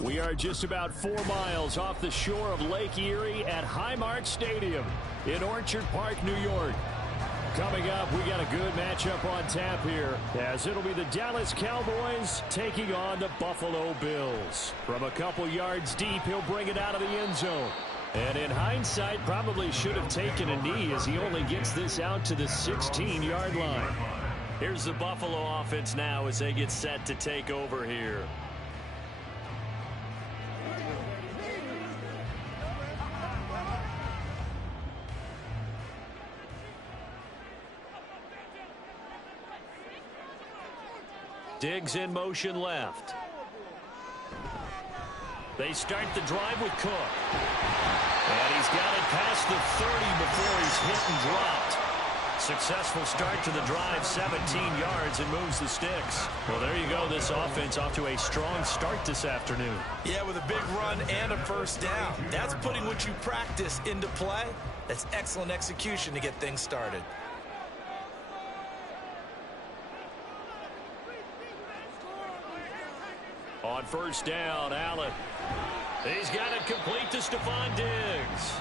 We are just about 4 miles off the shore of Lake Erie at Highmark Stadium in Orchard Park, New York. Coming up, we got a good matchup on tap here, as it'll be the Dallas Cowboys taking on the Buffalo Bills. From a couple yards deep, he'll bring it out of the end zone. And in hindsight, probably should have taken a knee, as he only gets this out to the 16-yard line. Here's the Buffalo offense now as they get set to take over here. Diggs in motion left. They start the drive with Cook. And he's got it past the 30 before he's hit and dropped. Successful start to the drive, 17 yards, and moves the sticks. Well, there you go. This offense off to a strong start this afternoon. Yeah, with a big run and a first down. That's putting what you practice into play. That's excellent execution to get things started. On first down, Allen. He's got it complete to Stephon Diggs.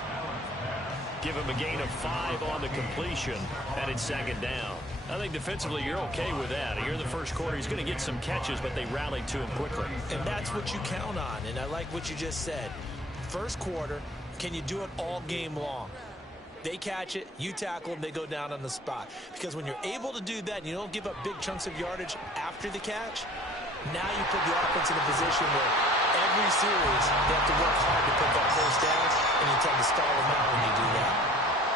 Give him a gain of 5 on the completion, and it's second down. I think defensively you're okay with that. Here in the first quarter, he's going to get some catches, but they rallied to him quickly. And that's what you count on, and I like what you just said. First quarter, can you do it all game long? They catch it, you tackle them, they go down on the spot. Because when you're able to do that and you don't give up big chunks of yardage after the catch, now you put the offense in a position where every series they have to work hard to pick up first downs, and you tend to stall them out when you do that.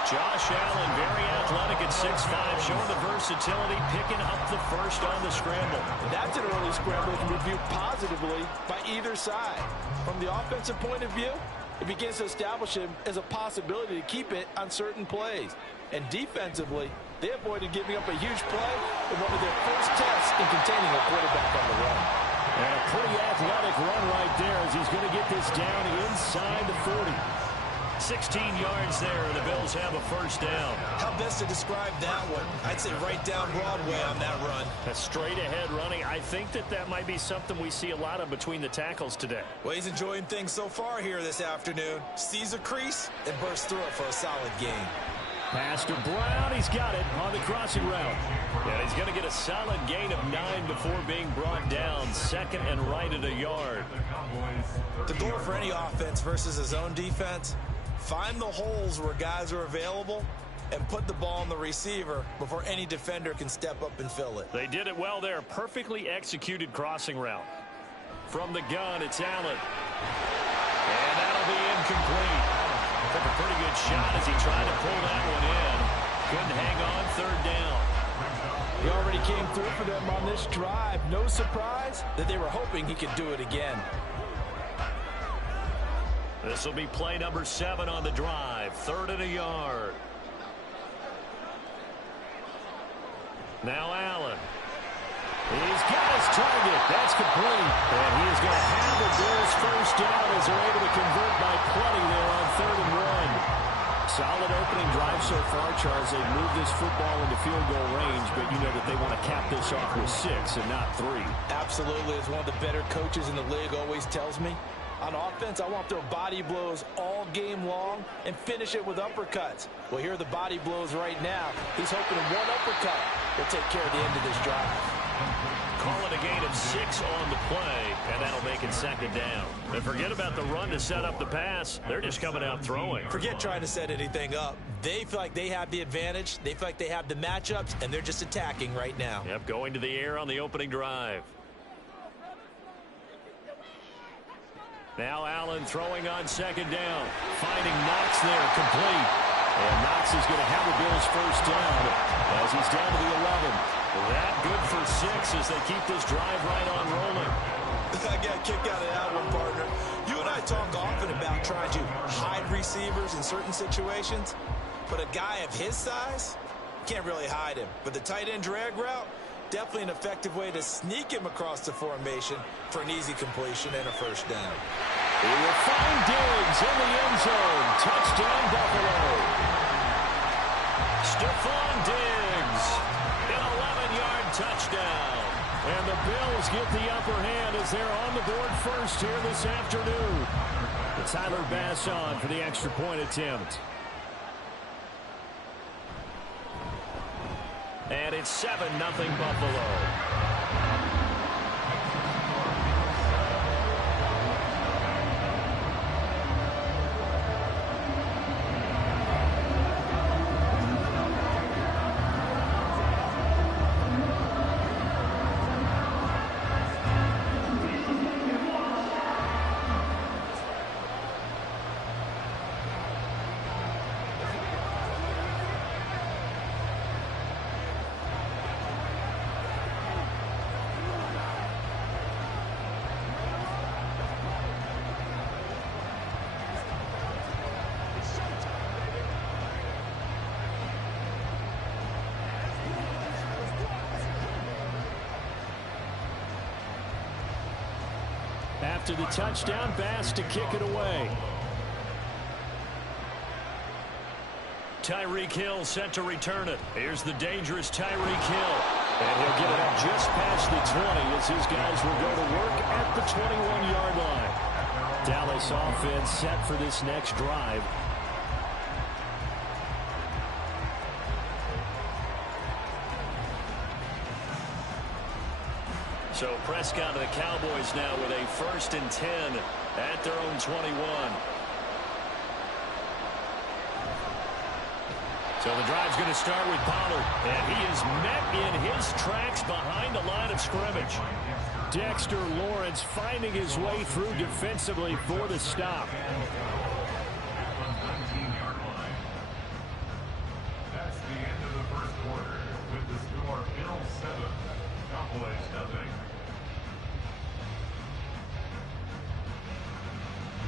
Josh Allen, very athletic at 6'5", showing the versatility, picking up the first on the scramble. And that's an early scramble that can be viewed positively by either side. From the offensive point of view, it begins to establish him as a possibility to keep it on certain plays. And defensively, they avoided giving up a huge play in one of their first tests in containing a quarterback on the run. And a pretty athletic run right there as he's going to get this down inside the 40. 16 yards there, and the Bills have a first down. How best to describe that one? I'd say right down Broadway on that run. A straight-ahead running. I think that might be something we see a lot of between the tackles today. Well, he's enjoying things so far here this afternoon. Sees a crease and bursts through it for a solid gain. Pass to Brown. He's got it on the crossing route. And he's going to get a solid gain of 9 before being brought down. Second and right at a yard. The goal for any offense versus his own defense, find the holes where guys are available and put the ball on the receiver before any defender can step up and fill it. They did it well there. Perfectly executed crossing route. From the gun, it's Allen. And that'll be incomplete. Took a pretty good shot as he tried to pull that one in. Couldn't hang on, third down. He already came through for them on this drive. No surprise that they were hoping he could do it again. This will be play number 7 on the drive. 3rd and a yard. Now Allen. He's got his target. That's complete. And he is going to have the Bills first down as they're able to convert by plenty there on 3rd and 1. Solid opening drive so far, Charles. They've moved this football into field goal range, but you know that they want to cap this off with 6 and not 3. Absolutely. As one of the better coaches in the league always tells me, on offense, I want their body blows all game long and finish it with uppercuts. Well, here are the body blows right now. He's hoping one uppercut will take care of the end of this drive. Call it a gain of 6 on the play, and that'll make it second down. And forget about the run to set up the pass. They're just coming out throwing. Forget trying to set anything up. They feel like they have the advantage. They feel like they have the matchups, and they're just attacking right now. Yep, going to the air on the opening drive. Now Allen throwing on second down. Finding Knox there, complete. And Knox is going to have the Bills first down as he's down to the 11. That good for 6 as they keep this drive right on rolling. I got a kick out of that one, partner. You and I talk often about trying to hide receivers in certain situations. But a guy of his size, can't really hide him. But the tight end drag route, definitely an effective way to sneak him across the formation for an easy completion and a first down. He will find Diggs in the end zone. Touchdown, Buffalo. Stephon Diggs, an 11-yard touchdown. And the Bills get the upper hand as they're on the board first here this afternoon. It's Tyler Bass on for the extra point attempt. And it's 7-0 Buffalo. After the touchdown, Bass to kick it away. Tyreek Hill set to return it. Here's the dangerous Tyreek Hill. And he'll get it up just past the 20 as his guys will go to work at the 21-yard line. Dallas offense set for this next drive. So Prescott of the Cowboys now with a 1st and 10 at their own 21. So the drive's going to start with Pollard. And he is met in his tracks behind the line of scrimmage. Dexter Lawrence finding his way through defensively for the stop. That's the end of the first quarter with the score Bills 7, Cowboys 0.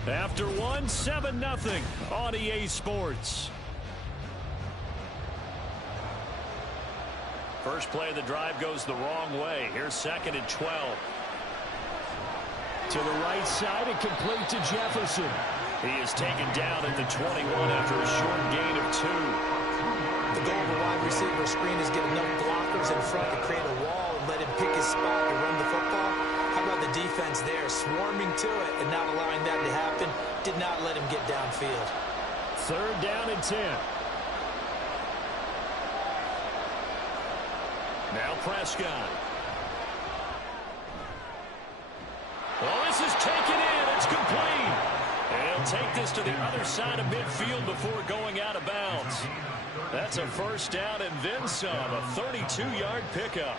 After one, 7-0 on EA Sports. First play of the drive goes the wrong way. Here's 2nd and 12. To the right side and complete to Jefferson. He is taken down at the 21 after a short gain of 2. The goal of a wide receiver screen is get enough blockers in front to create a wall and let him pick his spot to run the football. How about the defense there, swarming to it and not allowing that to happen? Did not let him get downfield. 3rd down and 10. Now Prescott. Oh, this is taken in. It's complete. And he'll take this to the other side of midfield before going out of bounds. That's a 1st down and then some. A 32-yard pickup.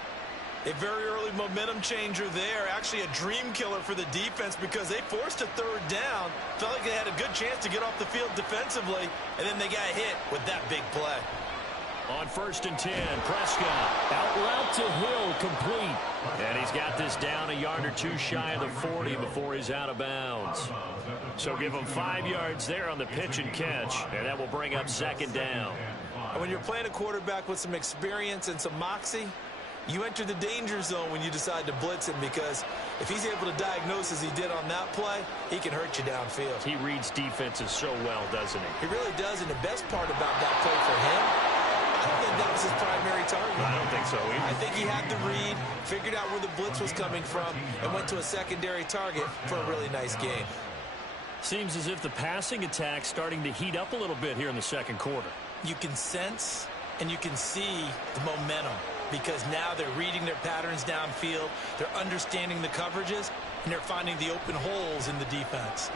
A very early momentum changer there. Actually a dream killer for the defense because they forced a 3rd down. Felt like they had a good chance to get off the field defensively, and then they got hit with that big play. On 1st and 10, Prescott out route to Hill, complete. And he's got this down a yard or 2 shy of the 40 before he's out of bounds. So give him 5 yards there on the pitch and catch, and that will bring up 2nd down. And when you're playing a quarterback with some experience and some moxie, you enter the danger zone when you decide to blitz him because if he's able to diagnose as he did on that play, he can hurt you downfield. He reads defenses so well, doesn't he? He really does, and the best part about that play for him, I don't think that was his primary target. I don't think so either. I think he had the read, figured out where the blitz was coming from, and went to a secondary target for a really nice gain. Seems as if the passing attack's starting to heat up a little bit here in the 2nd quarter. You can sense and you can see the momentum because now they're reading their patterns downfield, they're understanding the coverages, and they're finding the open holes in the defense.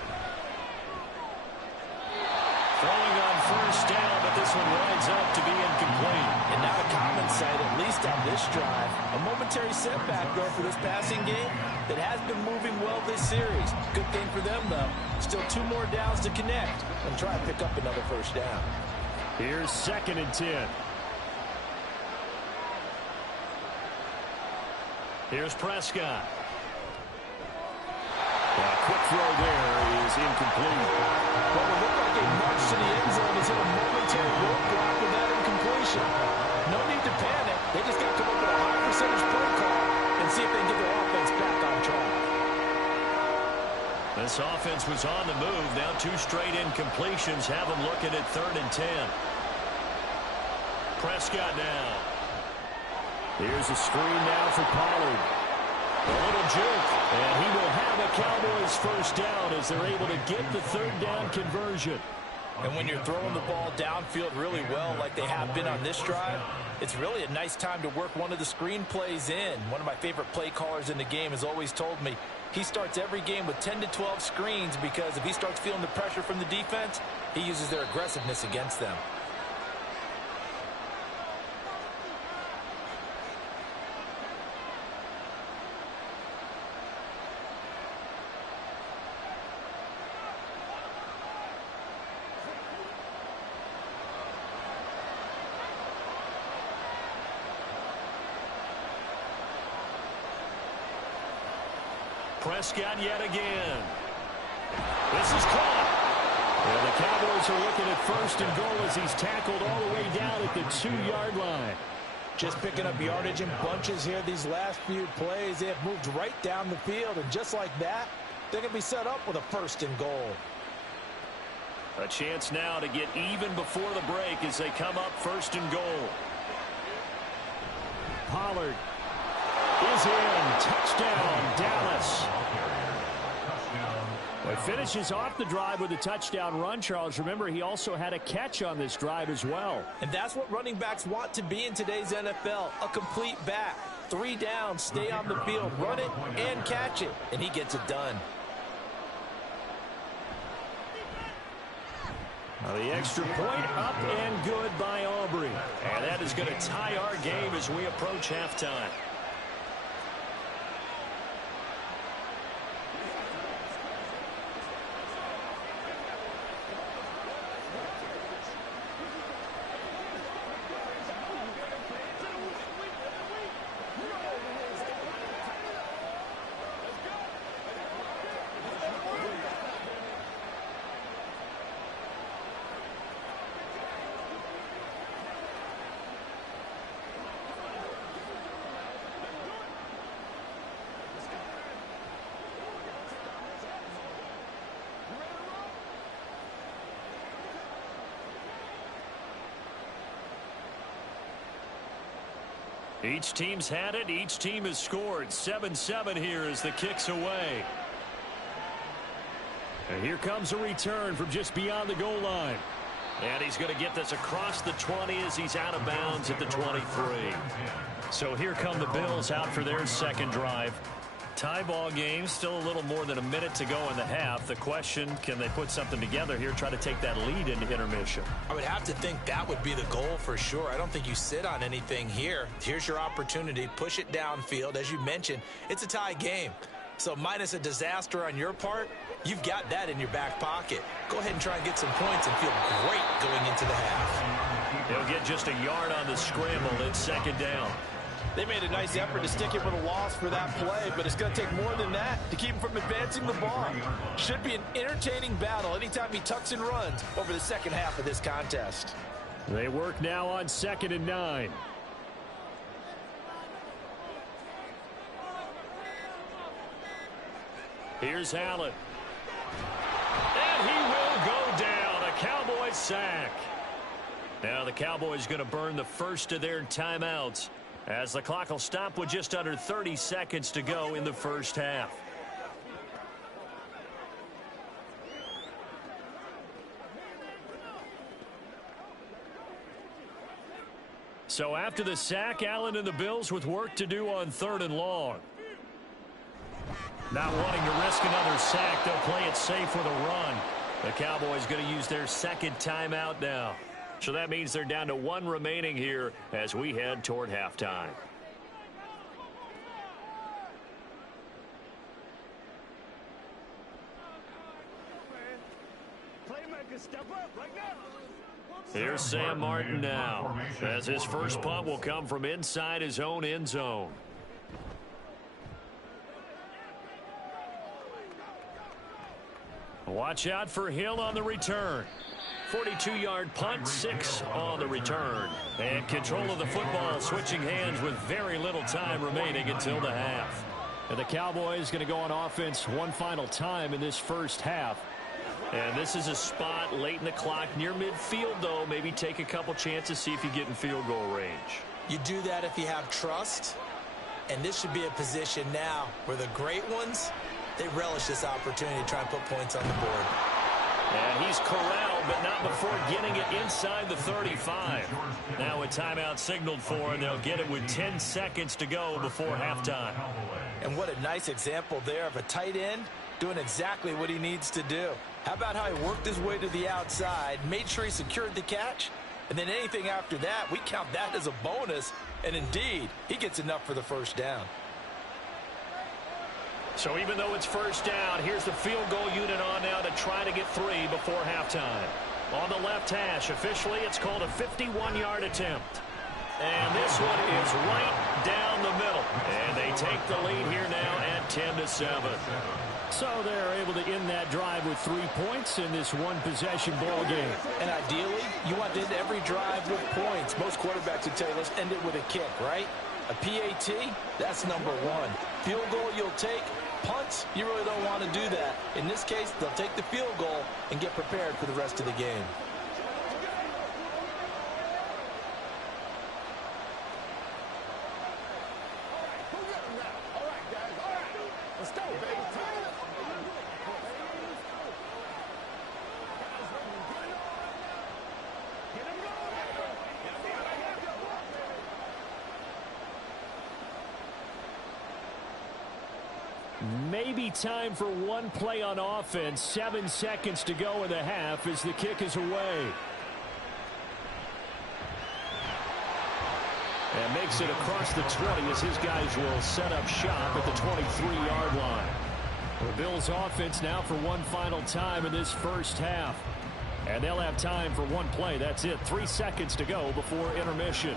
Throwing on 1st down, but this one winds up to be incomplete. And not a common sight, at least on this drive. A momentary setback, though, for this passing game that has been moving well this series. Good thing for them, though. Still 2 more downs to connect and try to pick up another 1st down. Here's 2nd and 10. Here's Prescott. A quick throw there is is incomplete. Well, it looked like a march to the end zone is in a momentary roadblock with that incompletion. No need to panic. They just got to come up with a high percentage play call and see if they can get their offense back on track. This offense was on the move. Now 2 straight incompletions have them looking at 3rd and 10. Prescott now. Here's a screen now for Pollard. A little juke, and he will have a Cowboys first down as they're able to get the 3rd down conversion. And when you're throwing the ball downfield really well like they have been on this drive, it's really a nice time to work one of the screen plays in. One of my favorite play callers in the game has always told me he starts every game with 10 to 12 screens because if he starts feeling the pressure from the defense, he uses their aggressiveness against them. Prescott yet again. This is caught. And the Cowboys are looking at 1st and goal as he's tackled all the way down at the 2-yard line. Just picking up yardage in bunches here these last few plays. They have moved right down the field, and just like that, they're going to be set up with a 1st and goal. A chance now to get even before the break as they come up 1st and goal. Pollard is in. Touchdown, Dallas. Well, he finishes off the drive with a touchdown run, Charles. Remember, he also had a catch on this drive as well. And that's what running backs want to be in today's NFL, a complete back. 3 down, stay on the field, run it, and catch it. And he gets it done. Now the extra point up and good by Aubrey. And that is going to tie our game as we approach halftime. Each team's had it. Each team has scored. 7-7 here as the kick's away. And here comes a return from just beyond the goal line. And he's going to get this across the 20 as he's out of bounds at the 23. So here come the Bills out for their 2nd drive. Tie ball game, still a little more than a minute to go in the half. The question, can they put something together here, try to take that lead into intermission? I would have to think that would be the goal for sure. I don't think you sit on anything here. Here's your opportunity. Push it downfield. As you mentioned, it's a tie game. So minus a disaster on your part, you've got that in your back pocket. Go ahead and try and get some points and feel great going into the half. He'll get just a yard on the scramble. It's 2nd down. They made a nice effort to stick it with a loss for that play, but it's going to take more than that to keep him from advancing the ball. Should be an entertaining battle anytime he tucks and runs over the 2nd half of this contest. They work now on 2nd and 9. Here's Allen. And he will go down. A Cowboys sack. Now the Cowboys going to burn the first of their timeouts, as the clock will stop with just under 30 seconds to go in the first half. So after the sack, Allen and the Bills with work to do on 3rd and long. Not wanting to risk another sack, they'll play it safe with a run. The Cowboys going to use their 2nd timeout now. So that means they're down to 1 remaining here as we head toward halftime. Here's Sam Martin now, as his first punt will come from inside his own end zone. Watch out for Hill on the return. 42-yard punt, 6 on the return. And control of the football, switching hands with very little time remaining until the half. And the Cowboys going to go on offense one final time in this first half. And this is a spot late in the clock near midfield, though. Maybe take a couple chances, see if you get in field goal range. You do that if you have trust. And this should be a position now where the great ones, they relish this opportunity to try and put points on the board. And he's corralled, but not before getting it inside the 35. Now a timeout signaled for, and they'll get it with 10 seconds to go before halftime. And what a nice example there of a tight end doing exactly what he needs to do. How about how he worked his way to the outside, made sure he secured the catch, and then anything after that, we count that as a bonus. And indeed, he gets enough for the first down. So even though it's first down, here's the field goal unit on now to try to get 3 before halftime. On the left hash, officially it's called a 51-yard attempt. And this one is right down the middle. And they take the lead here now at 10-7. So they're able to end that drive with 3 points in this one-possession ball game. And ideally, you want to end every drive with points. Most quarterbacks would tell you, let's end it with a kick, right? A PAT, that's number 1. Field goal you'll take. Punts, you really don't want to do that. In this case, they'll take the field goal and get prepared for the rest of the game. Maybe time for one play on offense. 7 seconds to go in the half as the kick is away. And makes it across the 20 as his guys will set up shop at the 23-yard line. The Bills offense now for one final time in this first half. And they'll have time for one play. That's it. 3 seconds to go before intermission.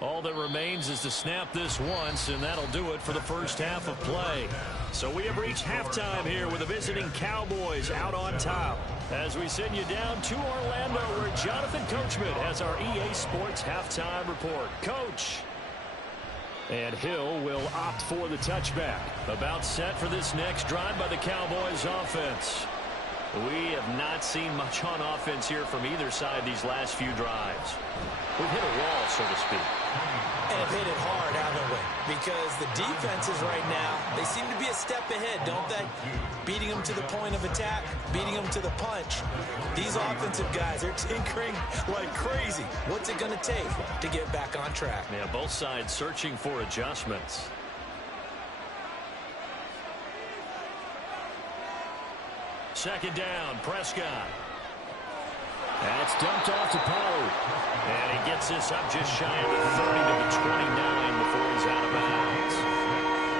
All that remains is to snap this once, and that'll do it for the first half of play. So we have reached halftime here with the visiting Cowboys out on top. As we send you down to Orlando, where Jonathan Coachman has our EA Sports halftime report. Coach. And Hill will opt for the touchback. About set for this next drive by the Cowboys offense. We have not seen much on offense here from either side these last few drives. We've hit a wall, so to speak. And have hit it hard, haven't we? Because the defenses right now, they seem to be a step ahead, don't they? Beating them to the point of attack, beating them to the punch. These offensive guys are tinkering like crazy. What's it going to take to get back on track? Yeah, both sides searching for adjustments. Second down, Prescott. That's dumped off to Pollard. And he gets this up just shy of the 30 to the 29 before he's out of bounds.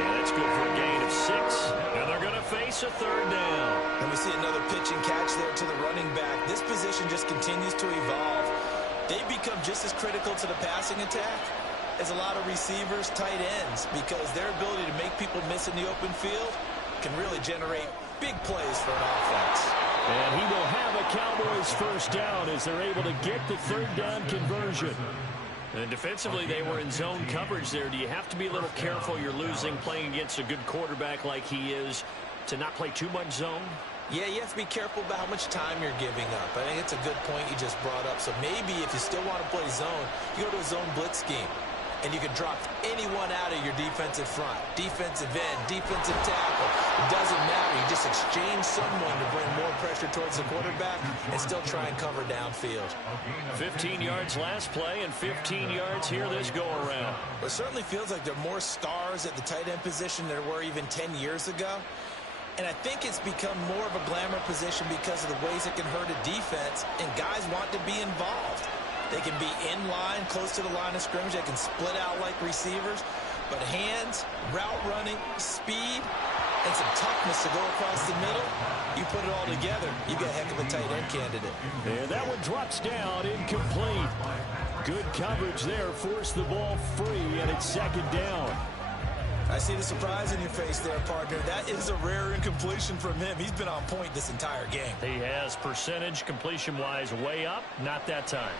And that's good for a gain of 6. And they're going to face a third down. And we see another pitch and catch there to the running back. This position just continues to evolve. They become just as critical to the passing attack as a lot of receivers, tight ends, because their ability to make people miss in the open field can really generate big plays for an offense. And he will have a Cowboys first down as they're able to get the third down conversion. And defensively, they were in zone coverage there. Do you have to be a little careful? You're losing playing against a good quarterback like he is to not play too much zone? Yeah, you have to be careful about how much time you're giving up. I think it's a good point you just brought up. So maybe if you still want to play zone, you go to a zone blitz scheme. And you can drop anyone out of your defensive front. Defensive end, defensive tackle. It doesn't matter. You just exchange someone to bring more pressure towards the quarterback and still try and cover downfield. 15 yards last play and 15 yards here this go-around. It certainly feels like there are more stars at the tight end position than there were even 10 years ago. And I think it's become more of a glamour position because of the ways it can hurt a defense, and guys want to be involved. They can be in line, close to the line of scrimmage. They can split out like receivers. But hands, route running, speed, and some toughness to go across the middle. You put it all together, you got a heck of a tight end candidate. And that one drops down, incomplete. Good coverage there, forced the ball free, and it's second down. I see the surprise in your face there, partner. That is a rare incompletion from him. He's been on point this entire game. He has percentage completion-wise way up, not that time.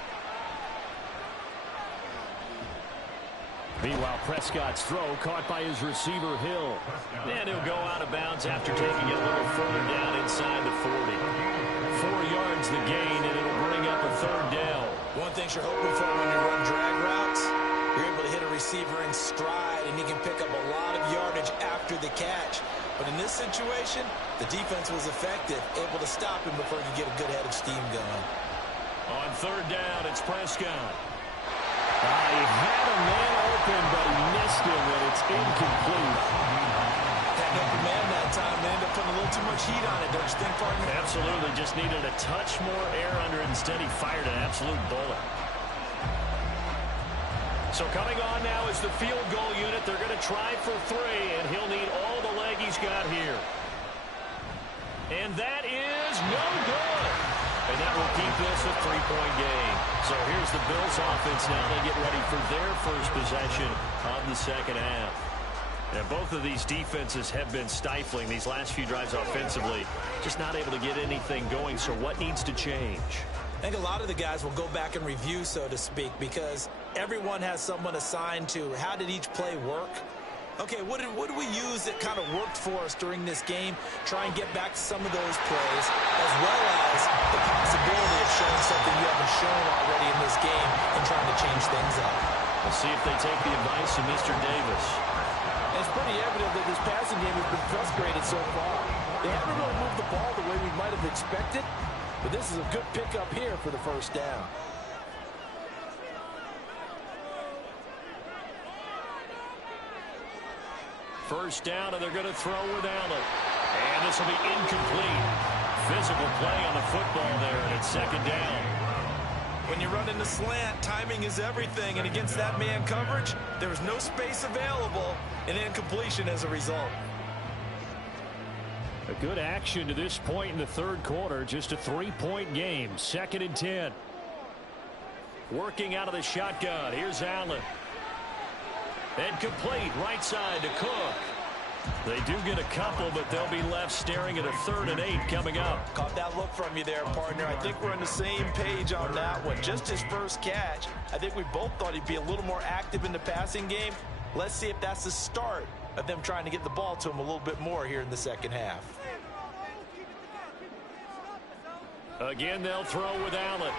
Meanwhile, Prescott's throw caught by his receiver, Hill. And he'll go out of bounds after taking it a little further down inside the 40. 4 yards the gain, and it'll bring up a third down. One thing you're hoping for when you run drag routes, you're able to hit a receiver in stride, and he can pick up a lot of yardage after the catch. But in this situation, the defense was effective, able to stop him before he could get a good head of steam going. On third down, it's Prescott. He had a man open, but he missed him, and it's incomplete. Had an open man that time. They ended up putting a little too much heat on it, don't you think, partner? Absolutely. Just needed a touch more air under it. Instead, he fired an absolute bullet. So coming on now is the field goal unit. They're going to try for 3, and he'll need all the leg he's got here. And that is no good. And that will keep this a 3-point game. So here's the Bills offense now. They get ready for their first possession of the second half. And both of these defenses have been stifling these last few drives offensively. Just not able to get anything going. So what needs to change? I think a lot of the guys will go back and review, so to speak, because everyone has someone assigned to how did each play work. Okay, what did we use that kind of worked for us during this game? Try and get back to some of those plays, as well as the possibility of showing something you haven't shown already in this game and trying to change things up. We'll see if they take the advice of Mr. Davis. It's pretty evident that this passing game has been frustrated so far. They haven't really moved the ball the way we might have expected, but this is a good pickup here for the first down. First down, and they're going to throw with Allen. And this will be incomplete. Physical play on the football there, and it's second down. When you run in the slant, timing is everything, and against that man coverage, there was no space available, and incompletion as a result. A good action to this point in the third quarter. Just a 3-point game. 2nd and 10. Working out of the shotgun. Here's Allen. And complete right side to Cook. They do get a couple, but they'll be left staring at a 3rd and 8 coming up. Caught that look from you there, partner. I think we're on the same page on that one. Just his first catch. I think we both thought he'd be a little more active in the passing game. Let's see if that's the start of them trying to get the ball to him a little bit more here in the second half. Again, they'll throw with Allen.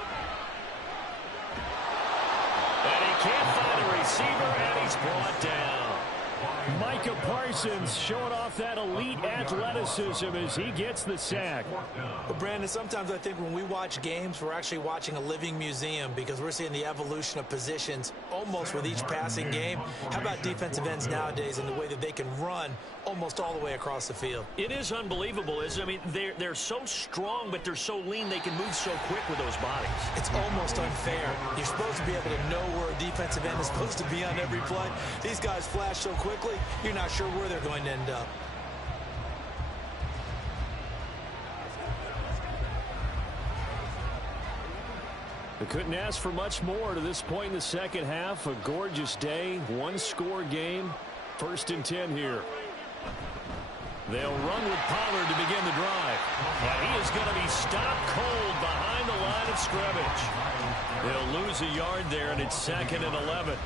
And he can't find a receiver, and he's brought down. Micah Parsons showing off that elite athleticism as he gets the sack. But Brandon, sometimes I think when we watch games, we're actually watching a living museum because we're seeing the evolution of positions almost with each passing game. How about defensive ends nowadays and the way that they can run almost all the way across the field? It is unbelievable, isn't it? I mean, they're so strong, but they're so lean they can move so quick with those bodies. It's almost unfair. You're supposed to be able to know where a defensive end is supposed to be on every play. These guys flash so quickly, you're not sure where they're going to end up. They couldn't ask for much more to this point in the second half. A gorgeous day, 1-score game. 1st and 10 here. They'll run with Pollard to begin the drive. And he is going to be stopped cold behind the line of scrimmage. They'll lose a yard there, and it's 2nd and 11.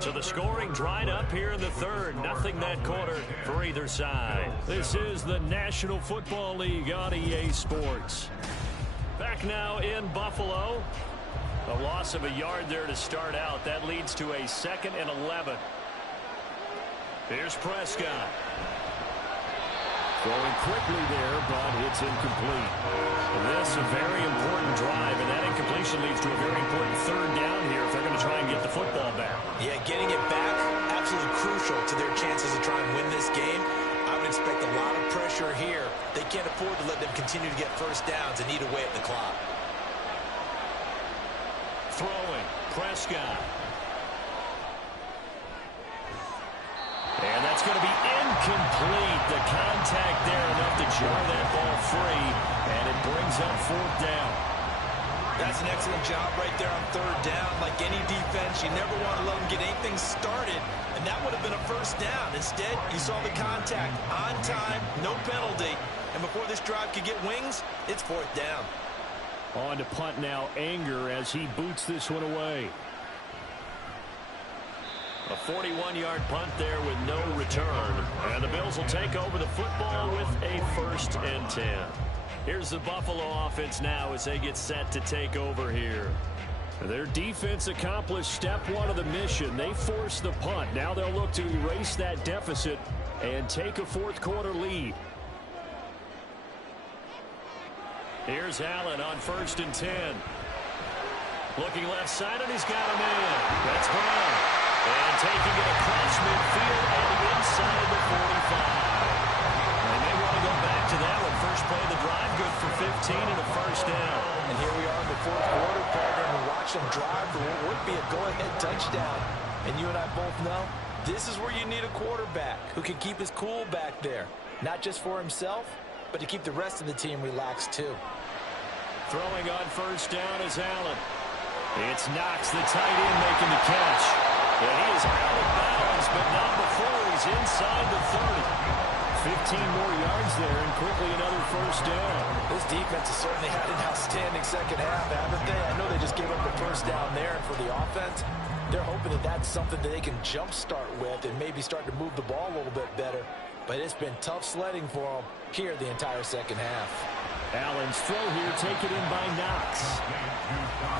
So the scoring dried up here in the third. Nothing that quarter for either side. This is the National Football League on EA Sports. Back now in Buffalo. A loss of a yard there to start out. That leads to a 2nd and 11. Here's Prescott. Going quickly there, but it's incomplete. This a very important drive, and that incompletion leads to a very important 3rd down here if they're going to try and get the football back. Yeah, getting it back, absolutely crucial to their chances to try and win this game. I would expect a lot of pressure here. They can't afford to let them continue to get first downs and eat away at the clock. Throwing, Prescott. And that's going to be incomplete. The contact there enough to jar that ball free, and it brings up fourth down. That's an excellent job right there on third down. Like any defense, you never want to let them get anything started, and that would have been a first down. Instead, you saw the contact on time, no penalty, and before this drive could get wings, it's fourth down. On to punt now, Anger, as he boots this one away. A 41-yard punt there with no return. And the Bills will take over the football with a 1st and 10. Here's the Buffalo offense now as they get set to take over here. Their defense accomplished step one of the mission. They forced the punt. Now they'll look to erase that deficit and take a fourth-quarter lead. Here's Allen on 1st and 10. Looking left side, and he's got him in. That's Brown. And taking it across midfield and inside the 45. And they want to go back to that one. First play of the drive, good for 15 and a first down. And here we are in the fourth quarter, partner, and watch them drive for what would be a go-ahead touchdown. And you and I both know this is where you need a quarterback who can keep his cool back there. Not just for himself, but to keep the rest of the team relaxed too. Throwing on first down is Allen. It's Knox, the tight end, making the catch. And he is out of bounds, but not before he's inside the 30. 15 more yards there, and quickly another first down. This defense has certainly had an outstanding second half, haven't they? I know they just gave up the first down there, and for the offense, they're hoping that that's something that they can jumpstart with and maybe start to move the ball a little bit better. But it's been tough sledding for them here the entire second half. Allen's throw here taken in by Knox.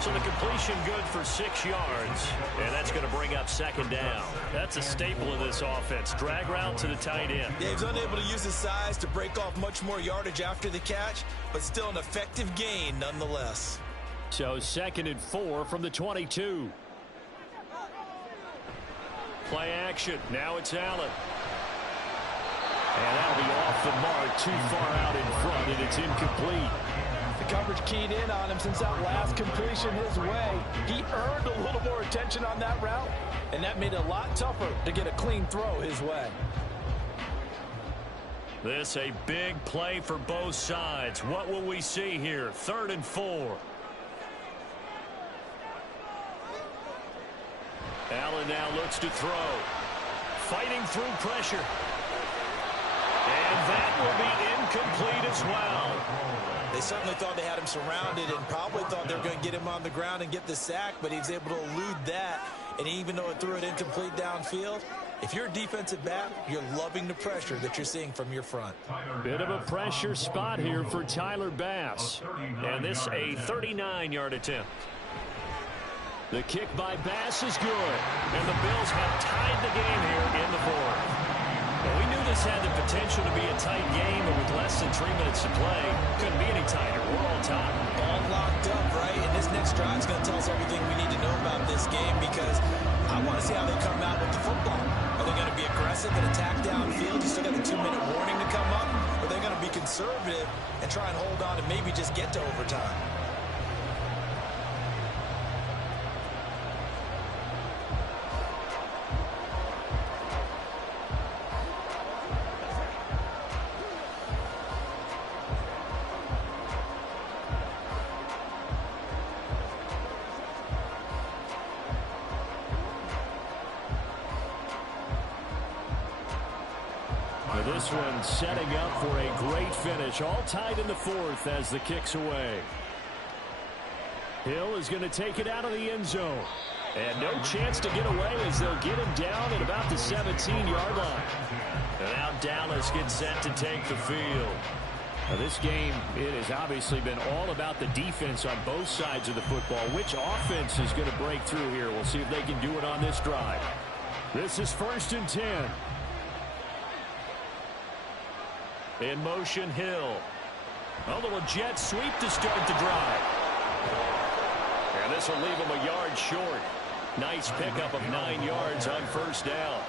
So the completion good for 6 yards, and that's going to bring up second down. That's a staple of this offense. Drag route to the tight end. Yeah, he's unable to use his size to break off much more yardage after the catch, but still an effective gain nonetheless. So 2nd and 4 from the 22. Play action. Now it's Allen. And that'll be off the mark, too far out in front, and it's incomplete. The coverage keyed in on him since that last completion his way. He earned a little more attention on that route, and that made it a lot tougher to get a clean throw his way. This a big play for both sides. What will we see here? 3rd and 4. Allen now looks to throw. Fighting through pressure. And that will be incomplete as well. They certainly thought they had him surrounded and probably thought they were going to get him on the ground and get the sack, but he was able to elude that. And even though it threw it incomplete downfield, if you're a defensive back, you're loving the pressure that you're seeing from your front. Bit of a pressure spot here for Tyler Bass. And this a 39-yard attempt. The kick by Bass is good. And the Bills have tied the game here in the 4th. Well, we knew this had the potential to be a tight game, but with less than 3 minutes to play, couldn't be any tighter. We're all tied. All locked up, right? And this next drive is going to tell us everything we need to know about this game because I want to see how they come out with the football. Are they going to be aggressive and attack downfield? You still got the 2-minute warning to come up? Or are they going to be conservative and try and hold on and maybe just get to overtime? This one setting up for a great finish. All tied in the 4th as the kick's away. Hill is going to take it out of the end zone. And no chance to get away as they'll get him down at about the 17-yard line. And now Dallas gets set to take the field. Now this game, it has obviously been all about the defense on both sides of the football. Which offense is going to break through here? We'll see if they can do it on this drive. This is 1st and 10. In motion, Hill. A little jet sweep to start the drive. And this will leave him a yard short. Nice pickup of 9 yards on first down.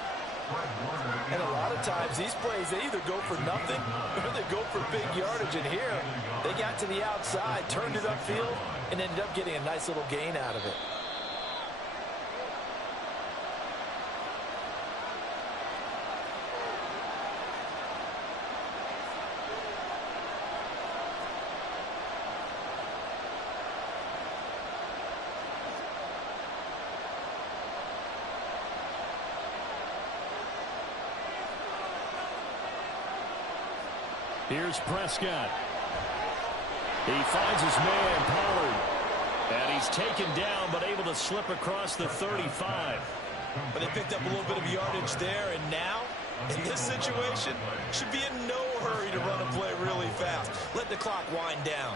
And a lot of times these plays, they either go for nothing or they go for big yardage. And here, they got to the outside, turned it upfield, and ended up getting a nice little gain out of it. Here's Prescott. He finds his man, Pollard. And he's taken down, but able to slip across the 35. But they picked up a little bit of yardage there, and now, in this situation, should be in no hurry to run a play really fast. Let the clock wind down.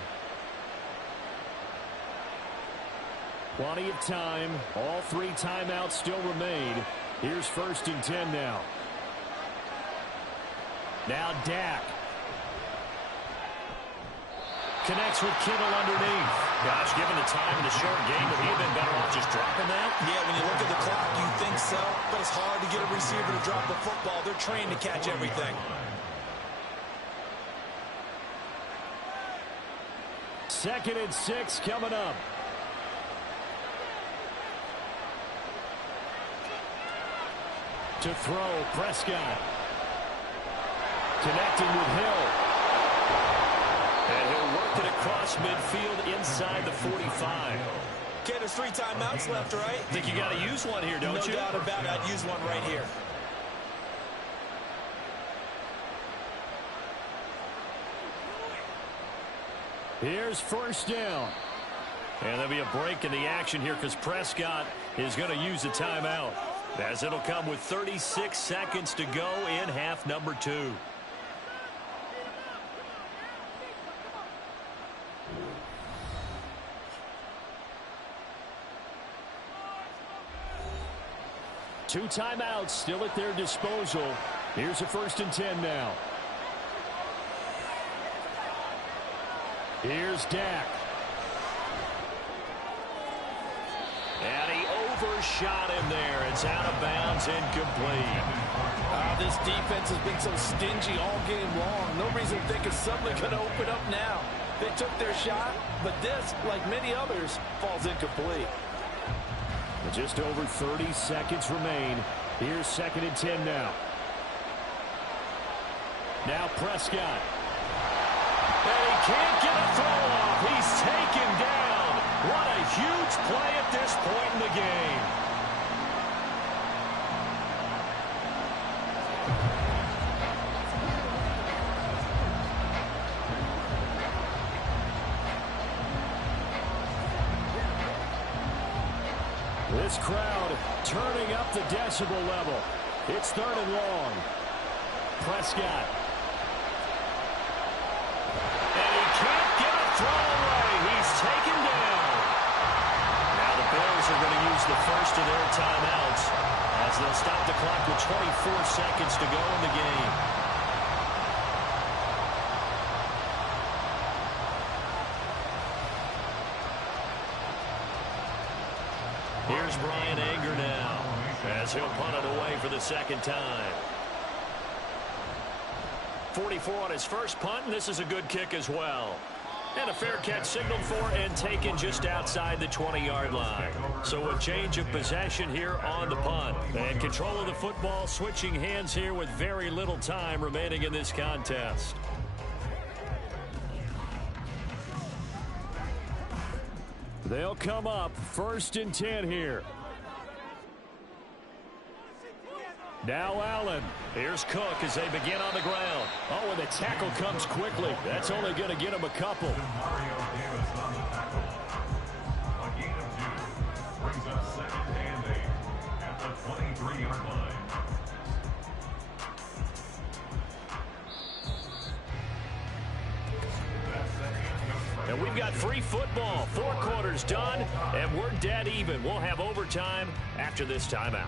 Plenty of time. All 3 timeouts still remain. Here's 1st and 10 now. Now Dak. Connects with Kittle underneath. Gosh, given the time in the short game, would he have been better off just dropping that? Yeah, when you look at the clock, you think so, but it's hard to get a receiver to drop the football. They're trained to catch everything. 2nd and 6 coming up. To throw, Prescott. Connecting with Hill. And he'll work it across midfield inside the 45. Okay, there's 3 timeouts left, right? Think you got to use one here, don't you? No doubt about it. I'd use one right here. Here's 1st down. And there'll be a break in the action here because Prescott is going to use a timeout, as it'll come with 36 seconds to go in half number 2. Two timeouts still at their disposal. Here's a 1st and 10 now. Here's Dak. And he overshot him there. It's out of bounds, incomplete. This defense has been so stingy all game long. No reason to think it's suddenly going to open up now. They took their shot, but this, like many others, falls incomplete. Just over 30 seconds remain. Here's 2nd and 10 now. Now Prescott. And he can't get a throw off. He's taken down. What a huge play at this point in the game. This crowd turning up the decibel level. It's 3rd and long. Prescott. And he can't get a throw away. He's taken down. Now the Bills are going to use the first of their timeouts as they'll stop the clock with 24 seconds to go in the game. Here's Bryan Anger now as he'll punt it away for the 2nd time. 44 on his first punt, and this is a good kick as well. And a fair catch signaled for and taken just outside the 20-yard line. So a change of possession here on the punt. And control of the football switching hands here with very little time remaining in this contest. They'll come up 1st and 10 here. Now Allen. Here's Cook as they begin on the ground. Oh, and the tackle comes quickly. That's only going to get him a couple. Mario Davis on the tackle. A gain of 2 brings up 2nd and 8 at the 23-yard line. And we've got free football. 4 quarters done, and we're dead even. We'll have overtime after this timeout.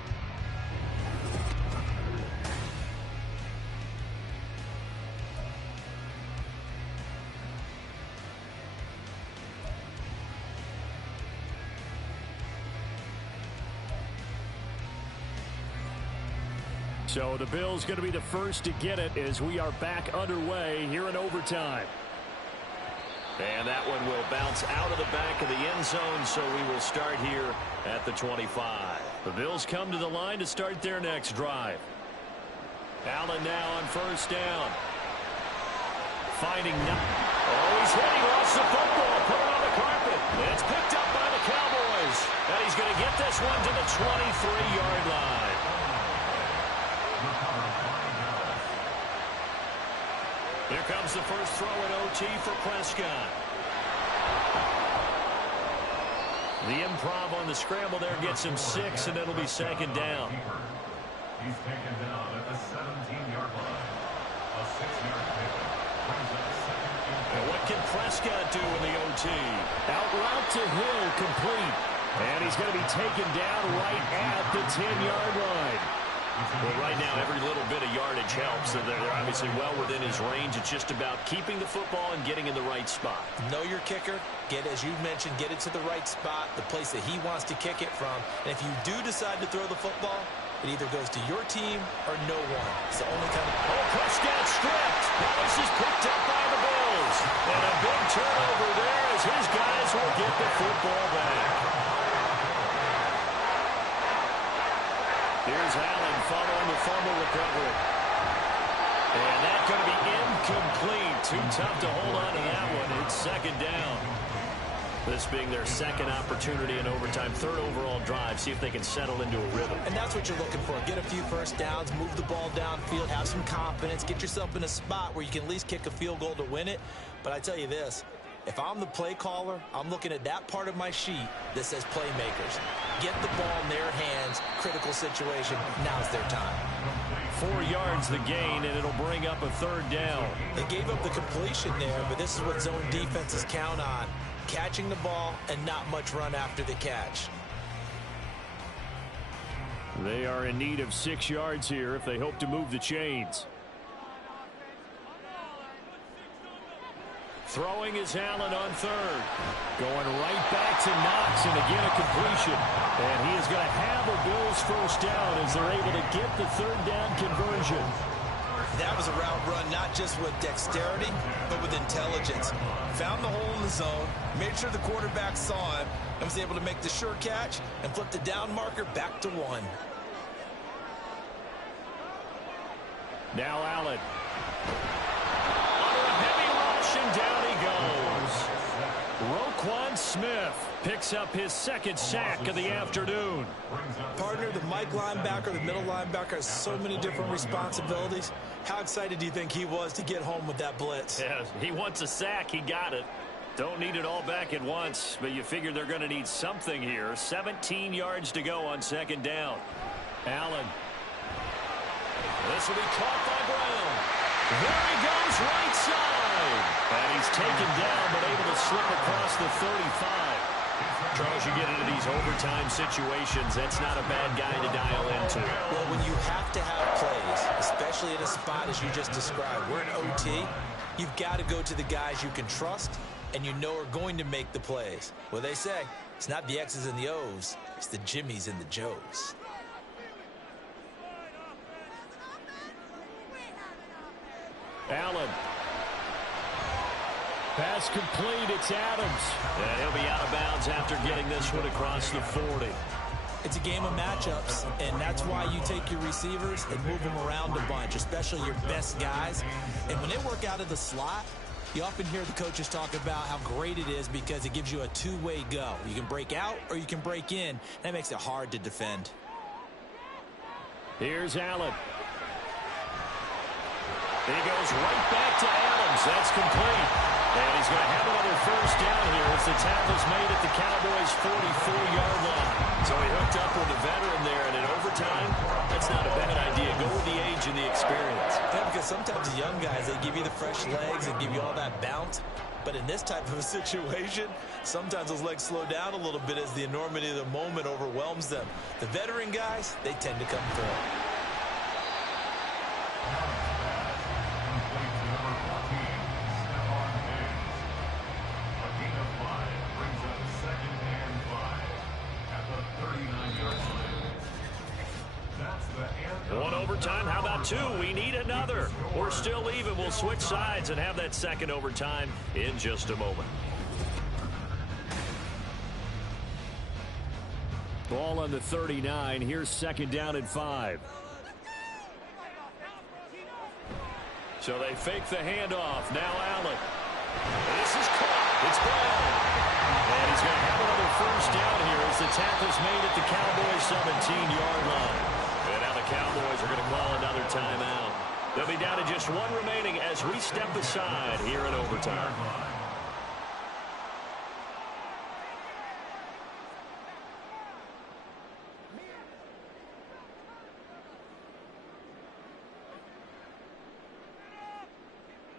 So the Bills going to be the first to get it as we are back underway here in overtime. And that one will bounce out of the back of the end zone, so we will start here at the 25. The Bills come to the line to start their next drive. Allen now on 1st down. Finding he's hit. He lost the football. Put it on the carpet. And it's picked up by the Cowboys. And he's going to get this one to the 23-yard line. Here comes the first throw in OT for Prescott. The improv on the scramble there gets him 6, and it'll be second down. He's taken down at the 17-yard line. A 6-yard pick brings up second and 10. And what can Prescott do in the OT? Out route to Hill, complete. And he's going to be taken down right at the 10-yard line. Well, right now, every little bit of yardage helps. So they're obviously well within his range. It's just about keeping the football and getting in the right spot. Know your kicker. Get, as you mentioned, get it to the right spot, the place that he wants to kick it from. And if you do decide to throw the football, it either goes to your team or no one. It's the only kind of... Oh, Prescott stripped. Now this is picked up by the Bills. And a big turnover there as his guys will get the football back. Here's Allen following the fumble recovery. And that's going to be incomplete. Too tough to hold on to that one. It's second down. This being their second opportunity in overtime, third overall drive. See if they can settle into a rhythm. And that's what you're looking for. Get a few first downs, move the ball downfield, have some confidence, get yourself in a spot where you can at least kick a field goal to win it. But I tell you this, if I'm the play caller, I'm looking at that part of my sheet that says playmakers. Get the ball in their hands, critical situation, now's their time. 4 yards the gain, and it'll bring up a third down. They gave up the completion there, but this is what zone defenses count on. Catching the ball and not much run after the catch. They are in need of 6 yards here if they hope to move the chains. Throwing is Allen on third. Going right back to Knox, and again a completion. And he is going to have a Bills first down as they're able to get the third down conversion. That was a route run not just with dexterity, but with intelligence. Found the hole in the zone, made sure the quarterback saw him, and was able to make the sure catch and flip the down marker back to 1. Now Allen. Under a heavy rush, and down he goes. Roquan Smith picks up his second sack of the afternoon. Partner, the Mike linebacker, the middle linebacker has so many different responsibilities. How excited do you think he was to get home with that blitz? Yeah, he wants a sack. He got it. Don't need it all back at once, but you figure they're going to need something here. 17 yards to go on second down. Allen. This will be caught by Brown. There he goes, right side. And he's taken down, but able to slip across the 35. Charles, you get into these overtime situations, that's not a bad guy to dial into. Well, when you have to have plays, especially in a spot as you just described, we're in OT, you've got to go to the guys you can trust and you know are going to make the plays. Well, they say it's not the X's and the O's, it's the Jimmys and the Joes. Allen. Pass complete. It's Adams. And he'll be out of bounds after getting this one across the 40. It's a game of matchups, and that's why you take your receivers and move them around a bunch, especially your best guys. And when they work out of the slot, you often hear the coaches talk about how great it is because it gives you a two-way go. You can break out or you can break in. That makes it hard to defend. Here's Allen. He goes right back to Adams. That's complete. And he's going to have another first down here as the tackle's made at the Cowboys' 44-yard line. So he hooked up with a veteran there, and in overtime, that's not a bad idea. Go with the age and the experience. Yeah, because sometimes the young guys, they give you the fresh legs and give you all that bounce. But in this type of a situation, sometimes those legs slow down a little bit as the enormity of the moment overwhelms them. The veteran guys, they tend to come through. One overtime, how about two? We need another. We're still even. We'll switch sides and have that second overtime in just a moment. Ball on the 39. Here's second down and 5. So they fake the handoff. Now Allen. This is caught. It's Brown. And he's going to have another first down here as the tackle's made at the Cowboys' 17-yard line. And now the Cowboys are going to call another timeout. They'll be down to just one remaining as we step aside here in overtime.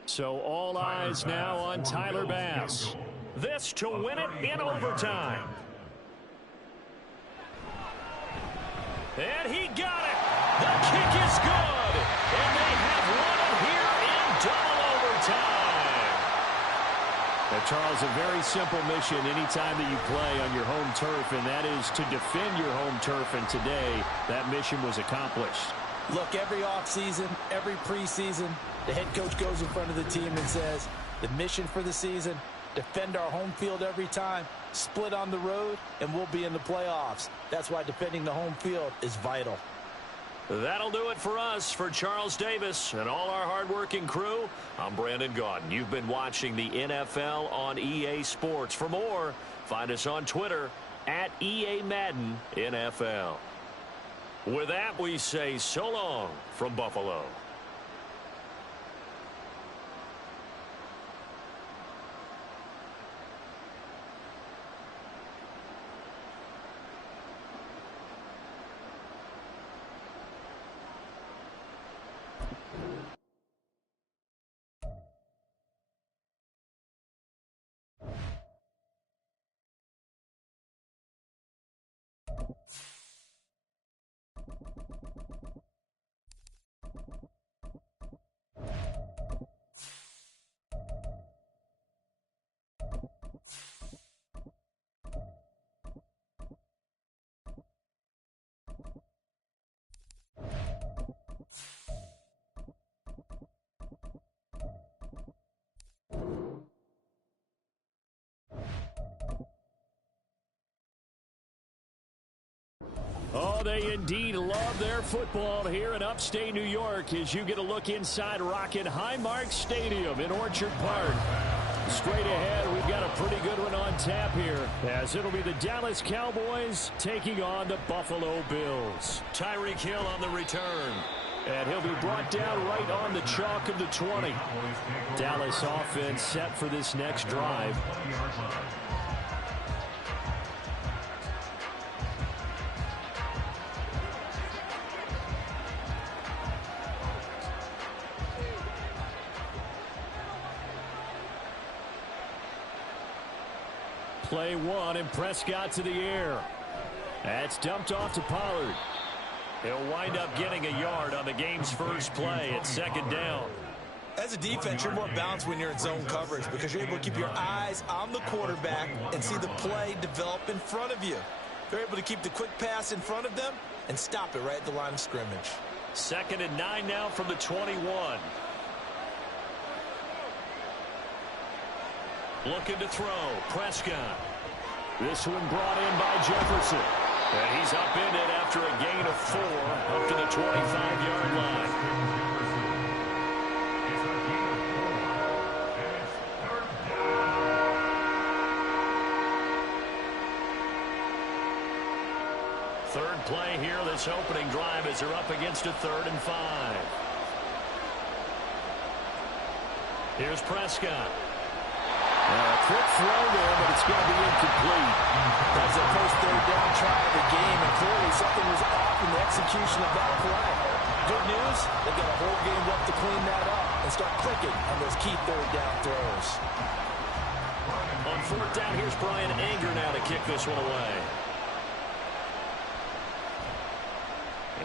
So all eyes now on Tyler Bass. This to win it in overtime. And he got it. The kick is good. And they have won it here in double overtime. Now, Charles, a very simple mission anytime that you play on your home turf, and that is to defend your home turf. And today, that mission was accomplished. Look, every offseason, every preseason, the head coach goes in front of the team and says, the mission for the season, defend our home field every time, split on the road, and we'll be in the playoffs. That's why defending the home field is vital. That'll do it for us. For Charles Davis and all our hardworking crew, I'm Brandon Gaudin. You've been watching the NFL on EA Sports. For more, find us on Twitter at EA Madden NFL. With that, we say so long from Buffalo. Oh, they indeed love their football here in upstate New York as you get a look inside Rocket Highmark Stadium in Orchard Park. Straight ahead, we've got a pretty good one on tap here, as it'll be the Dallas Cowboys taking on the Buffalo Bills. Tyreek Hill on the return. And he'll be brought down right on the chalk of the 20. Dallas offense set for this next drive. Play one, and Prescott to the air. That's dumped off to Pollard. He'll wind up getting a yard on the game's first play at second down. As a defense, you're more balanced when you're in zone coverage because you're able to keep your eyes on the quarterback and see the play develop in front of you. They're able to keep the quick pass in front of them and stop it right at the line of scrimmage. 2nd and 9 now from the 21. Looking to throw. Prescott. This one brought in by Jefferson. And he's upended after a gain of 4 up to the 25-yard line. Third play here, this opening drive, as they're up against a 3rd and 5. Here's Prescott. Quick throw there, but it's going to be incomplete. That's the first 3rd down try of the game, and clearly something was off in the execution of that play. Good news, they've got a whole game left to clean that up and start clicking on those key 3rd down throws. On 4th down, here's Brian Anger now to kick this one away.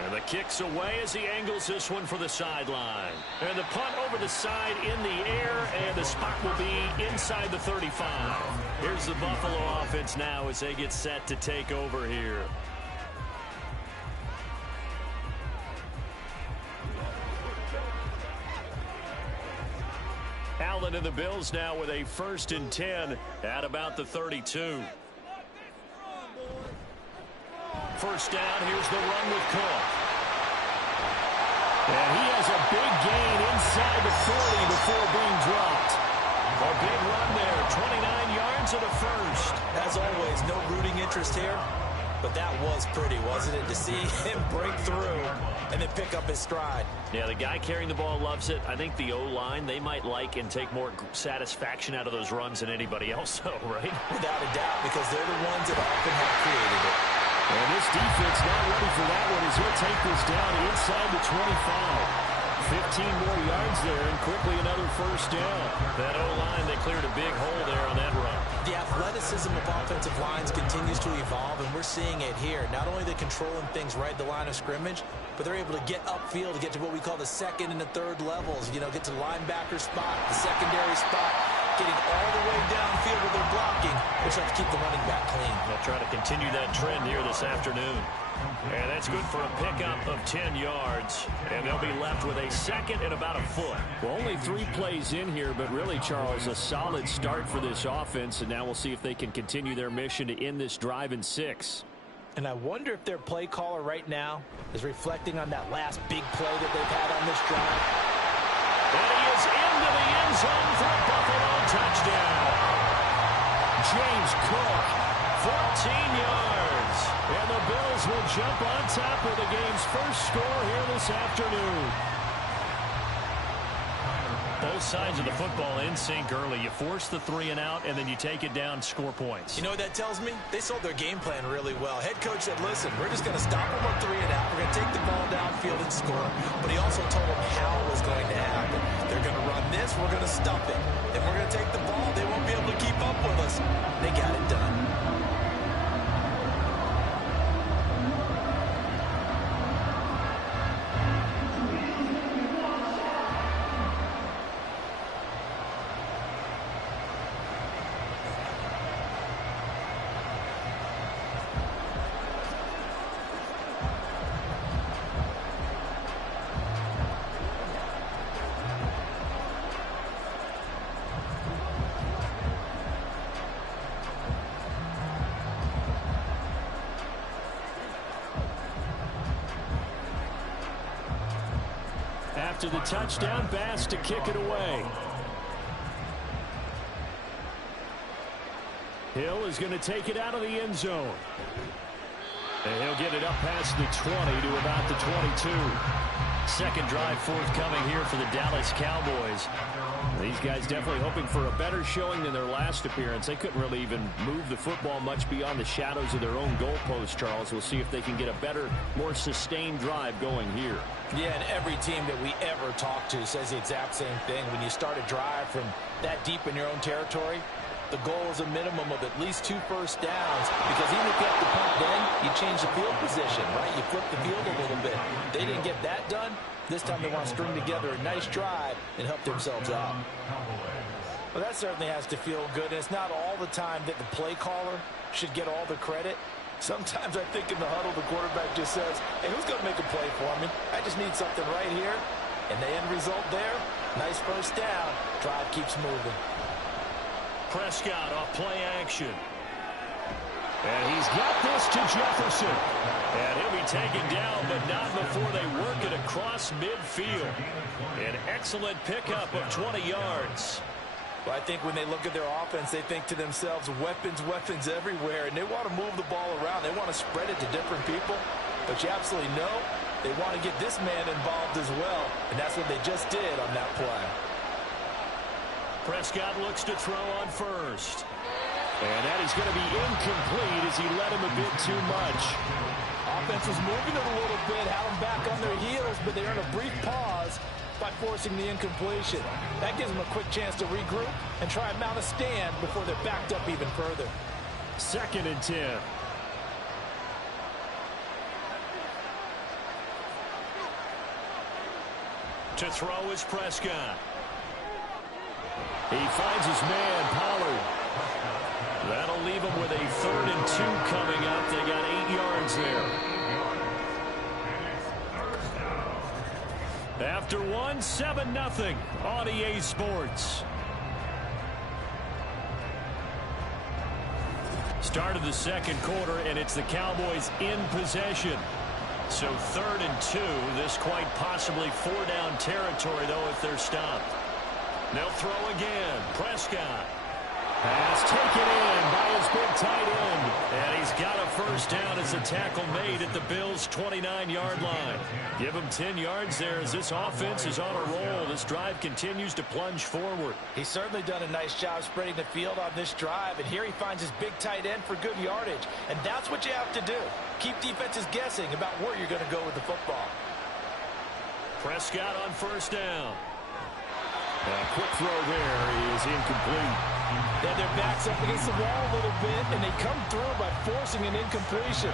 And the kick's away as he angles this one for the sideline. And the punt over the side in the air, and the spot will be inside the 35. Here's the Buffalo offense now as they get set to take over here. Allen and the Bills now with a 1st and 10 at about the 32. First down, here's the run with Cook. And he has a big gain inside the 40 before being dropped. A big run there, 29 yards and a first. As always, no rooting interest here. But that was pretty, wasn't it, to see him break through and then pick up his stride. Yeah, the guy carrying the ball loves it. I think the O-line, they might like and take more satisfaction out of those runs than anybody else, though, right? Without a doubt, because they're the ones that often have created it. And this defense not ready for that one as he'll take this down inside the 25. 15 more yards there, and quickly another first down. That O-line, they cleared a big hole there on that run. The athleticism of offensive lines continues to evolve, and we're seeing it here. Not only are they controlling things right at the line of scrimmage, but they're able to get upfield to get to what we call the second and the third levels. You know, get to the linebacker spot, the secondary spot, getting all the way downfield with their blocking, which helps keep the running back clean. They'll try to continue that trend here this afternoon. And that's good for a pickup of 10 yards. And they'll be left with a second and about a foot. Well, only 3 plays in here, but really, Charles, a solid start for this offense. And now we'll see if they can continue their mission to end this drive in 6. And I wonder if their play caller right now is reflecting on that last big play that they've had on this drive. And he is into the end zone for a Buffalo touchdown. James Cook, 14 yards. and the Bills will jump on top of the game's first score here this afternoon. Both sides of the football in sync early. You force the 3 and out, and then you take it down, score points. You know what that tells me? They sold their game plan really well. Head coach said, listen, we're just going to stop them on 3 and out. We're going to take the ball downfield and score. But he also told them how it was going to happen. They're going to run this. We're going to stuff it. Then we're going to take the ball. They won't be able to keep up with us. They got it done. After the touchdown, Bass to kick it away. Hill is going to take it out of the end zone. And he'll get it up past the 20 to about the 22. Second drive forthcoming here for the Dallas Cowboys. These guys definitely hoping for a better showing than their last appearance. They couldn't really even move the football much beyond the shadows of their own goalpost, Charles. We'll see if they can get a better, more sustained drive going here. Yeah, and every team that we ever talk to says the exact same thing. When you start a drive from that deep in your own territory, the goal is a minimum of at least 2 first downs, because even if you have to punt then, you change the field position, right? You flip the field a little bit. They didn't get that done. This time they want to string together a nice drive and help themselves out. Well, that certainly has to feel good, and it's not all the time that the play caller should get all the credit. Sometimes I think in the huddle, the quarterback just says, hey, who's going to make a play for me? I just need something right here. And the end result there, nice first down. Drive keeps moving. Prescott off play action. And he's got this to Jefferson. And he'll be taken down, but not before they work it across midfield. An excellent pickup of 20 yards. Well, I think when they look at their offense, they think to themselves, weapons, weapons everywhere. And they want to move the ball around. They want to spread it to different people. But you absolutely know they want to get this man involved as well. And that's what they just did on that play. Prescott looks to throw on first. And that is going to be incomplete as he led him a bit too much. Offense was moving it a little bit, had them back on their heels, but they earned a brief pause by forcing the incompletion. That gives them a quick chance to regroup and try and mount a stand before they're backed up even further. 2nd and 10. To throw is Prescott. He finds his man, Pollard. That'll leave him with a 3rd and 2 coming up. They got 8 yards there. After 1, 7-0 on EA Sports. Start of the second quarter, and it's the Cowboys in possession. So 3rd and 2. This quite possibly 4-down territory, though, if they're stopped. They'll throw again. Prescott. Pass taken in by his big tight end. And he's got a first down as a tackle made at the Bills' 29-yard line. Give him 10 yards there as this offense is on a roll. This drive continues to plunge forward. He's certainly done a nice job spreading the field on this drive, and here he finds his big tight end for good yardage. And that's what you have to do. Keep defenses guessing about where you're going to go with the football. Prescott on first down. A quick throw there is incomplete. Then their backs up against the wall a little bit, and they come through by forcing an incompletion.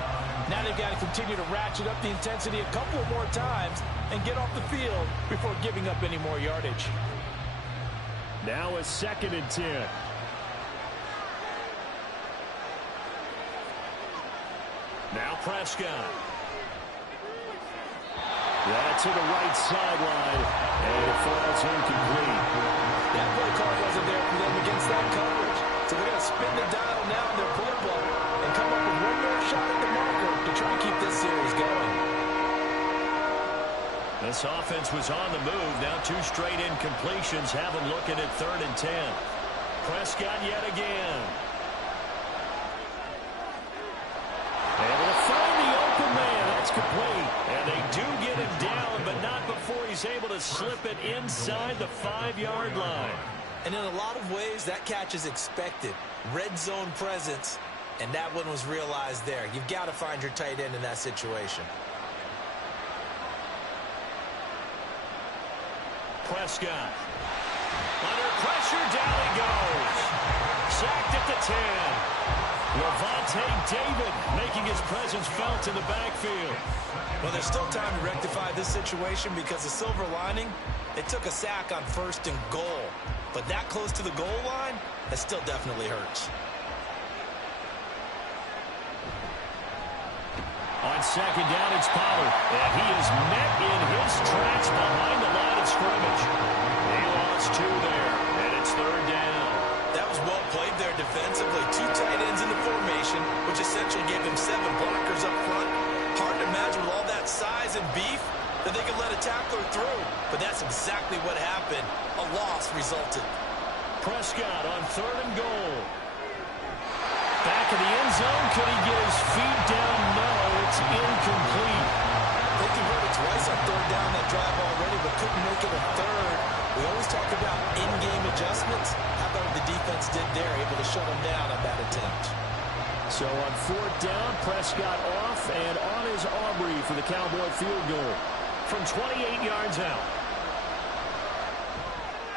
Now they've got to continue to ratchet up the intensity a couple of more times and get off the field before giving up any more yardage. Now a 2nd and 10. Now Prescott. That's to the right sideline, and it falls incomplete. That play call wasn't there for them against that coverage. So they're going to spin the dial now in their playbook and come up with one more shot at the marker to try and keep this series going. This offense was on the move. Now 2 straight incompletions have them looking at 3rd and 10. Prescott yet again. Able to find the open man. That's complete. And they do get him down, but not before he's able to slip it inside the 5-yard line. And in a lot of ways, that catch is expected. Red zone presence, and that one was realized there. You've got to find your tight end in that situation. Prescott. Under pressure, down he goes. Sacked at the 10. Lavonte David making his presence felt in the backfield. Well, there's still time to rectify this situation because the silver lining, they took a sack on 1st and goal. But that close to the goal line, that still definitely hurts. On 2nd down, it's Pollard. And he is met in his tracks behind the line of scrimmage. He lost 2 there, and it's 3rd down. That was well played there defensively. 2 tight ends in the formation, which essentially gave him 7 blockers up front. Hard to imagine with all that size and beef that they could let a tackler through. But that's exactly what happened. A loss resulted. Prescott on 3rd and goal. Back in the end zone. Could he get his feet down? No, it's incomplete. They converted twice on 3rd down that drive already, but couldn't make it a 3rd. We always talk about in-game adjustments. How about what the defense did there, able to shut them down on that attempt. So on 4th down, Prescott off, and on is Aubrey for the Cowboy field goal from 28 yards out.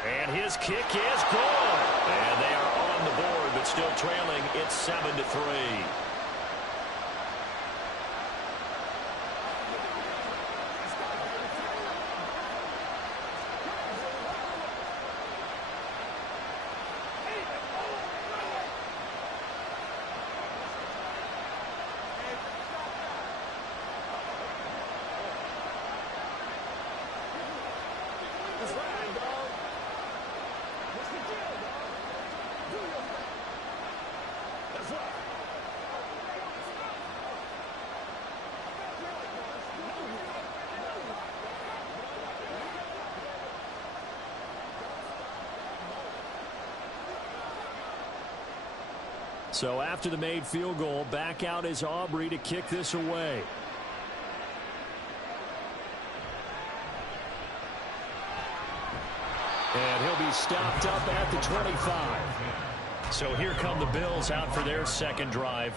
And his kick is good. And they are on the board, but still trailing. It's 7-3. So after the made field goal, back out is Aubrey to kick this away. And he'll be stopped up at the 25. So here come the Bills out for their 2nd drive.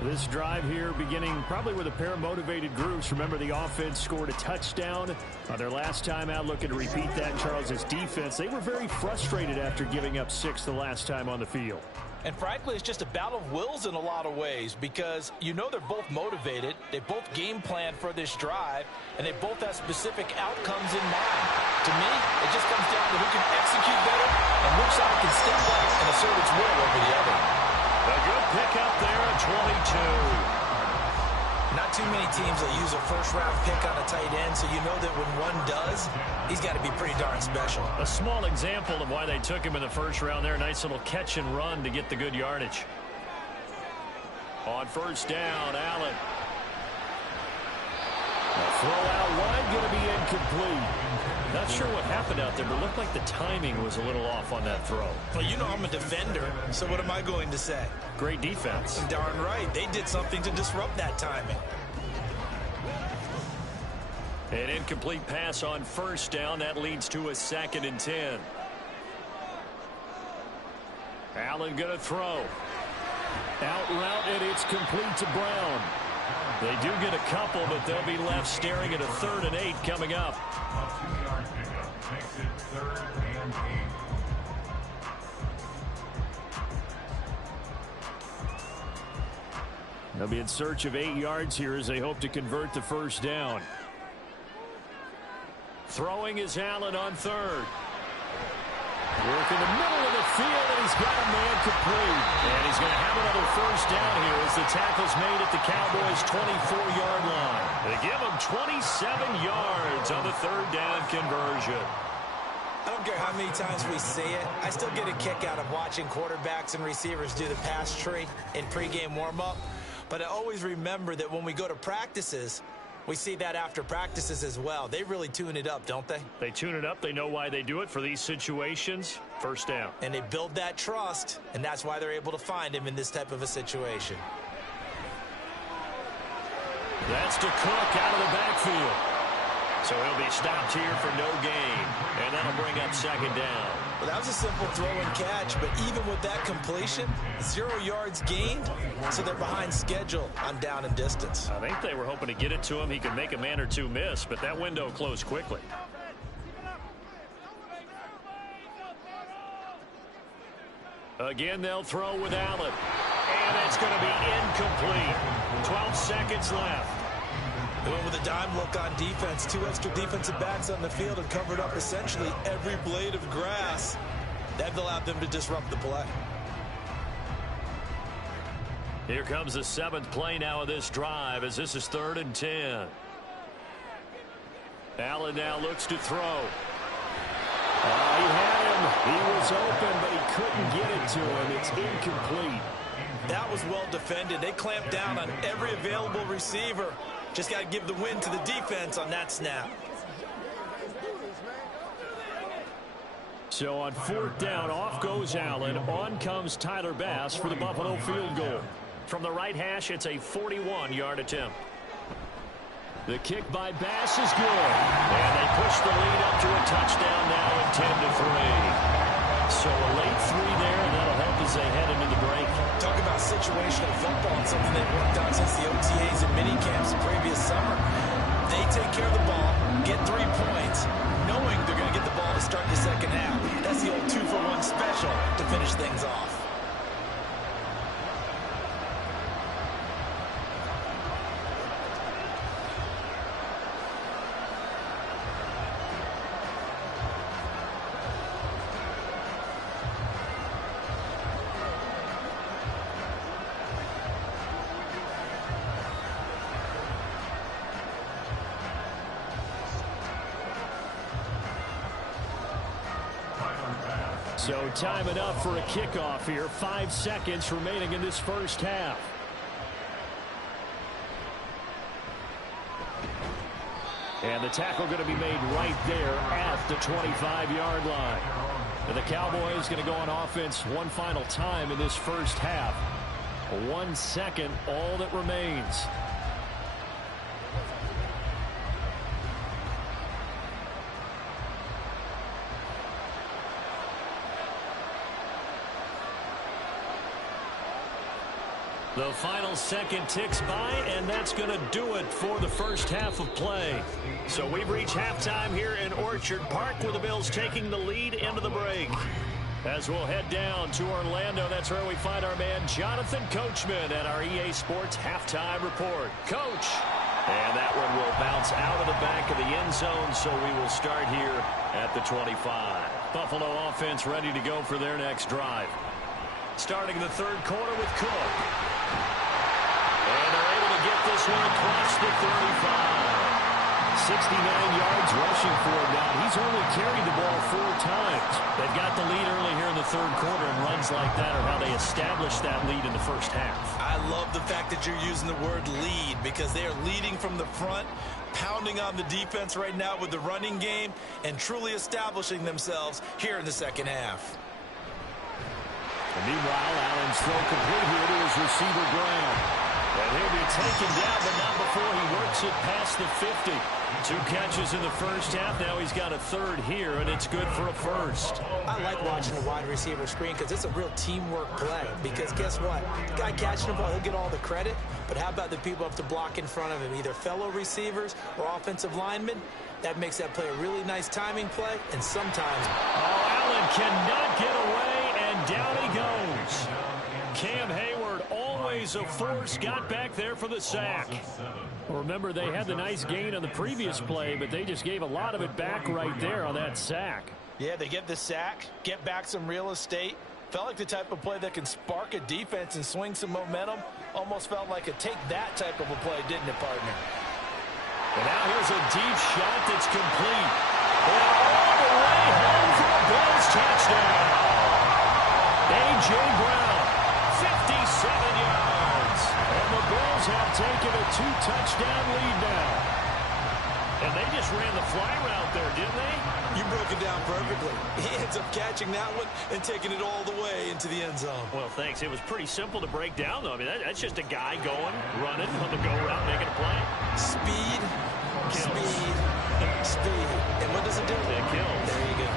This drive here beginning probably with a pair of motivated groups. Remember, the offense scored a touchdown on their last time out, looking to repeat that in Charles's defense. They were very frustrated after giving up 6 the last time on the field. And frankly, it's just a battle of wills in a lot of ways because you know they're both motivated. They both game planned for this drive, and they both have specific outcomes in mind. To me, it just comes down to who can execute better and which side can step up and assert its will over the other. A good pick up there at 22. Not too many teams will use a first-round pick on a tight end, so you know that when one does, he's got to be pretty darn special. A small example of why they took him in the 1st round there. Nice little catch and run to get the good yardage. On 1st down, Allen. A throw out wide, going to be incomplete. Not sure what happened out there, but it looked like the timing was a little off on that throw. Well, you know I'm a defender, so what am I going to say? Great defense. Darn right. They did something to disrupt that timing. An incomplete pass on first down. That leads to a 2nd and 10. Allen going to throw. Out route, and it's complete to Brown. They do get a couple, but they'll be left staring at a 3rd and 8 coming up. A 2-yard pickup makes it 3rd and 8. They'll be in search of 8 yards here as they hope to convert the first down. Throwing is Allen on 3rd. Work in the middle of the field, and he's got a man complete. And he's going to have another first down here as the tackle's made at the Cowboys' 24-yard line. They give him 27 yards on the 3rd down conversion. I don't care how many times we see it. I still get a kick out of watching quarterbacks and receivers do the pass tree in pregame warm-up. But I always remember that when we go to practices, we see that after practices as well. They really tune it up, don't they? They tune it up. They know why they do it for these situations. First down. And they build that trust, and that's why they're able to find him in this type of a situation. That's to Cook out of the backfield. So he'll be stopped here for no gain. And that'll bring up 2nd down. Well, that was a simple throw and catch, but even with that completion, 0 yards gained, so they're behind schedule on down and distance. I think they were hoping to get it to him. He could make a man or two miss, but that window closed quickly. Again, they'll throw with Allen. And it's going to be incomplete. 12 seconds left. They went with a dime look on defense. 2 extra defensive backs on the field and covered up essentially every blade of grass. That allowed them to disrupt the play. Here comes the 7th play now of this drive as this is 3rd and 10. Allen now looks to throw. He had him. He was open, but he couldn't get it to him. It's incomplete. That was well defended. They clamped down on every available receiver. Just got to give the win to the defense on that snap. So on 4th down, off goes Allen. On comes Tyler Bass for the Buffalo field goal. From the right hash, it's a 41-yard attempt. The kick by Bass is good. And they push the lead up to a touchdown now at 10-3. So a late 3 there, and that'll help as they head into the break. Talk about situational football and something they've worked on since the OTAs and mini camps the previous summer. They take care of the ball, get 3 points, knowing they're going to get the ball to start the second half. That's the old 2-for-1 special to finish things off. So time enough for a kickoff here. 5 seconds remaining in this first half. And the tackle going to be made right there at the 25-yard line. And the Cowboys going to go on offense one final time in this first half. 1 second, all that remains. The final second ticks by, and that's going to do it for the first half of play. So we've reached halftime here in Orchard Park with the Bills taking the lead into the break. As we'll head down to Orlando, that's where we find our man Jonathan Coachman at our EA Sports Halftime Report. Coach! And that one will bounce out of the back of the end zone, so we will start here at the 25. Buffalo offense ready to go for their next drive. Starting the third quarter with Cook. And they're able to get this one across the 35. 69 yards rushing for him now. He's only carried the ball 4 times. They've got the lead early here in the third quarter, and runs like that are how they establish that lead in the first half. I love the fact that you're using the word lead because they are leading from the front, pounding on the defense right now with the running game, and truly establishing themselves here in the second half. And meanwhile, Allen's throw complete here to his receiver, Brown. And he'll be taken down, but not before he works it past the 50. 2 catches in the first half. Now he's got a third here, and it's good for a first. I like watching a wide receiver screen because it's a real teamwork play. Because guess what? The guy catching the ball, he'll get all the credit. But how about the people up to block in front of him, either fellow receivers or offensive linemen? That makes that play a really nice timing play, and sometimes... Oh, Allen cannot get away, and down he goes. Cam Hayward, always a force, got back there for the sack. Remember, they had the nice gain on the previous play, but they just gave a lot of it back right there on that sack. Yeah, they get the sack, get back some real estate. Felt like the type of play that can spark a defense and swing some momentum. Almost felt like a take-that type of a play, didn't it, partner? And now here's a deep shot that's complete. And all the way home for a Bills touchdown. A.J. Brown, 57 yards. And the Bills have taken a 2-touchdown lead now. And they just ran the fly route there, didn't they? You broke it down perfectly. He ends up catching that one and taking it all the way into the end zone. Well, thanks. It was pretty simple to break down, though. I mean, that's just a guy going, running on the go route, making a play. Speed, Kills. speed. And what does it do? It kills. There you go.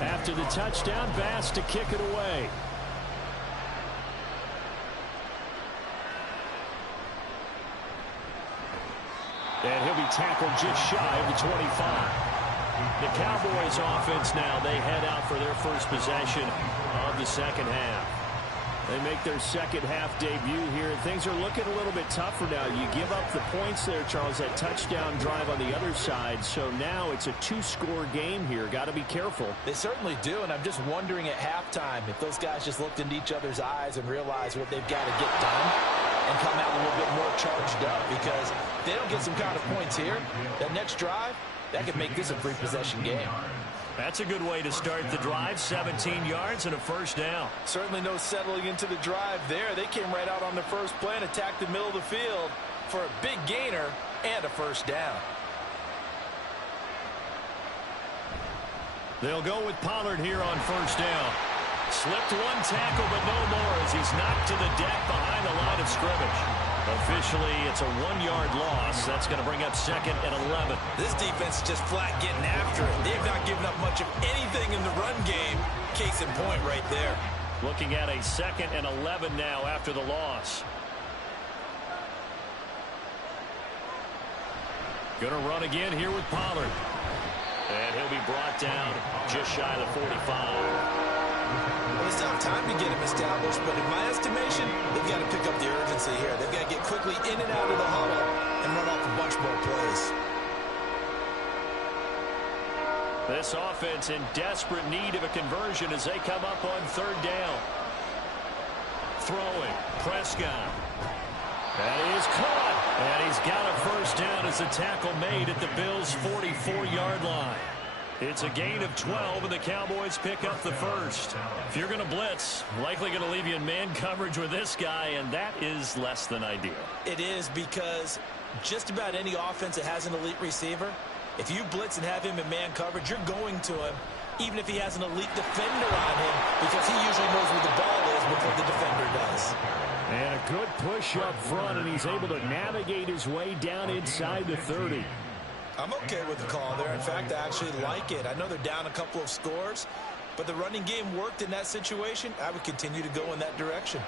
After the touchdown, Bass to kick it away. And he'll be tackled just shy of the 25. The Cowboys offense now, they head out for their first possession of the second half. They make their second half debut here. Things are looking a little bit tougher now. You give up the points there, Charles, that touchdown drive on the other side. So now it's a 2-score game here. Got to be careful. They certainly do, and I'm just wondering at halftime if those guys just looked into each other's eyes and realized what they've got to get done and come out a little bit more charged up, because if they don't get some kind of points here, that next drive, that could make this a free-possession game. That's a good way to start the drive. 17 yards and a first down. Certainly no settling into the drive there. They came right out on the first play and attacked the middle of the field for a big gainer and a first down. They'll go with Pollard here on first down. Slipped one tackle, but no more as he's knocked to the deck behind the line of scrimmage. Officially, it's a 1-yard loss. That's going to bring up 2nd and 11. This defense is just flat getting after it. They've not given up much of anything in the run game. Case in point right there. Looking at a 2nd and 11 now after the loss. Going to run again here with Pollard. And he'll be brought down just shy of the 45. Well, they still have time to get him established, but in my estimation, they've got to pick up the urgency here. They've got to get quickly in and out of the huddle and run off a bunch more plays. This offense in desperate need of a conversion as they come up on third down. Throwing, Prescott. That is caught, and he's got a first down as the tackle made at the Bills' 44-yard line. It's a gain of 12, and the Cowboys pick up the first. If you're going to blitz, likely going to leave you in man coverage with this guy, and that is less than ideal. It is, because just about any offense that has an elite receiver, if you blitz and have him in man coverage, you're going to him, even if he has an elite defender on him, because he usually knows where the ball is before the defender does. And a good push up front, and he's able to navigate his way down inside the 30. I'm okay with the call there. In fact, I actually like it. I know they're down a couple of scores, but the running game worked in that situation. I would continue to go in that direction.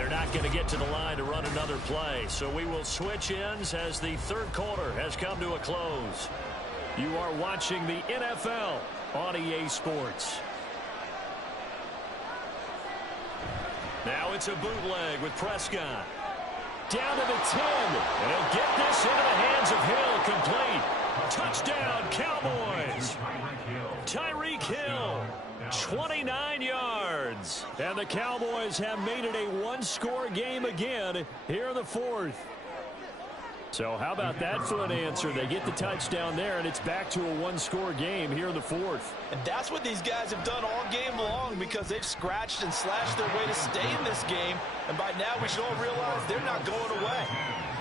they're not going to get to the line to run another play. So we will switch ends as the third quarter has come to a close. You are watching the NFL on EA Sports. Now it's a bootleg with Prescott. Down to the 10. And he'll get this into the hands of Hill. Complete. Touchdown, Cowboys. Tyreek Hill, 29 yards. And the Cowboys have made it a one-score game again here in the fourth. So how about that for an answer? They get the touchdown there, and it's back to a one-score game here in the fourth. And that's what these guys have done all game long, because they've scratched and slashed their way to stay in this game. And by now we should all realize they're not going away.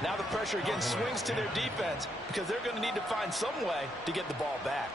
Now the pressure again swings to their defense, because they're going to need to find some way to get the ball back.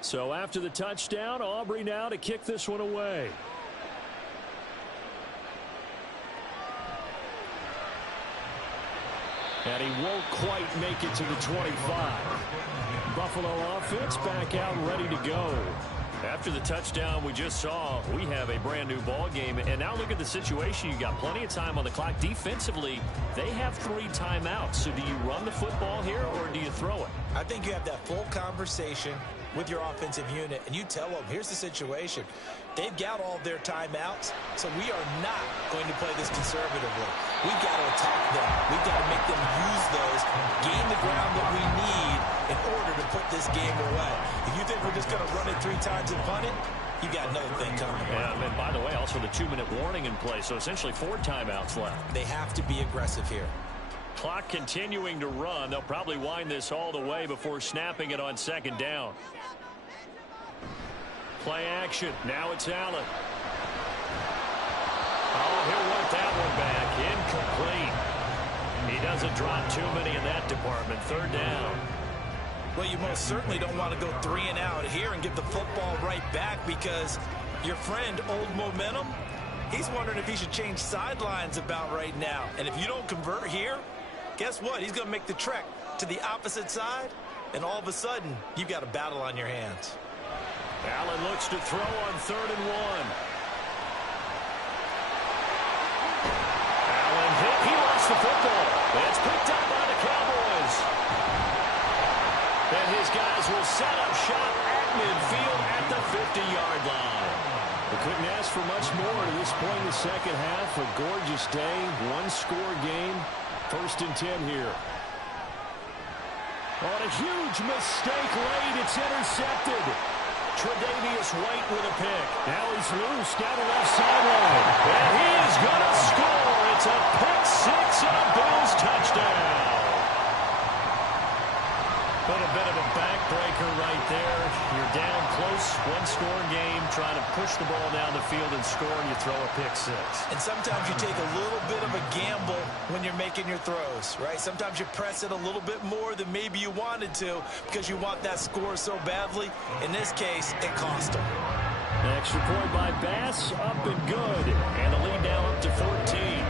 So after the touchdown, Aubrey now to kick this one away. And he won't quite make it to the 25. Buffalo offense back out ready to go. After the touchdown we just saw, we have a brand new ball game. And now look at the situation. You got plenty of time on the clock. Defensively, they have 3 timeouts. So do you run the football here or do you throw it? I think you have that full conversation with your offensive unit, and you tell them, here's the situation. They've got all their timeouts, so we are not going to play this conservatively. We've got to attack them. We've got to make them use those, gain the ground that we need in order to put this game away. If you think we're just going to run it 3 times and punt it, you got another thing coming. Yeah, and by the way, also the 2-minute warning in place, so essentially 4 timeouts left. They have to be aggressive here. Clock continuing to run. They'll probably wind this all the way before snapping it on second down. Play action. Now it's Allen. Oh, he'll work that one back. Incomplete. He doesn't drop too many in that department. Third down. Well, you most certainly don't want to go 3 and out here and get the football right back, because your friend, Old Momentum, he's wondering if he should change sidelines about right now. And if you don't convert here, guess what? He's going to make the trek to the opposite side, and all of a sudden, you've got a battle on your hands. Allen looks to throw on 3rd and 1. Allen hit. He lost the football. It's picked up by the Cowboys. And his guys will set up shop at midfield at the 50-yard line. We couldn't ask for much more to this point in the second half. A gorgeous day, one-score game. 1st and 10 here. On a huge mistake late, it's intercepted. Tre'Davious White with a pick. Now he's loose down the left sideline. And he's going to score. It's a pick 6 and a Bills touchdown. But a bit of a backbreaker right there. You're down close, one-score game, trying to push the ball down the field and score, and you throw a pick 6. And sometimes you take a little bit of a gamble when you're making your throws, right? Sometimes you press it a little bit more than maybe you wanted to because you want that score so badly. In this case, it cost them. An extra point by Bass, up and good. And the lead now up to 14.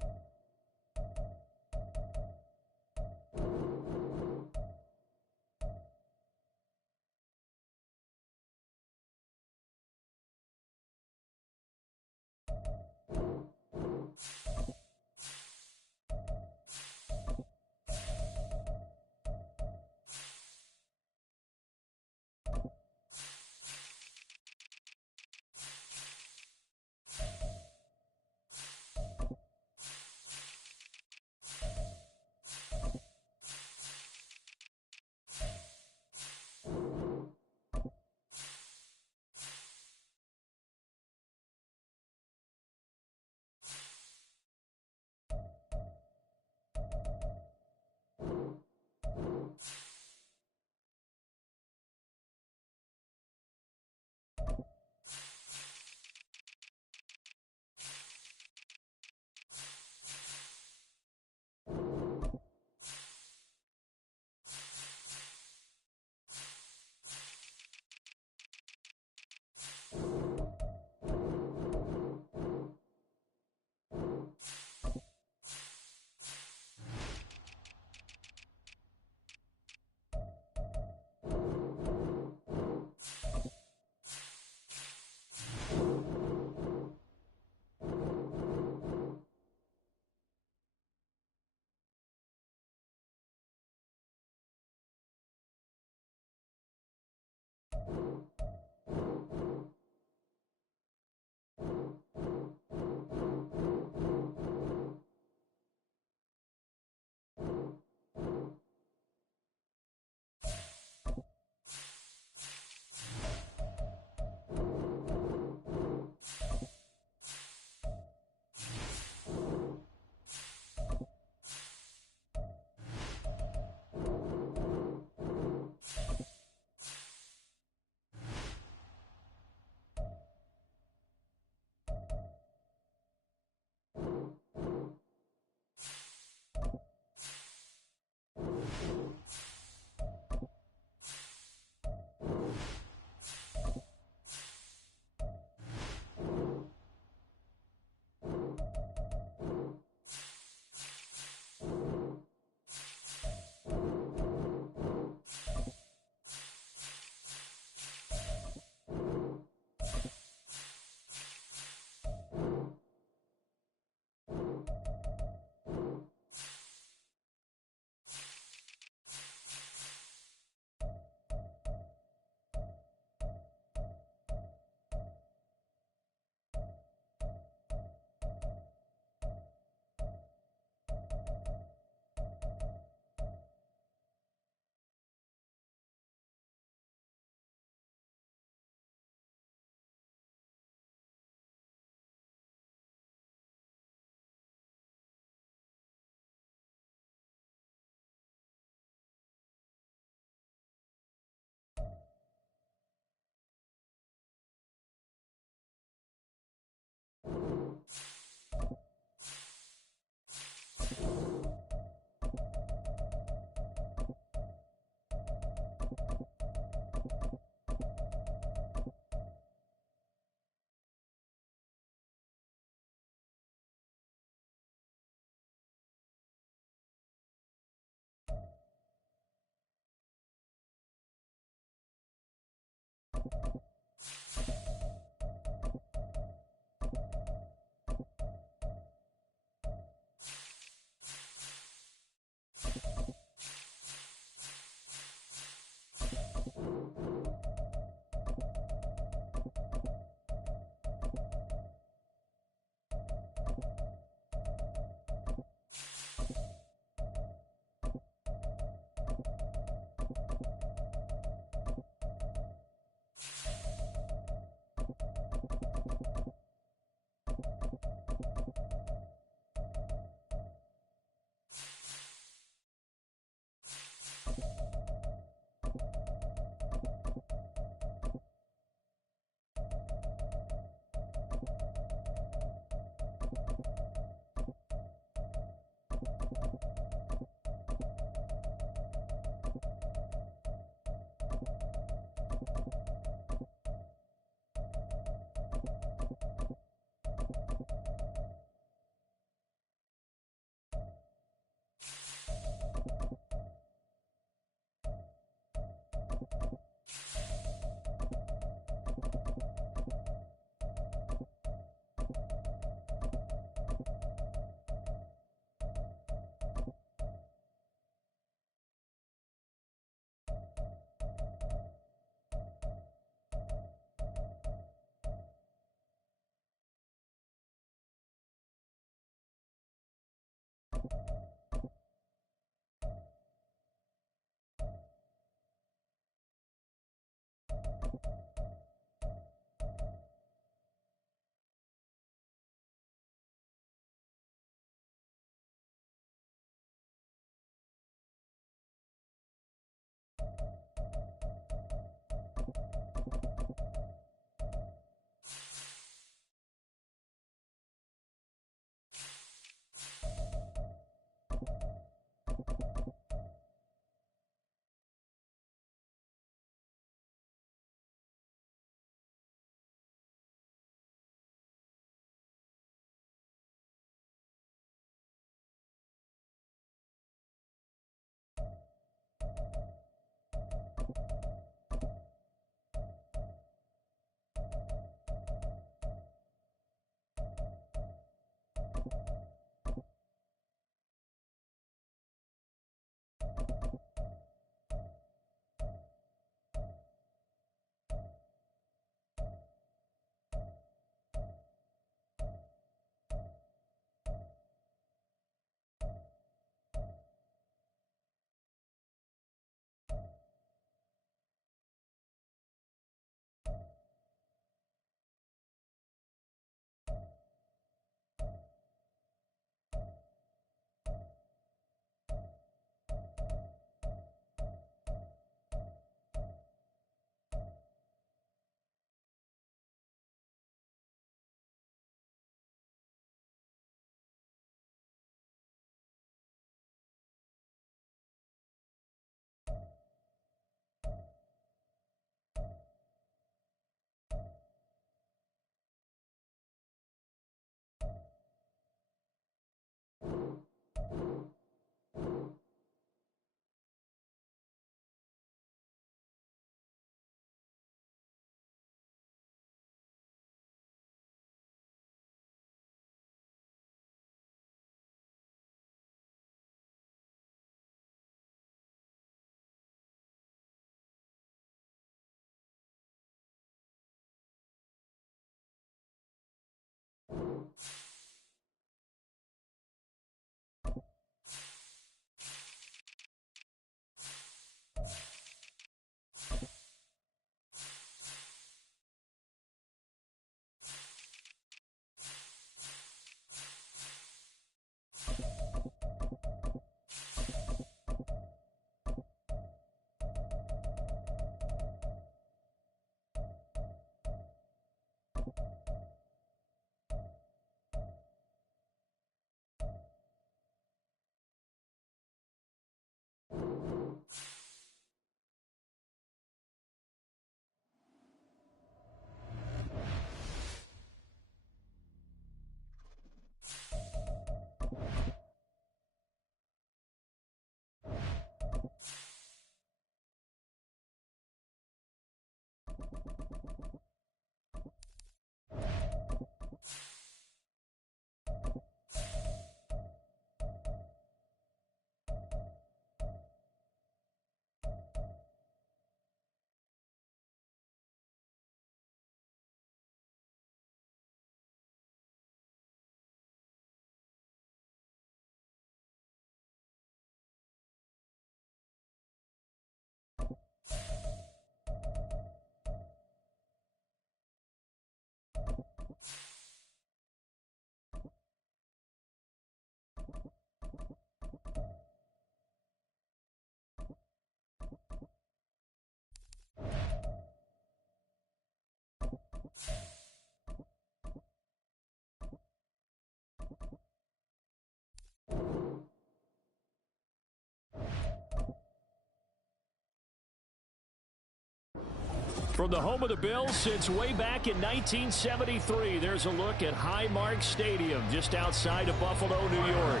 From the home of the Bills since way back in 1973, there's a look at Highmark Stadium just outside of Buffalo, New York.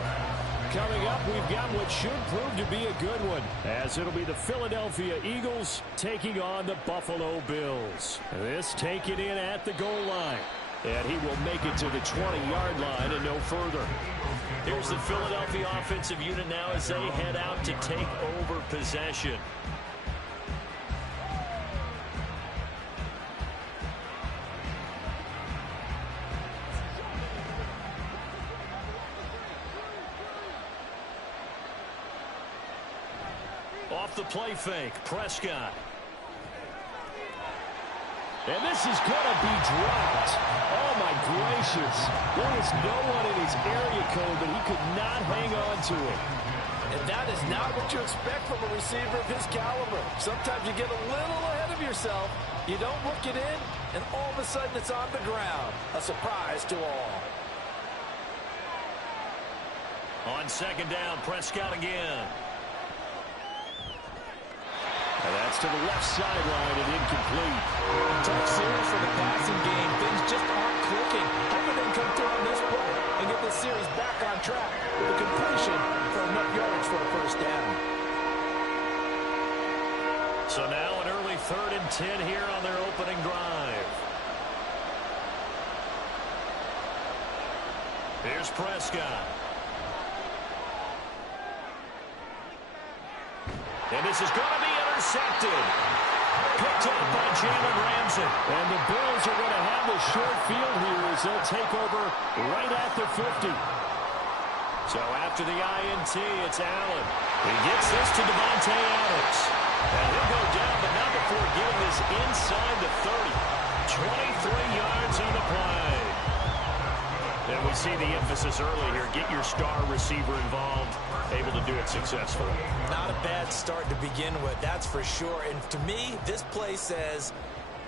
Coming up, we've got what should prove to be a good one, as it'll be the Philadelphia Eagles taking on the Buffalo Bills. This taken in at the goal line, and he will make it to the 20-yard line and no further. Here's the Philadelphia offensive unit now as they head out to take over possession. Off the play fake, Prescott. And this is going to be dropped. Oh, my gracious. There was no one in his area code, but he could not hang on to it. And that is not what you expect from a receiver of his caliber. Sometimes you get a little ahead of yourself. You don't look it in, and all of a sudden it's on the ground. A surprise to all. On second down, Prescott again. And that's to the left sideline and incomplete. Tough series for the passing game. Things just aren't clicking. Hoping they can come through on this play and get this series back on track with a completion for enough yards for the first down. So now an early 3rd and 10 here on their opening drive. Here's Prescott. And this is going to be intercepted. Picked up by Jalen Ramsey. And the Bills are going to have the short field here as they'll take over right at the 50. So after the INT, it's Allen. He gets this to Devontae Adams. And he'll go down, but not before getting this inside the 30. 23 yards on the play. And we see the emphasis early here. Get your star receiver involved. Able to do it successfully. Not a bad start to begin with, that's for sure. And to me, this play says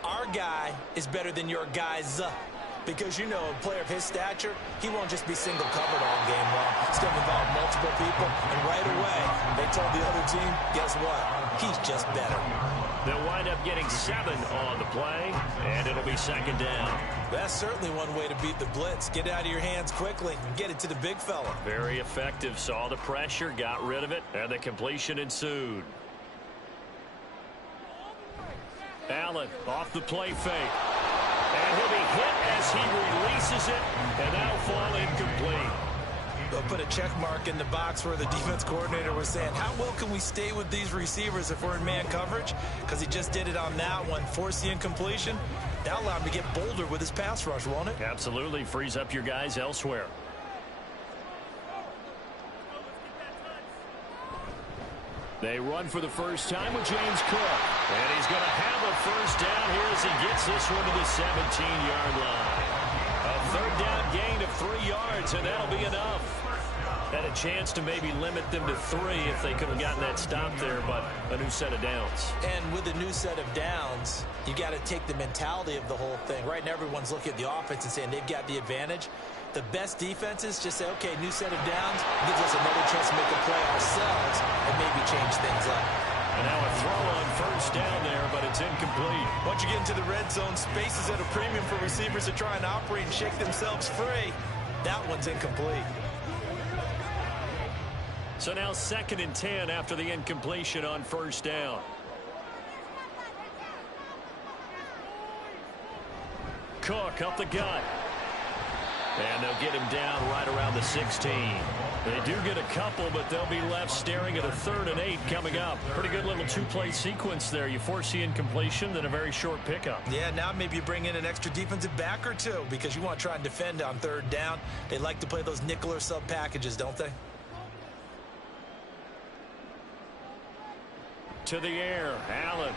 our guy is better than your guys. Because, you know, a player of his stature, he won't just be single covered all game long. He's going to involve multiple people. And right away, they told the other team, guess what? He's just better. They'll wind up getting 7 on the play, and it'll be second down. That's certainly one way to beat the blitz. Get it out of your hands quickly and get it to the big fella. Very effective. Saw the pressure, got rid of it, and the completion ensued. Allen off the play fake. And he'll be hit as he releases it, and that'll fall incomplete. They'll put a check mark in the box where the defense coordinator was saying, how well can we stay with these receivers if we're in man coverage? Because he just did it on that one, forced the incompletion. That'll allow him to get bolder with his pass rush, won't it? Absolutely. Frees up your guys elsewhere. They run for the first time with James Cook. And he's going to have a first down here as he gets this one to the 17-yard line. A 3rd down gain of 3 yards, and that'll be enough. Had a chance to maybe limit them to 3 if they could have gotten that stop there, but a new set of downs. And with a new set of downs, you got to take the mentality of the whole thing. Right now, everyone's looking at the offense and saying they've got the advantage. The best defenses just say, okay, new set of downs, gives us another chance to make a play ourselves and maybe change things up. And now a throw on first down there, but it's incomplete. Once you get into the red zone, space is at a premium for receivers to try and operate and shake themselves free. That one's incomplete. So now 2nd and 10 after the incompletion on first down. Cook up the gut. And they'll get him down right around the 16. They do get a couple, but they'll be left staring at a 3rd and 8 coming up. Pretty good little 2-play sequence there. You force the incompletion, then a very short pickup. Yeah, now maybe you bring in an extra defensive back or two because you want to try and defend on 3rd down. They like to play those nickel or sub packages, don't they? To the air, Allen.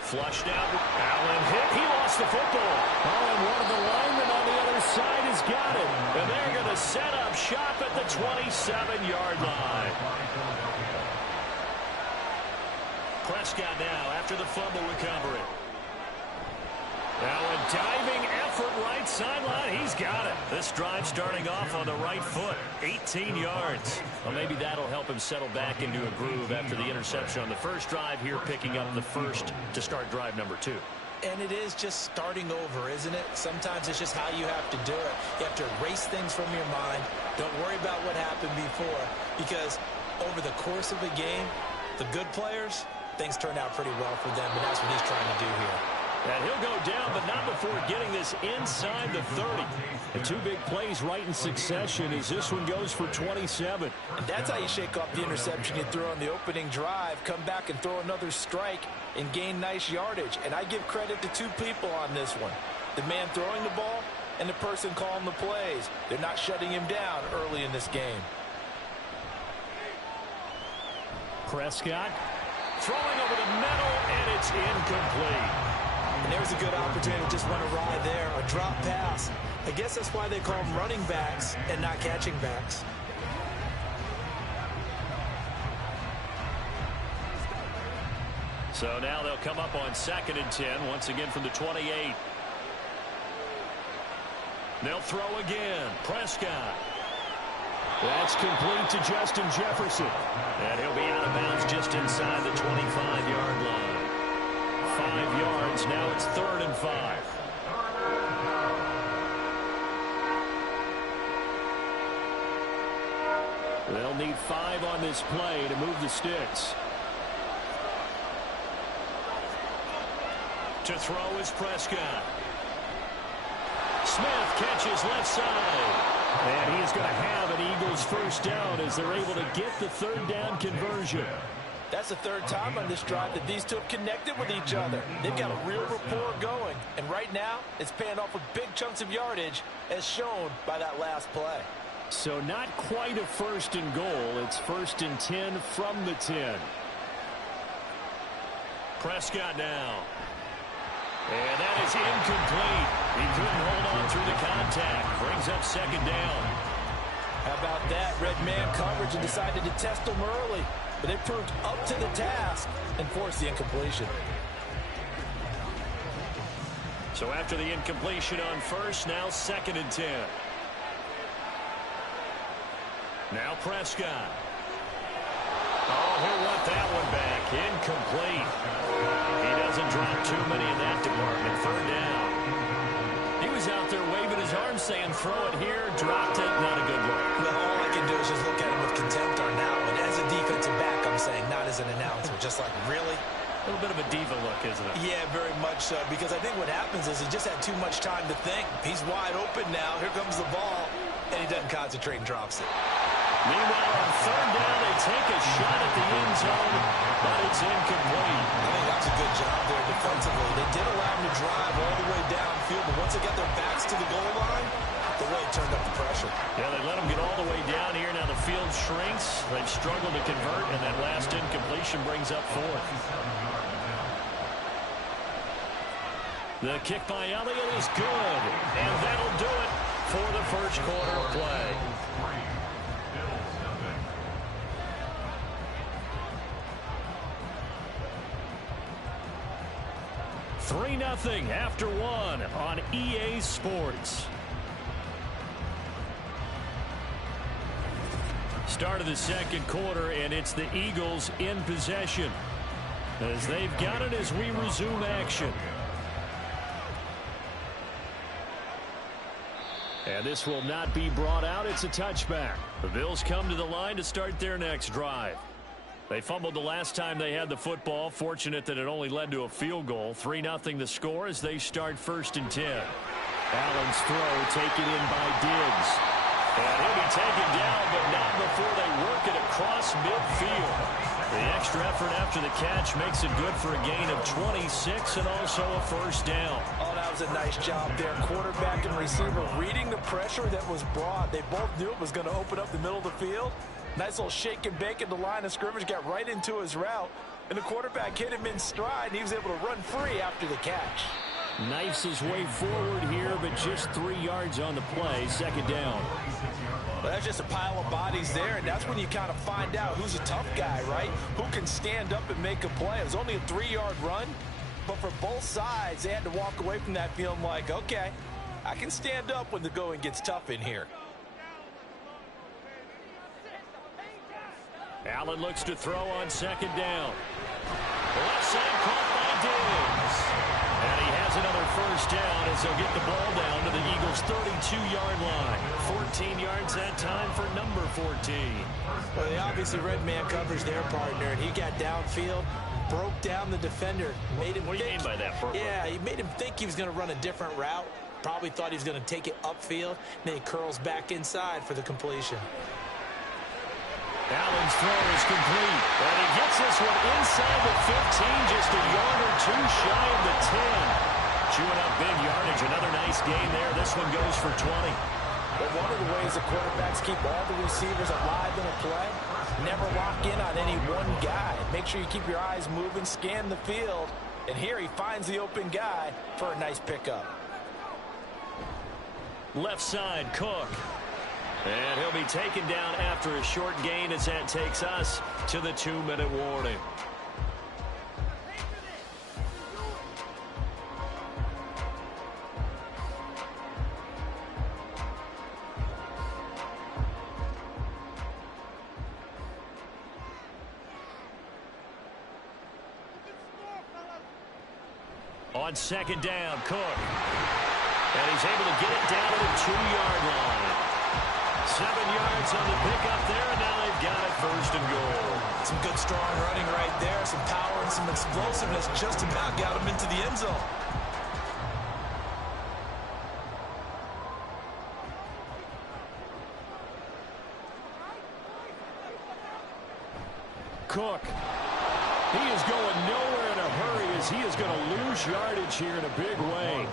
Flushed out. Allen hit. He lost the football. Oh, and one of the linemen on the other side has got it. And they're going to set up shop at the 27-yard line. Prescott now after the fumble recovery. Now a diving effort effort right sideline. He's got it. This drive starting off on the right foot. 18 yards. Well, maybe that'll help him settle back into a groove after the interception on the first drive here, picking up the first to start drive number 2. And it is just starting over, isn't it? Sometimes it's just how you have to do it. You have to erase things from your mind. Don't worry about what happened before, because over the course of a game, the good players, things turn out pretty well for them, and that's what he's trying to do here. And he'll go down, but not before getting this inside the 30. And 2 big plays right in succession as this one goes for 27. And that's how you shake off the interception you threw on the opening drive, come back and throw another strike and gain nice yardage. And I give credit to 2 people on this one. The man throwing the ball and the person calling the plays. They're not shutting him down early in this game. Prescott throwing over the middle, and it's incomplete. And there's a good opportunity to just run a ride there, a drop pass. I guess that's why they call them running backs and not catching backs. So now they'll come up on 2nd and 10, once again from the 28. They'll throw again. Prescott. That's complete to Justin Jefferson. And he'll be out of bounds just inside the 25-yard line. 5 yards. Now it's 3rd and 5. They'll need 5 on this play to move the sticks. To throw is Prescott. Smith catches left side. And he is going to have an Eagles first down as they're able to get the 3rd down conversion. That's the 3rd time on this drive that these 2 have connected with each other. They've got a real rapport going. And right now, it's paying off with big chunks of yardage, as shown by that last play. So not quite a 1st and goal. It's 1st and 10 from the 10. Prescott now. And that is incomplete. He couldn't hold on through the contact. Brings up 2nd down. How about that? Red man coverage and decided to test them early. But they proved up to the task and forced the incompletion. So after the incompletion on 1st, now 2nd and 10. Now Prescott. Oh, he'll want that one back. Incomplete. He doesn't drop too many in that department. 3rd down. He was out there waving his arms saying, throw it here, dropped it. Not a good look. Well, all I can do is just look at him with contempt on that one. As a defensive back, I'm saying, not as an announcer. Just like, really? A little bit of a diva look, isn't it? Yeah, very much so. Because I think what happens is he just had too much time to think. He's wide open now. Here comes the ball. And he doesn't concentrate and drops it. Meanwhile, on 3rd down, they take a shot at the end zone, but it's incomplete. I think that's a good job there defensively. They did allow him to drive all the way downfield, but once they got their backs to the goal line, they really turned up the pressure. Yeah, they let him get all the way down here. Now the field shrinks. They've struggled to convert, and that last incompletion brings up 4th. The kick by Elliott is good, and that'll do it for the first quarter of play. 3-0 after 1 on EA Sports. Start of the 2nd quarter, and it's the Eagles in possession as they've got it as we resume action. And this will not be brought out. It's a touchback. The Bills come to the line to start their next drive. They fumbled the last time they had the football. Fortunate that it only led to a field goal. 3-0 the score as they start 1st and 10. Allen's throw taken in by Diggs. And he'll be taken down, but not before they work it across midfield. The extra effort after the catch makes it good for a gain of 26 and also a 1st down. Oh, that was a nice job there. Quarterback and receiver reading the pressure that was brought. They both knew it was going to open up the middle of the field. Nice little shake and bake at the line of scrimmage, got right into his route. And the quarterback hit him in stride, and he was able to run free after the catch. Knifes his way forward here, but just 3 yards on the play. 2nd down. Well, that's just a pile of bodies there, and that's when you kind of find out who's a tough guy, right? Who can stand up and make a play. It was only a 3-yard run, but for both sides, they had to walk away from that feeling like, okay, I can stand up when the going gets tough in here. Allen looks to throw on second down. Left side caught by Diggs. And he has another first down as they'll get the ball down to the Eagles' 32-yard line. 14 yards that time for number 14. Well, they obviously read man coverage their partner, and he got downfield, broke down the defender, made him What do you mean by that, Burger? Yeah, he made him think he was going to run a different route. Probably thought he was going to take it upfield, and then he curls back inside for the completion. Allen's throw is complete. And he gets this one inside the 15, just a yard or two shy of the 10. Chewing up big yardage. Another nice gain there. This one goes for 20. Well, one of the ways the quarterbacks keep all the receivers alive in a play, never lock in on any one guy. Make sure you keep your eyes moving, scan the field. And here he finds the open guy for a nice pickup. Left side, Cook. And he'll be taken down after a short gain as that takes us to the 2-minute warning. On second down, Cook. And he's able to get it down to the 2-yard line. 7 yards on the pickup there, and now they've got it first and goal. Some good, strong running right there. Some power and some explosiveness just about got him into the end zone. Cook. He is going nowhere in a hurry as he is going to lose yardage here in a big way.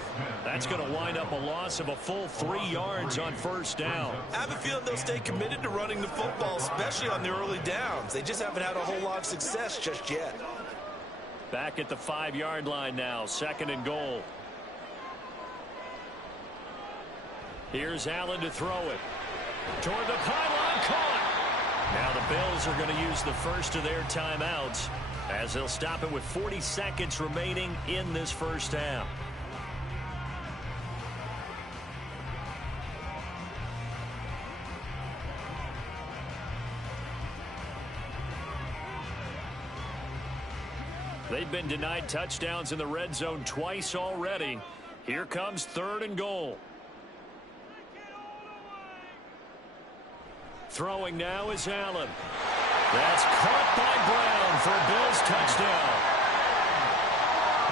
That's going to wind up a loss of a full 3 yards on first down. I have a feeling they'll stay committed to running the football, especially on the early downs. They just haven't had a whole lot of success just yet. Back at the 5-yard line now, second and goal. Here's Allen to throw it. Toward the pylon, caught. Now the Bills are going to use the first of their timeouts as they'll stop it with 40 seconds remaining in this first half. They've been denied touchdowns in the red zone twice already. Here comes third and goal. Throwing now is Allen. That's caught by Brown for a Bills touchdown.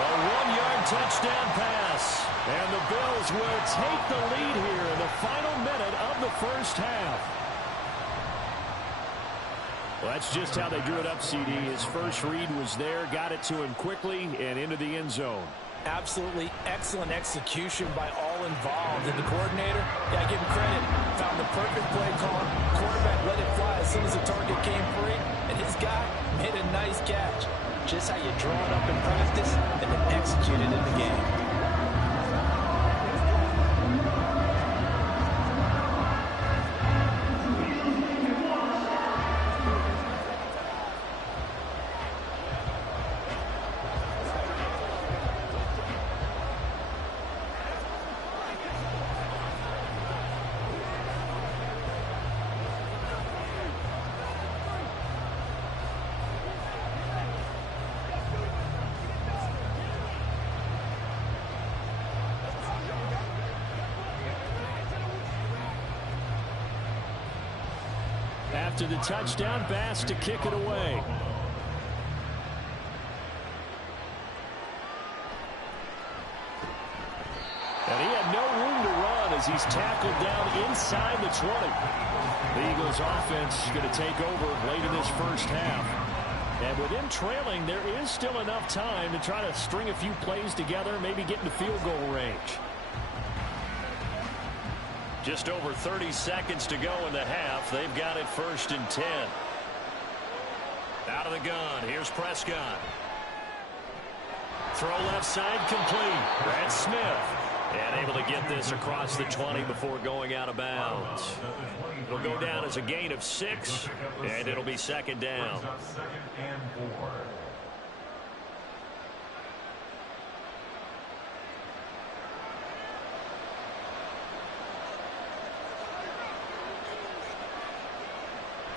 A 1-yard touchdown pass. And the Bills will take the lead here in the final minute of the first half. Well, that's just how they drew it up, CD. His first read was there, got it to him quickly, and into the end zone. Absolutely excellent execution by all involved. And the coordinator, yeah, give him credit, found the perfect play call. Quarterback let it fly as soon as the target came free, and his guy made a nice catch. Just how you draw it up in practice and then execute it in the game. After the touchdown, Bass to kick it away. And he had no room to run as he's tackled down inside the 20. The Eagles offense is going to take over late in this first half. And with him trailing, there is still enough time to try to string a few plays together, maybe get into field goal range. Just over 30 seconds to go in the half. They've got it first and 10. Out of the gun. Here's Prescott. Throw left side complete. That's Smith. And able to get this across the 20 before going out of bounds. It'll go down as a gain of 6, and it'll be second down. Second and 4.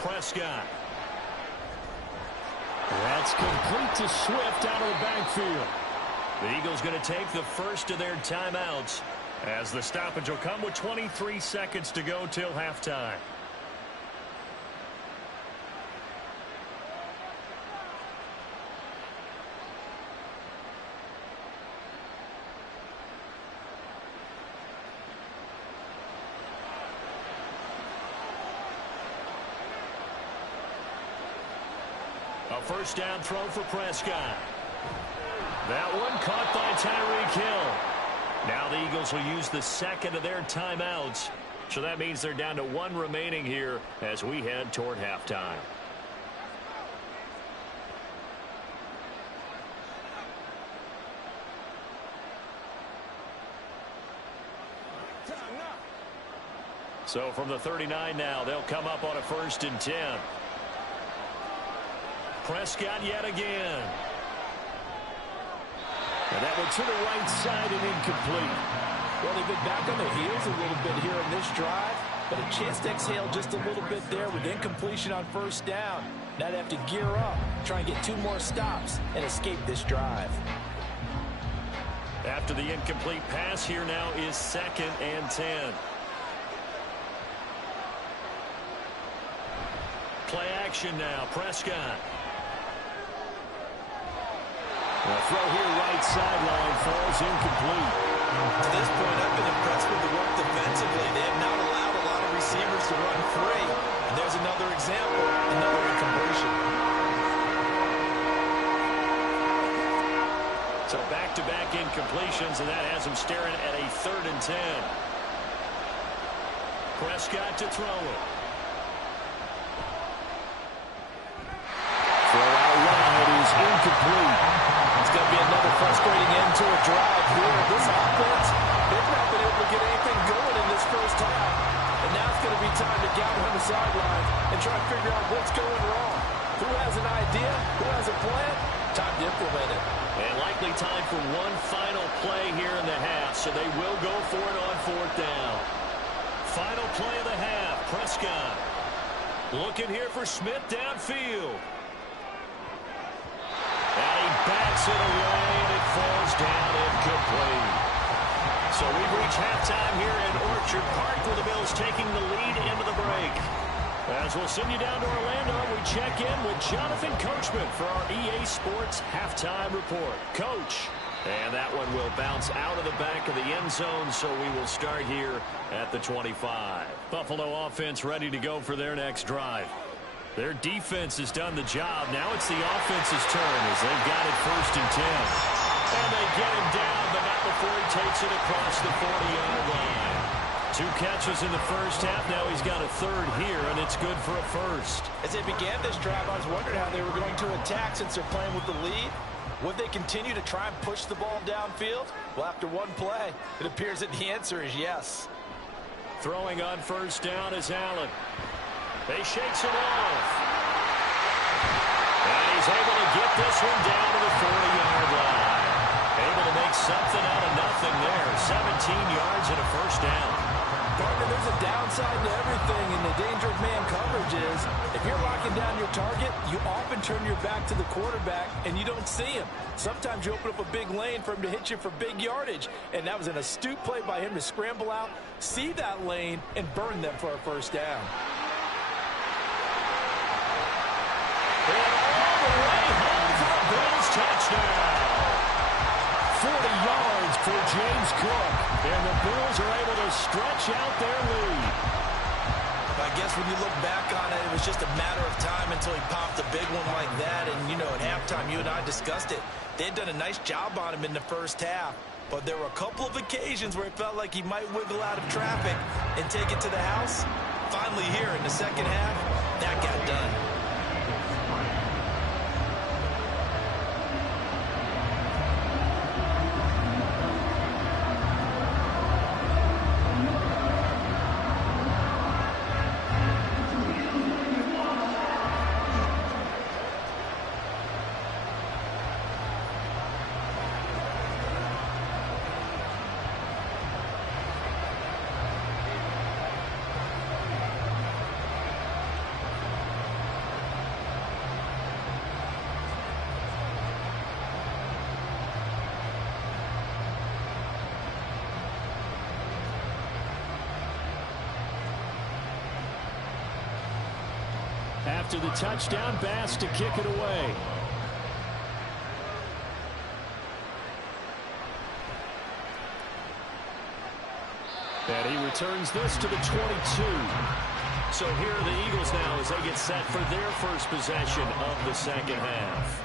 Prescott. That's complete to Swift out of the backfield. The Eagles going to take the first of their timeouts as the stoppage will come with 23 seconds to go till halftime. A first down throw for Prescott. That one caught by Tyreek Hill. Now the Eagles will use the second of their timeouts. So that means they're down to one remaining here as we head toward halftime. So from the 39 now, they'll come up on a 1st and 10. Prescott yet again. And that one to the right side and incomplete. Well, they've been back on their heels a little bit here in this drive, but a chance to exhale just a little bit there with incompletion on 1st down. Now they have to gear up, try and get 2 more stops and escape this drive. After the incomplete pass, here now is 2nd and 10. Play action now, Prescott. The throw here right sideline falls incomplete. To this point, I've been impressed with the work defensively. They have not allowed a lot of receivers to run free. And there's another example, another incompletion. So back-to-back incompletions, and that has him staring at a 3rd and 10. Prescott to throw it. Throw out wide is incomplete. It's going to be another frustrating end to a drive here. This offense, they've not been able to get anything going in this 1st half. And now it's going to be time to gather on the sideline and try to figure out what's going wrong. Who has an idea? Who has a plan? Time to implement it. And likely time for one final play here in the half, so they will go for it on 4th down. Final play of the half, Prescott. Looking here for Smith downfield. And he backs it away, and it falls down incomplete. So we've reached halftime here in Orchard Park with the Bills taking the lead into the break. As we'll send you down to Orlando, we check in with Jonathan Coachman for our EA Sports Halftime Report. Coach. And that one will bounce out of the back of the end zone, so we will start here at the 25. Buffalo offense ready to go for their next drive. Their defense has done the job. Now it's the offense's turn as they've got it 1st and 10. And they get him down, but not before he takes it across the 40-yard line. 2 catches in the 1st half. Now he's got a 3rd here, and it's good for a 1st. As they began this drive, I was wondering how they were going to attack since they're playing with the lead. Would they continue to try and push the ball downfield? Well, after one play, it appears that the answer is yes. Throwing on 1st down is Allen. He shakes it off. And he's able to get this one down to the 40-yard line. Able to make something out of nothing there. 17 yards and a 1st down. Partner, there's a downside to everything, and the danger of man coverage is if you're locking down your target, you often turn your back to the quarterback and you don't see him. Sometimes you open up a big lane for him to hit you for big yardage, and that was an astute play by him to scramble out, see that lane, and burn them for a 1st down. And all the way home for a Bills touchdown. 40 yards for James Cook. And the Bills are able to stretch out their lead. I guess when you look back on it, it was just a matter of time until he popped a big one like that. And, you know, at halftime, you and I discussed it. They had done a nice job on him in the 1st half. But there were a couple of occasions where it felt like he might wiggle out of traffic and take it to the house. Finally here in the 2nd half, that got done. After the touchdown, Bass to kick it away. And he returns this to the 22. So here are the Eagles now as they get set for their first possession of the second half.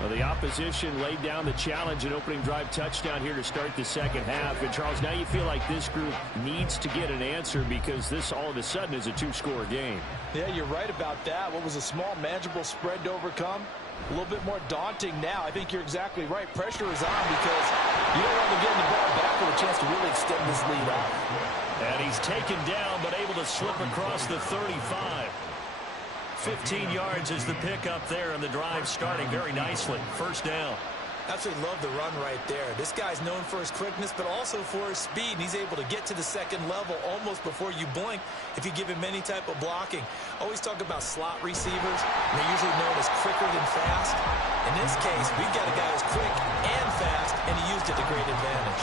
Well, the opposition laid down the challenge and opening drive touchdown here to start the second half. And, Charles, now you feel like this group needs to get an answer because this all of a sudden is a two-score game. Yeah, you're right about that. What was a small, manageable spread to overcome? A little bit more daunting now. I think you're exactly right. Pressure is on because you don't want to get the ball back with a chance to really extend this lead out. And he's taken down but able to slip across the 35. 15 yards is the pickup there, and the drive starting very nicely. First down. Absolutely love the run right there. This guy's known for his quickness, but also for his speed. And he's able to get to the second level almost before you blink if you give him any type of blocking. Always talk about slot receivers. And they're usually known as quicker than fast. In this case, we've got a guy who's quick and fast, and he used it to great advantage.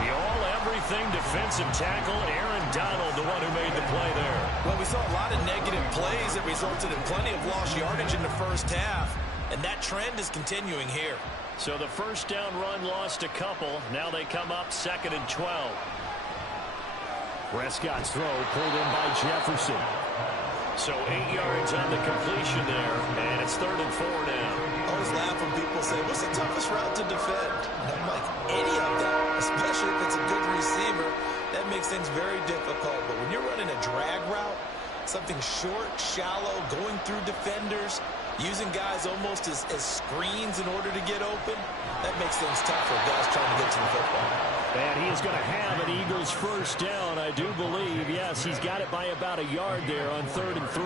The all-everything defensive tackle, Aaron Donald, the one who made the play there. Well, we saw a lot of negative plays that resulted in plenty of lost yardage in the first half. And that trend is continuing here. So the first down run lost a couple. Now they come up 2nd and 12. Prescott's throw pulled in by Jefferson. So 8 yards on the completion there, and it's 3rd and 4 now. I always laugh when people say, what's the toughest route to defend? And I'm like, any of them, especially if it's a good receiver, that makes things very difficult. But when you're running a drag route, something short, shallow, going through defenders, using guys almost as screens in order to get open, that makes things tough for guys trying to get to the football. And he is going to have an Eagles first down, I do believe. Yes, he's got it by about a yard there on 3rd and 3.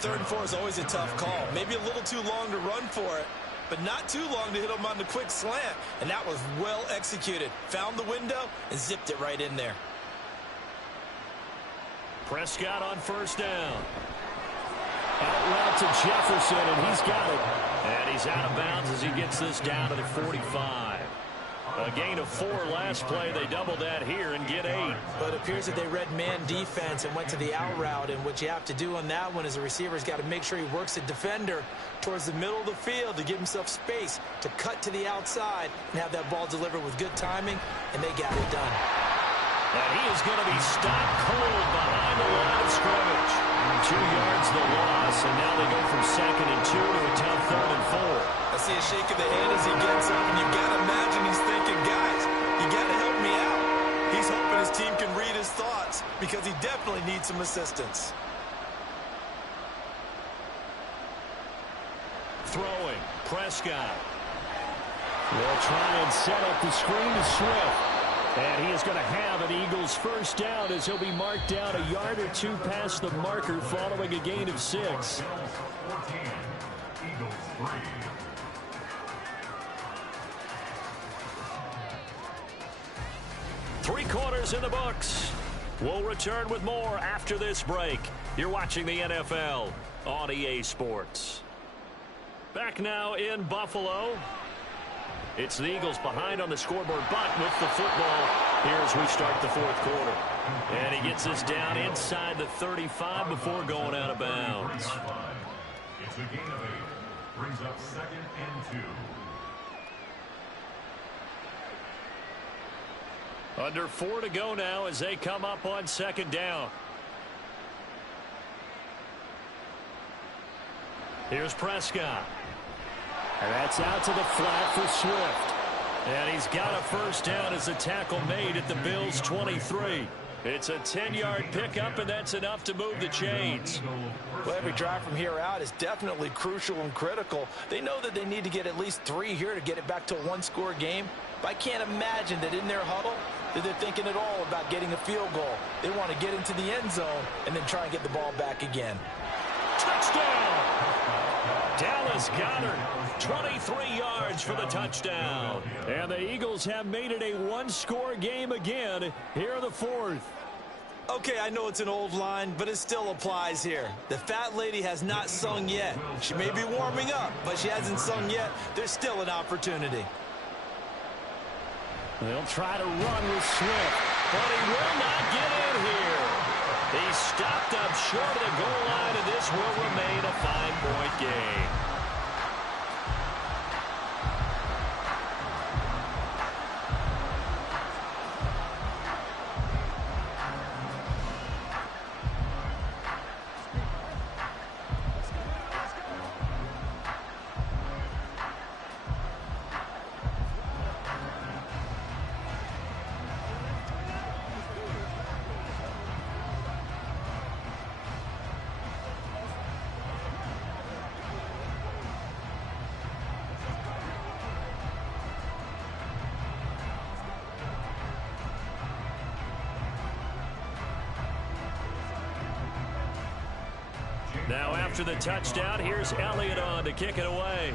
3rd and 4 is always a tough call. Maybe a little too long to run for it, but not too long to hit him on the quick slant. And that was well executed. Found the window and zipped it right in there. Prescott on first down. Out route to Jefferson, and he's got it. And he's out of bounds as he gets this down to the 45. A gain of 4 last play. They doubled that here and get 8. But it appears that they read man defense and went to the out route. And what you have to do on that one is the receiver's got to make sure he works the defender towards the middle of the field to give himself space to cut to the outside and have that ball delivered with good timing, and they got it done. And he is going to be stopped cold behind the line of scrimmage. 2 yards the loss, and now they go from 2nd and 2 to a tough 3rd and 4. I see a shake of the hand as he gets up, and you've got to imagine he's thinking, guys, you got to help me out. He's hoping his team can read his thoughts because he definitely needs some assistance. Throwing, Prescott. They'll try and set up the screen to Swift. And he is going to have an Eagles first down as he'll be marked down a yard or 2 past the marker following a gain of 6. Eagles 3. 3 quarters in the books. We'll return with more after this break. You're watching the NFL on EA Sports. Back now in Buffalo. It's the Eagles behind on the scoreboard, but with the football here as we start the 4th quarter. And he gets us down inside the 35 before going out of bounds. It's a gain of 8. Brings up 2nd and 2. Under 4 to go now as they come up on 2nd down. Here's Prescott. And that's out to the flat for Swift. And he's got a first down as a tackle made at the Bills' 23. It's a 10-yard pickup, and that's enough to move the chains. Well, every drive from here out is definitely crucial and critical. They know that they need to get at least 3 here to get it back to a 1-score game. But I can't imagine that in their huddle that they're thinking at all about getting a field goal. They want to get into the end zone and then try and get the ball back again. Touchdown! Dallas Goedert, 23 yards for the touchdown. And the Eagles have made it a 1-score game again here in the 4th. Okay, I know it's an old line, but it still applies here. The fat lady has not sung yet. She may be warming up, but she hasn't sung yet. There's still an opportunity. They'll try to run with Swift, but he will not get in here. He stopped up short of the goal line, and this will remain a 5-point game. Now after the touchdown, here's Elliott on to kick it away.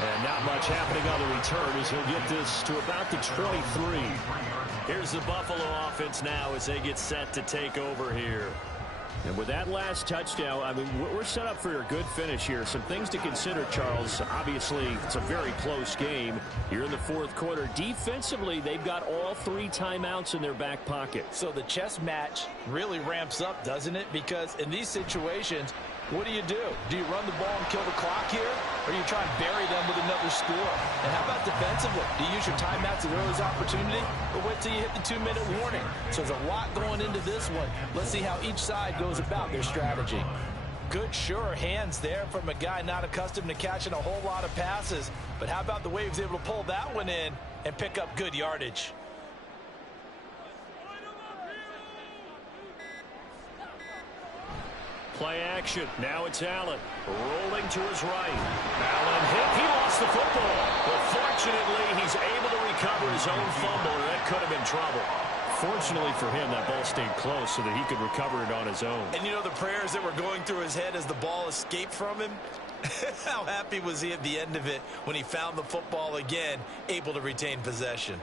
And not much happening on the return as he'll get this to about the 23. Here's the Buffalo offense now as they get set to take over here. And with that last touchdown, I mean, we're set up for a good finish here. Some things to consider, Charles. Obviously, it's a very close game here in the fourth quarter. Defensively, they've got all 3 timeouts in their back pocket. So the chess match really ramps up, doesn't it? Because in these situations, what do? Do you run the ball and kill the clock here? Or do you try and bury them with another score? And how about defensively? Do you use your timeouts at earliest opportunity? Or wait till you hit the 2-minute warning? So there's a lot going into this one. Let's see how each side goes about their strategy. Good, sure hands there from a guy not accustomed to catching a whole lot of passes. But how about the way he was able to pull that one in and pick up good yardage? Play action. Now it's Allen. Rolling to his right. Allen hit. He lost the football. But fortunately, he's able to recover his own fumble, or that could have been trouble. Fortunately for him, that ball stayed close so that he could recover it on his own. And you know the prayers that were going through his head as the ball escaped from him? How happy was he at the end of it when he found the football again, able to retain possession?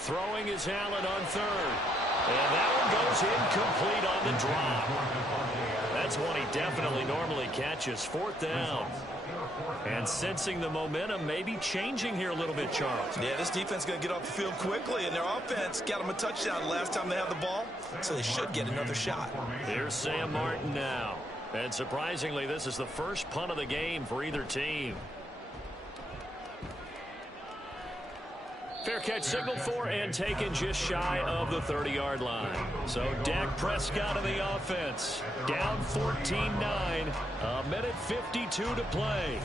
Throwing is Allen on third. And that one goes incomplete on the drop. That's one he definitely normally catches. Fourth down. And sensing the momentum maybe changing here a little bit, Charles. Yeah, this defense is going to get off the field quickly, and their offense got them a touchdown last time they had the ball, so they should get another shot. Here's Sam Martin now. And surprisingly, this is the first punt of the game for either team. Fair catch signaled for and taken just shy of the 30-yard line. So Dak Prescott of the offense. Down 14-9. A minute 52 to play.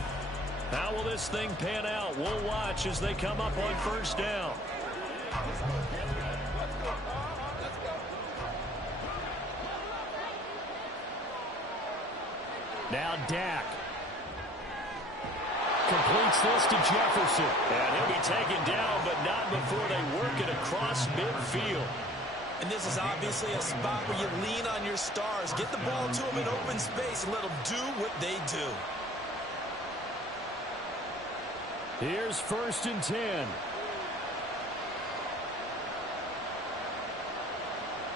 How will this thing pan out? We'll watch as they come up on first down. Now Dak. Completes this to Jefferson. And he'll be taken down, but not before they work it across midfield. And this is obviously a spot where you lean on your stars. Get the ball to them in open space and let them do what they do. Here's 1st and 10.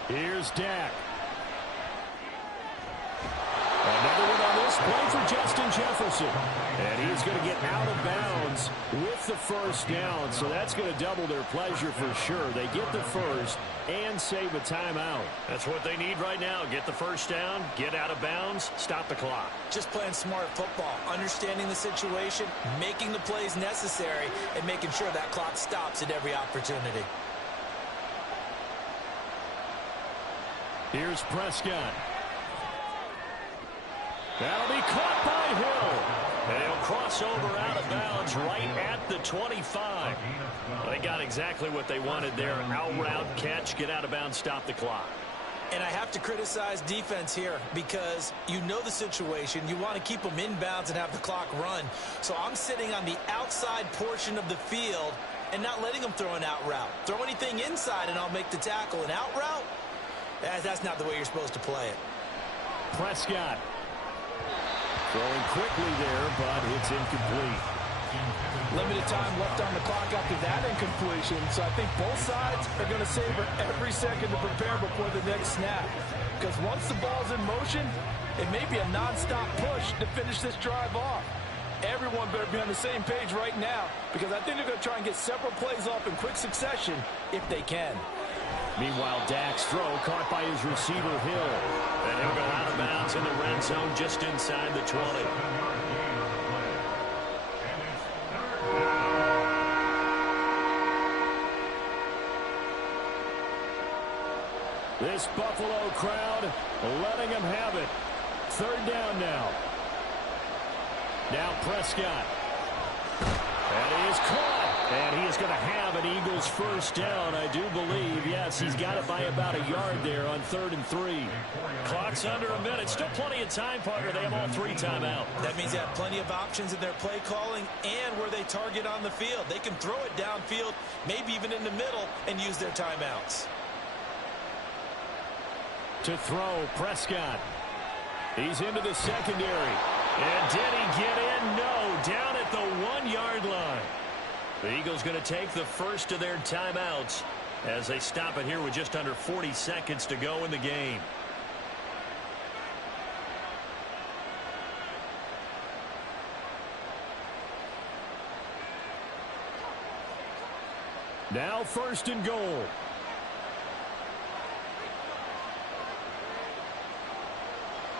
Here's Dak. Another one on this play for Justin Jefferson. And he's going to get out of bounds with the first down. So that's going to double their pleasure for sure. They get the first and save a timeout. That's what they need right now. Get the first down, get out of bounds, stop the clock. Just playing smart football, understanding the situation, making the plays necessary, and making sure that clock stops at every opportunity. Here's Prescott. That'll be caught by Hill. And he'll cross over out of bounds right at the 25. They got exactly what they wanted there. Out route, catch, get out of bounds, stop the clock. And I have to criticize defense here because you know the situation. You want to keep them inbounds and have the clock run. So I'm sitting on the outside portion of the field and not letting them throw an out route. Throw anything inside and I'll make the tackle. An out route? That's not the way you're supposed to play it. Prescott. Throwing quickly there, but it's incomplete. Limited time left on the clock after that incompletion, so I think both sides are going to savor every second to prepare before the next snap. Because once the ball's in motion, it may be a non-stop push to finish this drive off. Everyone better be on the same page right now, because I think they're going to try and get several plays off in quick succession if they can. Meanwhile, Dak's throw caught by his receiver, Hill. And he'll go out of bounds in the red zone just inside the 20. This Buffalo crowd letting them have it. Third down now. Now Prescott. And he is caught. And he is going to have an Eagles first down, I do believe. Yes, he's got it by about a yard there on 3rd and 3. Clock's under a minute. Still plenty of time, partner. They have all 3 timeout. That means they have plenty of options in their play calling and where they target on the field. They can throw it downfield, maybe even in the middle, and use their timeouts. To throw, Prescott. He's into the secondary. And did he get in? No, down at the 1-yard line. The Eagles going to take the first of their timeouts as they stop it here with just under 40 seconds to go in the game. Now 1st and goal.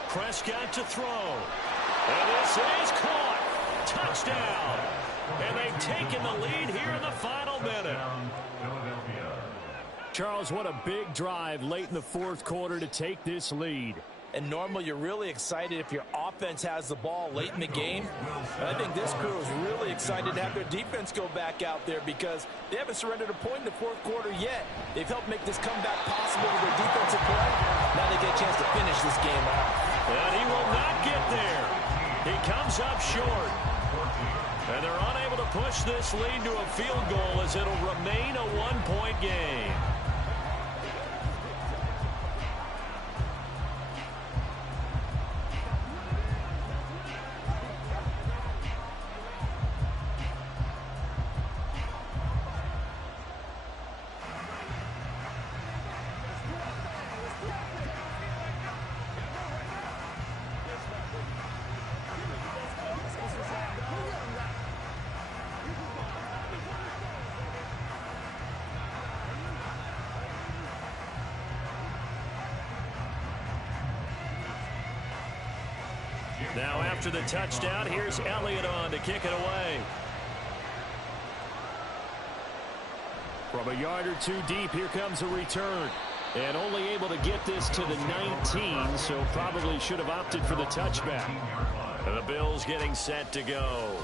Prescott to throw. And this is caught. Touchdown. And they've taken the lead here in the final minute. Charles, what a big drive late in the 4th quarter to take this lead. And normally you're really excited if your offense has the ball late in the game. But I think this crew is really excited to have their defense go back out there because they haven't surrendered a point in the 4th quarter yet. They've helped make this comeback possible with their defensive play. Now they get a chance to finish this game off. And he will not get there. He comes up short. And they're unable to push this lead to a field goal as it'll remain a 1-point game. Now after the touchdown, here's Elliott on to kick it away. From a yard or 2 deep, here comes a return. And only able to get this to the 19, so probably should have opted for the touchback. And the Bills getting set to go.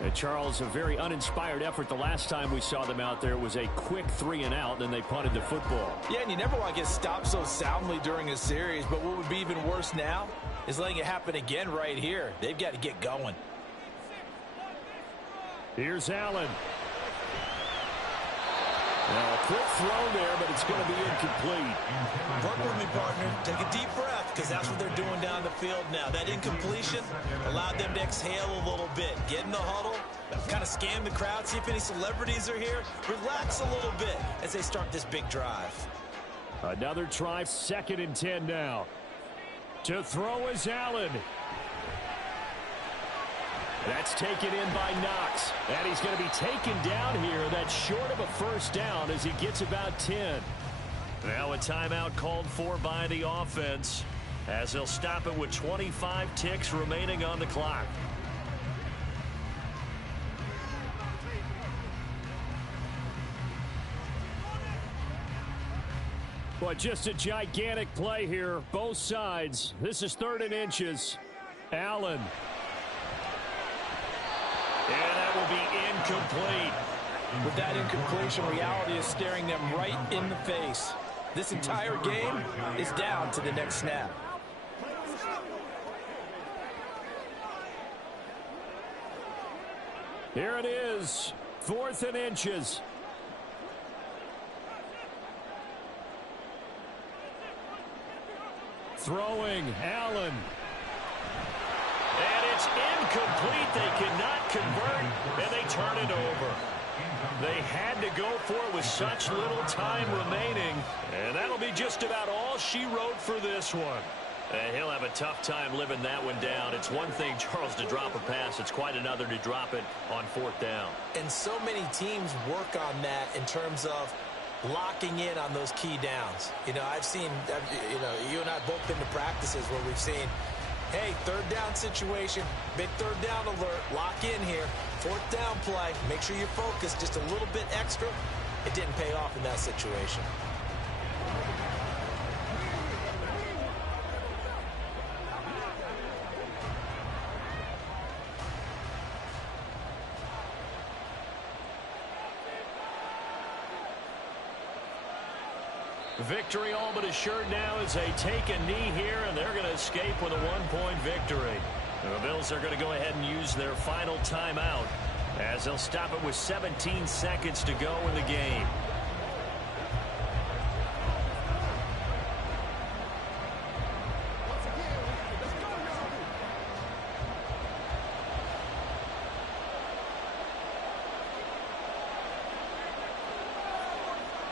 And Charles, a very uninspired effort. The last time we saw them out there was a quick 3 and out, and they punted the football. Yeah, and you never want to get stopped so soundly during a series, but what would be even worse now is letting it happen again right here. They've got to get going. Here's Allen. Now a quick throw there, but it's going to be incomplete. Work with me, partner. Take a deep breath, because that's what they're doing down the field now. That incompletion allowed them to exhale a little bit. Get in the huddle, kind of scan the crowd, see if any celebrities are here. Relax a little bit as they start this big drive. Another try, 2nd and 10 now. To throw is Allen. That's taken in by Knox. And he's going to be taken down here. That's short of a first down as he gets about 10. Now a timeout called for by the offense as they'll stop it with 25 ticks remaining on the clock. But just a gigantic play here, both sides. This is 3rd and inches. Allen. And that will be incomplete. With that incompletion, reality is staring them right in the face. This entire game is down to the next snap. Here it is, 4th and inches. Throwing, Allen. And it's incomplete. They cannot convert, and they turn it over. They had to go for it with such little time remaining, and that'll be just about all she wrote for this one. And he'll have a tough time living that one down. It's one thing, Charles, to drop a pass. It's quite another to drop it on 4th down. And so many teams work on that in terms of locking in on those key downs. I've seen, you and I have both been to practices where we've seen, hey, 3rd down situation, big 3rd down alert, lock in here, 4th down play, make sure you focus just a little bit extra. It didn't pay off in that situation. Victory all but assured now as they take a knee here, and they're going to escape with a 1-point victory. The Bills are going to go ahead and use their final timeout as they'll stop it with 17 seconds to go in the game.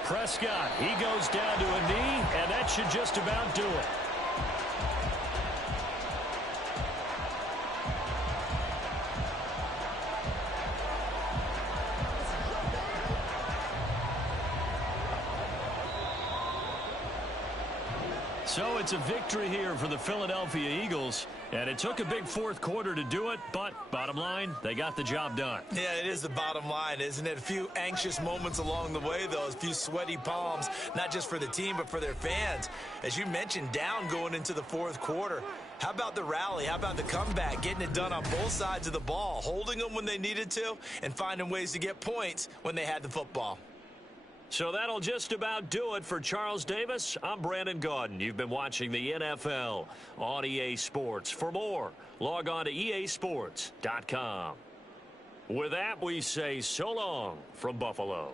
Prescott, he goes down to a knee, and that should just about do it. So it's a victory here for the Philadelphia Eagles, and it took a big 4th quarter to do it, but bottom line, they got the job done. Yeah, it is the bottom line, isn't it? A few anxious moments along the way, though, a few sweaty palms, not just for the team, but for their fans. As you mentioned, down going into the 4th quarter. How about the rally? How about the comeback? Getting it done on both sides of the ball, holding them when they needed to, and finding ways to get points when they had the football. So that'll just about do it for Charles Davis. I'm Brandon Gaudin. You've been watching the NFL on EA Sports. For more, log on to easports.com. With that, we say so long from Buffalo.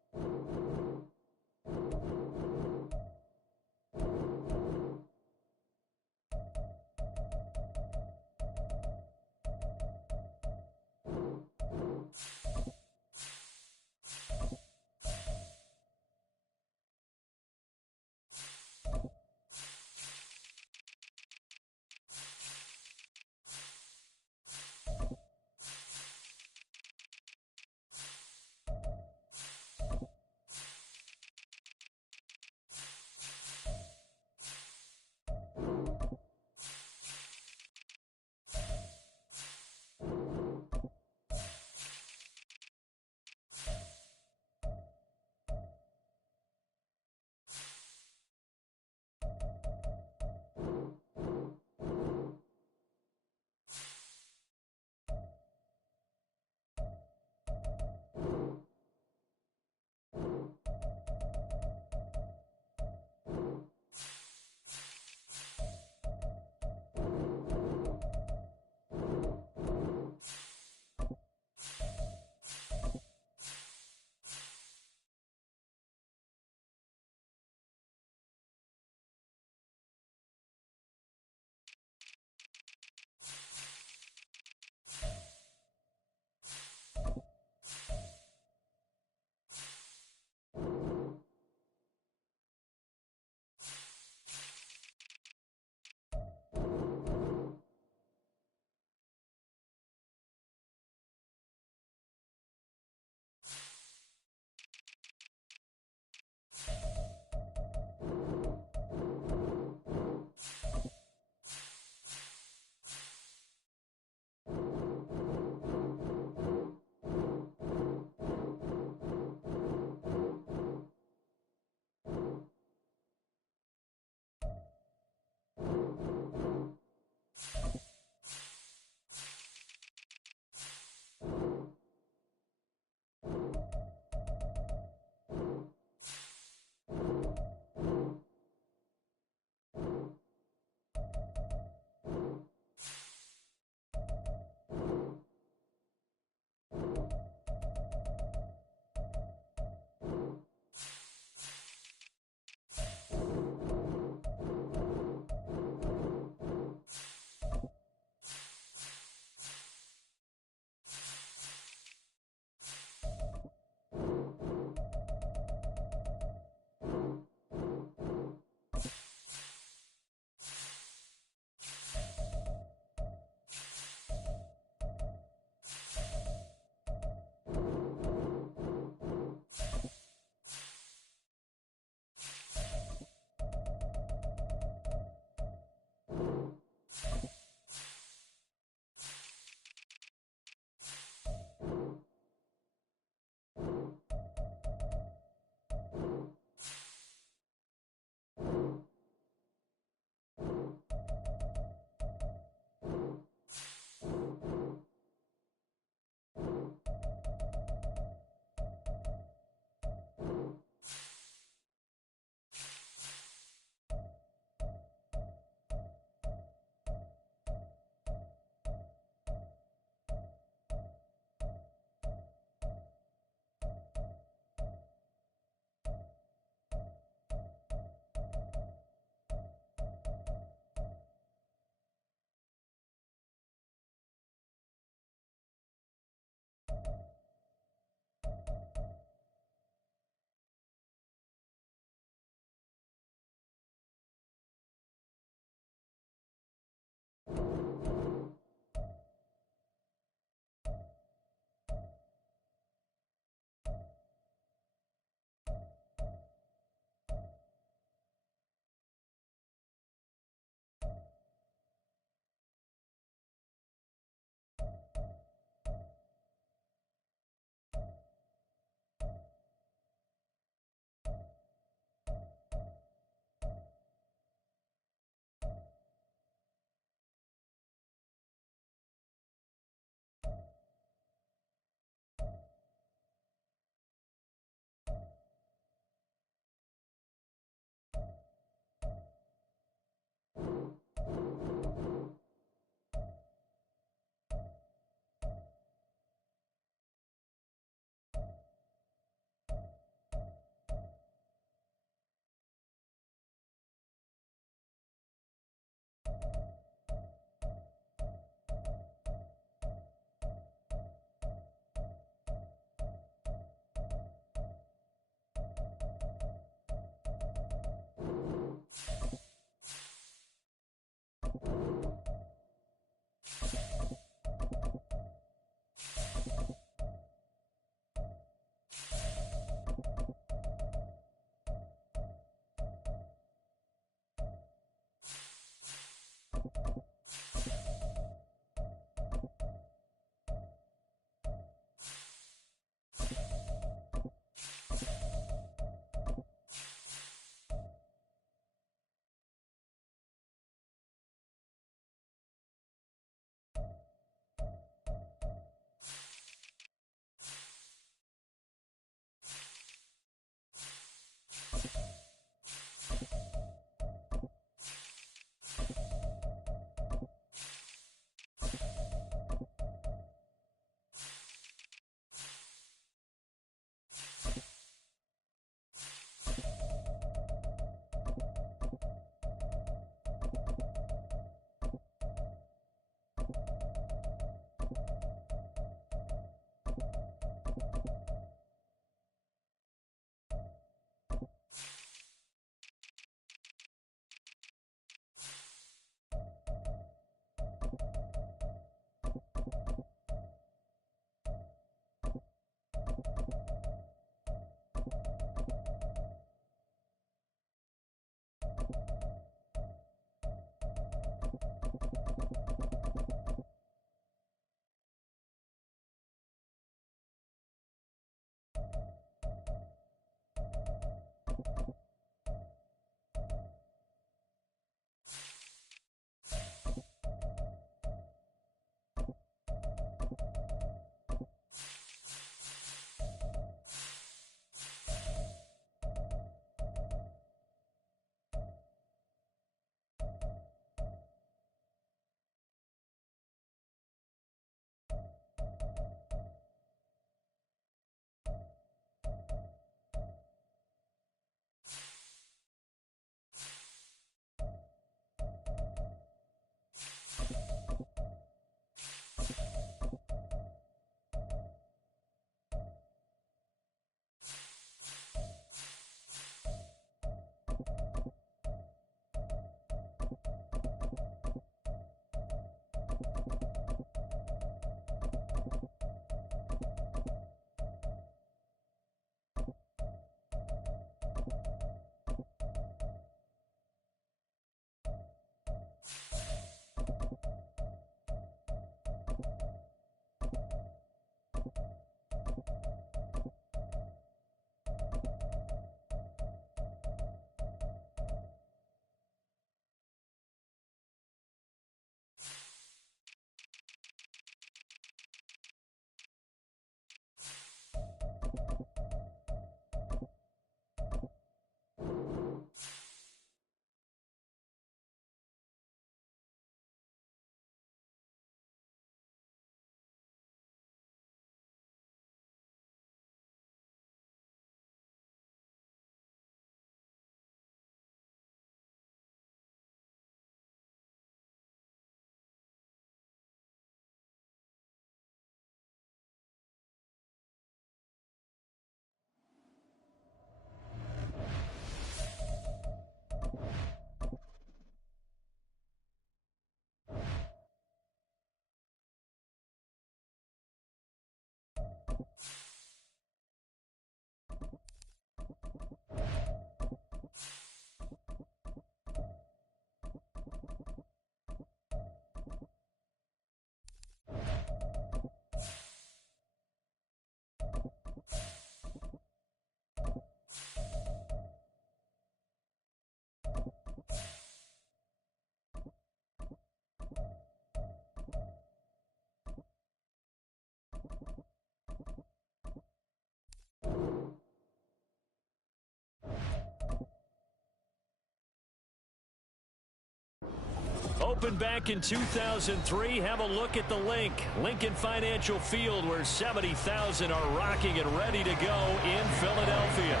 opened back in 2003. Have a look at the link. Lincoln Financial Field, where 70,000 are rocking and ready to go in Philadelphia.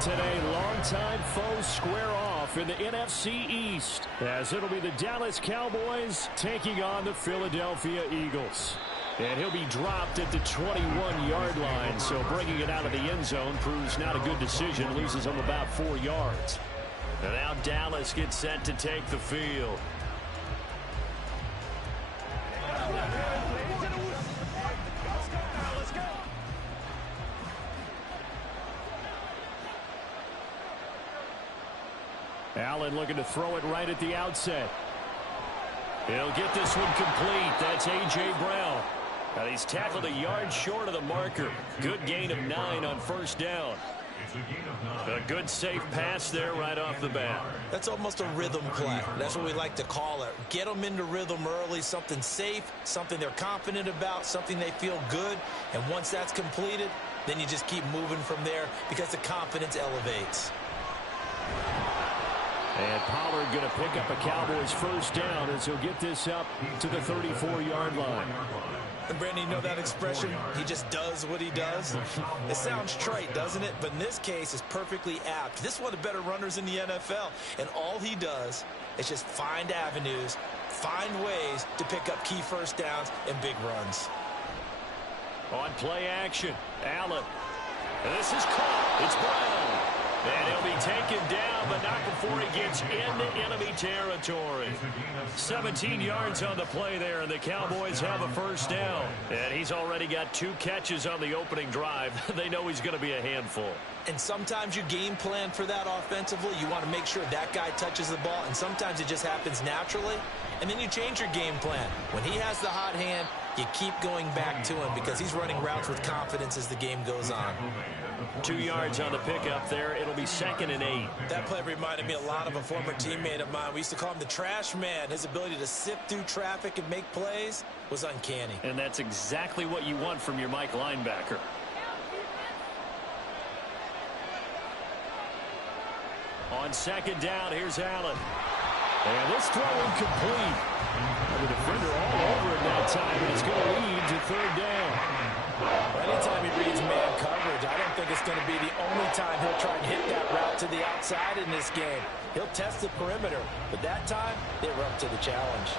Today, longtime foes square off in the NFC East, as it'll be the Dallas Cowboys taking on the Philadelphia Eagles. And he'll be dropped at the 21-yard line, so bringing it out of the end zone proves not a good decision. Loses him about 4 yards. And now Dallas gets set to take the field. Allen looking to throw it right at the outset. He'll get this one complete. That's A.J. Brown. And he's tackled a yard short of the marker. Good gain of 9 on first down. A good safe pass there right off the bat. That's almost a rhythm play. That's what we like to call it. Get them into rhythm early, something safe, something they're confident about, something they feel good. And once that's completed, then you just keep moving from there because the confidence elevates. And Pollard going to pick up a Cowboys first down as he'll get this up to the 34-yard line. And Brandon, you know that expression? He just does what he does. It sounds trite, doesn't it? But in this case, it's perfectly apt. This is one of the better runners in the NFL. And all he does is just find avenues, find ways to pick up key first downs and big runs. On play action, Allen. This is caught. It's Brown. And he'll be taken down, but not before he gets into enemy territory. 17 yards on the play there, and the Cowboys have a first down. And he's already got 2 catches on the opening drive. They know he's going to be a handful. And sometimes you game plan for that offensively. You want to make sure that guy touches the ball, and sometimes it just happens naturally. And then you change your game plan. When he has the hot hand, you keep going back to him because he's running routes with confidence as the game goes on. 2 yards on the pickup there. It'll be 2nd and 8. That play reminded me a lot of a former teammate of mine. We used to call him the trash man. His ability to sift through traffic and make plays was uncanny. And that's exactly what you want from your Mike linebacker. On 2nd down, here's Allen. And this throw incomplete. The defender all over it that time, and it's going to lead to 3rd down. Anytime he reads man coverage, I don't think it's going to be the only time he'll try and hit that route to the outside in this game. He'll test the perimeter, but that time, they were up to the challenge.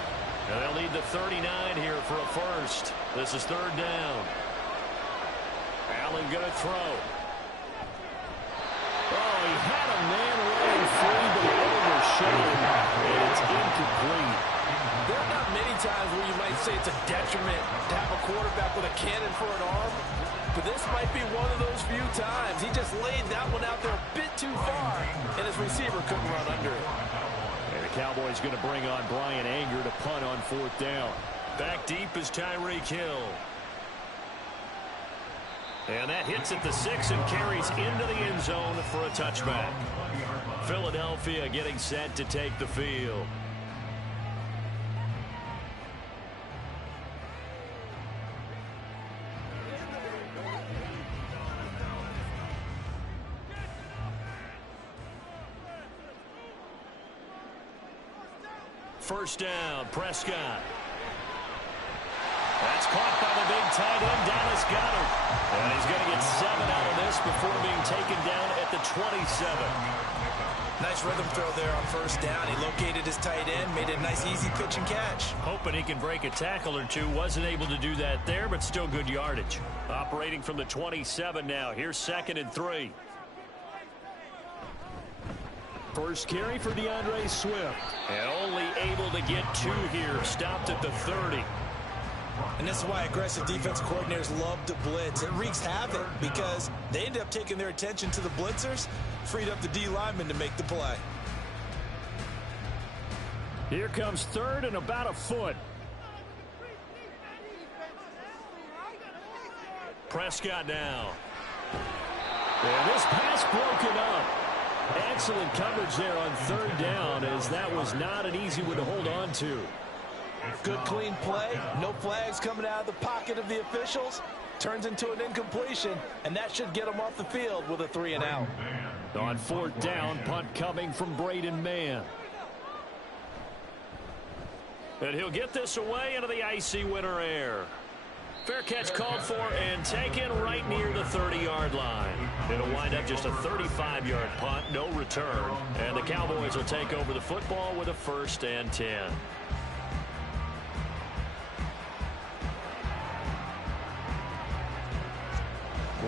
And they'll need the 39 here for a first. This is 3rd down. Allen going to throw. Oh, he had a man running free, but he overshot him, and it's incomplete. There are not many times where you might say it's a detriment to have a quarterback with a cannon for an arm, but this might be one of those few times. He just laid that one out there a bit too far, and his receiver couldn't run under it. And the Cowboys going to bring on Brian Anger to punt on 4th down. Back deep is Tyreek Hill. And that hits at the 6 and carries into the end zone for a touchback. Philadelphia getting set to take the field. First down, Prescott. That's caught by the big tight end, Dallas Goedert. And he's going to get 7 out of this before being taken down at the 27. Nice rhythm throw there on first down. He located his tight end, made it a nice easy pitch and catch. Hoping he can break a tackle or two. Wasn't able to do that there, but still good yardage. Operating from the 27 now. Here's 2nd and 3. First carry for DeAndre Swift. And only able to get 2 here. Stopped at the 30. And this is why aggressive defensive coordinators love to blitz. It wreaks havoc because they end up taking their attention to the blitzers, freed up the D lineman to make the play. Here comes 3rd and about a foot. Prescott now. And this pass broken up. Excellent coverage there on 3rd down, as that was not an easy one to hold on to. Good clean play, no flags coming out of the pocket of the officials. Turns into an incompletion, and that should get them off the field with a 3 and out. On 4th down, punt coming from Braden Mann. And he'll get this away into the icy winter air. Fair catch called for and taken right near the 30-yard line. It'll wind up just a 35-yard punt, no return. And the Cowboys will take over the football with a 1st and 10.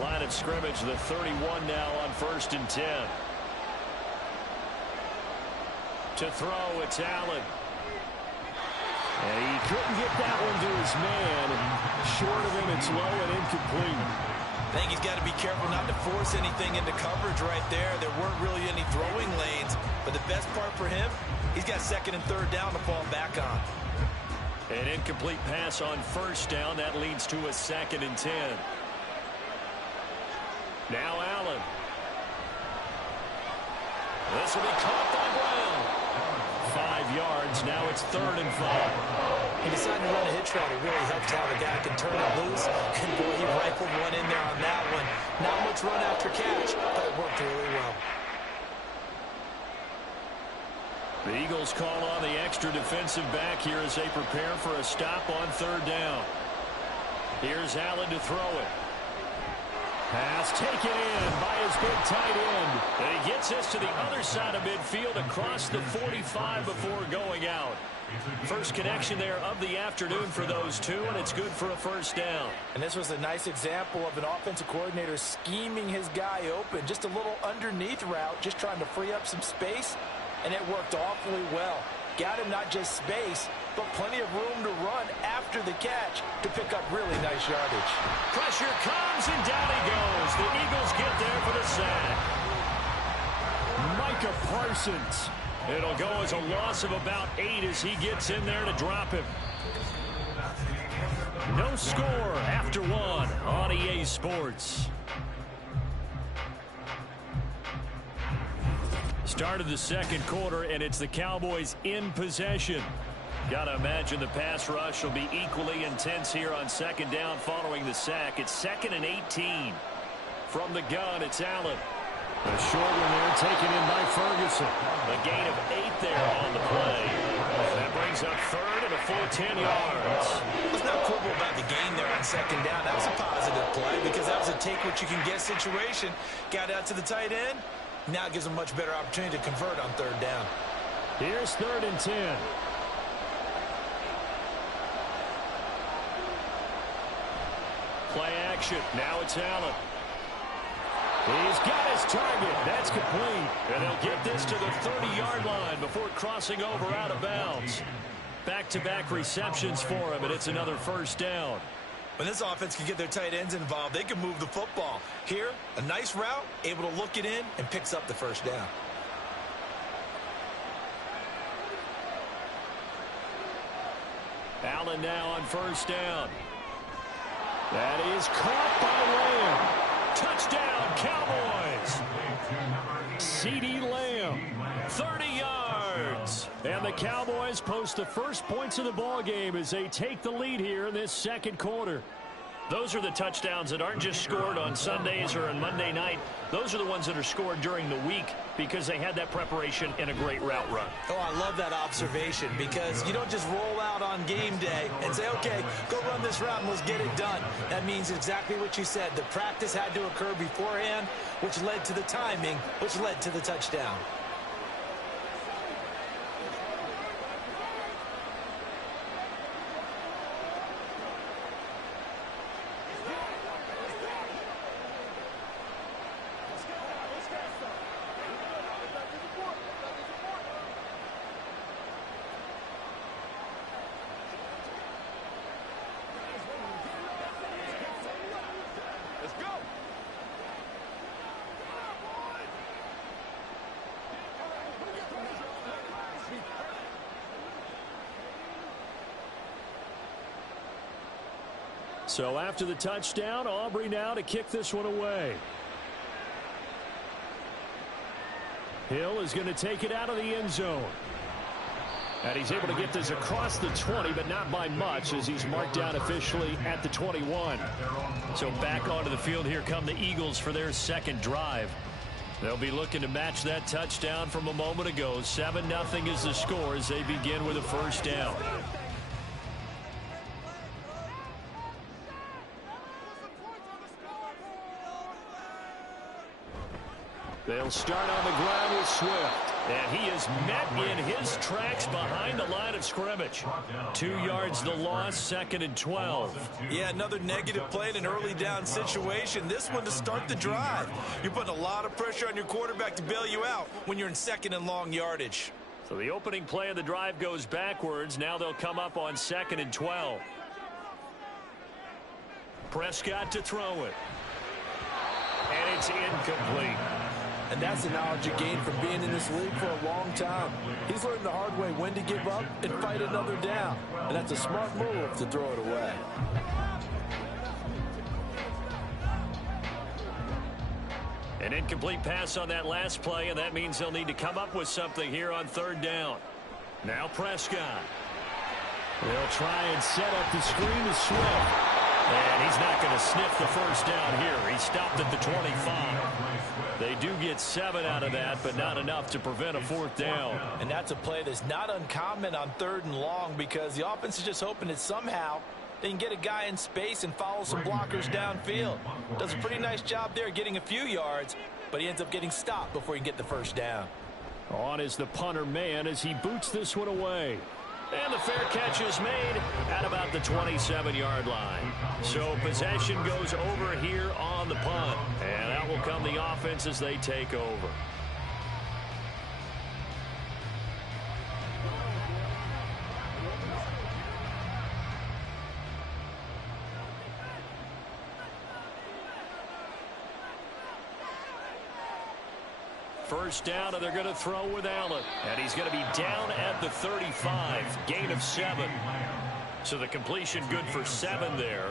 Line of scrimmage, the 31 now on 1st and 10. To throw, it's Allen. And he couldn't get that one to his man. Short of him, it's low and incomplete. I think he's got to be careful not to force anything into coverage right there. There weren't really any throwing lanes. But the best part for him, he's got 2nd and 3rd down to fall back on. An incomplete pass on 1st down. That leads to a 2nd and 10. Now Allen. This will be caught by Brown. 5 yards. Now it's 3rd and 5. He decided to run a hitch route. It really helped how the guy can turn it loose. And boy, he rifled one in there on that one. Not much run after catch, but it worked really well. The Eagles call on the extra defensive back here as they prepare for a stop on 3rd down. Here's Allen to throw it. Pass taken in by his big tight end. And he gets this to the other side of midfield across the 45 before going out. First connection there of the afternoon for those two, and it's good for a 1st down. And this was a nice example of an offensive coordinator scheming his guy open. Just a little underneath route, just trying to free up some space, and it worked awfully well. Got him not just space, but plenty of room to run after the catch to pick up really nice yardage. Pressure comes, and down he goes. The Eagles get there for the sack. Micah Parsons. It'll go as a loss of about 8 as he gets in there to drop him. No score after 1 on EA Sports. Start of the 2nd quarter, and it's the Cowboys in possession. Gotta imagine the pass rush will be equally intense here on 2nd down following the sack. It's 2nd and 18. From the gun, it's Allen. A short one there taken in by Ferguson. A gain of 8 there on the play. That brings up 3rd and a full 10 yards. Let's not quibble about the gain there on 2nd down. That was a positive play because that was a take-what-you-can-get situation. Got out to the tight end. Now it gives them a much better opportunity to convert on 3rd down. Here's 3rd and 10. Play action. Now it's Allen. He's got his target. That's complete. And they'll get this to the 30-yard line before crossing over out of bounds. Back-to-back receptions for him, and it's another 1st down. When this offense can get their tight ends involved, they can move the football. Here, a nice route, able to look it in, and picks up the 1st down. Allen now on 1st down. That is caught by Lamb. Touchdown, Cowboys. CeeDee Lamb. 30 yards. And the Cowboys post the first points of the ball game as they take the lead here in this 2nd quarter. Those are the touchdowns that aren't just scored on Sundays or on Monday night. Those are the ones that are scored during the week because they had that preparation in a great route run. Oh, I love that observation because you don't just roll out on game day and say, okay, go run this route and let's get it done. That means exactly what you said. The practice had to occur beforehand, which led to the timing, which led to the touchdown. So after the touchdown, Aubrey now to kick this one away. Hill is going to take it out of the end zone. And he's able to get this across the 20, but not by much as he's marked down officially at the 21. So back onto the field, here come the Eagles for their 2nd drive. They'll be looking to match that touchdown from a moment ago. 7-0 is the score as they begin with a first down. They'll start on the ground with Swift. And he is met in his tracks behind the line of scrimmage. 2 yards the loss, 2nd and 12. Yeah, another negative play in an early down situation. This one to start the drive. You're putting a lot of pressure on your quarterback to bail you out when you're in 2nd and long yardage. So the opening play of the drive goes backwards. Now they'll come up on 2nd and 12. Prescott to throw it. And it's incomplete. And that's the knowledge you gain from being in this league for a long time. He's learned the hard way when to give up and fight another down. And that's a smart move to throw it away. An incomplete pass on that last play, and that means they'll need to come up with something here on 3rd down. Now Prescott. They'll try and set up the screen to Swift. And he's not going to sniff the first down here. He stopped at the 25. They do get 7 out of that, but not enough to prevent a 4th down. And that's a play that's not uncommon on 3rd and long because the offense is just hoping that somehow they can get a guy in space and follow some blockers downfield. Does a pretty nice job there getting a few yards, but he ends up getting stopped before he can get the first down. On is the punter man as he boots this one away. And the fair catch is made at about the 27-yard line. So possession goes over here on the punt. And that will come the offense as they take over. First down, and they're going to throw with Allen. And he's going to be down at the 35. Gain of 7. So the completion good for 7 there.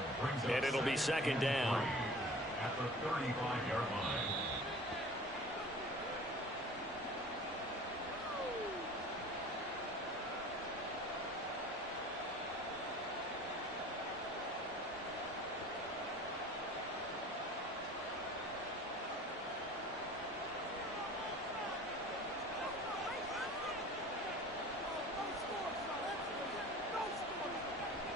And it'll be 2nd down. At the 35-yard line.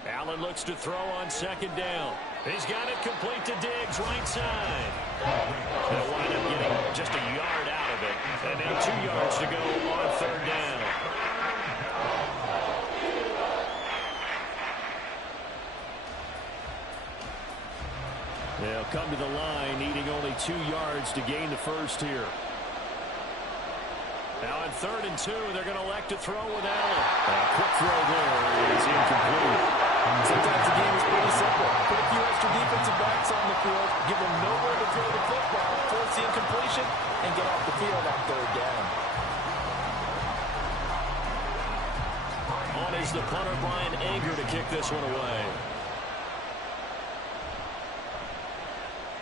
Allen looks to throw on 2nd down. He's got it complete to Diggs, right side. They'll wind up getting just a yard out of it. And now 2 yards to go on 3rd down. They'll come to the line, needing only 2 yards to gain the first here. Now on 3rd and 2, they're going to elect to throw with Allen. A quick throw there is incomplete. Sometimes the game is pretty simple. Put a few extra defensive backs on the field, give them nowhere to throw the football, force the incompletion, and get off the field on 3rd down. On is the punter, Brian Anger, to kick this one away.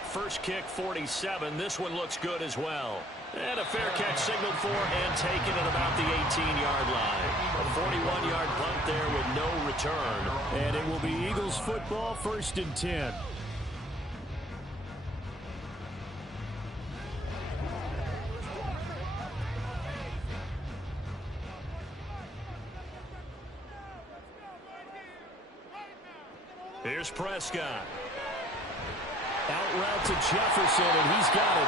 First kick, 47. This one looks good as well. And a fair catch signaled for and taken at about the 18-yard line. A 41-yard punt there with no return. And it will be Eagles football, 1st and 10. Here's Prescott. Out route to Jefferson, and he's got it.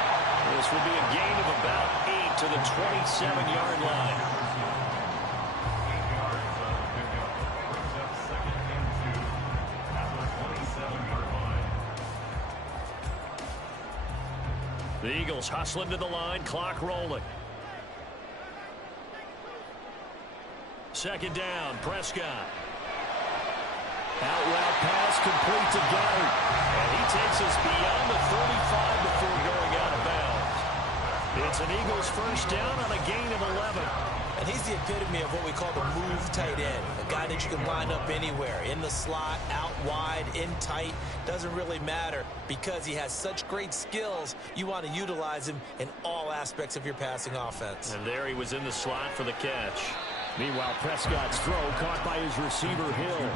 This will be a gain of about 8 to the 27-yard line. The Eagles hustling to the line, clock rolling. 2nd down, Prescott. Out route pass complete to Goddard. And he takes us beyond the 35 before going out of bounds. It's an Eagles first down on a gain of 11. And he's the epitome of what we call the move tight end. A guy that you can line up anywhere. In the slot, out wide, in tight. Doesn't really matter because he has such great skills. You want to utilize him in all aspects of your passing offense. And there he was in the slot for the catch. Meanwhile, Prescott's throw caught by his receiver, Hill.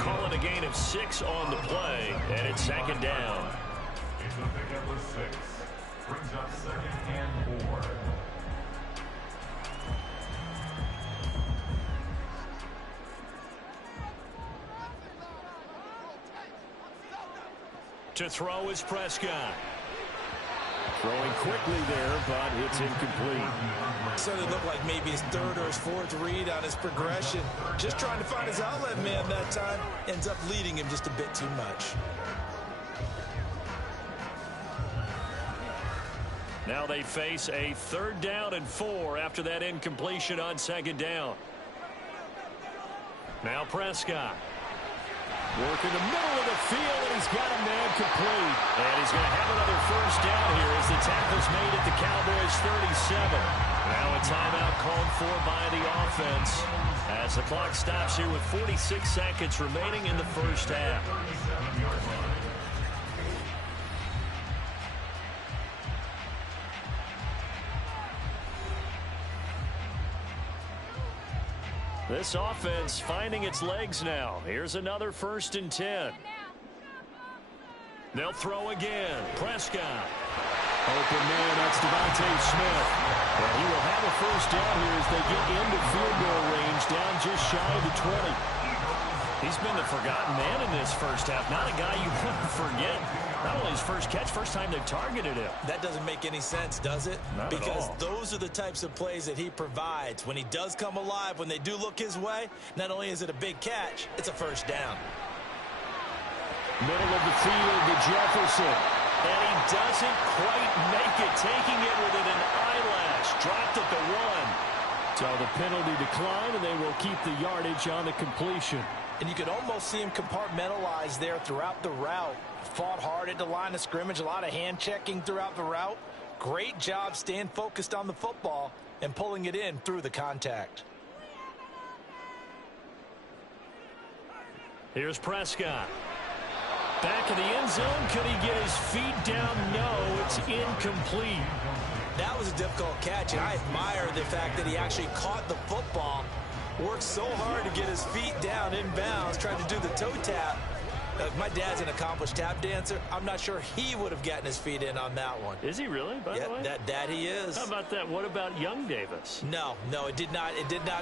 Call it a gain of 6 on the play, and it's 2nd down. It's a pickup of 6. Brings up 2nd and 4. To throw is Prescott. Throwing quickly there, but it's incomplete. So it looked like maybe his third or his fourth read on his progression. Just trying to find his outlet man that time. Ends up leading him just a bit too much. Now they face a 3rd down and 4 after that incompletion on 2nd down. Now Prescott. Work in the middle of the field, and he's got a man complete. And he's going to have another 1st down here as the tackle's made at the Cowboys' 37. Now a timeout called for by the offense as the clock stops here with 46 seconds remaining in the 1st half. This offense finding its legs now. Here's another 1st and 10. They'll throw again. Prescott. Open man, that's Devontae Smith. Well, he will have a 1st down here as they get into field goal range, down just shy of the 20. He's been the forgotten man in this 1st half. Not a guy you want to forget. Not only his first catch, first time they've targeted him. That doesn't make any sense, does it? Not because at all. those are the types of plays that he provides. When he does come alive, when they do look his way, not only is it a big catch, it's a 1st down. Middle of the field to Jefferson. And he doesn't quite make it, taking it within an eyelash. Dropped at the 1. So the penalty decline, and they will keep the yardage on the completion. And you could almost see him compartmentalize there throughout the route. Fought hard at the line of scrimmage, a lot of hand checking throughout the route. Great job staying focused on the football and pulling it in through the contact. Here's Prescott. Back in the end zone. Could he get his feet down? No, it's incomplete. That was a difficult catch, and I admire the fact that he actually caught the football, worked so hard to get his feet down inbounds, tried to do the toe tap. My dad's an accomplished tap dancer. I'm not sure he would have gotten his feet in on that one. Is he really, by the way? That he is. How about that? What about young Davis? No, it did not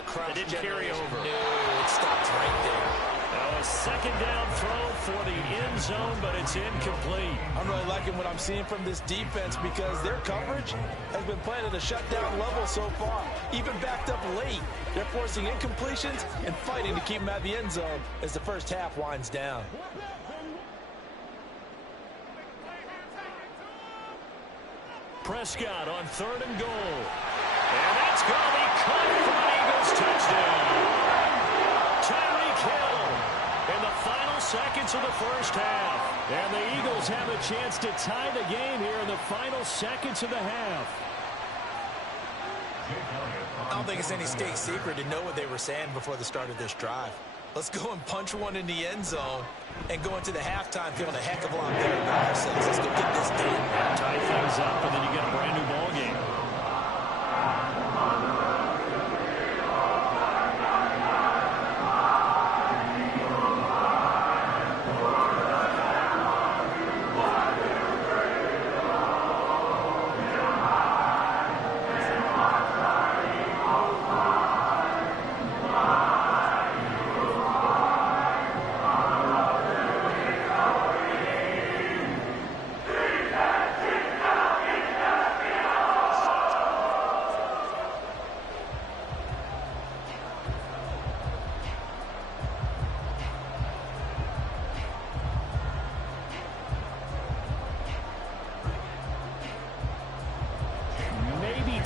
cross. It didn't carry over. No, it stopped right there. Now a 2nd down throw for the end zone, but it's incomplete. I'm really liking what I'm seeing from this defense because their coverage has been playing at a shutdown level so far. Even backed up late, they're forcing incompletions and fighting to keep them at the end zone as the 1st half winds down. Prescott on 3rd and goal. And that's going to be caught for an Eagles touchdown. Tyreek Hill in the final seconds of the 1st half. And the Eagles have a chance to tie the game here in the final seconds of the half. I don't think it's any state secret to know what they were saying before the start of this drive. Let's go and punch one in the end zone and go into the halftime feeling a heck of a lot better about ourselves. Let's go get this done. Tie things up, and then you get a brand new ball game.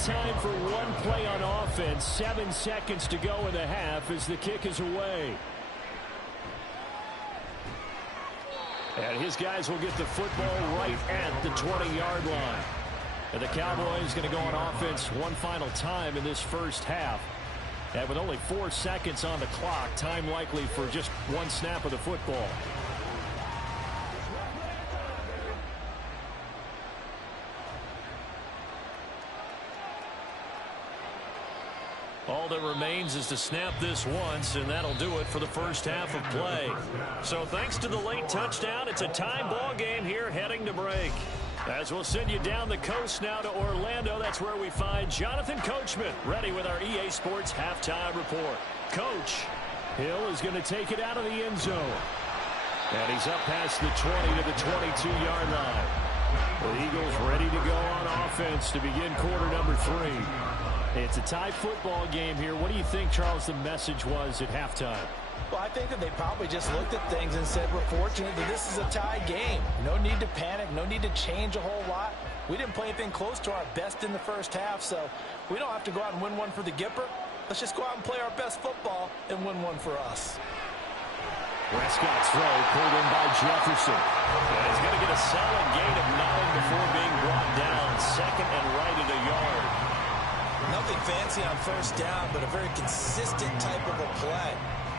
Time for one play on offense. 7 seconds to go in the half as the kick is away. And his guys will get the football right at the 20-yard line. And the Cowboys going to go on offense one final time in this 1st half. And with only 4 seconds on the clock, time likely for just one snap of the football. All that remains is to snap this once, and that'll do it for the 1st half of play. So thanks to the late touchdown, it's a tie ball game here heading to break. As we'll send you down the coast now to Orlando, that's where we find Jonathan Coachman ready with our EA Sports Halftime Report. Coach, Hill is going to take it out of the end zone. And he's up past the 20 to the 22-yard line. The Eagles ready to go on offense to begin quarter number 3. It's a tie football game here. What do you think, Charles, the message was at halftime? Well, I think that they probably just looked at things and said, we're fortunate that this is a tie game. No need to panic, no need to change a whole lot. We didn't play anything close to our best in the first half, so we don't have to go out and win one for the Gipper. Let's just go out and play our best football and win one for us. Prescott's throw pulled in by Jefferson. And he's going to get a solid gain of 9 before being brought down. Second and right at a yard. Nothing fancy on first down, but a very consistent type of a play.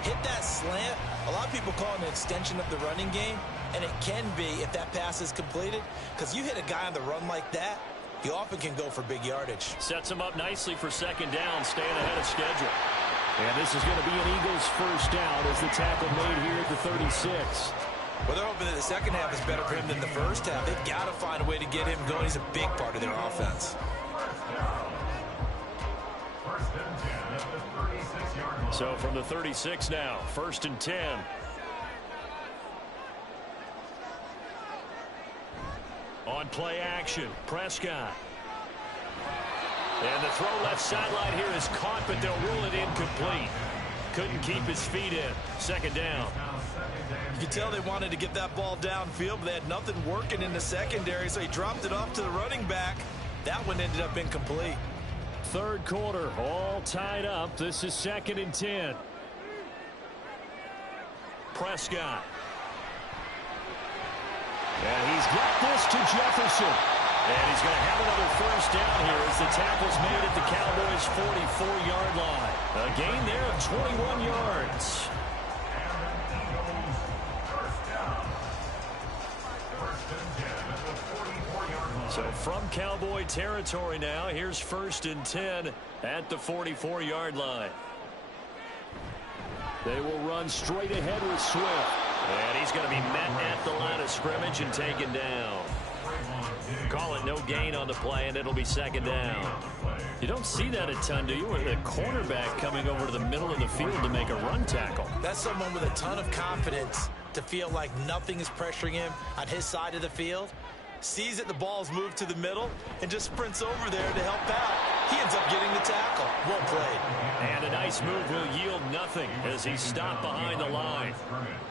Hit that slant. A lot of people call it an extension of the running game, and it can be if that pass is completed, because you hit a guy on the run like that, he often can go for big yardage. Sets him up nicely for second down, staying ahead of schedule. And this is going to be an Eagles first down as the tackle made here at the 36. Well, they're hoping that the second half is better for him than the first half. They've got to find a way to get him going. He's a big part of their offense. So from the 36 now, 1st and 10. On play action, Prescott. And the throw left sideline here is caught, but they'll rule it incomplete. Couldn't keep his feet in. Second down. You can tell they wanted to get that ball downfield, but they had nothing working in the secondary, so he dropped it off to the running back. That one ended up incomplete. Third quarter, all tied up. This is 2nd and 10. Prescott. And he's got this to Jefferson. And he's going to have another first down here as the tackle's made at the Cowboys' 44-yard line. A gain there of 21 yards. So from Cowboy territory now, here's 1st and 10 at the 44-yard line. They will run straight ahead with Swift. And he's going to be met at the line of scrimmage and taken down. Call it no gain on the play, and it'll be second down. You don't see that a ton, do you? With a cornerback coming over to the middle of the field to make a run tackle. That's someone with a ton of confidence to feel like nothing is pressuring him on his side of the field. Sees that the ball's moved to the middle and just sprints over there to help out. He ends up getting the tackle. Well played. And a nice move will yield nothing as he's stopped behind the line.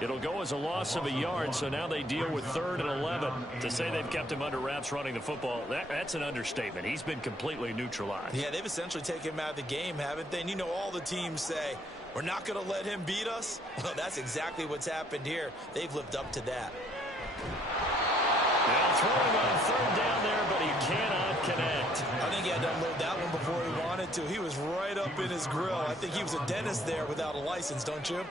It'll go as a loss of a yard, so now they deal with 3rd and 11. To say they've kept him under wraps running the football, that's an understatement. He's been completely neutralized. Yeah, they've essentially taken him out of the game, haven't they? And you know all the teams say, we're not going to let him beat us. Well, that's exactly what's happened here. They've lived up to that. They'll throw him on 3rd down there, but he cannot connect. I think he had to unload that one before he wanted to. He was right up in his grill. I think he was a dentist there without a license, don't you?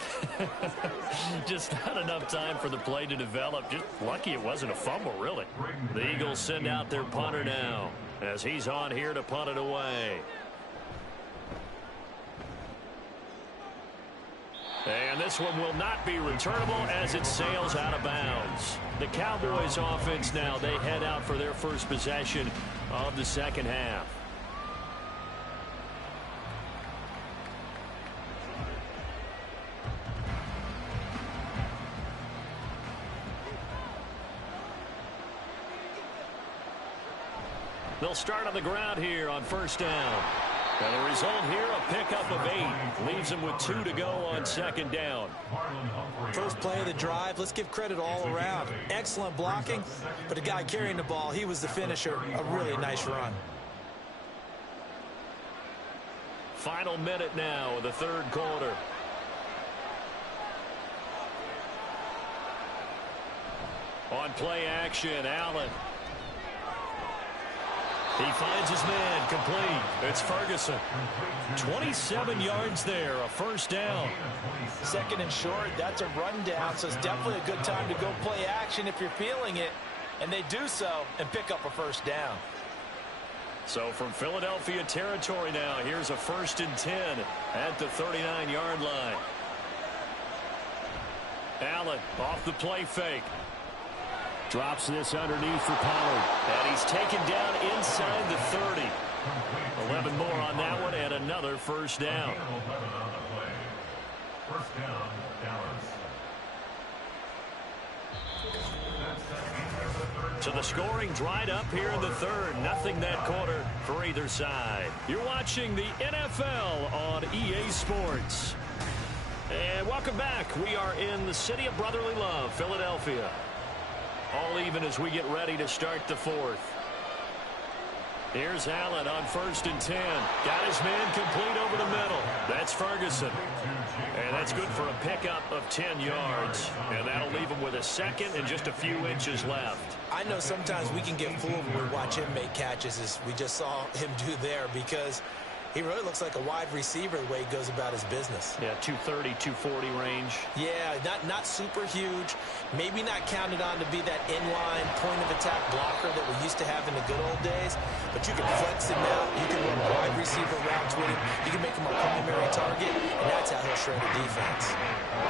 Just not enough time for the play to develop. Just lucky it wasn't a fumble, really. The Eagles send out their punter now as he's on here to punt it away. And this one will not be returnable as it sails out of bounds. The Cowboys offense now, they head out for their first possession of the second half. They'll start on the ground here on first down. And the result here, a pickup of 8. Leaves them with 2 to go on second down. First play of the drive, let's give credit all around. Excellent blocking, but the guy carrying the ball, he was the finisher. A really nice run. Final minute now of the third quarter. On play action, Allen. He finds his man, complete. It's Ferguson. 27 yards there, a first down. Second and short, that's a rundown, so it's definitely a good time to go play action if you're feeling it. And they do so and pick up a first down. So from Philadelphia territory now, here's a 1st and 10 at the 39-yard line. Allen off the play fake. Drops this underneath for Pollard. And he's taken down inside the 30. 11 more on that one and another first down. First down, Dallas. So the scoring dried up here in the third. Nothing that quarter for either side. You're watching the NFL on EA Sports. And welcome back. We are in the city of brotherly love, Philadelphia. All even as we get ready to start the fourth. Here's Allen on 1st and 10. Got his man complete over the middle. That's Ferguson. And that's good for a pickup of 10 yards. And that'll leave him with a second and just a few inches left. I know sometimes we can get fooled when we watch him make catches, as we just saw him do there, because he really looks like a wide receiver the way he goes about his business. Yeah, 230, 240 range. Yeah, not super huge. Maybe not counted on to be that inline point-of-attack blocker that we used to have in the good old days. But you can flex him out. You can run wide receiver routes with him. You can make him a primary target, and that's how he'll shred the defense.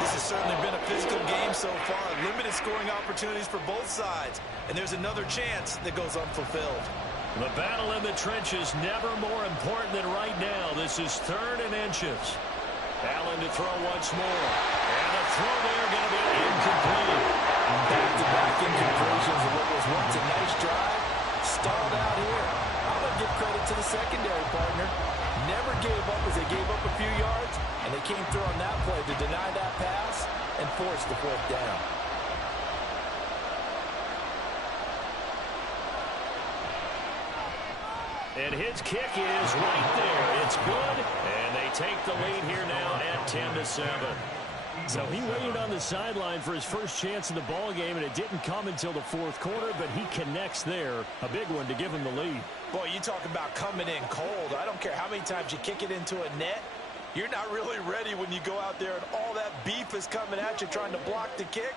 This has certainly been a physical game so far. Limited scoring opportunities for both sides. And there's another chance that goes unfulfilled. The battle in the trenches never more important than right now. This is 3rd and inches. Allen to throw once more. And the throw there going to be incomplete. Back-to-back incompletions of what was once a nice drive. Stalled out here. I'm going to give credit to the secondary partner. Never gave up as they gave up a few yards. And they came through on that play to deny that pass and force the 4th down. And his kick is right there. It's good. And they take the lead here now at 10-7. So he waited on the sideline for his first chance in the ball game, and it didn't come until the 4th quarter, but he connects there. A big one to give him the lead. Boy, you talk about coming in cold. I don't care how many times you kick it into a net. You're not really ready when you go out there and all that beef is coming at you trying to block the kick.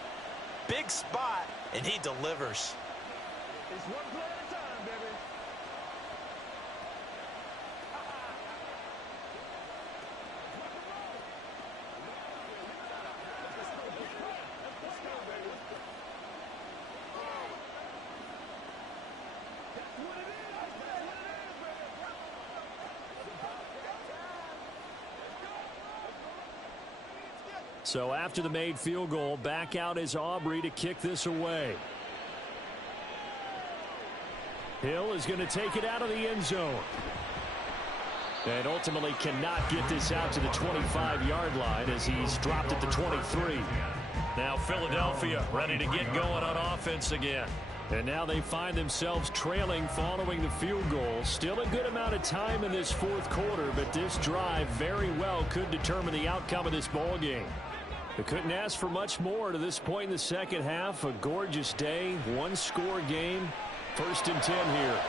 Big spot, and he delivers. It's one play at a time, baby. So after the made field goal, back out is Aubrey to kick this away. Hill is going to take it out of the end zone. And ultimately cannot get this out to the 25-yard line as he's dropped at the 23. Now Philadelphia ready to get going on offense again. And now they find themselves trailing following the field goal. Still a good amount of time in this 4th quarter, but this drive very well could determine the outcome of this ball game. They couldn't ask for much more to this point in the second half. A gorgeous day, one-score game. 1st and 10 here.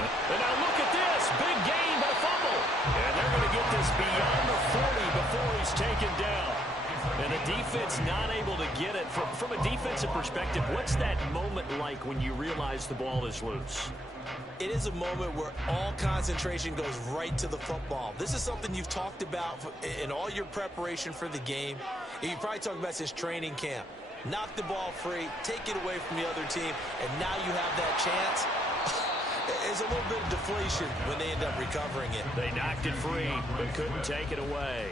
And now look at this. Big gain, but a fumble. And they're going to get this beyond the 40 before he's taken down. And the defense not able to get it. From a defensive perspective, what's that moment like when you realize the ball is loose? It is a moment where all concentration goes right to the football. This is something you've talked about in all your preparation for the game. You probably talked about since training camp. Knock the ball free, take it away from the other team, and now you have that chance. There's a little bit of deflation when they end up recovering it. They knocked it free, but couldn't take it away.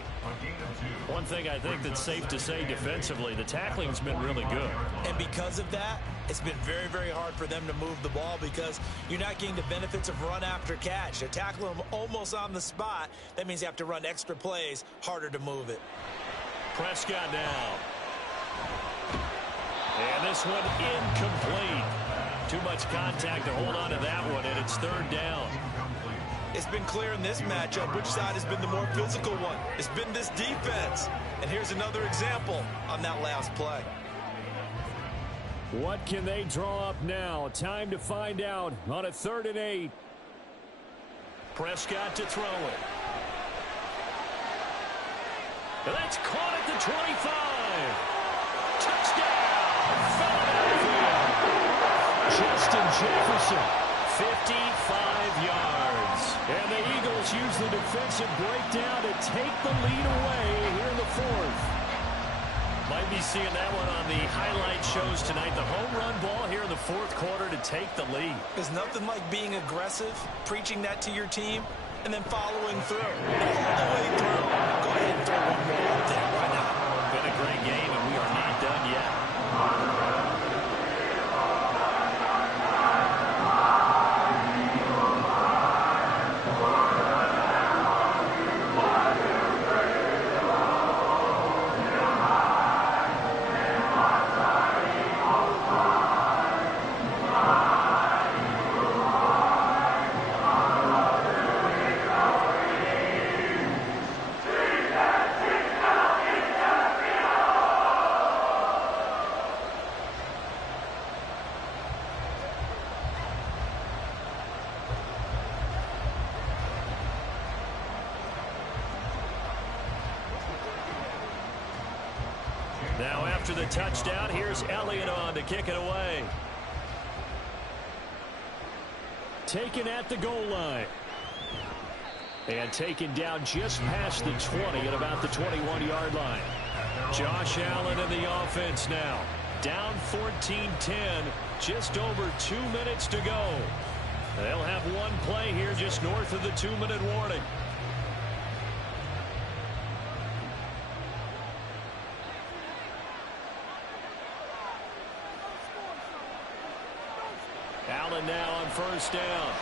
One thing I think that's safe to say defensively, the tackling's been really good. And because of that, it's been very, very hard for them to move the ball because you're not getting the benefits of run after catch. They're tackling them almost on the spot. That means you have to run extra plays, harder to move it. Prescott now. And this one incomplete. Too much contact to hold on to that one, and it's 3rd down. It's been clear in this matchup which side has been the more physical one. It's been this defense. And here's another example on that last play. What can they draw up now? Time to find out on a 3rd and 8. Prescott to throw it. And that's caught at the 25. Touchdown, Philadelphia. Justin Jefferson. 55 yards. And the Eagles use the defensive breakdown to take the lead away here in the 4th. Might be seeing that one on the highlight shows tonight. The home run ball here in the fourth quarter to take the lead. There's nothing like being aggressive, preaching that to your team, and then following through. All the way through. Go ahead and throw one more up there. Why not? Been a great game, and we are not done yet. Now after the touchdown, here's Elliott on to kick it away. Taken at the goal line. And taken down just past the 20 at about the 21-yard line. Josh Allen in the offense now. Down 14-10, just over 2 minutes to go. They'll have one play here just north of the 2-minute warning. Allen now on first down.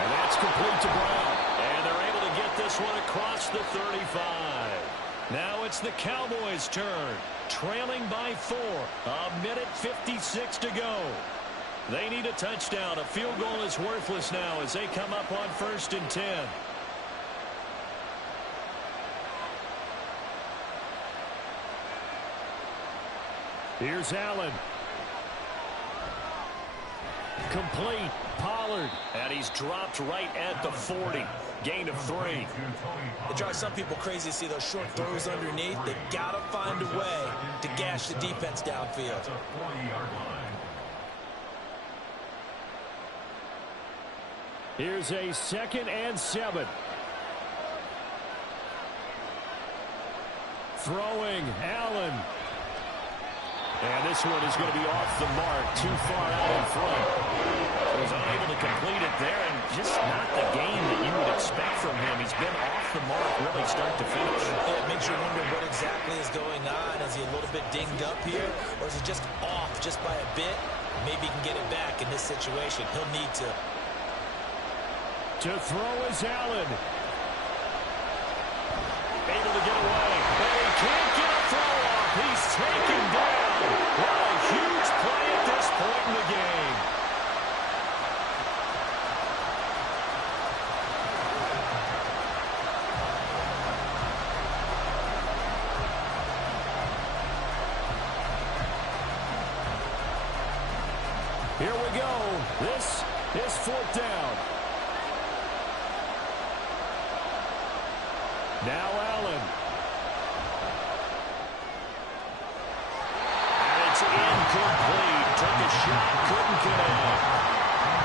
And that's complete to Brown. And they're able to get this one across the 35. Now it's the Cowboys' turn. Trailing by 4. 1:56 to go. They need a touchdown. A field goal is worthless now as they come up on 1st and 10. Here's Allen. Complete. Pollard. And he's dropped right at the 40. Gain of 3. It drives some people crazy to see those short throws underneath. They got to find a way to gash the defense downfield. Here's a 2nd and 7. Throwing. Allen. And this one is going to be off the mark. Too far out in front. Was unable to complete it there, and just not the game that you would expect from him. He's been off the mark really start to finish. Yeah, it makes you wonder what exactly is going on. Is he a little bit dinged up here, or is he just off just by a bit? Maybe he can get it back in this situation. He'll need to. To throw is Allen. Able to get away. But he can't get a throw off. He's taken down. What a huge play at this point in the game. Here we go. This is 4th down. Now Allen. And it's incomplete. Took a shot, couldn't connect.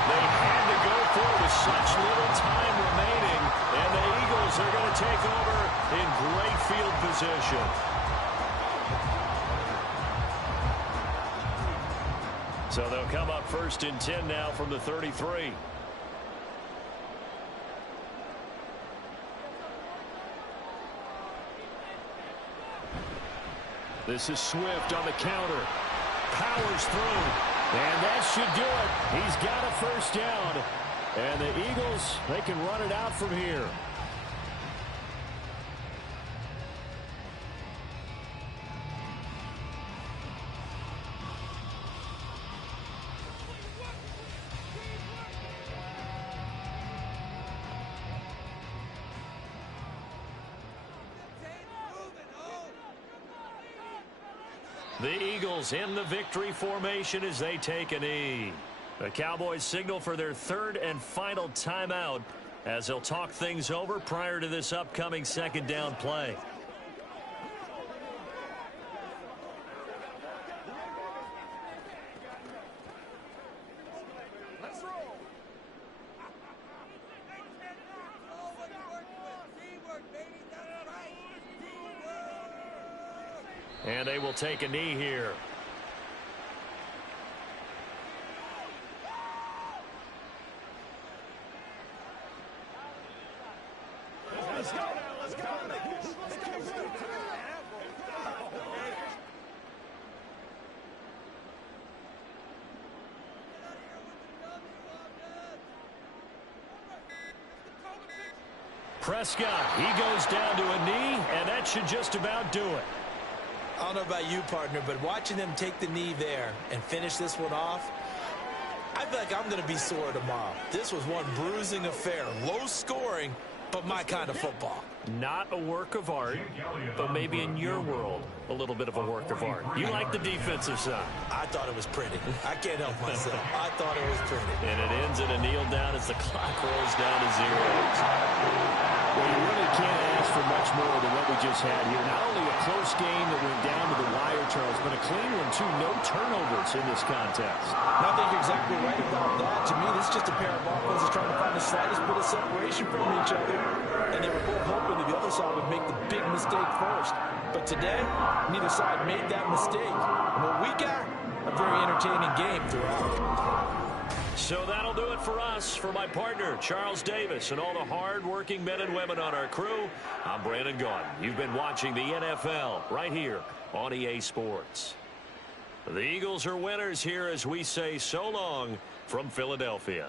They had to go for it with such little time remaining. And the Eagles are going to take over in great field position. So they'll come up 1st and 10 now from the 33. This is Swift on the counter. Powers through. And that should do it. He's got a 1st down. And the Eagles, they can run it out from here. The Eagles in the victory formation as they take a knee. The Cowboys signal for their 3rd and final timeout as they'll talk things over prior to this upcoming 2nd down play. And they will take a knee here. Let's go now. Let's go. Prescott, he goes down to a knee, and that should just about do it. I don't know about you, partner, but watching them take the knee there and finish this one off, I feel like I'm going to be sore tomorrow. This was one bruising affair. Low scoring, but my kind of football. Not a work of art, but maybe in your world, a little bit of a work of art. You like the defensive side. I thought it was pretty. I can't help myself. I thought it was pretty. And it ends in a kneel down as the clock rolls down to 0. Well, you really can't ask for much more than what we just had here. Not only a close game that went down to the wire, Charles, but a clean one, too. No turnovers in this contest. I think you're exactly right about that. To me, this is just a pair of offenses trying to find the slightest bit of separation from each other. And they were both hoping that the other side would make the big mistake first. But today, neither side made that mistake. And what we got, a very entertaining game throughout. So that'll do it for us. For my partner, Charles Davis, and all the hard-working men and women on our crew, I'm Brandon Gaudin. You've been watching the NFL right here on EA Sports. The Eagles are winners here as we say so long from Philadelphia.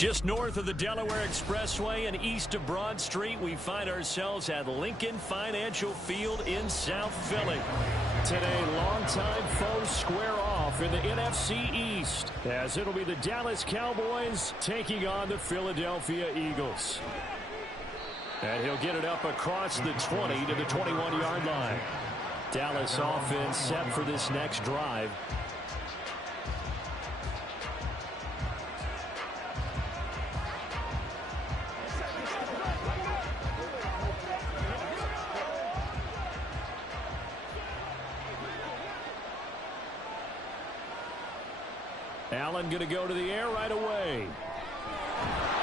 Just north of the Delaware Expressway and east of Broad Street, we find ourselves at Lincoln Financial Field in South Philly. Today, longtime foes square off in the NFC East, as it'll be the Dallas Cowboys taking on the Philadelphia Eagles. And he'll get it up across the 20 to the 21-yard line. Dallas offense set for this next drive. Allen going to go to the air right away.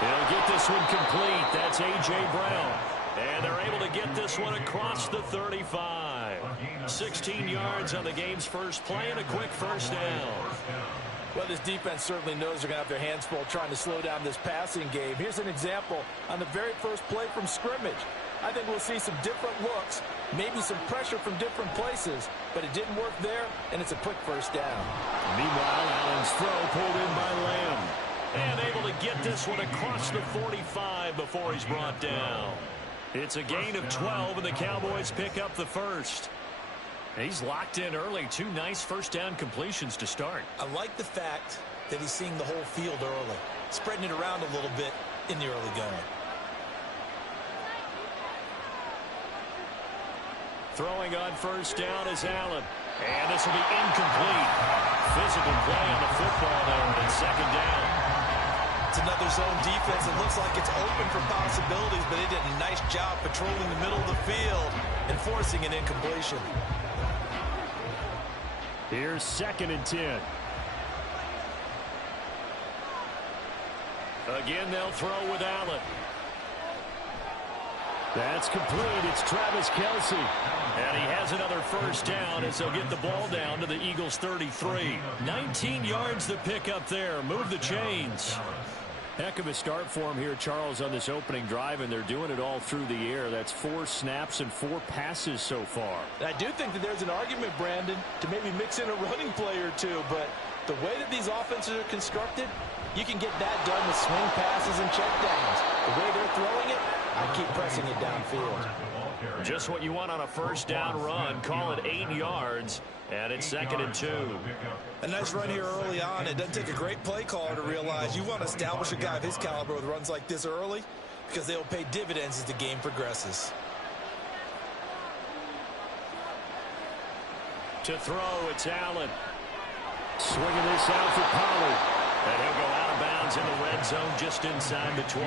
He'll get this one complete. That's A.J. Brown. And they're able to get this one across the 35. 16 yards on the game's first play and a quick first down. Well, this defense certainly knows they're going to have their hands full trying to slow down this passing game. Here's an example on the very first play from scrimmage. I think we'll see some different looks, maybe some pressure from different places, but it didn't work there, and it's a quick first down. Meanwhile, Allen's throw pulled in by Lamb. And able to get this one across the 45 before he's brought down. It's a gain of 12, and the Cowboys pick up the first. He's locked in early. Two nice first down completions to start. I like the fact that he's seeing the whole field early, spreading it around a little bit in the early going. Throwing on first down is Allen. And this will be incomplete. Physical play on the football there, and second down. It's another zone defense. It looks like it's open for possibilities, but they did a nice job patrolling the middle of the field and forcing an incompletion. Here's 2nd and 10. Again, they'll throw with Allen. That's complete. It's Travis Kelce. And he has another first down as they'll get the ball down to the Eagles' 33. 19 yards to pick up there. Move the chains. Heck of a start for him here, Charles, on this opening drive, and they're doing it all through the air. That's 4 snaps and 4 passes so far. And I do think that there's an argument, Brandon, to maybe mix in a running play or two, but the way that these offenses are constructed, you can get that done with swing passes and checkdowns. The way they're throwing it, I keep pressing it downfield. Just what you want on a first down run. Call it 8 yards, and it's 2nd and 2. A nice run here early on. It doesn't take a great play caller to realize you want to establish a guy of his caliber with runs like this early because they'll pay dividends as the game progresses. To throw, it's Allen. Swinging this out for Pollard. And he'll go out of bounds in the red zone just inside the 20.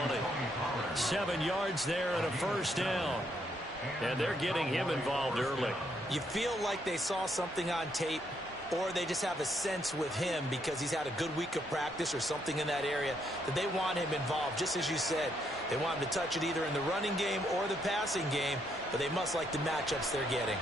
7 yards there and a first down. And they're getting him involved early. You feel like they saw something on tape, or they just have a sense with him because he's had a good week of practice or something in that area that they want him involved. Just as you said, they want him to touch it either in the running game or the passing game, but they must like the matchups they're getting.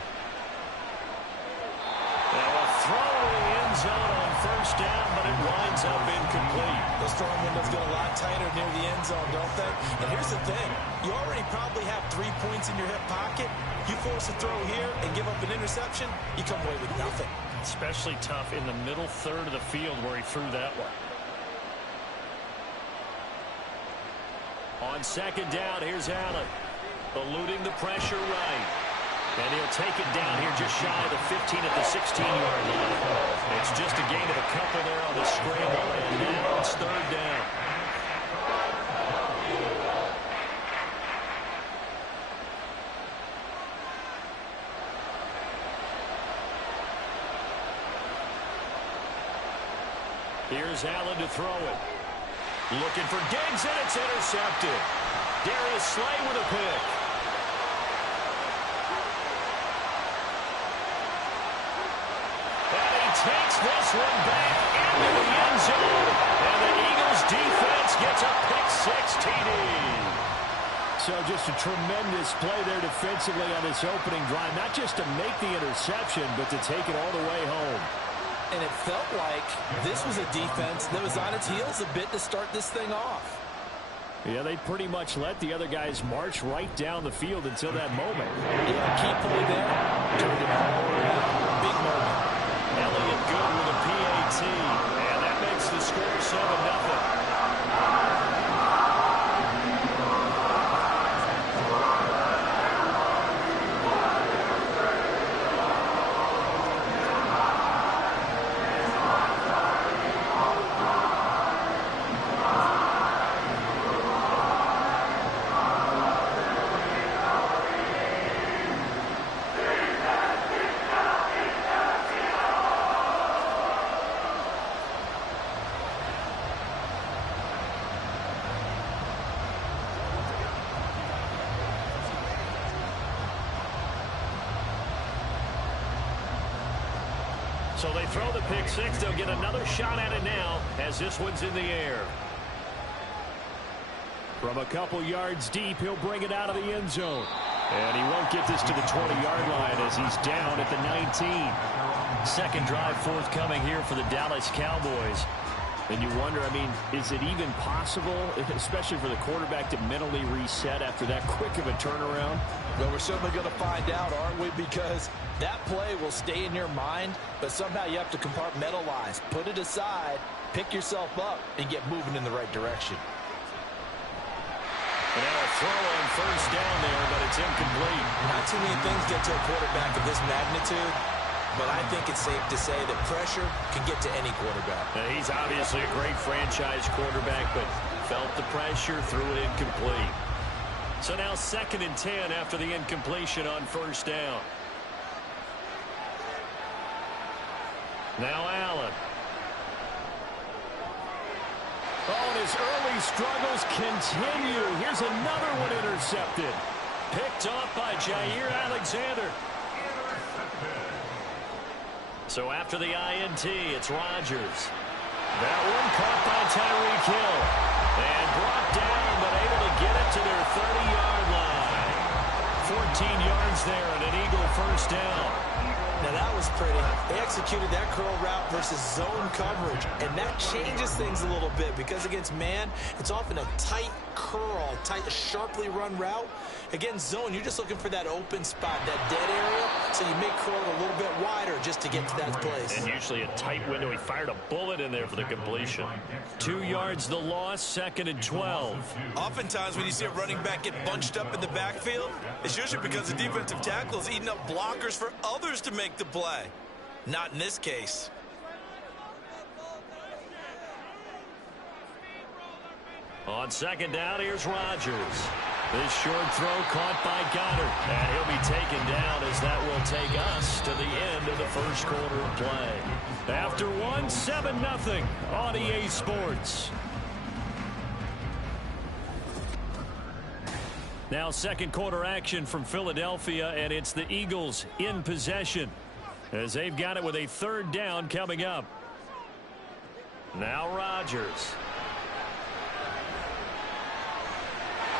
Now a throw in the end zone on first down, but it winds up incomplete. Those throwing windows get a lot tighter near the end zone, don't they? And here's the thing. You already probably have 3 points in your hip pocket. You force a throw here and give up an interception, you come away with nothing. Especially tough in the middle third of the field where he threw that one. On second down, here's Allen. Eluding the pressure right. And he'll take it down here just shy of the 15 at the 16-yard line. It's just a gain of a couple there on the scramble, and now it's third down. Here's Allen to throw it. Looking for Diggs, and it's intercepted. Darius Slay with a pick. And he takes this one back into the end zone. And the Eagles defense gets a pick-6 TD. So just a tremendous play there defensively on this opening drive. Not just to make the interception, but to take it all the way home. And it felt like this was a defense that was on its heels a bit to start this thing off. Yeah, they pretty much let the other guys march right down the field until that moment. Yeah, key play there. Turned it all around. Big moment. Elliott good with a PAT. And that makes the score 7-0. So they throw the pick six. They'll get another shot at it now as this one's in the air. From a couple yards deep, he'll bring it out of the end zone. And he won't get this to the 20-yard line as he's down at the 19. Second drive forthcoming here for the Dallas Cowboys. And you wonder, I mean, is it even possible, especially for the quarterback, to mentally reset after that quick of a turnaround? Well, we're certainly going to find out, aren't we? Because that play will stay in your mind, but somehow you have to compartmentalize. Put it aside, pick yourself up, and get moving in the right direction. And now a throw on first down there, but it's incomplete. Not too many things get to a quarterback of this magnitude, but I think it's safe to say that pressure can get to any quarterback. Now, he's obviously a great franchise quarterback, but felt the pressure, threw it incomplete. So now 2nd and 10 after the incompletion on first down. Now Allen. Oh, and his early struggles continue. Here's another one intercepted. Picked off by Jair Alexander. So after the INT, it's Rodgers. That one caught by Tyreek Hill. And brought down, but able to get it to their 30-yard line. 14 yards there and an Eagle first down. Now that was pretty. They executed that curl route versus zone coverage, and that changes things a little bit because against man, it's often a tight curl, sharply run route. Against zone, you're just looking for that open spot, that dead area, so you make curl a little bit wider just to get to that place. And usually a tight window. He fired a bullet in there for the completion. 2 yards the loss, 2nd and 12. Oftentimes when you see a running back get bunched up in the backfield, it's usually because the defensive tackle is eating up blockers for others to make the play. Not in this case. On 2nd down, here's Rodgers. This short throw caught by Goddard. And he'll be taken down as that will take us to the end of the first quarter of play. After 7-0 on EA Sports. Now 2nd quarter action from Philadelphia, and it's the Eagles in possession as they've got it with a 3rd down coming up. Now Rodgers.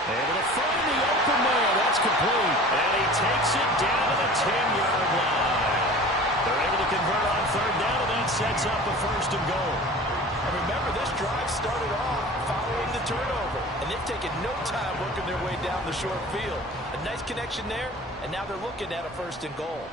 Able to find the open man. That's complete. And he takes it down to the 10-yard line. They're able to convert on 3rd down, and that sets up a 1st and goal. And remember, this drive started off following the turnover, and they've taken no time working their way down the short field. A nice connection there, and now they're looking at a 1st and goal.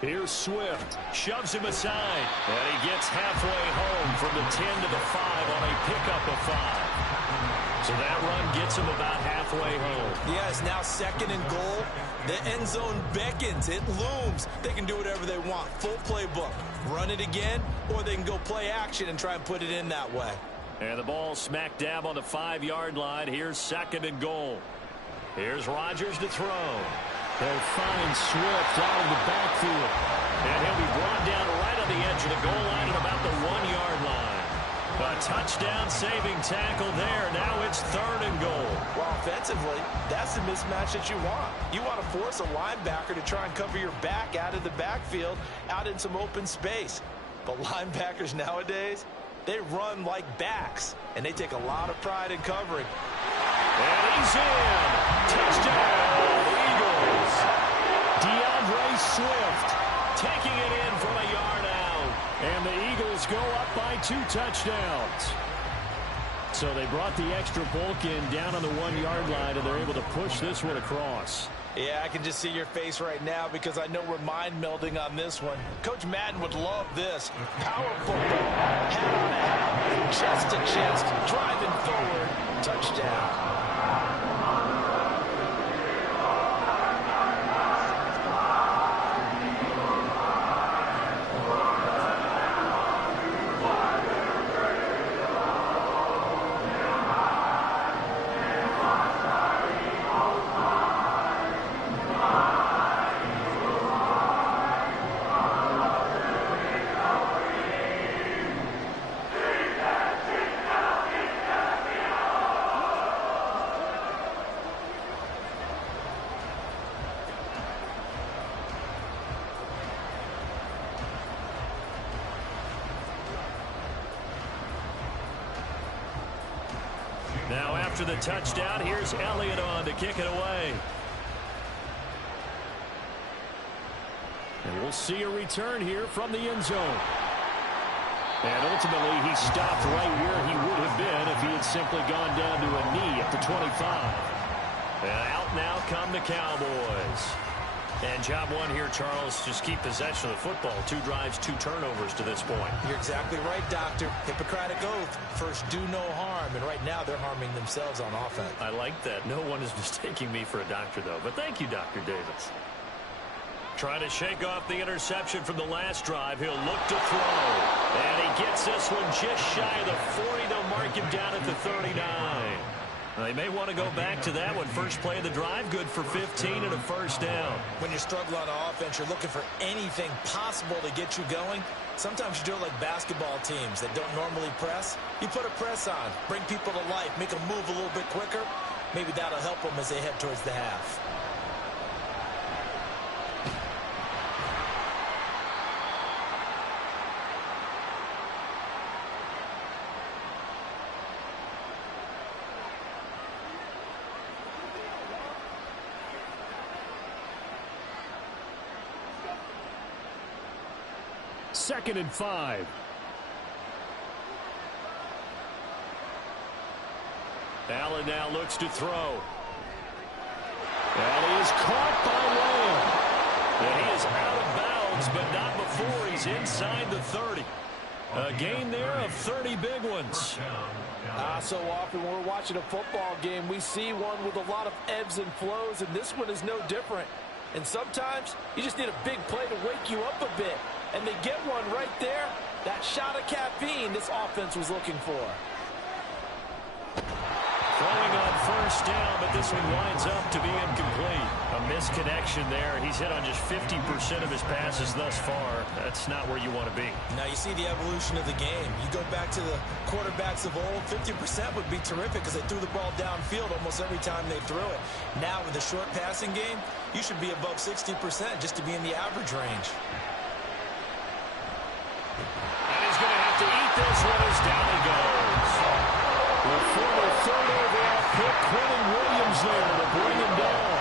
Here's Swift. Shoves him aside. And he gets halfway home from the 10 to the 5 on a pickup of 5. So that run gets him about halfway home. Yeah, it's now 2nd and goal. The end zone beckons. It looms. They can do whatever they want. Full playbook. Run it again, or they can go play action and try and put it in that way. And the ball smack dab on the 5-yard line. Here's 2nd and goal. Here's Rodgers to throw. They'll find Swift out of the backfield. And he'll be brought down right on the edge of the goal line at about the 1-yard line. A touchdown-saving tackle there. Now it's 3rd and goal. Well, offensively, that's the mismatch that you want. You want to force a linebacker to try and cover your back out of the backfield, out in some open space. But linebackers nowadays, they run like backs, and they take a lot of pride in covering. And he's in. Touchdown, Eagles. DeAndre Swift taking it in from a yard out. And the Eagles go up by 2 touchdowns. So they brought the extra bulk in down on the 1-yard line, and they're able to push this one across. Yeah, I can just see your face right now because I know we're mind melding on this one. Coach Madden would love this. Power football, hat on hat, chest to chest, driving forward, touchdown. after the touchdown. Here's Elliott on to kick it away. And we'll see a return here from the end zone. And ultimately, he stopped right where he would have been if he had simply gone down to a knee at the 25. And out now come the Cowboys. And job one here, Charles, just keep possession of the football. 2 drives, 2 turnovers to this point. You're exactly right, Doctor. Hippocratic oath. First, do no harm. And right now, they're harming themselves on offense. I like that. No one is mistaking me for a doctor, though. But thank you, Dr. Davis. Trying to shake off the interception from the last drive. He'll look to throw. And he gets this one just shy of the 40. They'll mark him down at the 39. They may want to go back to that one. First play of the drive, good for 15 and a first down. When you're struggling on offense, you're looking for anything possible to get you going. Sometimes you do it like basketball teams that don't normally press. You put a press on, bring people to life, make them move a little bit quicker. Maybe that'll help them as they head towards the half. Second and 5. Allen now looks to throw. And he is caught by Lamb. And he is out of bounds, but not before he's inside the 30. A gain there of 30 big ones. So often when we're watching a football game, we see one with a lot of ebbs and flows, and this one is no different. And sometimes you just need a big play to wake you up a bit. And they get one right there. That shot of caffeine this offense was looking for. Throwing on first down, but this one winds up to be incomplete. A misconnection there. He's hit on just 50% of his passes thus far. That's not where you want to be. Now you see the evolution of the game. You go back to the quarterbacks of old, 50% would be terrific because they threw the ball downfield almost every time they threw it. Now with the short passing game, you should be above 60% just to be in the average range. And he's going to have to eat this one as down he goes. The former third overall pick, Quentin Williams there to bring him down.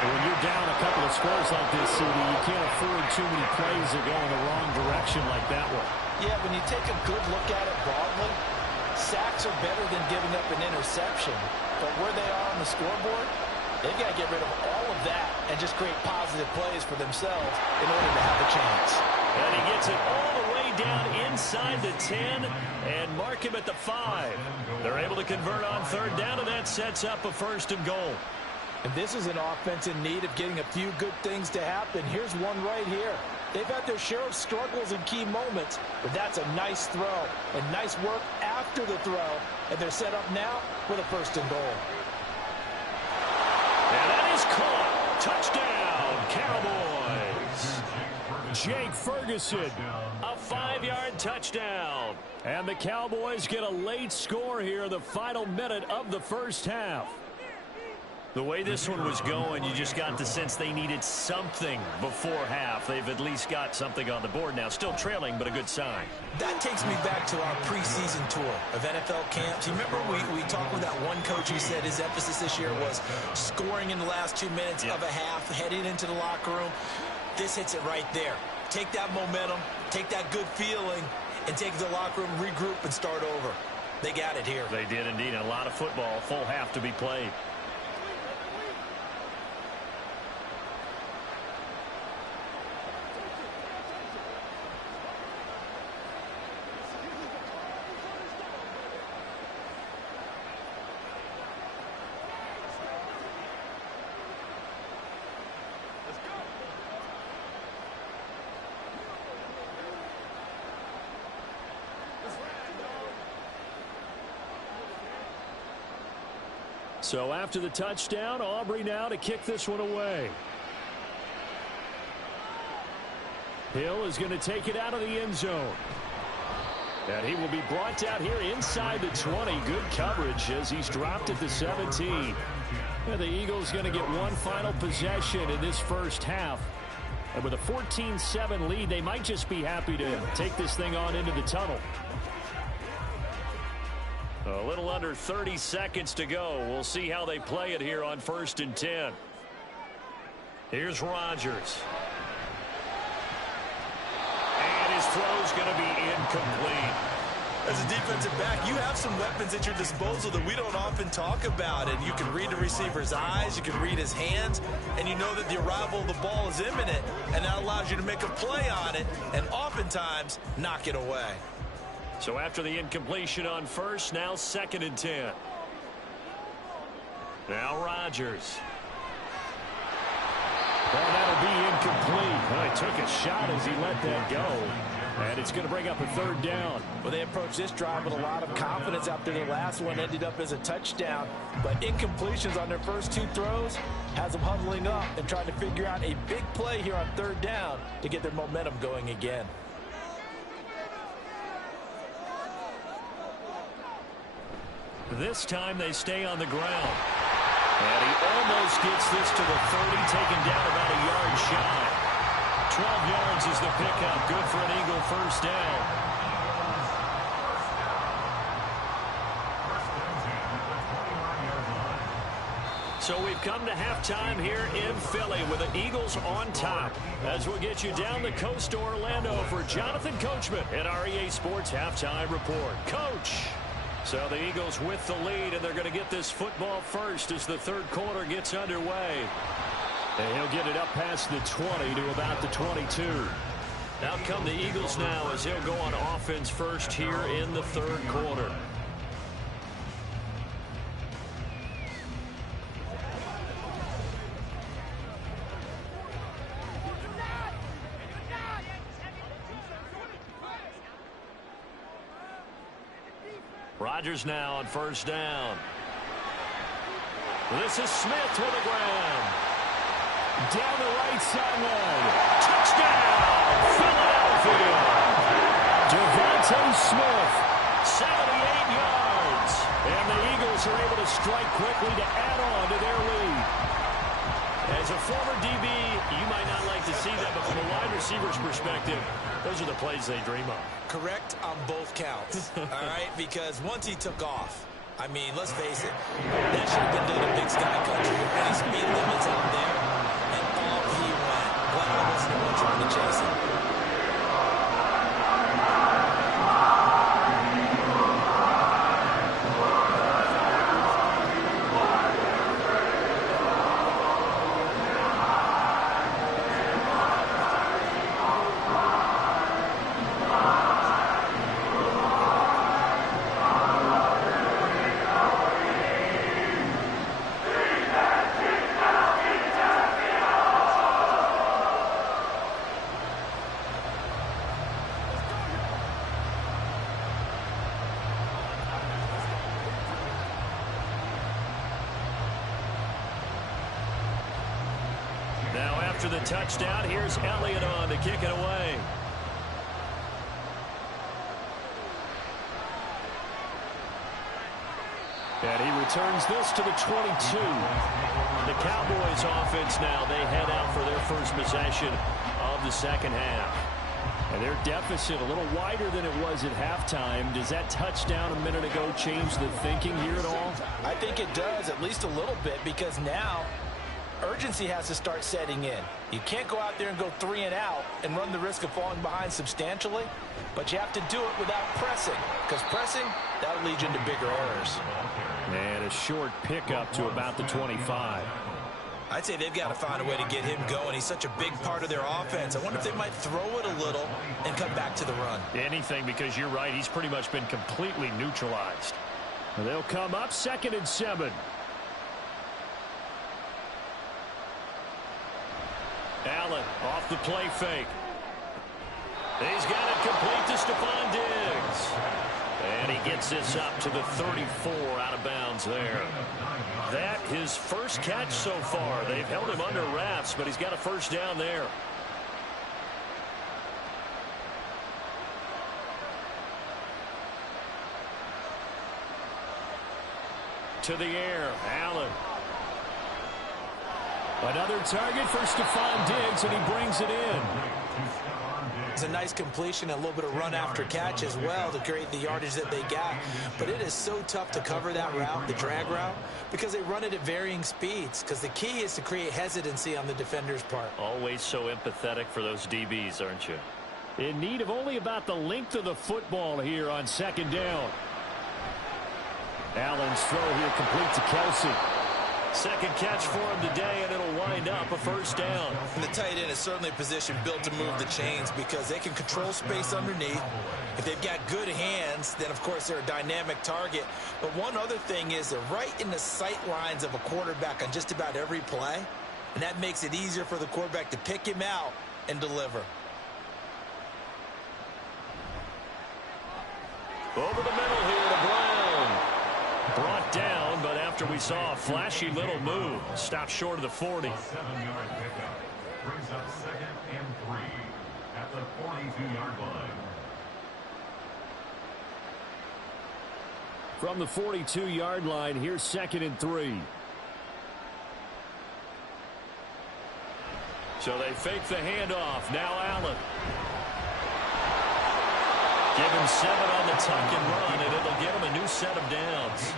And when you're down a couple of scores like this, CD, you can't afford too many plays that go in the wrong direction like that one. Yeah, when you take a good look at it broadly, sacks are better than giving up an interception. But where they are on the scoreboard, they've got to get rid of all of that and just create positive plays for themselves in order to have a chance. And he gets it all the way down inside the 10 and mark him at the 5. They're able to convert on third down, and that sets up a first and goal. And this is an offense in need of getting a few good things to happen. Here's one right here. They've had their share of struggles in key moments, but that's a nice throw and nice work after the throw. And they're set up now with a first and goal. And that is caught. Touchdown, Cowboys. Jake Ferguson. A 5-yard touchdown. And the Cowboys get a late score here, the final minute of the first half. The way this one was going, you just got the sense they needed something before half. They've at least got something on the board now. Still trailing, but a good sign. That takes me back to our preseason tour of NFL camps. You remember we talked with that one coach who said his emphasis this year was scoring in the last 2 minutes of a half, heading into the locker room. This hits it right there. Take that momentum, take that good feeling, and take it to the locker room, regroup, and start over. They got it here. They did indeed. A lot of football, full half to be played. So after the touchdown, Aubrey now to kick this one away. Hill is going to take it out of the end zone. And he will be brought down here inside the 20. Good coverage as he's dropped at the 17. And the Eagles going to get one final possession in this first half. And with a 14-7 lead, they might just be happy to take this thing on into the tunnel. A little under 30 seconds to go. We'll see how they play it here on 1st and 10. Here's Rodgers. And his throw's going to be incomplete. As a defensive back, you have some weapons at your disposal that we don't often talk about. And you can read the receiver's eyes, you can read his hands, and you know that the arrival of the ball is imminent. And that allows you to make a play on it and oftentimes knock it away. So after the incompletion on 1st, now 2nd and 10. Now Rodgers. Well, that'll be incomplete. Well, he took a shot as he let that go. And it's going to bring up a 3rd down. Well, they approached this drive with a lot of confidence after the last one ended up as a touchdown. But incompletions on their first 2 throws has them huddling up and trying to figure out a big play here on 3rd down to get their momentum going again. This time they stay on the ground. And he almost gets this to the 30, taken down about a yard shy. 12 yards is the pickup. Good for an Eagle 1st down. So we've come to halftime here in Philly with the Eagles on top. As we'll get you down the coast to Orlando for Jonathan Coachman at our EA Sports Halftime Report. Coach! So the Eagles with the lead, and they're going to get this football first as the 3rd quarter gets underway. And he'll get it up past the 20 to about the 22. Out come the Eagles now as he'll go on offense first here in the 3rd quarter. Rodgers now on 1st down. This is Smith to the ground. Down the right sideline. Touchdown, Philadelphia. Devonta Smith, 78 yards. And the Eagles are able to strike quickly to add on to their lead. As a former DB, you might not like to see that, but from a wide receiver's perspective, those are the plays they dream of. Correct on both counts, all right? Because once he took off, I mean, let's face it, that should have been done in Big Sky Country. And his speed limit's out there, and off he went. Glad I wasn't the one trying to chase him. Now after the touchdown, here's Elliott on to kick it away. And he returns this to the 22. The Cowboys offense now, they head out for their first possession of the 2nd half. And their deficit a little wider than it was at halftime. Does that touchdown a minute ago change the thinking here at all? I think it does, at least a little bit, because now urgency has to start setting in. You can't go out there and go 3 and out and run the risk of falling behind substantially, but you have to do it without pressing, because pressing, that'll lead you into bigger errors. And a short pickup to about the 25. I'd say they've got to find a way to get him going. He's such a big part of their offense. I wonder if they might throw it a little and come back to the run. Anything, because you're right, he's pretty much been completely neutralized. They'll come up 2nd and 7. Allen off the play fake. He's got it complete to Stephon Diggs. And he gets this up to the 34 out of bounds there. That his first catch so far. They've held him under wraps, but he's got a 1st down there. To the air, Allen. Another target for Stephon Diggs, and he brings it in. It's a nice completion, a little bit of run after catch as well to create the yardage that they got. But it is so tough to cover that route, the drag route, because they run it at varying speeds. Because the key is to create hesitancy on the defender's part. Always so empathetic for those DBs, aren't you? In need of only about the length of the football here on second down. Allen's throw here complete to Kelsey. Second catch for him today, and it'll wind up a first down. And the tight end is certainly a position built to move the chains because they can control space underneath. If they've got good hands, then, of course, they're a dynamic target. But one other thing is they're right in the sight lines of a quarterback on just about every play, and that makes it easier for the quarterback to pick him out and deliver. Over the middle here to Brown. Brought down, but after we saw a flashy little move, stopped short of the 40. 7-yard pickup brings up 2nd and 3 at the 42-yard line. From the 42-yard line, here's 2nd and 3. So they fake the handoff. Now Allen. Give him 7 on the tuck and run, and it'll give him a new set of downs.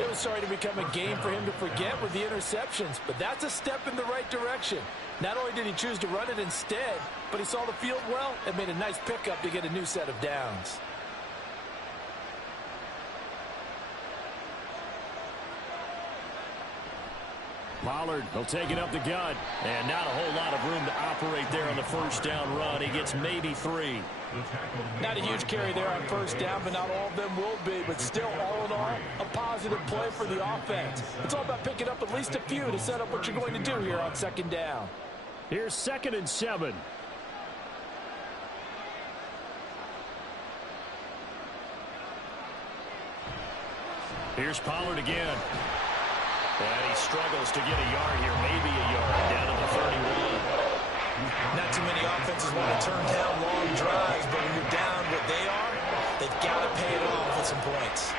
It was starting to become a game for him to forget with the interceptions, but that's a step in the right direction. Not only did he choose to run it instead, but he saw the field well and made a nice pickup to get a new set of downs. Pollard will take it up the gut. And not a whole lot of room to operate there on the first down run. He gets maybe 3. Not a huge carry there on first down, but not all of them will be. But still, all in all, a positive play for the offense. It's all about picking up at least a few to set up what you're going to do here on second down. Here's 2nd and 7. Here's Pollard again. And he struggles to get a yard here, maybe a yard, down to the 31. Not too many offenses want to turn down long drives, but when you're down what they are, they've got to pay it off with some points.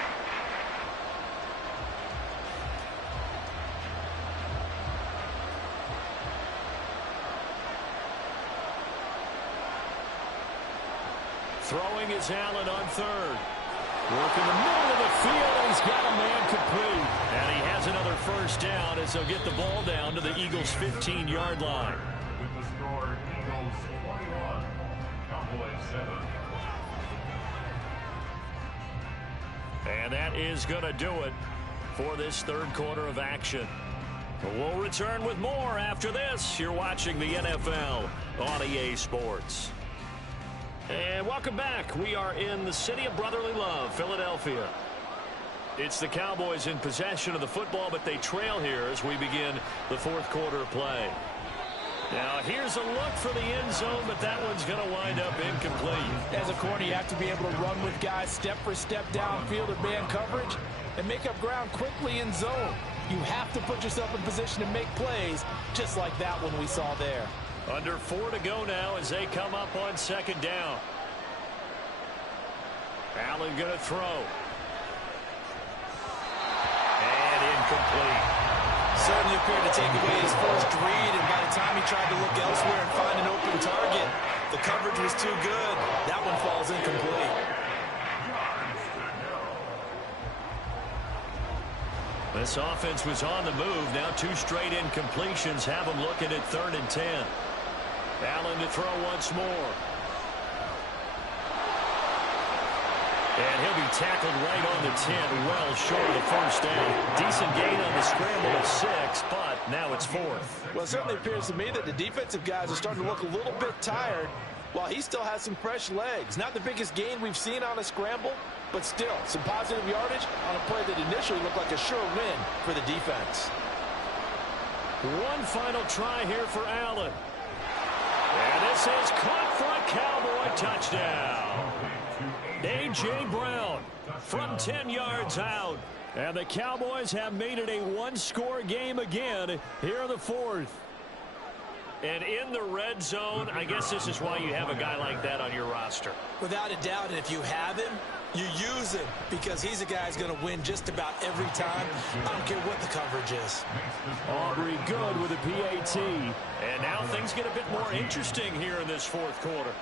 Throwing is Allen on 3rd. Work in the middle of the field, and he's got a man complete. And he has another first down as they'll get the ball down to the Eagles' 15-yard line. With the score, Eagles 21, Cowboys 7. And that is going to do it for this third quarter of action. We'll return with more after this. You're watching the NFL on EA Sports. And welcome back. We are in the city of brotherly love, Philadelphia. It's the Cowboys in possession of the football, but they trail here as we begin the fourth quarter of play. Now, here's a look for the end zone, but that one's going to wind up incomplete. As a corner, you have to be able to run with guys step for step downfield in man coverage and make up ground quickly in zone. You have to put yourself in position to make plays, just like that one we saw there. Under 4 to go now as they come up on second down. Allen going to throw. And incomplete. Certainly appeared to take away his first read, and by the time he tried to look elsewhere and find an open target, the coverage was too good. That one falls incomplete. This offense was on the move. Now 2 straight incompletions have them looking at 3rd and 10. Allen to throw once more. And he'll be tackled right on the 10, well short of the first down. Decent gain on the scramble of 6, but now it's 4th. Well, it certainly appears to me that the defensive guys are starting to look a little bit tired while he still has some fresh legs. Not the biggest gain we've seen on a scramble, but still some positive yardage on a play that initially looked like a sure win for the defense. One final try here for Allen. And this is caught for a Cowboy touchdown. A.J. Brown from 10 yards out. And the Cowboys have made it a one-score game again here in the fourth. And in the red zone, I guess this is why you have a guy like that on your roster. Without a doubt, and if you have him, you use him because he's a guy who's going to win just about every time. I don't care what the coverage is. Aubrey good with a PAT. And now things get a bit more interesting here in this fourth quarter.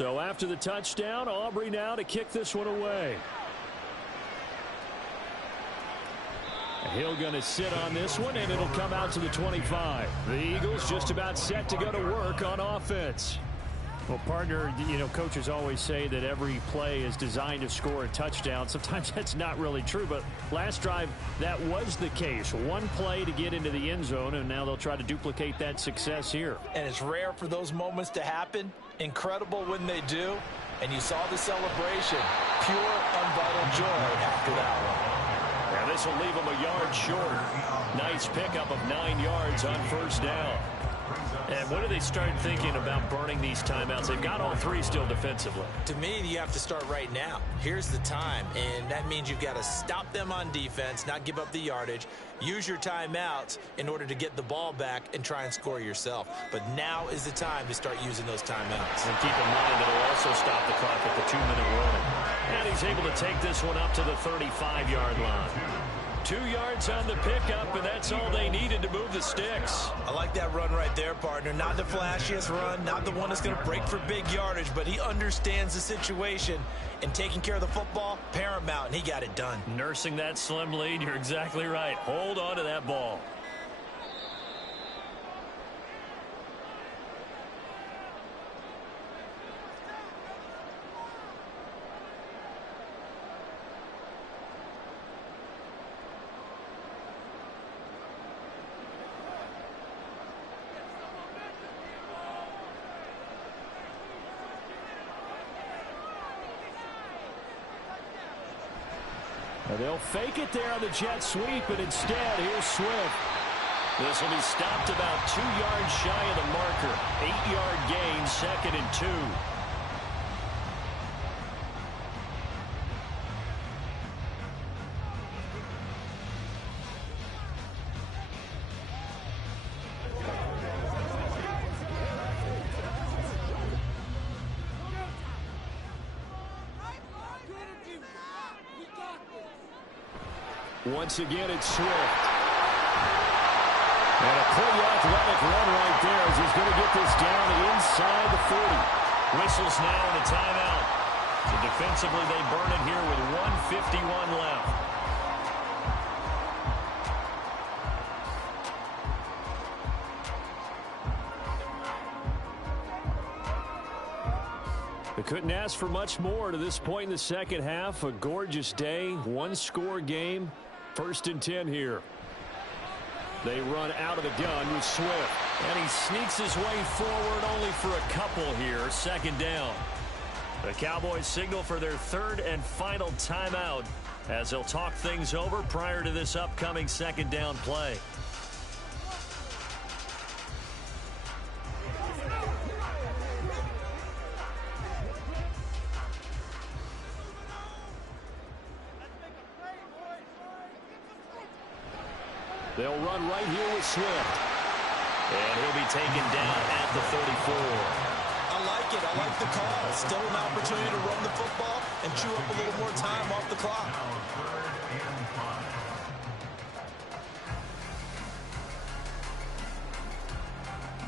So after the touchdown, Aubrey now to kick this one away. Hill going to sit on this one, and it'll come out to the 25. The Eagles just about set to go to work on offense. Well, partner, you know, coaches always say that every play is designed to score a touchdown. Sometimes that's not really true, but last drive, that was the case. One play to get into the end zone, and now they'll try to duplicate that success here. And it's rare for those moments to happen. Incredible when they do. And you saw the celebration. Pure, unbridled joy after that one. And this will leave them a yard short. Nice pickup of 9 yards on first down. And when do they start thinking about burning these timeouts? They've got all 3 still defensively. To me, you have to start right now. Here's the time, and that means you've got to stop them on defense, not give up the yardage, use your timeouts in order to get the ball back and try and score yourself. But now is the time to start using those timeouts. And keep in mind that it'll also stop the clock at the 2-minute warning. And he's able to take this one up to the 35-yard line. 2 yards on the pickup, and that's all they needed to move the sticks. I like that run right there, partner. Not the flashiest run, not the one that's going to break for big yardage, but he understands the situation, and taking care of the football, paramount, and he got it done. Nursing that slim lead, you're exactly right. Hold on to that ball. They'll fake it there on the jet sweep, and instead, here's Swift. This will be stopped about 2 yards shy of the marker. 8-yard gain, 2nd and 2. Once again, it's Swift. And a pretty athletic run right there as he's going to get this down inside the 40. Whistles now in a timeout. So defensively, they burn it here with 1:51 left. They couldn't ask for much more to this point in the second half. A gorgeous day, 1-score game. 1st and 10 here. They run out of the gun with Swift. And he sneaks his way forward only for a couple here. 2nd down. The Cowboys signal for their 3rd and final timeout as they'll talk things over prior to this upcoming 2nd down play. They'll run right here with Swift. And he'll be taken down at the 34. I like it. I like the call. Still an opportunity to run the football and chew up a little more time off the clock.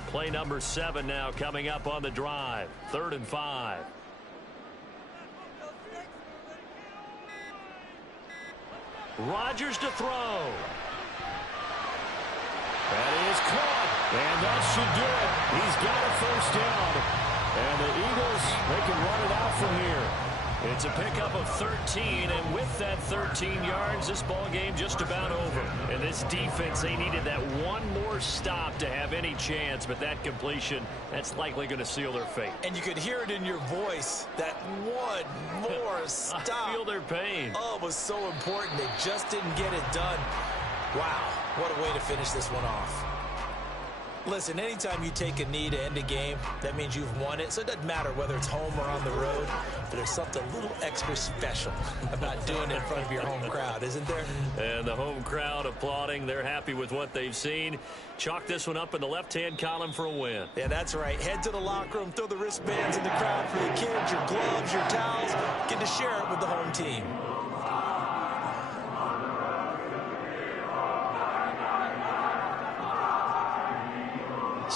Play number 7 now coming up on the drive. 3rd and 5. Rodgers to throw. That is caught, and that should do it. He's got a 1st down, and the Eagles, they can run it out from here. It's a pickup of 13, and with that 13 yards, this ball game just about over. And this defense, they needed that one more stop to have any chance, but that completion, that's likely going to seal their fate. And you could hear it in your voice, that one more stop. I feel their pain. Oh, it was so important. They just didn't get it done. Wow, what a way to finish this one off. Listen, anytime you take a knee to end a game, that means you've won it. So it doesn't matter whether it's home or on the road, but there's something a little extra special about doing it in front of your home crowd, isn't there? And the home crowd applauding. They're happy with what they've seen. Chalk this one up in the left-hand column for a win. Yeah, that's right. Head to the locker room, throw the wristbands in the crowd for the kids, your gloves, your towels. Get to share it with the home team.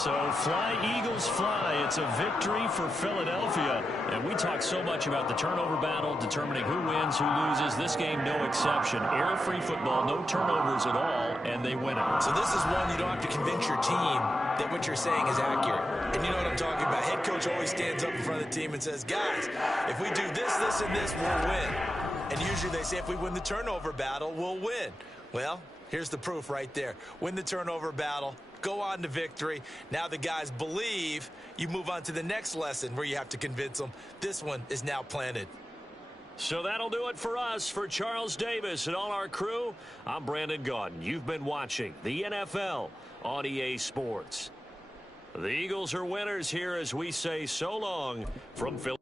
So fly, Eagles, fly. It's a victory for Philadelphia. And we talk so much about the turnover battle, determining who wins, who loses. This game, no exception. Error-free football, no turnovers at all, and they win it. So this is one you don't have to convince your team that what you're saying is accurate. And you know what I'm talking about. Head coach always stands up in front of the team and says, guys, if we do this, this, and this, we'll win. And usually they say if we win the turnover battle, we'll win. Well, here's the proof right there. Win the turnover battle. Go on to victory. Now the guys believe. You move on to the next lesson where you have to convince them. This one is now planted. So that'll do it for us. For Charles Davis and all our crew, I'm Brandon Gaudin. You've been watching the NFL on EA Sports. The Eagles are winners here as we say so long from Philadelphia.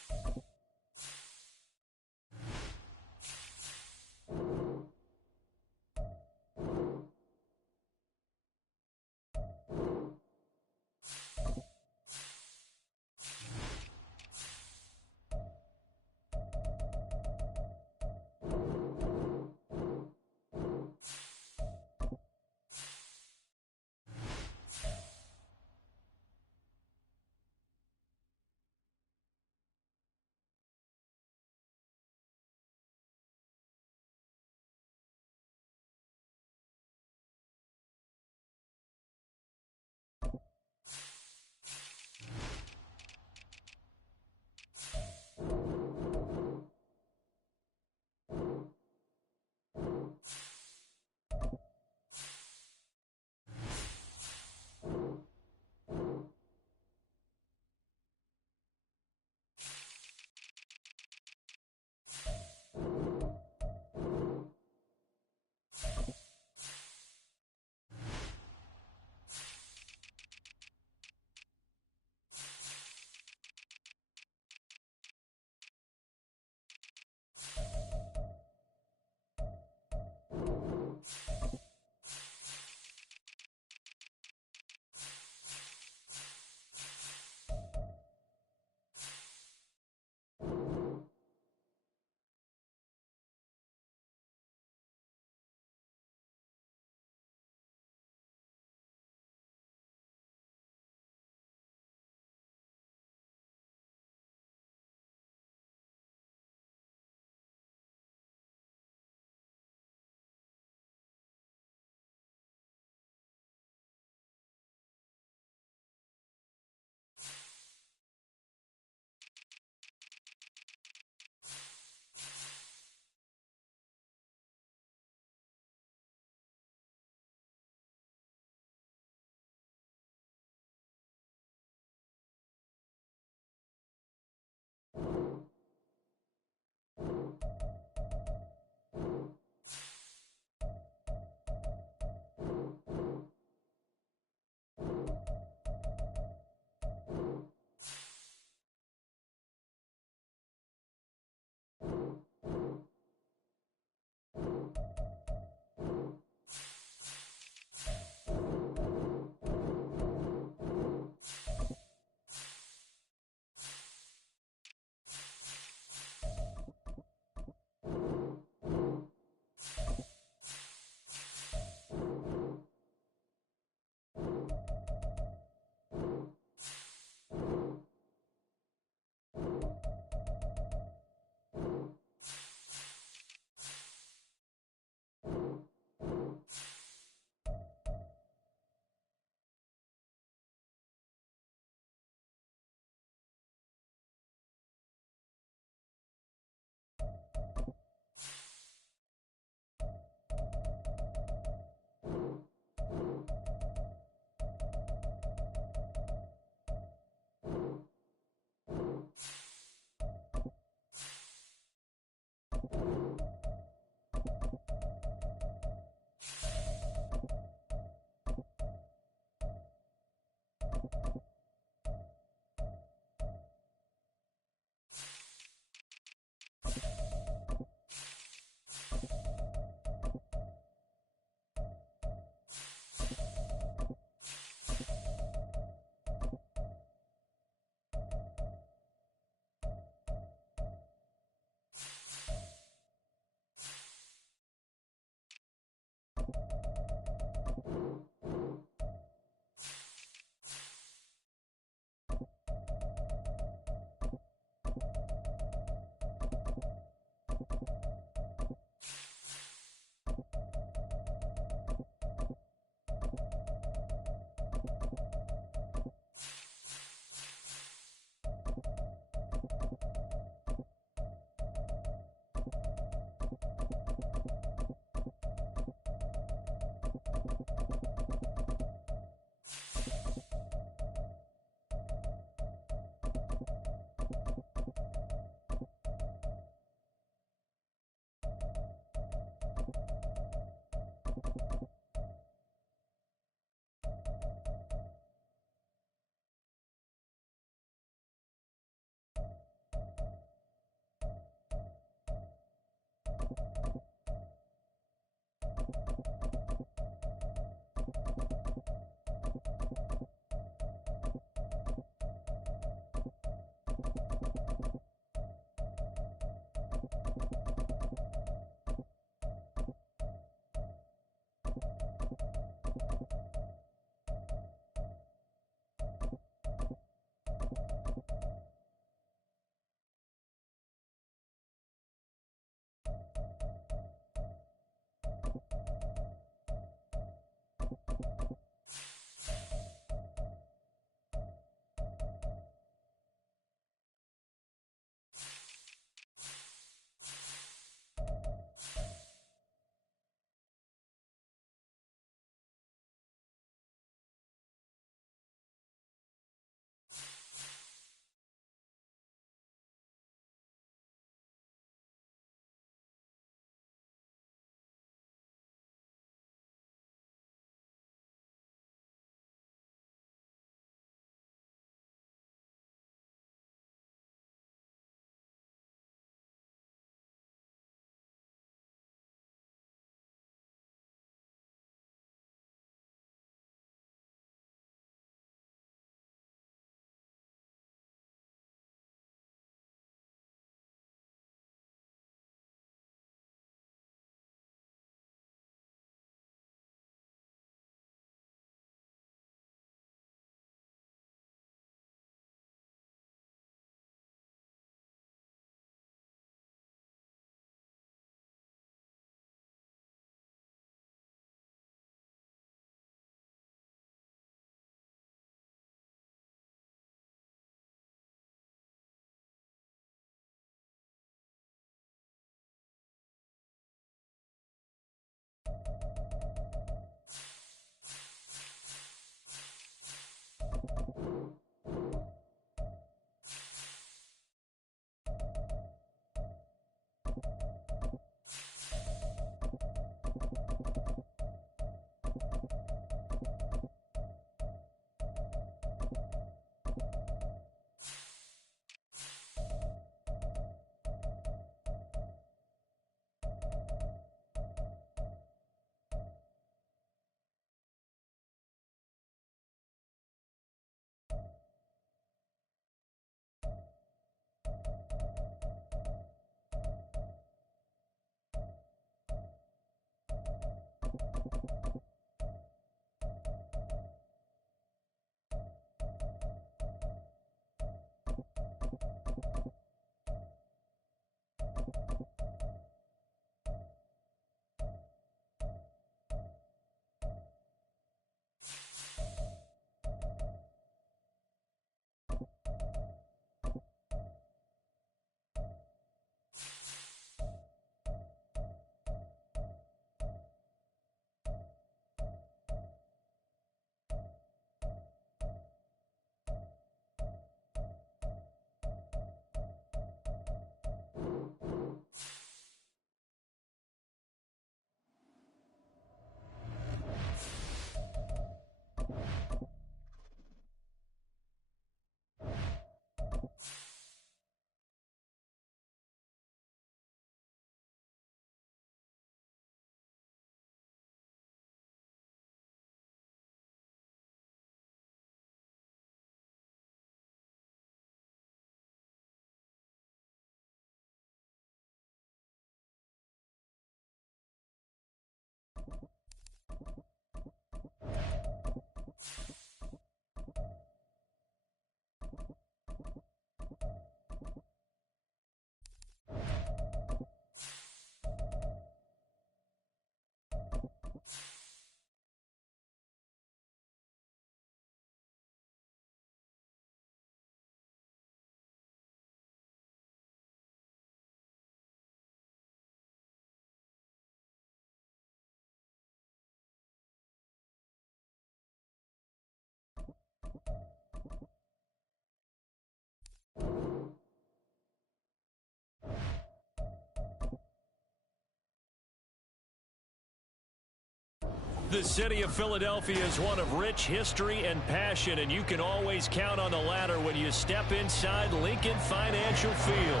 The city of Philadelphia is one of rich history and passion, and you can always count on the latter when you step inside Lincoln Financial Field.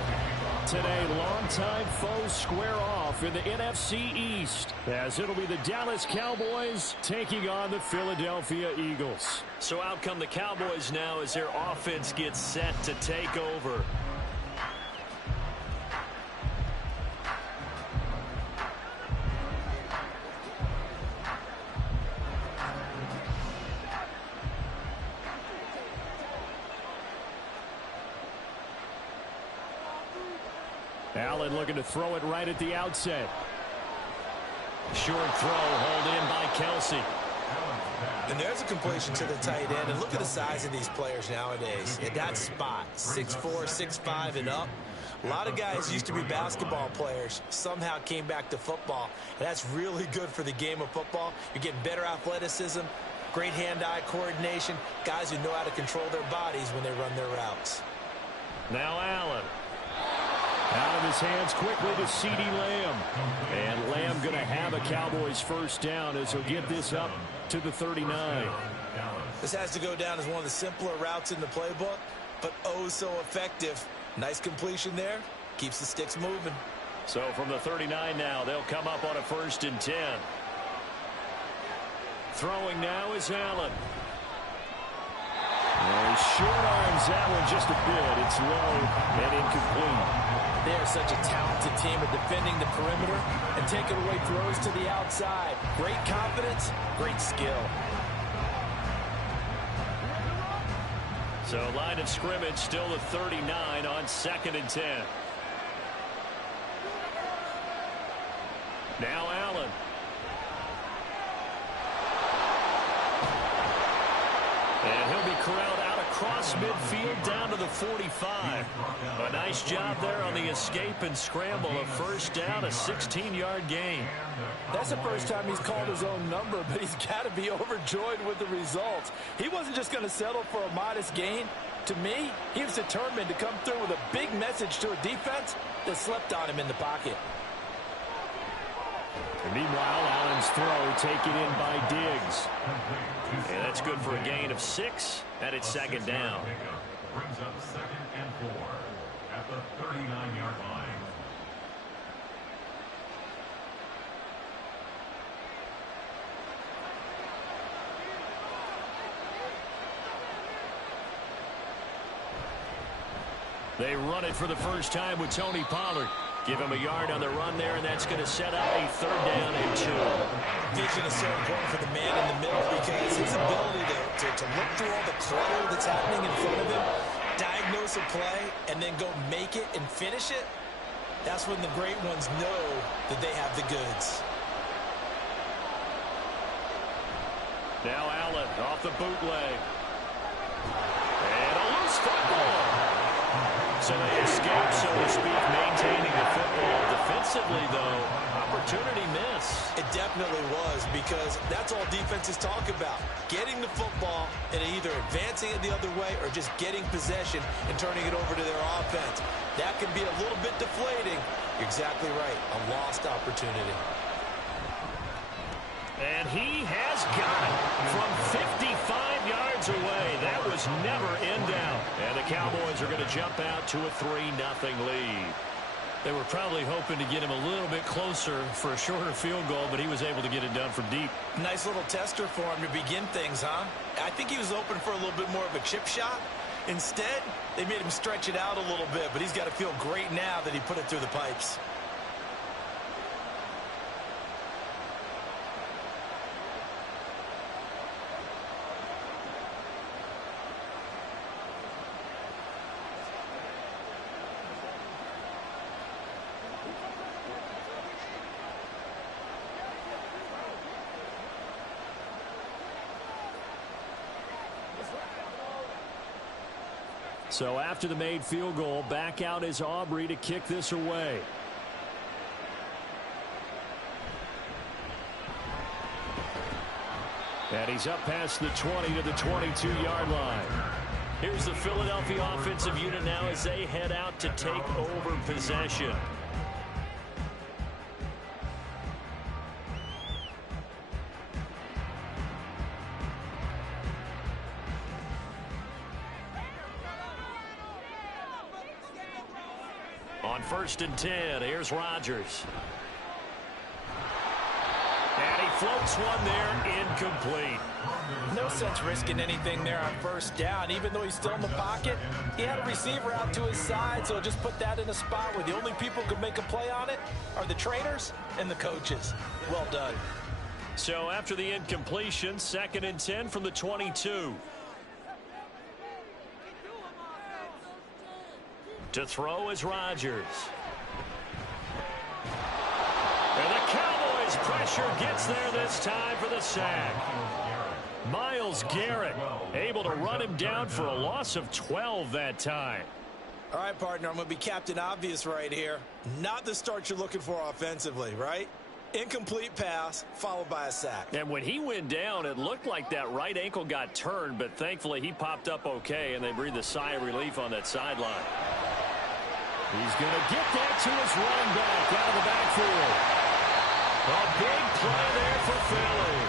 Today, longtime foes square off in the NFC East, as it'll be the Dallas Cowboys taking on the Philadelphia Eagles. So out come the Cowboys now as their offense gets set to take over. Allen looking to throw it right at the outset. Short throw, hauled in by Kelsey. And there's a completion to the tight end. And look at the size of these players nowadays. At that spot, 6'4", 6'5", and up. A lot of guys used to be basketball players, somehow came back to football. And that's really good for the game of football. You're getting better athleticism, great hand-eye coordination, guys who know how to control their bodies when they run their routes. Now Allen. Out of his hands quickly to CeeDee Lamb. And Lamb going to have a Cowboys first down as he'll get this up to the 39. This has to go down as one of the simpler routes in the playbook, but oh so effective. Nice completion there. Keeps the sticks moving. So from the 39 now, they'll come up on a 1st and 10. Throwing now is Allen. And short arms that one just a bit. It's low and incomplete. They are such a talented team at defending the perimeter and taking away throws to the outside. Great confidence, great skill. So line of scrimmage still the 39 on 2nd and 10. Now Allen. And he'll be corralled out across midfield down to the 45. A nice job there on the escape and scramble. A first down, a 16-yard gain. That's the first time he's called his own number, but he's got to be overjoyed with the results. He wasn't just going to settle for a modest gain. To me, he was determined to come through with a big message to a defense that slept on him in the pocket. And meanwhile, Allen's throw taken in by Diggs. And that's good for a gain of 6, and it's 2nd down. Brings up 2nd and 4 at the 39-yard line. They run it for the first time with Tony Pollard. Give him a yard on the run there, and that's going to set up a 3rd down and 2. Vision is so important for the man in the middle because his ability to look through all the clutter that's happening in front of him, diagnose a play, and then go make it and finish it, that's when the great ones know that they have the goods. Now Allen off the bootleg. And a loose football. So they escape, so to speak, maintaining the football. Defensively, though, opportunity miss. It definitely was because that's all defenses talk about. Getting the football and either advancing it the other way or just getting possession and turning it over to their offense. That can be a little bit deflating. You're exactly right. A lost opportunity. And he has got it from 55 yards away. That was never in doubt. And the Cowboys are going to jump out to a 3-0 lead. They were probably hoping to get him a little bit closer for a shorter field goal, but he was able to get it done from deep. Nice little tester for him to begin things, huh? I think he was open for a little bit more of a chip shot. Instead, they made him stretch it out a little bit, but he's got to feel great now that he put it through the pipes. So after the made field goal, back out is Aubrey to kick this away. And he's up past the 20 to the 22-yard line. Here's the Philadelphia offensive unit now as they head out to take over possession. On 1st and 10, here's Rodgers. And he floats one there, incomplete. No sense risking anything there on 1st down. Even though he's still in the pocket, he had a receiver out to his side, so just put that in a spot where the only people who could make a play on it are the trainers and the coaches. Well done. So after the incompletion, 2nd and 10 from the 22. To throw is Rodgers. And the Cowboys pressure gets there this time for the sack. Myles Garrett able to run him down for a loss of 12 that time. All right, partner, I'm going to be Captain Obvious right here. Not the start you're looking for offensively, right? Incomplete pass followed by a sack. And when he went down, it looked like that right ankle got turned, but thankfully he popped up okay, and they breathed a sigh of relief on that sideline. He's going to get that to his running back out of the backfield. A big play there for Philly.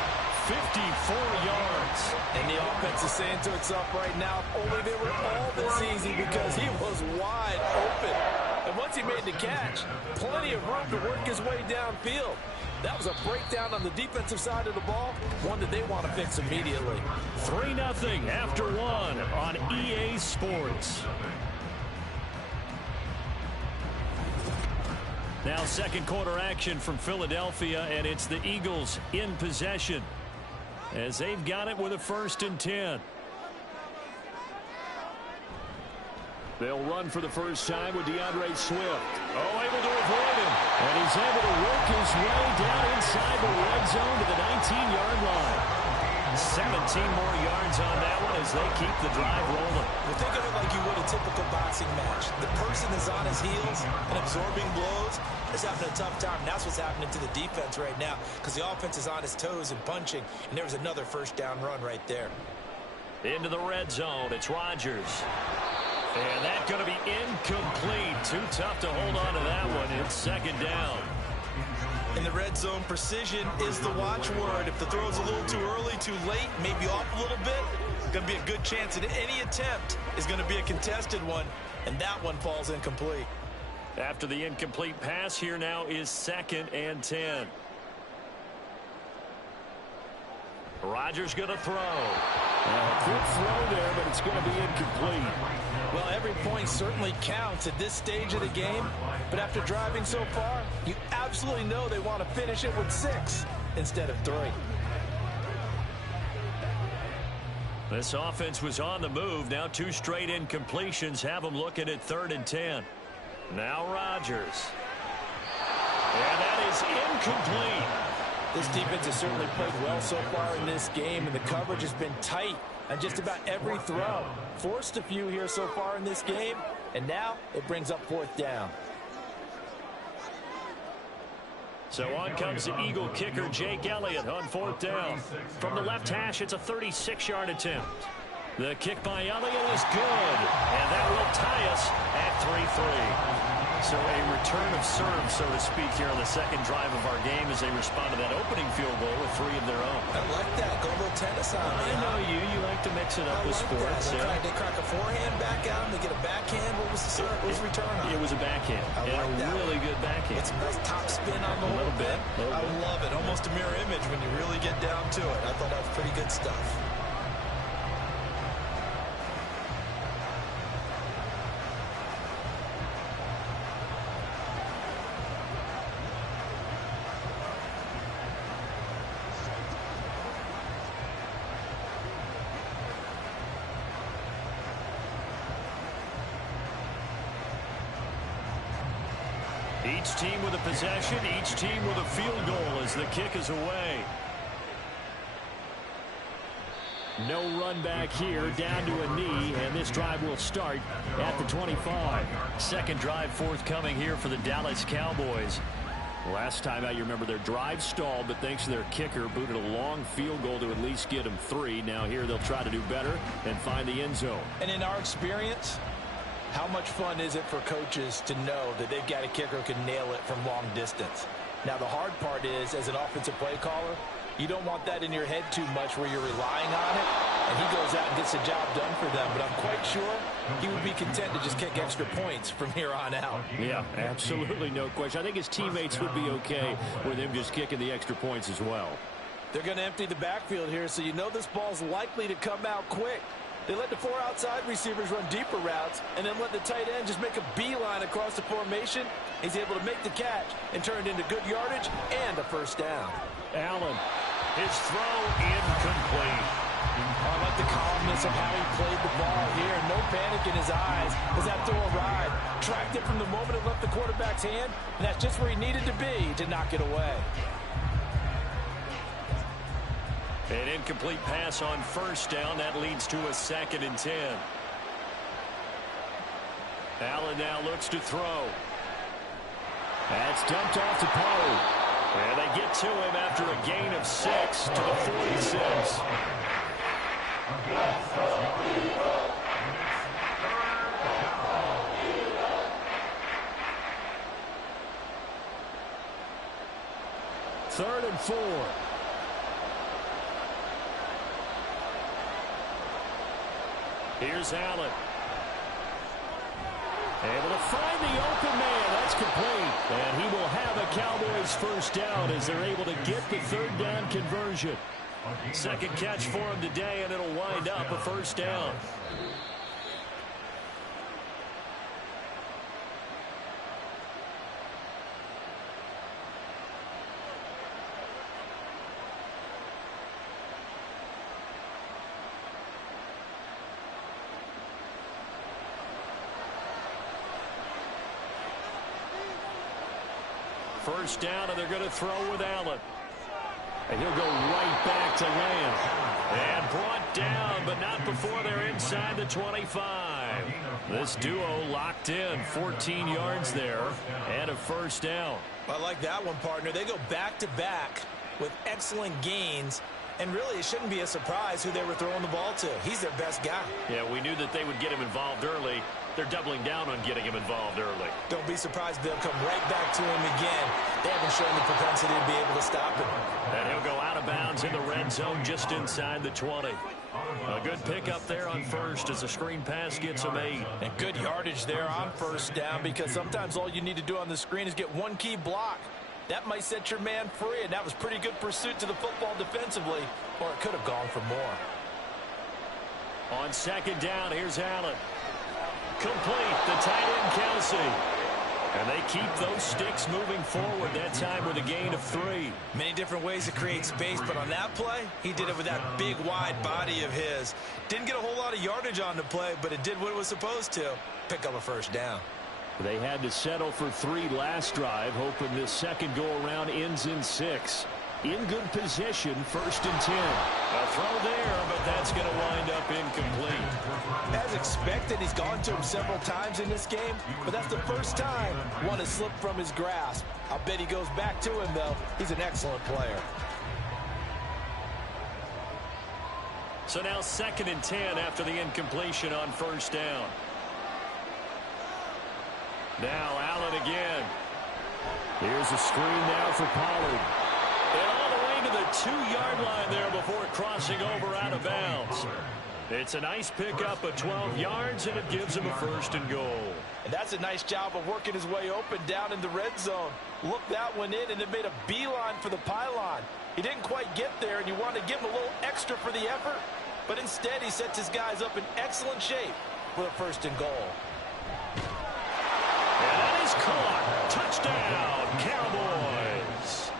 54 yards. And the offense is saying to itself right now, only they were all this easy because he was wide open. And once he made the catch, plenty of room to work his way downfield. That was a breakdown on the defensive side of the ball, one that they want to fix immediately. 3-0 after 1 on EA Sports. Now 2nd quarter action from Philadelphia, and it's the Eagles in possession as they've got it with a 1st and 10. They'll run for the first time with DeAndre Swift. Oh, able to avoid him. And he's able to work his way down inside the red zone to the 19-yard line. 17 more yards on that one as they keep the drive rolling. Well, think of it like you would a typical boxing match. The person is on his heels and absorbing blows is having a tough time. That's what's happening to the defense right now because the offense is on his toes and punching, and there was another 1st down run right there. Into the red zone, it's Rodgers. And that's going to be incomplete. Too tough to hold on to that one. It's 2nd down. In the red zone, precision is the watchword. If the throw's a little too early, too late, maybe off a little bit, it's going to be a good chance that any attempt is going to be a contested one, and that one falls incomplete. After the incomplete pass, here now is 2nd and 10. Rodgers going to throw. Quick throw there, but it's going to be incomplete. Well, every point certainly counts at this stage of the game, but after driving so far, you absolutely know they want to finish it with 6 instead of 3. This offense was on the move. Now 2 straight incompletions have them looking at 3rd and 10. Now Rodgers. And that is incomplete. This defense has certainly played well so far in this game, and the coverage has been tight on just about every throw. Forced a few here so far in this game, and now it brings up 4th down. So on comes the Eagle kicker, Jake Elliott, on 4th down. From the left hash, it's a 36-yard attempt. The kick by Elliott is good, and that will tie us at 3-3. So a return of serve, so to speak, here on the 2nd drive of our game as they respond to that opening field goal with 3 of their own. I like that. Go a little tennis on me. I know you. You like to mix it up with sports. They crack a forehand back out, and they get a backhand. What was the serve? What was the return on? It was a backhand. I like and a that. really good backhand. It's a nice top spin on the whole bit. I love it. Almost a mirror image when you really get down to it. I thought that was pretty good stuff. Each team with a possession, each team with a field goal as the kick is away. No run back here, down to a knee, and this drive will start at the 25. 2nd drive forthcoming here for the Dallas Cowboys. Last time out, you remember their drive stalled, but thanks to their kicker, booted a long field goal to at least get them 3. Now here they'll try to do better and find the end zone. And in our experience, how much fun is it for coaches to know that they've got a kicker who can nail it from long distance? Now, the hard part is, as an offensive play caller, you don't want that in your head too much where you're relying on it, and he goes out and gets the job done for them. But I'm quite sure he would be content to just kick extra points from here on out. Yeah, absolutely no question. I think his teammates would be okay with him just kicking the extra points as well. They're going to empty the backfield here, so you know this ball's likely to come out quick. They let the 4 outside receivers run deeper routes and then let the tight end just make a beeline across the formation. He's able to make the catch and turn it into good yardage and a first down. Allen. His throw incomplete. I like the calmness of how he played the ball here. No panic in his eyes as that throw arrived. Tracked it from the moment it left the quarterback's hand, and that's just where he needed to be to knock it away. An incomplete pass on first down. That leads to a 2nd and 10. Allen now looks to throw. That's dumped off to Pollard. And they get to him after a gain of 6 to the 46. Third and 4. Here's Allen. Able to find the open man. That's complete. And he will have a Cowboys first down as they're able to get the 3rd down conversion. 2nd catch for him today, and it'll wind up a first down. First down, and they're going to throw with Allen. And he'll go right back to Lamb. And brought down, but not before they're inside the 25. This duo locked in. 14 yards there and a first down. I like that one, partner. They go back-to-back with excellent gains. And really, it shouldn't be a surprise who they were throwing the ball to. He's their best guy. Yeah, we knew that they would get him involved early. They're doubling down on getting him involved early. Don't be surprised if they'll come right back to him again. They haven't shown the propensity to be able to stop him. And he'll go out of bounds in the red zone just inside the 20. A good pickup there on first as a screen pass gets him 8. And good yardage there on first down, because sometimes all you need to do on the screen is get one key block. That might set your man free, and that was pretty good pursuit to the football defensively, or it could have gone for more. On 2nd down, here's Allen. Complete, the tight end Kelsey. And they keep those sticks moving forward, that time with a gain of 3. Many different ways to create space, but on that play, he did it with that big, wide body of his. Didn't get a whole lot of yardage on the play, but it did what it was supposed to. Pick up a first down. They had to settle for 3 last drive, hoping this second go-around ends in 6. In good position, 1st and 10. A throw there, but that's going to wind up incomplete. As expected, he's gone to him several times in this game, but that's the first time one has slipped from his grasp. I'll bet he goes back to him, though. He's an excellent player. So now 2nd and 10 after the incompletion on first down. Now Allen again. Here's a screen now for Pollard. And all the way to the 2-yard line there before crossing over out of bounds. It's a nice pickup of 12 yards, and it gives him a 1st and goal. And that's a nice job of working his way open down in the red zone. Looked that one in and then made a beeline for the pylon. He didn't quite get there, and you want to give him a little extra for the effort. But instead, he sets his guys up in excellent shape for the 1st and goal. And that is caught. Touchdown, Cowboys.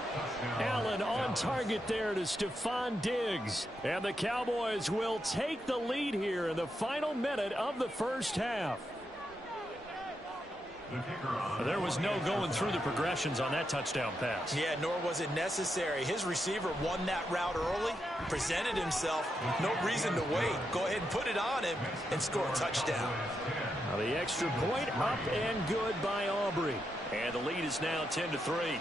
Allen on target there to Stephon Diggs. And the Cowboys will take the lead here in the final minute of the first half. There was no going through the progressions on that touchdown pass. Yeah, nor was it necessary. His receiver won that route early, presented himself. No reason to wait. Go ahead and put it on him and score a touchdown. Now the extra point up and good by Aubrey. And the lead is now 10-3.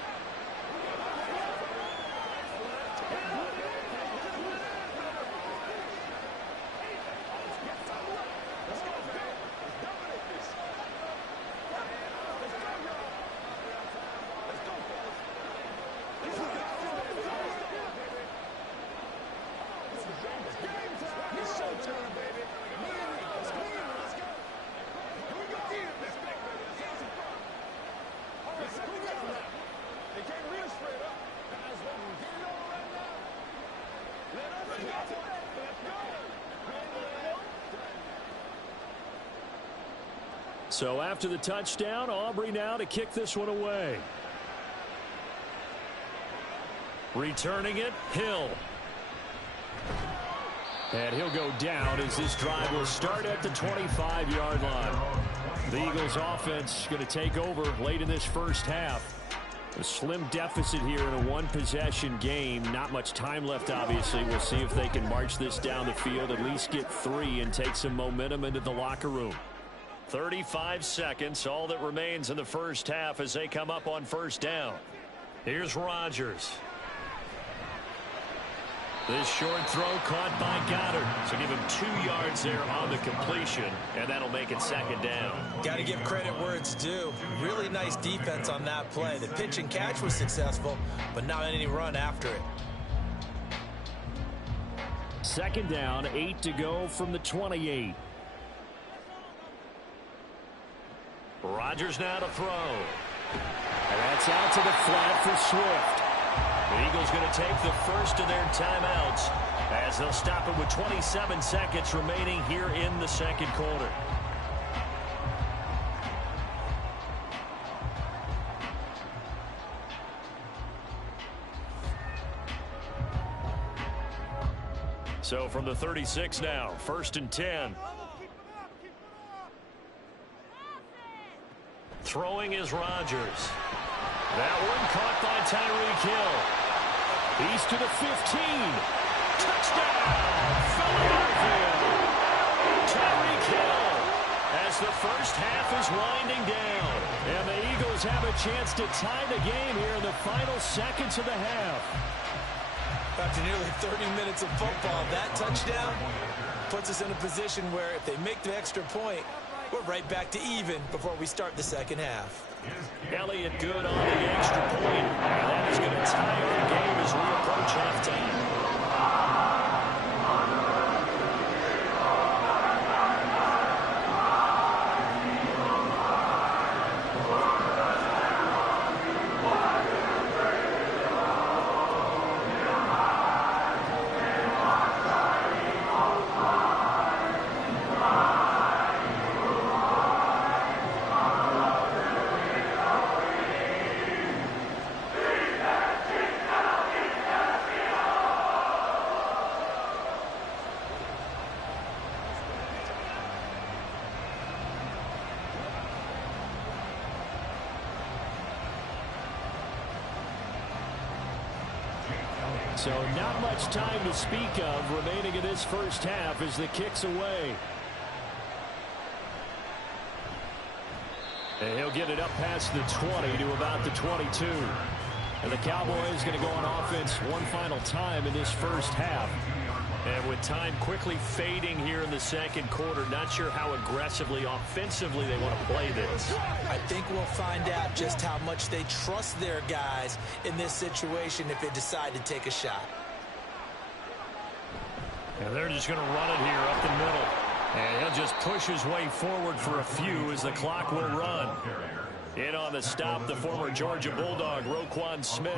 So after the touchdown, Aubrey now to kick this one away. Returning it, Hill. And he'll go down as this drive will start at the 25-yard line. The Eagles offense going to take over late in this first half. A slim deficit here in a one-possession game. Not much time left, obviously. We'll see if they can march this down the field, at least get 3 and take some momentum into the locker room. 35 seconds, all that remains in the first half as they come up on first down. Here's Rodgers. This short throw caught by Goddard. So give him 2 yards there on the completion, and that'll make it second down. Got to give credit where it's due. Really nice defense on that play. The pitch and catch was successful, but not any run after it. Second down, 8 to go from the 28. Rodgers now to throw. And that's out to the flat for Swift. The Eagles going to take the first of their timeouts as they'll stop it with 27 seconds remaining here in the second quarter. So from the 36 now, 1st and 10. Throwing is Rodgers. That one caught by Tyreek Hill. He's to the 15. Touchdown, Philadelphia. Tyreek Hill as the first half is winding down. And the Eagles have a chance to tie the game here in the final seconds of the half. After nearly 30 minutes of football, that touchdown puts us in a position where if they make the extra point, we're right back to even before we start the second half. Elliott good on the extra point. And that is going to tie our game as we approach halftime. So not much time to speak of remaining in this first half as the kick's away. And he'll get it up past the 20 to about the 22. And the Cowboys going to go on offense one final time in this first half. And with time quickly fading here in the second quarter, not sure how aggressively, offensively they want to play this. I think we'll find out just how much they trust their guys in this situation if they decide to take a shot. And they're just going to run it here up the middle. And he'll just push his way forward for a few as the clock will run. In on the stop, the former Georgia Bulldog, Roquan Smith.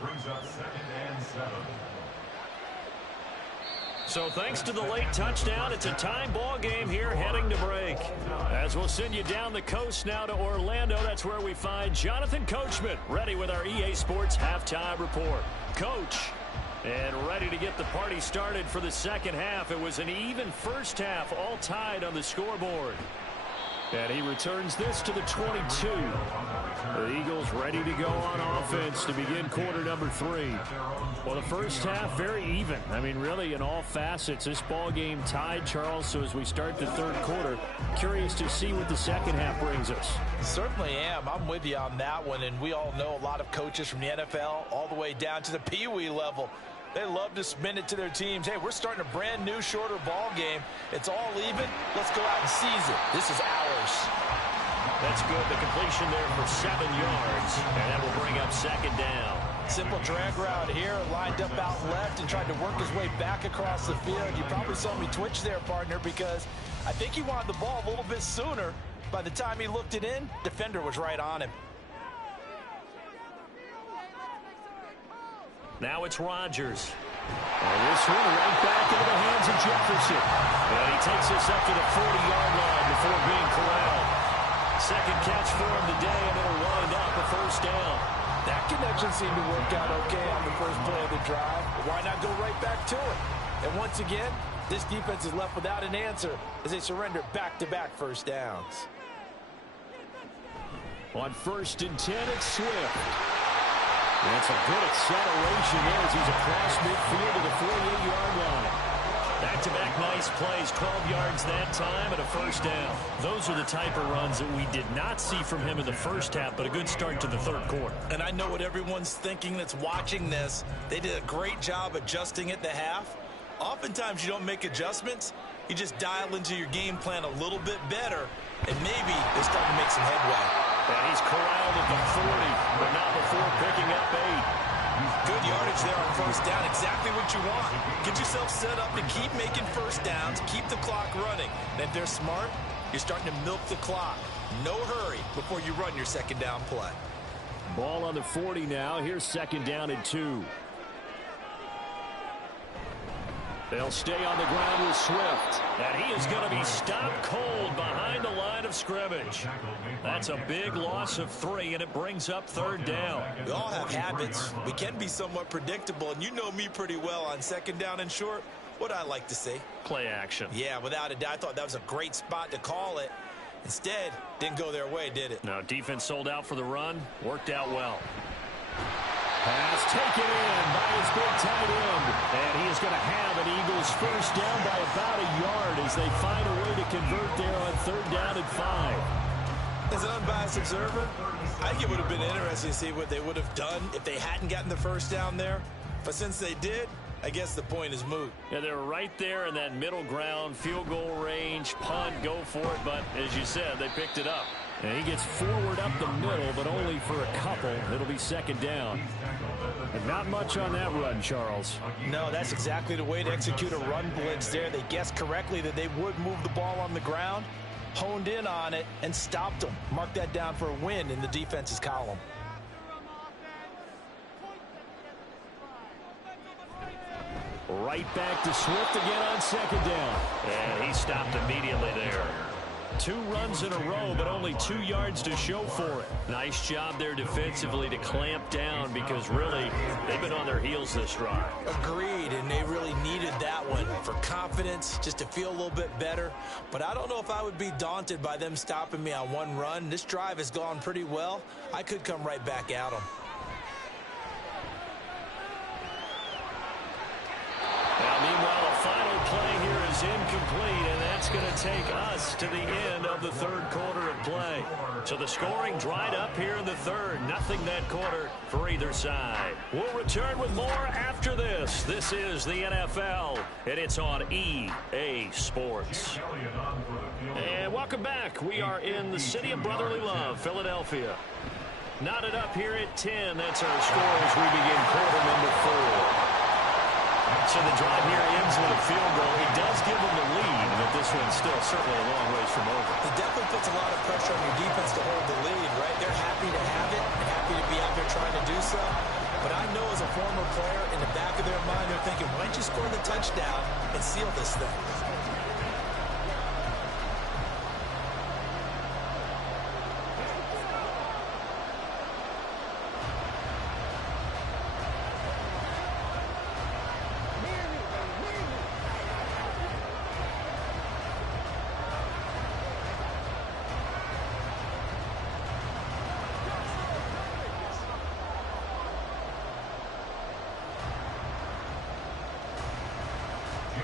Brings up 2nd and 7. So thanks to the late touchdown, it's a tie ball game here heading to break. As we'll send you down the coast now to Orlando, that's where we find Jonathan Coachman ready with our EA Sports Halftime Report. Coach, and ready to get the party started for the second half. It was an even first half, all tied on the scoreboard. And he returns this to the 22. The Eagles ready to go on offense to begin quarter number 3. Well, the first half, very even. I mean, really, in all facets, this ball game tied, Charles. So as we start the third quarter, curious to see what the second half brings us. Certainly am. I'm with you on that one. And we all know a lot of coaches from the NFL all the way down to the Pee Wee level. They love to spin it to their teams. Hey, we're starting a brand new, shorter ball game. It's all even. Let's go out and seize it. This is ours. That's good. The completion there for 7 yards. And that will bring up second down. Simple drag route here, lined up out left and tried to work his way back across the field. You probably saw me twitch there, partner, because I think he wanted the ball a little bit sooner. By the time he looked it in, defender was right on him. Now it's Rodgers. And this one right back into the hands of Jefferson. And he takes us up to the 40-yard line before being corralled. Second catch for him today, and it'll wind up a first down. That connection seemed to work out okay on the first play of the drive. Why not go right back to it? And once again, this defense is left without an answer as they surrender back-to-back first downs. On 1st and 10, it's Swift. That's a good acceleration there as he's across midfield to the 48-yard line. Back-to-back nice plays, 12 yards that time and a first down. Those are the type of runs that we did not see from him in the first half, but a good start to the third quarter. And I know what everyone's thinking that's watching this. They did a great job adjusting at the half. Oftentimes you don't make adjustments. You just dial into your game plan a little bit better, and maybe they start to make some headway. And he's corralled at the 40, but not before picking up 8. Good yardage there on first down. Exactly what you want. Get yourself set up to keep making first downs, keep the clock running. And if they're smart, you're starting to milk the clock. No hurry before you run your second down play. Ball on the 40 now. Here's 2nd down and 2. They'll stay on the ground with Swift. And he is going to be stopped cold behind the line of scrimmage. That's a big loss of 3, and it brings up 3rd down. We all have habits. We can be somewhat predictable, and you know me pretty well on 2nd down and short. What I like to see. Play action. Yeah, without a doubt. I thought that was a great spot to call it. Instead, didn't go their way, did it? No, defense sold out for the run. Worked out well. Pass taken in by his big tight end. And he is going to have an Eagles first down by about a yard as they find a way to convert there on 3rd down and 5. As an unbiased observer, I think it would have been interesting to see what they would have done if they hadn't gotten the first down there. But since they did, I guess the point is moot. Yeah, they were right there in that middle ground, field goal range, punt, go for it. But as you said, they picked it up. And he gets forward up the middle, but only for a couple. It'll be 2nd down. And not much on that run, Charles. No, that's exactly the way to execute a run blitz there. They guessed correctly that they would move the ball on the ground, honed in on it, and stopped them. Mark that down for a win in the defense's column. Right back to Swift again on 2nd down. And he stopped immediately there. 2 runs in a row, but only 2 yards to show for it. Nice job there defensively to clamp down because really they've been on their heels this drive. Agreed, and they really needed that one for confidence, just to feel a little bit better. But I don't know if I would be daunted by them stopping me on one run. This drive has gone pretty well. I could come right back at them. Now, meanwhile, the final play here is incomplete, and that's going to take us to the end of the 3rd quarter of play. So the scoring dried up here in the 3rd. Nothing that quarter for either side. We'll return with more after this. This is the NFL, and it's on EA Sports. And welcome back. We are in the city of brotherly love, Philadelphia. Knotted up here at 10. That's our score as we begin quarter number 4. So the drive here ends with a field goal. It does give them the lead, but this one's still certainly a long ways from over. It definitely puts a lot of pressure on your defense to hold the lead, right? They're happy to have it and happy to be out there trying to do so. But I know as a former player, in the back of their mind, they're thinking, why don't you score the touchdown and seal this thing?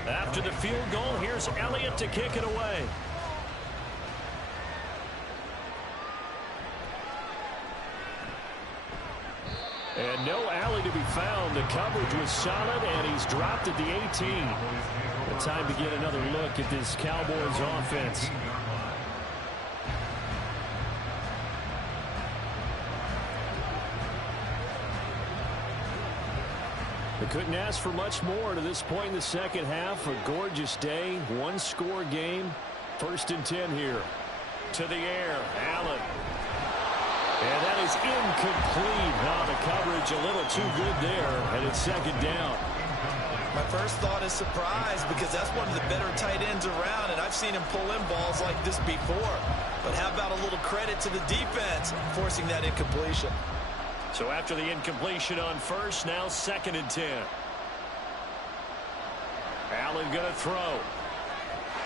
After the field goal, here's Elliott to kick it away. And no alley to be found. The coverage was solid, and he's dropped at the 18. The time to get another look at this Cowboys offense. They couldn't ask for much more to this point in the second half. A gorgeous day, one-score game. 1st and 10 here. To the air, Allen. And that is incomplete. Now the coverage coverage a little too good there, and it's second down. My first thought is surprise, because that's one of the better tight ends around, and I've seen him pull in balls like this before. But how about a little credit to the defense forcing that incompletion? So after the incompletion on first, now 2nd and 10. Allen going to throw.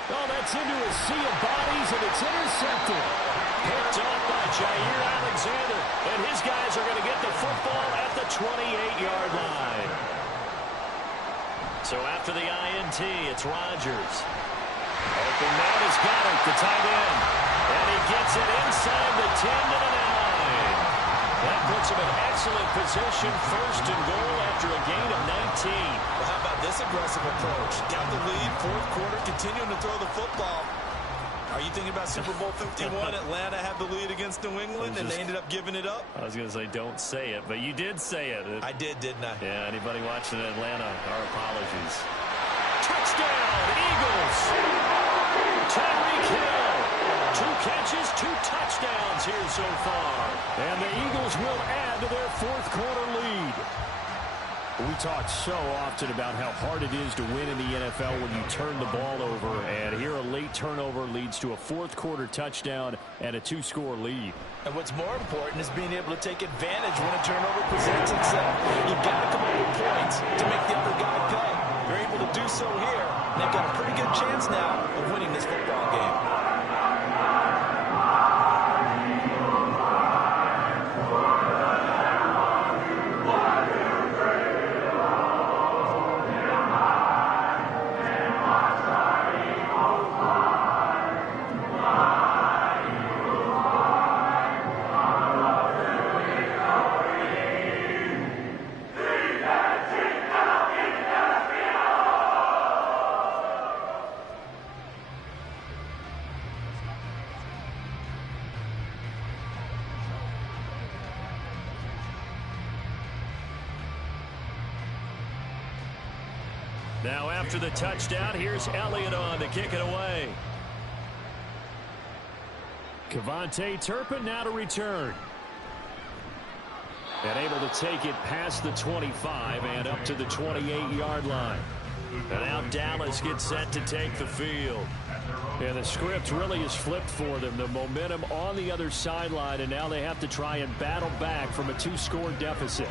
Oh, that's into a sea of bodies, and it's intercepted. Picked off by Jair Alexander, and his guys are going to get the football at the 28-yard line. So after the INT, it's Rodgers. Open man has got it, the tight end. And he gets it inside the 10 to the 9. That puts him in excellent position, 1st and goal after a gain of 19. Well, how about this aggressive approach? Got the lead, 4th quarter, continuing to throw the football. Are you thinking about Super Bowl 51? Atlanta had the lead against New England, and they ended up giving it up? I was going to say, don't say it, but you did say it. I did, didn't I? Yeah, anybody watching Atlanta, our apologies. Touchdown, Eagles! Tyreek Hill. 2 catches, 2 touchdowns here so far. And the Eagles will add to their 4th quarter lead. We talk so often about how hard it is to win in the NFL when you turn the ball over, and here a late turnover leads to a 4th quarter touchdown and a 2-score lead. And what's more important is being able to take advantage when a turnover presents itself. You've got to come up with points to make the other guy pay. They're able to do so here, and they've got a pretty good chance now of winning this football game. Now after the touchdown, here's Elliott on to kick it away. Kevontae Turpin now to return. And able to take it past the 25 and up to the 28-yard line. And now Dallas gets set to take the field. And the script really is flipped for them. The momentum on the other sideline, and now they have to try and battle back from a 2-score deficit.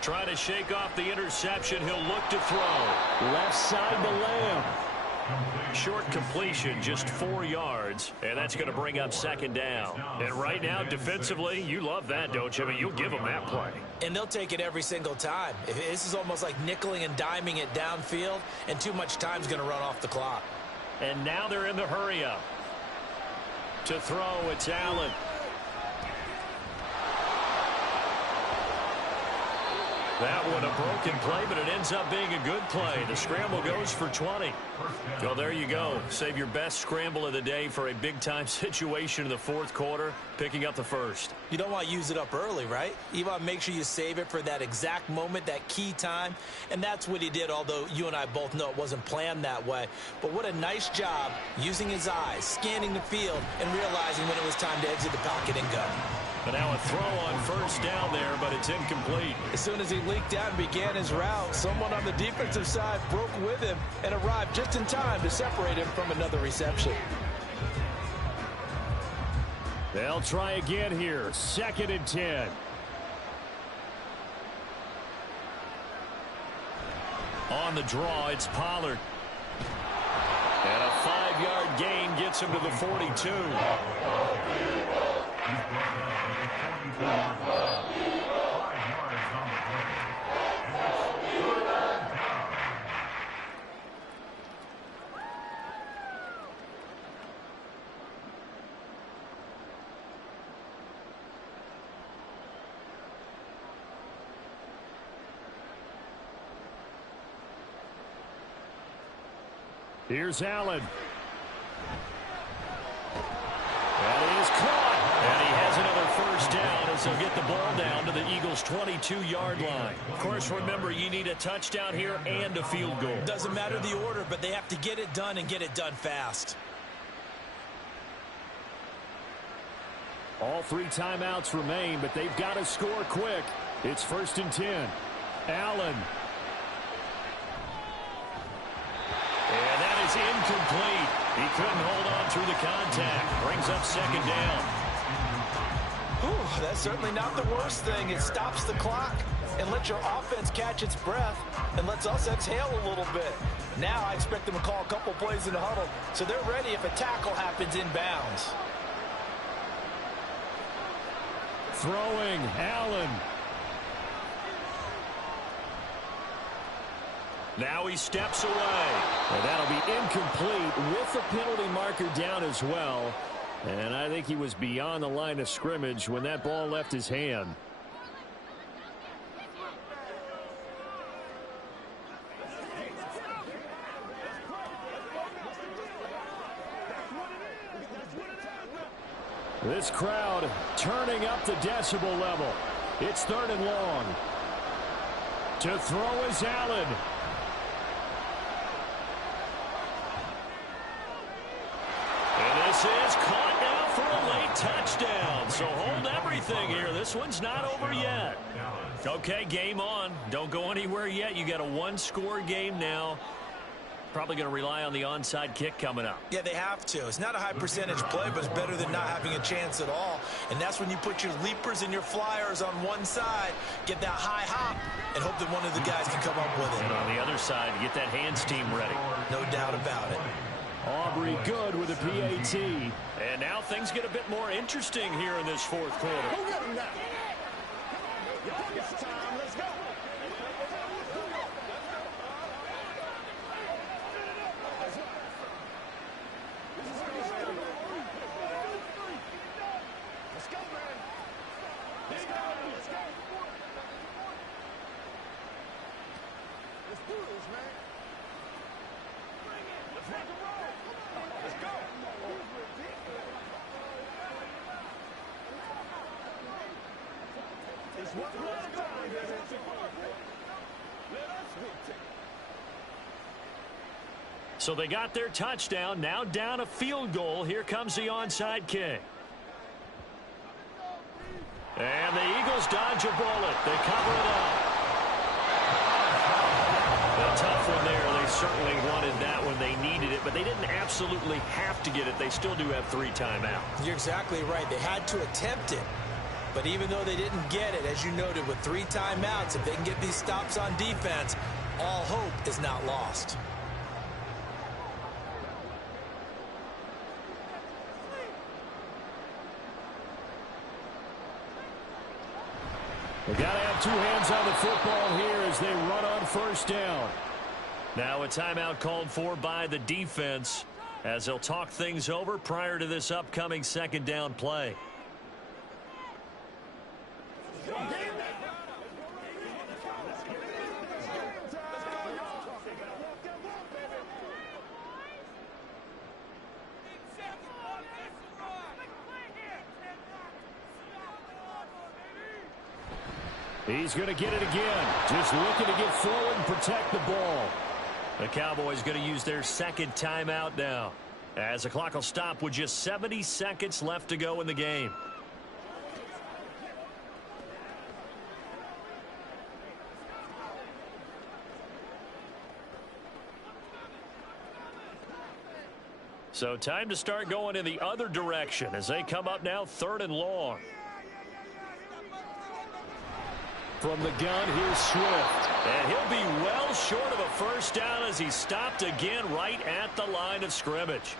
Trying to shake off the interception. He'll look to throw. Left side to Lamb. Short completion, just 4 yards, and that's going to bring up 2nd down. And right now, defensively, you love that, don't you? I mean, you'll give them that play. And they'll take it every single time. This is almost like nickeling and diming it downfield, and too much time's going to run off the clock. And now they're in the hurry-up. To throw, it's Allen. That one a broken play, but it ends up being a good play. The scramble goes for 20. Well, there you go. Save your best scramble of the day for a big-time situation in the 4th quarter, picking up the 1st. You don't want to use it up early, right? You want to make sure you save it for that exact moment, that key time. And that's what he did, although you and I both know it wasn't planned that way. But what a nice job using his eyes, scanning the field, and realizing when it was time to exit the pocket and go. But now a throw on 1st down there, but it's incomplete. As soon as he leaked out and began his route, someone on the defensive side broke with him and arrived just in time to separate him from another reception. They'll try again here. 2nd and 10. On the draw, it's Pollard. And a 5-yard gain gets him to the 42. Here's Allen. And he is caught. And he has another 1st down as they'll get the ball down to the Eagles' 22-yard line. Of course, remember, you need a touchdown here and a field goal. Doesn't matter the order, but they have to get it done and get it done fast. All 3 timeouts remain, but they've got to score quick. It's 1st and 10. Allen. And that is incomplete. He couldn't hold on through the contact. Brings up 2nd down. Ooh, that's certainly not the worst thing. It stops the clock and lets your offense catch its breath and lets us exhale a little bit. Now I expect them to call a couple plays in the huddle so they're ready if a tackle happens inbounds. Throwing, Allen. Now he steps away. And that'll be incomplete with the penalty marker down as well. And I think he was beyond the line of scrimmage when that ball left his hand. This crowd turning up the decibel level. It's 3rd and long. To throw is Allen. And this is caught now for a late touchdown. So hold everything here. This one's not over yet. Okay, game on. Don't go anywhere yet. You got a 1-score game now. Probably going to rely on the onside kick coming up. Yeah, they have to. It's not a high percentage play, but it's better than not having a chance at all. And that's when you put your leapers and your flyers on one side, get that high hop, and hope that one of the guys can come up with it. And on the other side, get that hands team ready. No doubt about it. Aubrey good with a PAT. And now things get a bit more interesting here in this 4th quarter. Who got him now? It's time. Let's go. Let's go, man. Let's go. Let's go. Let's do this, man. Let's rock and roll. Let's go. It's one play at a time, baby. Let us dictate. So they got their touchdown. Now down a field goal. Here comes the onside kick. And the Eagles dodge a bullet. They cover it up. A tough one there. They certainly wanted that when they needed it, but they didn't absolutely have to get it. They still do have 3 timeouts. You're exactly right. They had to attempt it. But even though they didn't get it, as you noted, with 3 timeouts, if they can get these stops on defense, all hope is not lost. They got to have 2 hands on the football here as they run on 1st down. Now a timeout called for by the defense as they'll talk things over prior to this upcoming 2nd down play. He's going to get it again. Just looking to get forward and protect the ball. The Cowboys going to use their 2nd timeout now, as the clock will stop with just 70 seconds left to go in the game. So time to start going in the other direction as they come up now 3rd and long. From the gun, here's Swift. And he'll be well short of a 1st down as he stopped again right at the line of scrimmage.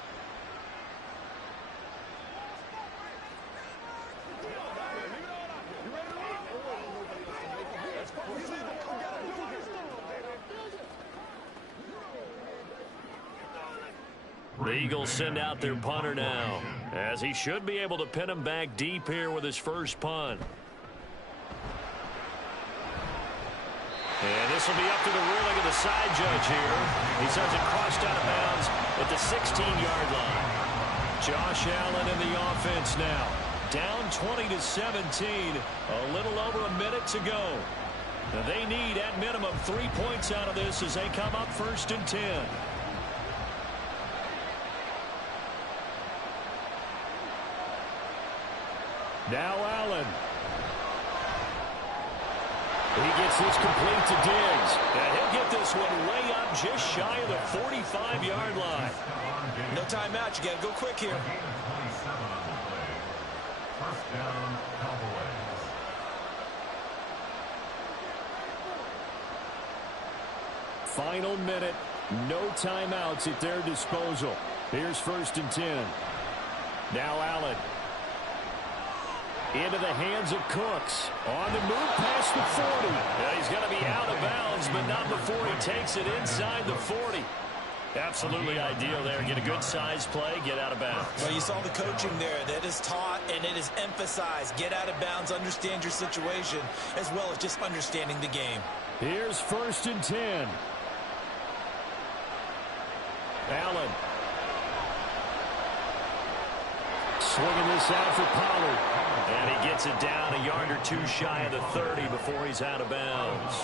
The Eagles send out their punter now, as he should be able to pin him back deep here with his first punt. And this will be up to the ruling of the side judge here. He says it crossed out of bounds at the 16-yard line. Josh Allen in the offense now. down 20-17. A little over a minute to go. Now they need, at minimum, 3 points out of this as they come up 1st and 10. Now Allen. He gets this complete to Diggs. And he'll get this one way up just shy of the 45-yard line. No timeout. You got to go quick here. 27 on the play. First down, Cowboys. Final minute. No timeouts at their disposal. Here's 1st and 10. Now Allen. Into the hands of Cooks. On the move past the 40. Yeah, he's going to be out of bounds, but not before he takes it inside the 40. Absolutely ideal there. Get a good size play, get out of bounds. Well, you saw the coaching there. That is taught and it is emphasized. Get out of bounds, understand your situation, as well as just understanding the game. Here's 1st and 10. Allen. Swinging this out for Pollard. And he gets it down a yard or two shy of the 30 before he's out of bounds.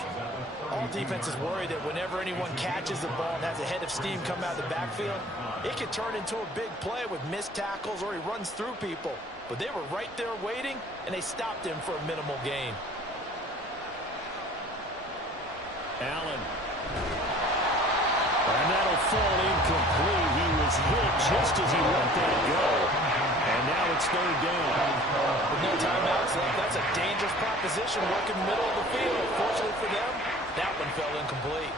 All defenses worry that whenever anyone catches the ball and has a head of steam come out of the backfield, it can turn into a big play with missed tackles or he runs through people. But they were right there waiting, and they stopped him for a minimal gain. Allen. And that'll fall incomplete. He was hit just as he let that go. And now it's 3rd down. With no timeouts left, that's a dangerous proposition working middle of the field. Fortunately for them, that one fell incomplete.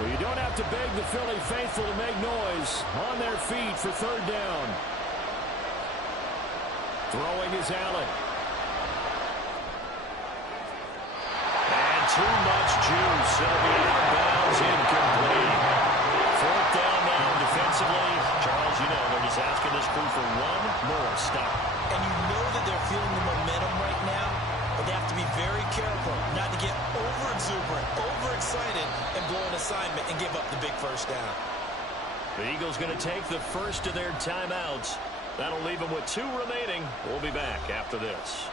Well, you don't have to beg the Philly faithful to make noise. On their feet for 3rd down. Throwing is Allen. And too much juice. It'll be out of bounds, incomplete. 4th down now defensively. Charles, you know, they're just asking this crew for one more stop. And you know that they're feeling the momentum right now, but they have to be very careful not to get over-exuberant, overexcited, and blow an assignment and give up the big 1st down. The Eagles going to take the first of their timeouts. That'll leave them with 2 remaining. We'll be back after this.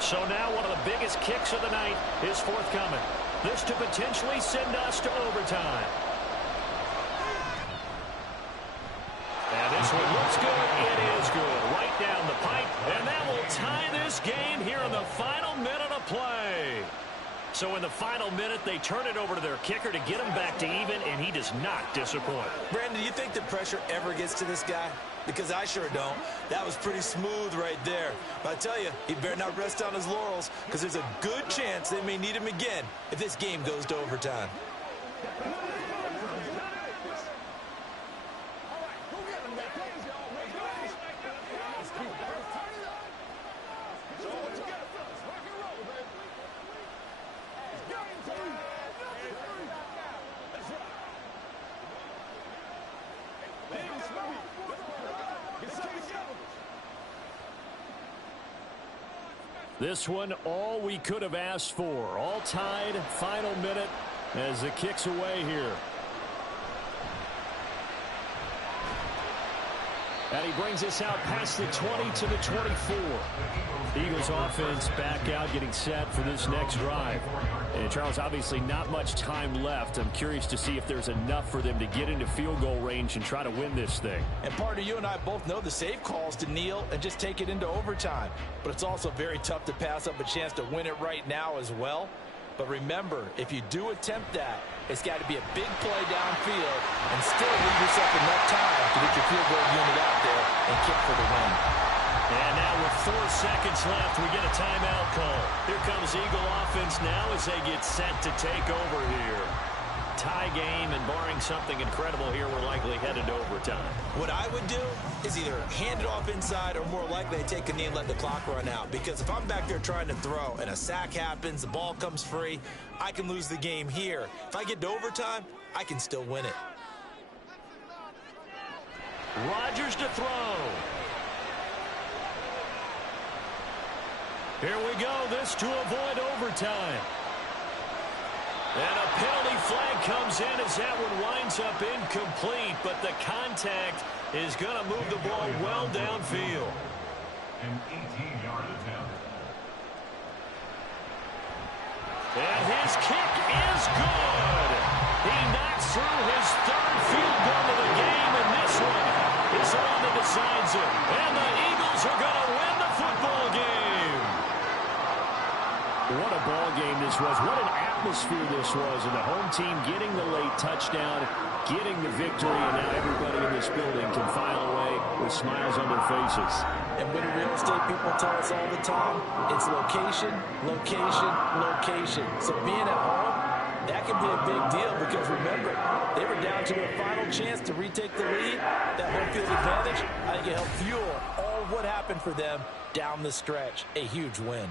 So now one of the biggest kicks of the night is forthcoming. This to potentially send us to overtime. And this one looks good. It is good. Right down the pipe. And that will tie this game here in the final minute of play. So in the final minute, they turn it over to their kicker to get him back to even, and he does not disappoint. Brandon, do you think the pressure ever gets to this guy? Because I sure don't. That was pretty smooth right there. But I tell you, he better not rest on his laurels, because there's a good chance they may need him again if this game goes to overtime. This one, all we could have asked for. All tied, final minute as the kick's away here. And he brings us out past the 20 to the 24. Eagles offense back out, getting set for this next drive. And Charles, obviously not much time left. I'm curious to see if there's enough for them to get into field goal range and try to win this thing. And partner, you and I both know the safe calls to kneel and just take it into overtime. But it's also very tough to pass up a chance to win it right now as well. But remember, if you do attempt that, it's got to be a big play downfield and still leave yourself enough time to get your field goal unit out there and kick for the win. And now with 4 seconds left, we get a timeout call. Here comes Eagle offense now as they get set to take over here. tie game, and barring something incredible here, we're likely headed to overtime. What I would do is either hand it off inside or more likely take a knee and let the clock run out. Because if I'm back there trying to throw and a sack happens, the ball comes free, I can lose the game here. If I get to overtime, I can still win it. Rodgers to throw. Here we go. This to avoid overtime. And a penalty flag comes in as that one winds up incomplete, but the contact is going to move the ball well downfield. An 18-yard attempt. And his kick is good. He knocks through his third field goal of the game, and this one is the one that decides it. And the Eagles are going to win the football game. What a ball game this was. What an atmosphere this was. And the home team getting the late touchdown, getting the victory, and now everybody in this building can file away with smiles on their faces. And when real estate people tell us all the time, it's location, location, location. So being at home, that can be a big deal because remember, they were down to their final chance to retake the lead. That home field advantage, I think it helped fuel all of what happened for them down the stretch. A huge win.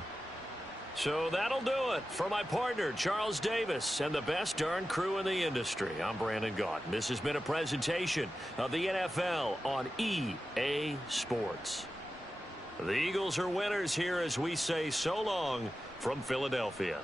So that'll do it for my partner, Charles Davis, and the best darn crew in the industry. I'm Brandon Gaudin. This has been a presentation of the NFL on EA Sports. The Eagles are winners here as we say so long from Philadelphia.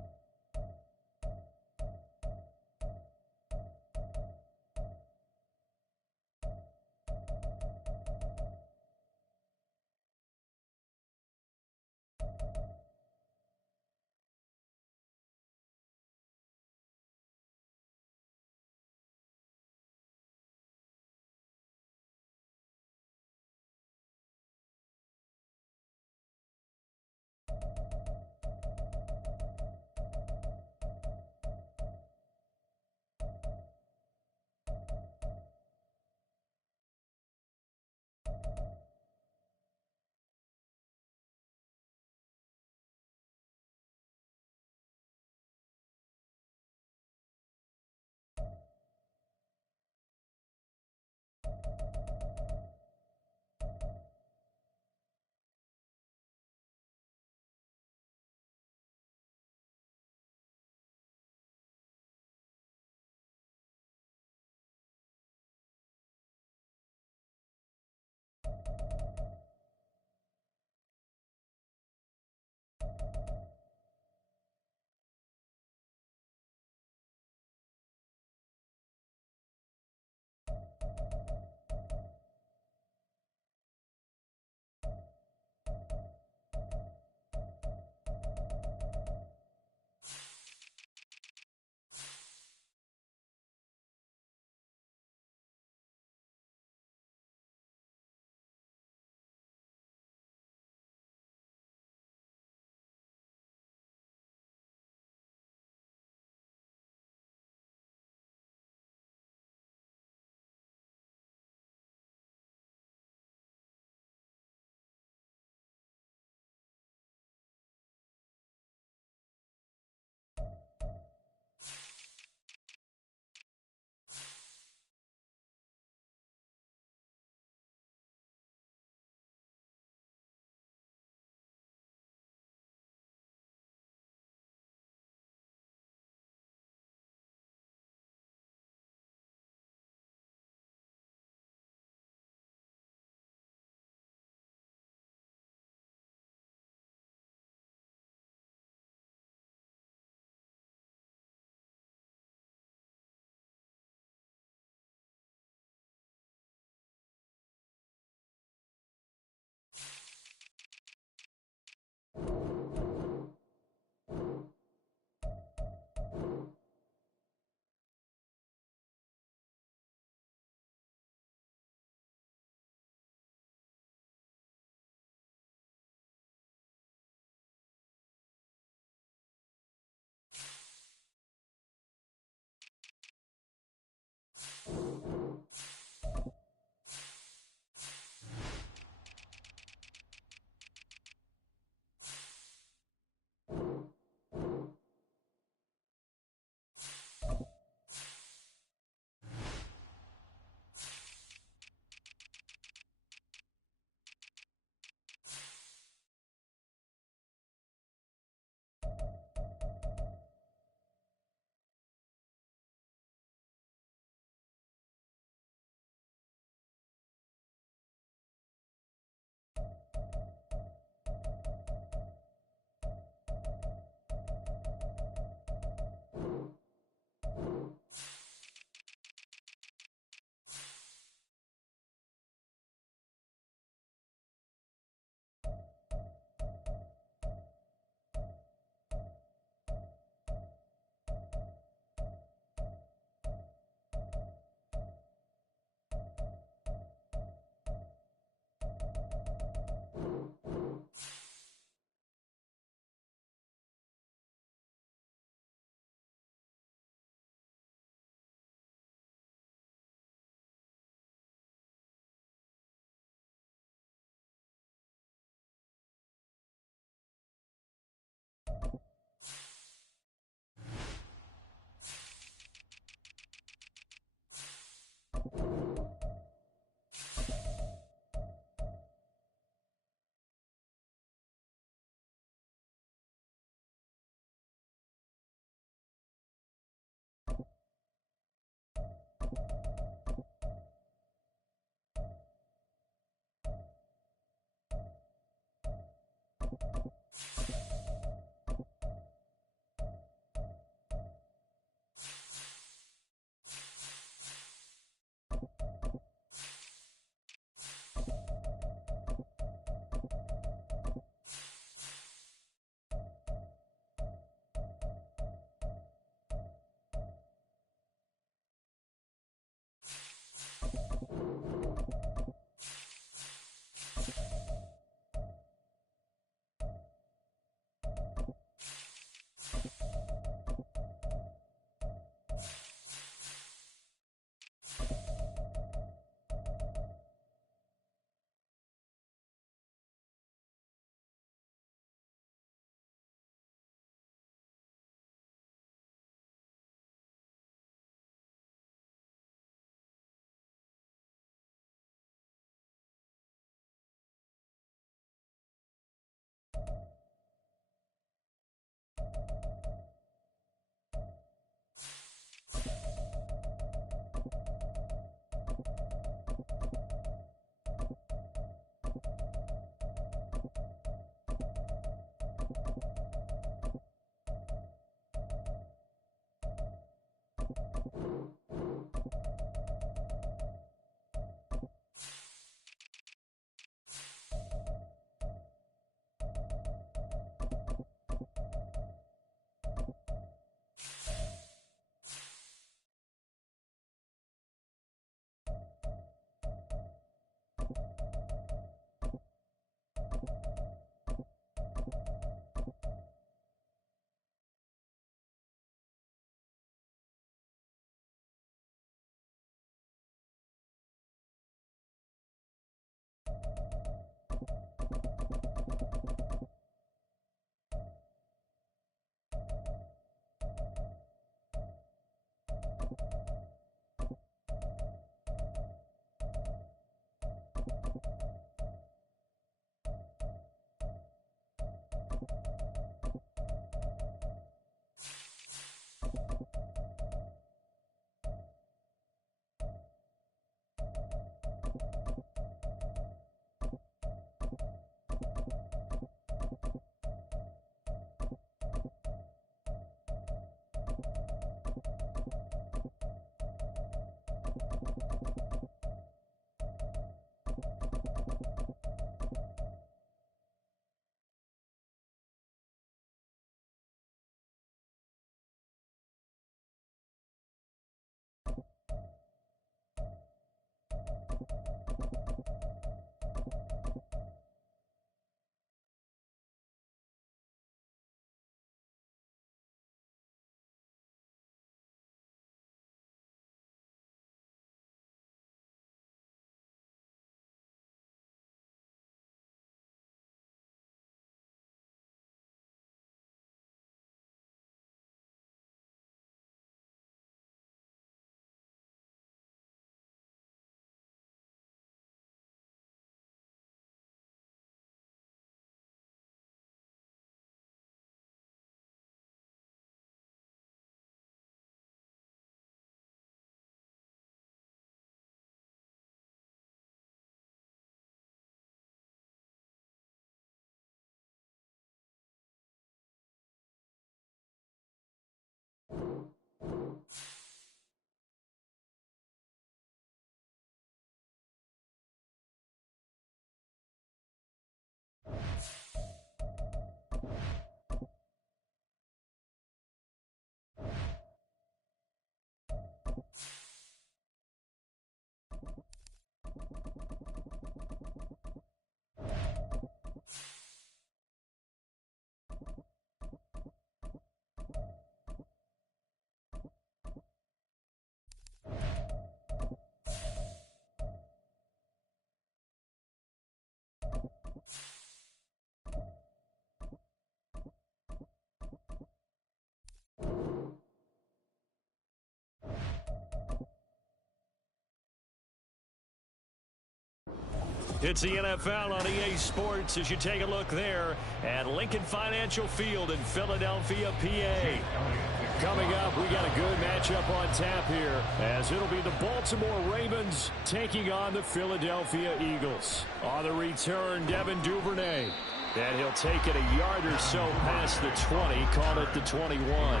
It's the NFL on EA Sports as you take a look there at Lincoln Financial Field in Philadelphia, PA. Coming up, we got a good matchup on tap here as it'll be the Baltimore Ravens taking on the Philadelphia Eagles. On the return, Devin Duvernay. And he'll take it a yard or so past the 20, call it the 21.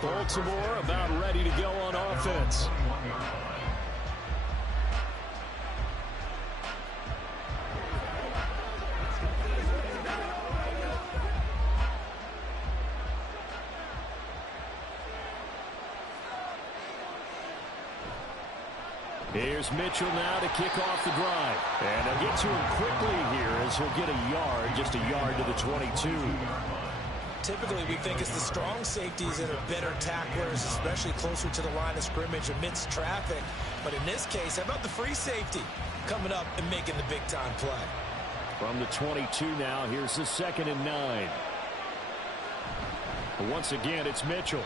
Baltimore about ready to go on offense. Here's Mitchell now to kick off the drive. And they'll get to him quickly here as he'll get a yard, just a yard to the 22. Typically, we think it's the strong safeties that are better tacklers, especially closer to the line of scrimmage amidst traffic. But in this case, how about the free safety coming up and making the big-time play? From the 22 now, here's the 2nd and 9. Once again, it's Mitchell.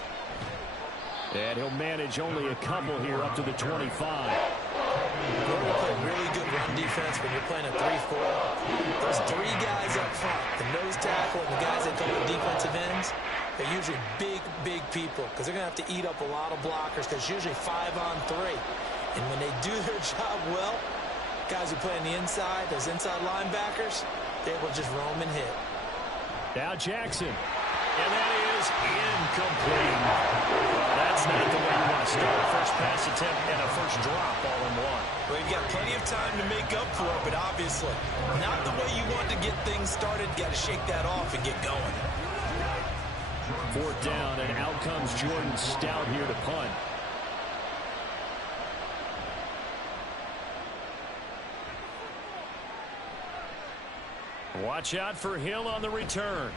And he'll manage only a couple here up to the 25. We're going to play really good run defense when you're playing a 3-4. Those three guys up front, the nose tackle and the guys that go to defensive ends, they're usually big, big people because they're going to have to eat up a lot of blockers because it's usually 5-on-3. And when they do their job well, guys who play on the inside, those inside linebackers, they will just roam and hit. Now Jackson. And that is incomplete. That's not the way you want to start a first pass attempt and a first drop all in one. Well, you've got plenty of time to make up for it, but obviously not the way you want to get things started. Got to shake that off and get going. 4th down, and out comes Jordan Stout here to punt. Watch out for Hill on the return.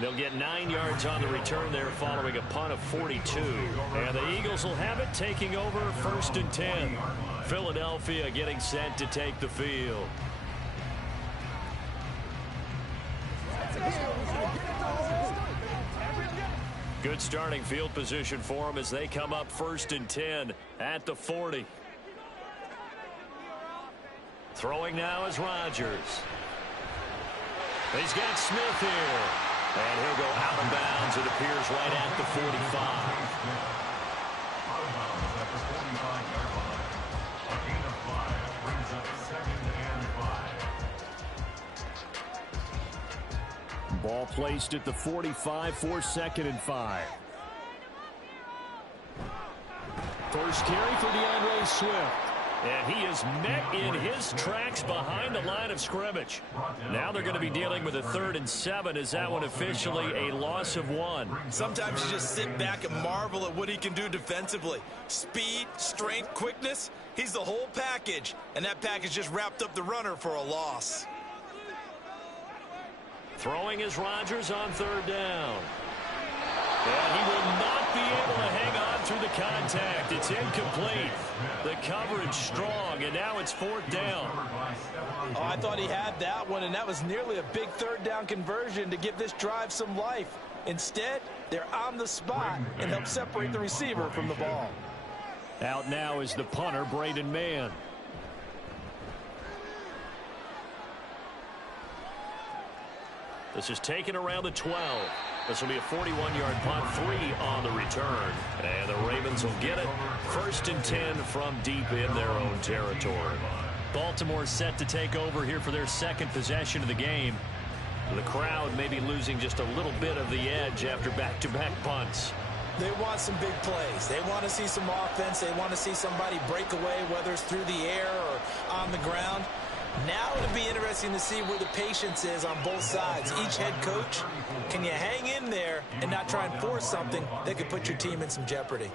They'll get 9 yards on the return there following a punt of 42. And the Eagles will have it taking over 1st and 10. Philadelphia getting set to take the field. Good starting field position for them as they come up 1st and 10 at the 40. Throwing now is Rodgers. He's got Smith here. And he'll go out of bounds, it appears, right at the 45. Out of bounds at the 45-yard line. A gain of 5 brings up 2nd and 5. Ball placed at the 45 for 2nd and 5. First carry for DeAndre Swift. And he is met in his tracks behind the line of scrimmage. Now they're going to be dealing with a 3rd and 7. Is that one officially a loss of 1? Sometimes you just sit back and marvel at what he can do defensively. Speed, strength, quickness. He's the whole package. And that package just wrapped up the runner for a loss. Throwing is Rodgers on 3rd down. And he will not be able to hang on through the contact. It's incomplete. The coverage strong, and now it's 4th down. Oh, I thought he had that one, and that was nearly a big 3rd down conversion to give this drive some life. Instead, they're on the spot and help separate the receiver from the ball. Out now is the punter, Braden Mann. This is taken around the 12. This will be a 41-yard punt, 3 on the return. And the Ravens will get it. 1st and 10 from deep in their own territory. Baltimore set to take over here for their 2nd possession of the game. The crowd may be losing just a little bit of the edge after back-to-back punts. They want some big plays. They want to see some offense. They want to see somebody break away, whether it's through the air or on the ground. Now it'll be interesting to see where the patience is on both sides. Each head coach, can you hang in there and not try and force something that could put your team in some jeopardy?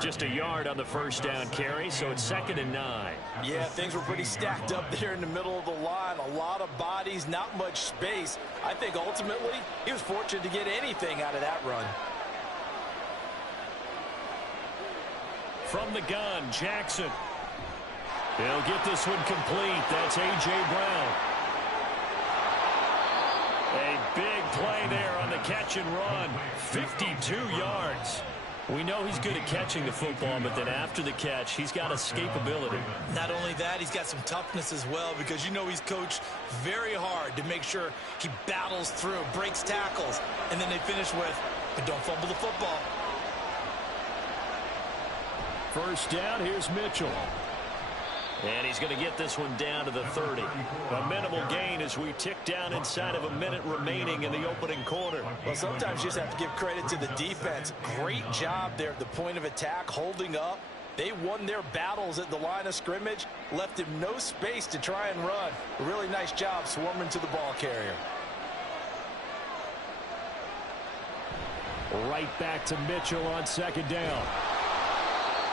Just a yard on the 1st down carry, so it's 2nd and 9. Yeah, things were pretty stacked up there in the middle of the line. A lot of bodies, not much space. I think ultimately he was fortunate to get anything out of that run. From the gun, Jackson. He'll get this one complete. That's A.J. Brown. A big play there on the catch and run. 52 yards. We know he's good at catching the football, but then after the catch, he's got escapability. Not only that, he's got some toughness as well, because you know he's coached very hard to make sure he battles through, breaks tackles, and then they finish with, but don't fumble the football. First down, here's Mitchell. And he's going to get this one down to the 30. A minimal gain as we tick down inside of a minute remaining in the opening quarter. Well, sometimes you just have to give credit to the defense. Great job there at the point of attack, holding up. They won their battles at the line of scrimmage, left him no space to try and run. A really nice job swarming to the ball carrier. Right back to Mitchell on second down.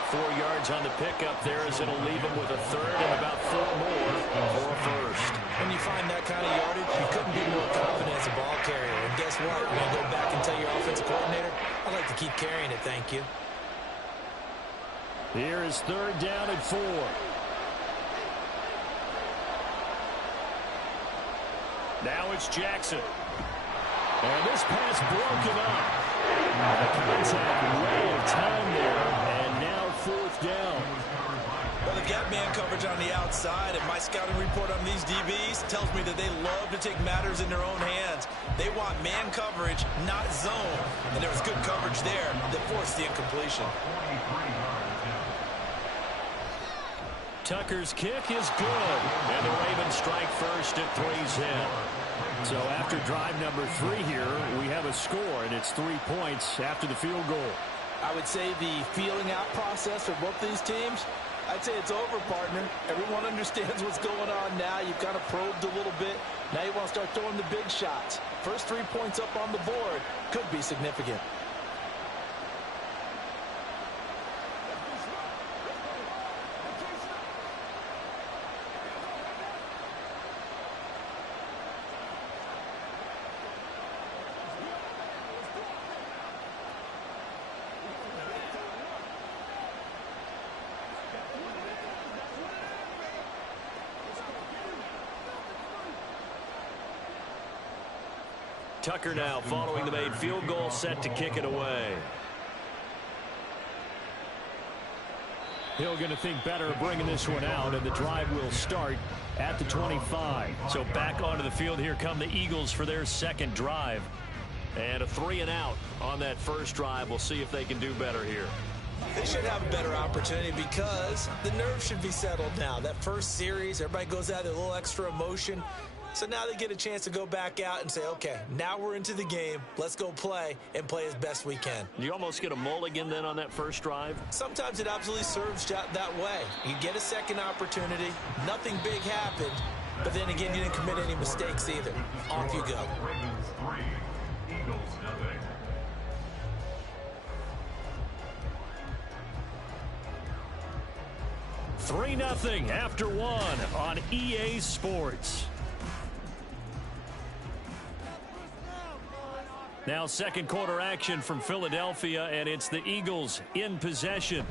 4 yards on the pickup there as it'll leave him with a third and about 4 more for a first. When you find that kind of yardage, you couldn't be more confident as a ball carrier. And guess what? You're going to go back and tell your offensive coordinator, I'd like to keep carrying it, thank you. Here is third down and 4. Now it's Jackson. And this pass broken up. The contact way of time there. And now fourth down. Well, they've got man coverage on the outside, and my scouting report on these DBs tells me that they love to take matters in their own hands. They want man coverage, not zone. And there was good coverage there that forced the incompletion. Tucker's kick is good. And the Ravens strike first at 3's in. So after drive number 3 here, we have a score, and it's 3 points after the field goal. I would say the feeling out process for both these teams, I'd say it's over, partner. Everyone understands what's going on now. You've kind of probed a little bit. Now you want to start throwing the big shots. First 3 points up on the board could be significant. Tucker now following the made field goal, set to kick it away. Hill going to think better of bringing this one out, and the drive will start at the 25. So back onto the field here come the Eagles for their second drive. And a 3 and out on that first drive. We'll see if they can do better here. They should have a better opportunity because the nerves should be settled now. That first series, everybody goes out with a little extra emotion. So now they get a chance to go back out and say, okay, now we're into the game. Let's go play and play as best we can. You almost get a mulligan then on that first drive? Sometimes it absolutely serves that way. You get a second opportunity. Nothing big happened. But then again, you didn't commit any mistakes either. Off you go. Ravens 3, Eagles nothing. 3-0 after 1 on EA Sports. Now second quarter action from Philadelphia, and it's the Eagles in possession.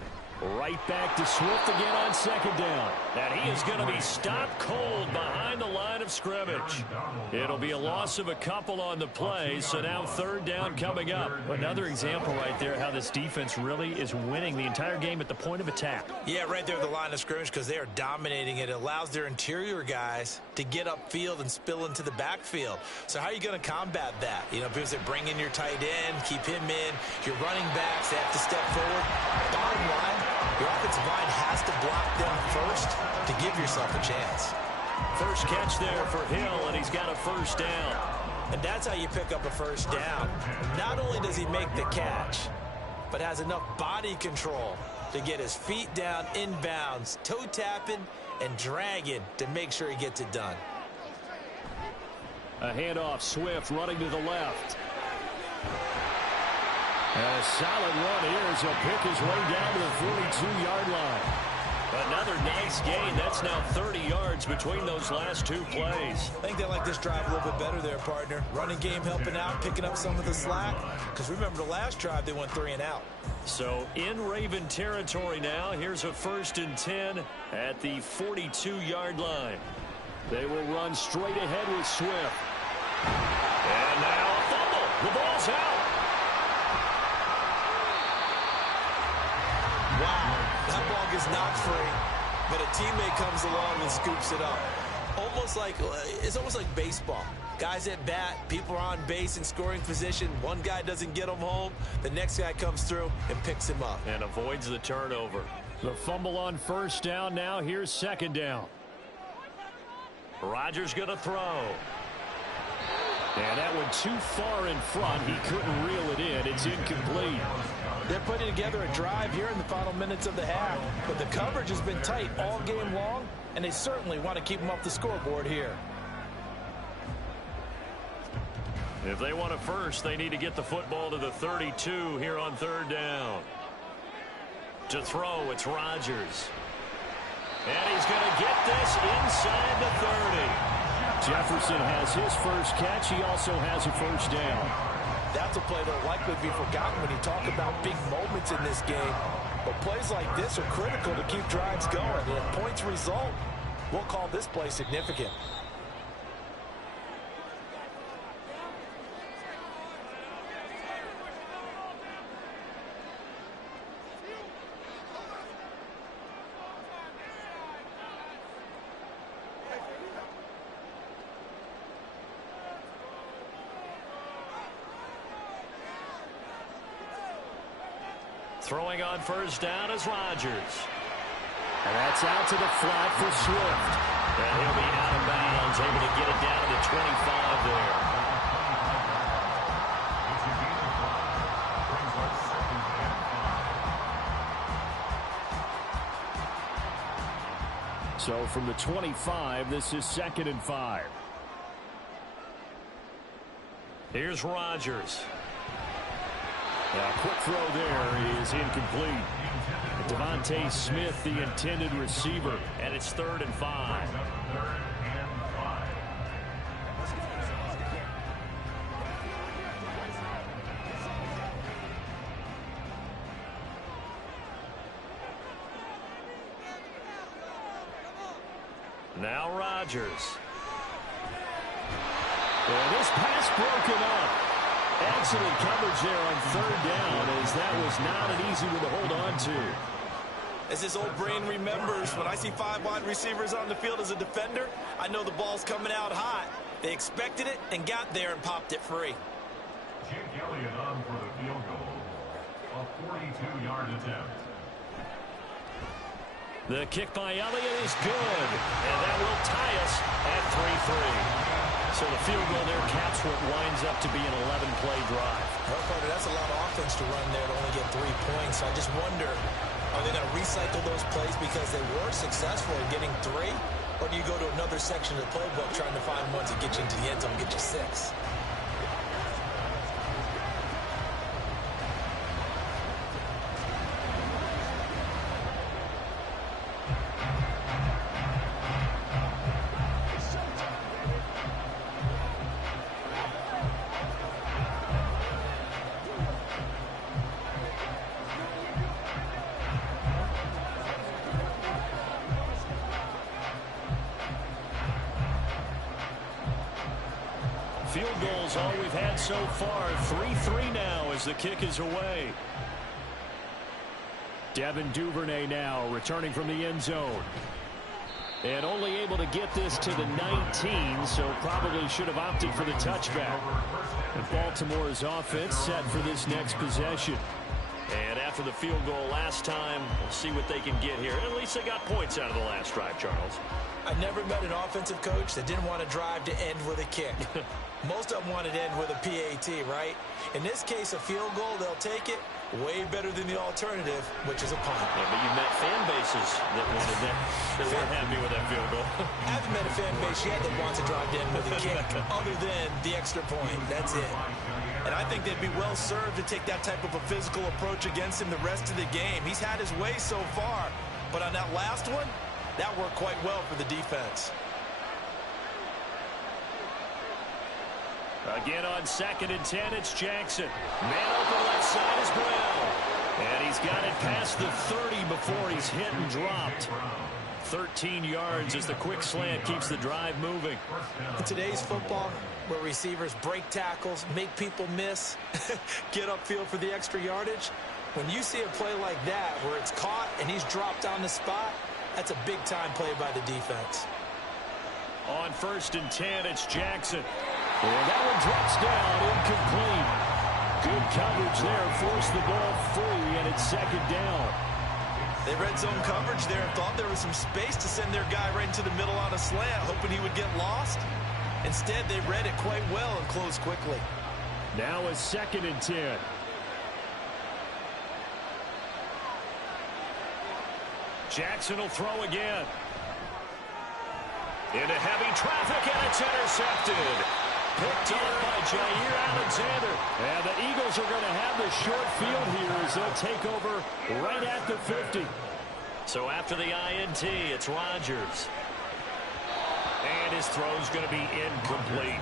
Right back to Swift again on second down. And he is going to be stopped cold behind the line of scrimmage. It'll be a loss of a couple on the play, so now third down coming up. Another example right there how this defense really is winning the entire game at the point of attack. Yeah, right there at the line of scrimmage because they are dominating it. It allows their interior guys to get upfield and spill into the backfield. So how are you going to combat that? You know, because they bring in your tight end, keep him in. Your running backs, they have to step forward. Bottom line, your offensive line has to block them first to give yourself a chance. First catch there for Hill, and he's got a first down. And that's how you pick up a first down. Not only does he make the catch, but has enough body control to get his feet down inbounds, toe tapping and dragging to make sure he gets it done. A handoff, Swift running to the left. And a solid run here as he'll pick his way down to the 42-yard line. Another nice gain. That's now 30 yards between those last 2 plays. I think they like this drive a little bit better there, partner. Running game helping out, picking up some of the slack. Because remember the last drive, they went 3 and out. So in Raven territory now. Here's a 1st and 10 at the 42-yard line. They will run straight ahead with Swift. And now a fumble. The ball's out. is knocked free, but a teammate comes along and scoops it up. It's almost like baseball. Guys at bat, people are on base in scoring position. One guy doesn't get him home. The next guy comes through and picks him up. And avoids the turnover. The fumble on first down. Now here's second down. Rodgers going to throw. And that one too far in front. He couldn't reel it in. It's incomplete. They're putting together a drive here in the final minutes of the half, but the coverage has been tight all game long, and they certainly want to keep them off the scoreboard here. If they want a first, they need to get the football to the 32 here on third down. To throw, it's Rodgers. And he's going to get this inside the 30. Jefferson has his first catch. He also has a first down. That's a play that will likely be forgotten when you talk about big moments in this game. But plays like this are critical to keep drives going. And if points result, we'll call this play significant. Throwing on first down is Rodgers. And that's out to the flat for Swift. And he'll be out of bounds, able to get it down to the 25 there. So from the 25, this is 2nd and 5. Here's Rodgers. A quick throw there is incomplete. Devontae Smith, the intended receiver. And it's 3rd and 5. Now Rodgers. And this pass broken up. Excellent coverage there on 3rd down, as that was not an easy one to hold on to. As this old brain remembers, when I see 5 wide receivers on the field as a defender, I know the ball's coming out hot. They expected it and got there and popped it free. Jake Elliott on for the field goal. A 42-yard attempt. The kick by Elliott is good, and that will tie us at 3-3. So the field goal there caps what winds up to be an 11-play drive. Well, Carter, that's a lot of offense to run there to only get 3 points. I just wonder, are they going to recycle those plays because they were successful in getting 3? Or do you go to another section of the playbook trying to find ones that get you into the end zone and get you 6? Field goals all we've had so far. 3-3 now as the kick is away. Devin Duvernay now returning from the end zone. And only able to get this to the 19, so probably should have opted for the touchback. And Baltimore's offense set for this next possession. And after the field goal last time, we'll see what they can get here. At least they got points out of the last drive, Charles. I never met an offensive coach that didn't want to drive to end with a kick. Most of them wanted to end with a PAT, right? In this case, a field goal, they'll take it. Way better than the alternative, which is a punt. Yeah, but you met fan bases that wanted that, that weren't happy with that field goal. I haven't met a fan base yet that wants to drive to end with a kick, other than the extra point. That's it. And I think they'd be well served to take that type of a physical approach against him the rest of the game. He's had his way so far, but on that last one, that worked quite well for the defense. Again on 2nd and 10, it's Jackson. Man open left side is Brown. And he's got it past the 30 before he's hit and dropped. 13 yards as the quick slant keeps the drive moving. In today's football, where receivers break tackles, make people miss, get upfield for the extra yardage, When you see a play like that where it's caught and he's dropped on the spot, that's a big-time play by the defense. On 1st and 10, it's Jackson. And that one drops down, incomplete. Good coverage there, forced the ball free, and it's 2nd down. They read zone coverage there and thought there was some space to send their guy right into the middle on a slant, hoping he would get lost. Instead, they read it quite well and closed quickly. Now a 2nd and 10. Jackson will throw again. Into heavy traffic, and it's intercepted. Picked up by Jair Alexander. And the Eagles are going to have the short field here as they'll take over right at the 50. So after the INT, it's Rodgers. And his throw's going to be incomplete.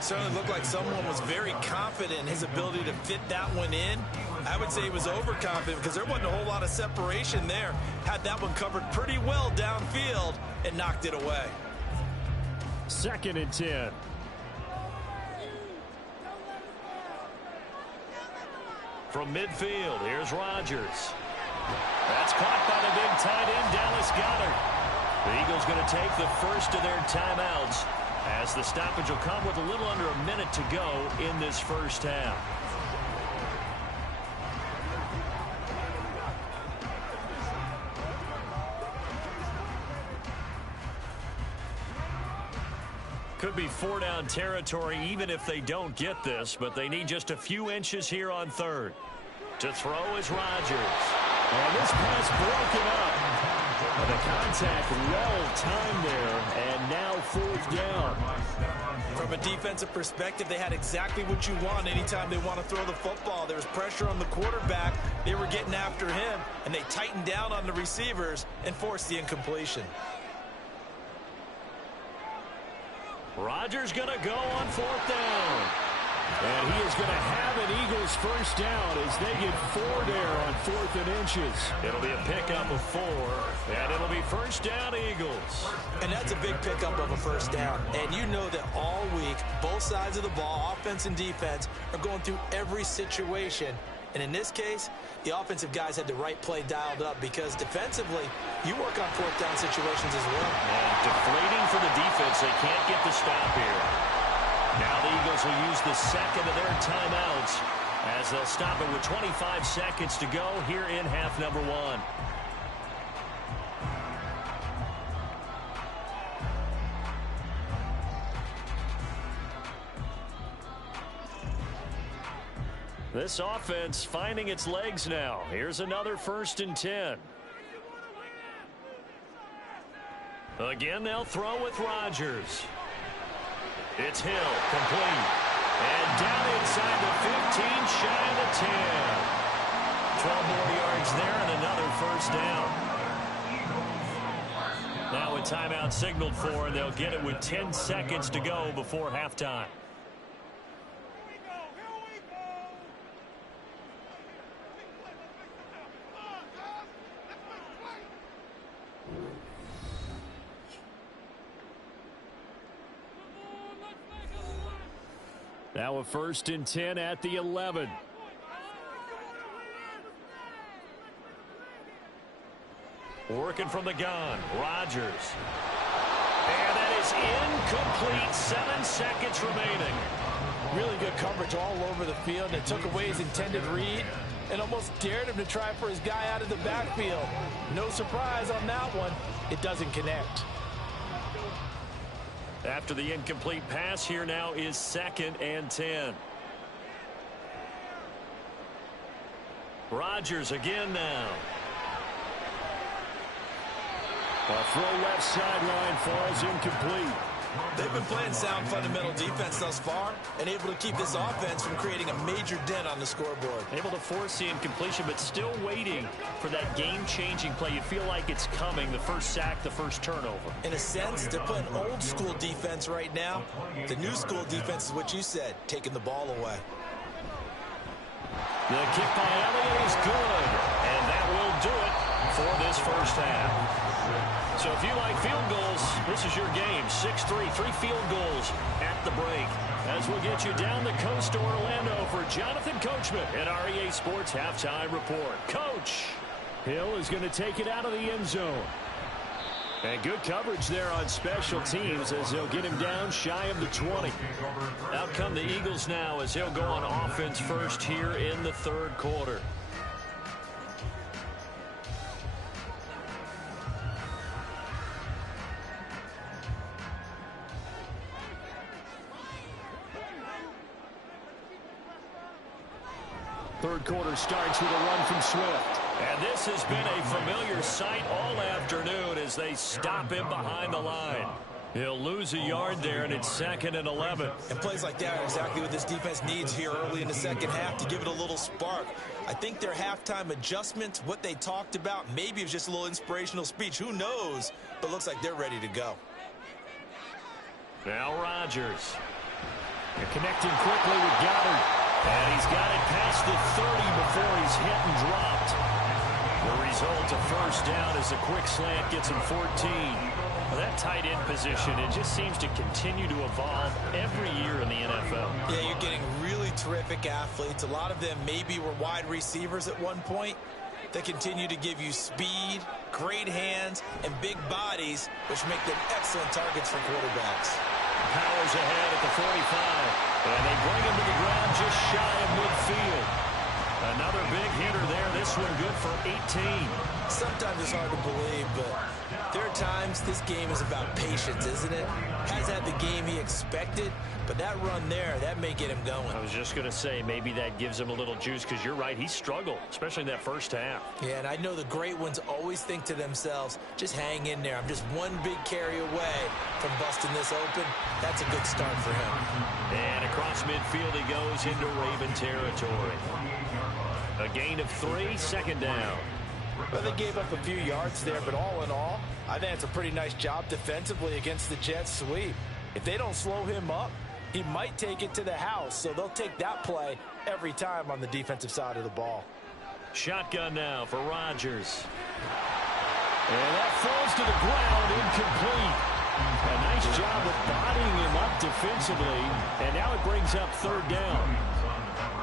Certainly looked like someone was very confident in his ability to fit that one in. I would say he was overconfident because there wasn't a whole lot of separation there. Had that one covered pretty well downfield and knocked it away. 2nd and 10. From midfield, here's Rodgers. That's caught by the big tight end, Dallas Goedert. The Eagles going to take the first of their timeouts as the stoppage will come with a little under a minute to go in this first half. Could be 4-down territory even if they don't get this, but they need just a few inches here on 3rd. To throw is Rodgers. And this pass broken up. And the contact well timed there, and now 4th down. From a defensive perspective, they had exactly what you want anytime they want to throw the football. There was pressure on the quarterback. They were getting after him, and they tightened down on the receivers and forced the incompletion. Rodgers going to go on 4th down. And he is going to have an Eagles first down as they get 4 there on 4th and inches. It'll be a pickup of 4, and it'll be first down Eagles. And that's a big pickup of a first down. And you know that all week, both sides of the ball, offense and defense, are going through every situation. And in this case, the offensive guys had the right play dialed up because defensively, you work on 4th down situations as well. And deflating for the defense. They can't get the stop here. Now the Eagles will use the 2nd of their timeouts as they'll stop it with 25 seconds to go here in half number 1. This offense finding its legs now. Here's another 1st and 10. Again, they'll throw with Rodgers. It's Hill, complete. And down inside the 15, shy of the 10. 12 more yards there and another first down. Now a timeout signaled for, and they'll get it with 10 seconds to go before halftime. Now a 1st and 10 at the 11. Working from the gun, Rodgers. And that is incomplete. 7 seconds remaining. Really good coverage all over the field. It took away his intended read and almost dared him to try for his guy out of the backfield. No surprise on that one. It doesn't connect. After the incomplete pass, here now is 2nd and 10. Rodgers again now. A throw left sideline falls incomplete. They've been playing sound fundamental defense thus far and able to keep this offense from creating a major dent on the scoreboard. Able to force the incompletion, but still waiting for that game-changing play. You feel like it's coming, the first sack, the first turnover. In a sense, they're playing old school defense right now. The new school defense is what you said, taking the ball away. The kick by Elliott is good, and that will do it for this first half. So if you like field goals, this is your game. 6-3, 3 field goals at the break. As we'll get you down the coast to Orlando for Jonathan Coachman at our EA Sports Halftime Report. Coach! Hill is going to take it out of the end zone. And good coverage there on special teams as they'll get him down shy of the 20. Out come the Eagles now as they'll go on offense first here in the third quarter. Third quarter starts with a run from Swift. And this has been a familiar sight all afternoon as they stop him behind the line. He'll lose a yard there, and it's 2nd and 11. And plays like that are exactly what this defense needs here early in the second half to give it a little spark. I think their halftime adjustment, what they talked about, maybe it was just a little inspirational speech. Who knows? But looks like they're ready to go. Now Rodgers. They're connecting quickly with Goddard. And he's got it past the 30 before he's hit and dropped. The result, a first down as the quick slant gets him 14. Well, that tight end position, it just seems to continue to evolve every year in the NFL. Yeah, you're getting really terrific athletes. A lot of them maybe were wide receivers at one point. They continue to give you speed, great hands, and big bodies, which make them excellent targets for quarterbacks. Powers ahead at the 45. And they bring him to the ground just shy of midfield. Another big hitter there. This one good for 18. Sometimes it's hard to believe, but there are times this game is about patience, isn't it? Has had the game he expected, but that run there, that may get him going. I was just going to say maybe that gives him a little juice because you're right. He struggled, especially in that first half. Yeah, and I know the great ones always think to themselves, just hang in there. I'm just one big carry away from busting this open. That's a good start for him. And across midfield he goes into Raven territory. A gain of 3, 2nd down. Well, they gave up a few yards there, but all in all, I think it's a pretty nice job defensively against the Jets sweep. If they don't slow him up, he might take it to the house, so they'll take that play every time on the defensive side of the ball. Shotgun now for Rodgers. And that falls to the ground, incomplete. A nice job of bodying him up defensively, and now it brings up 3rd down.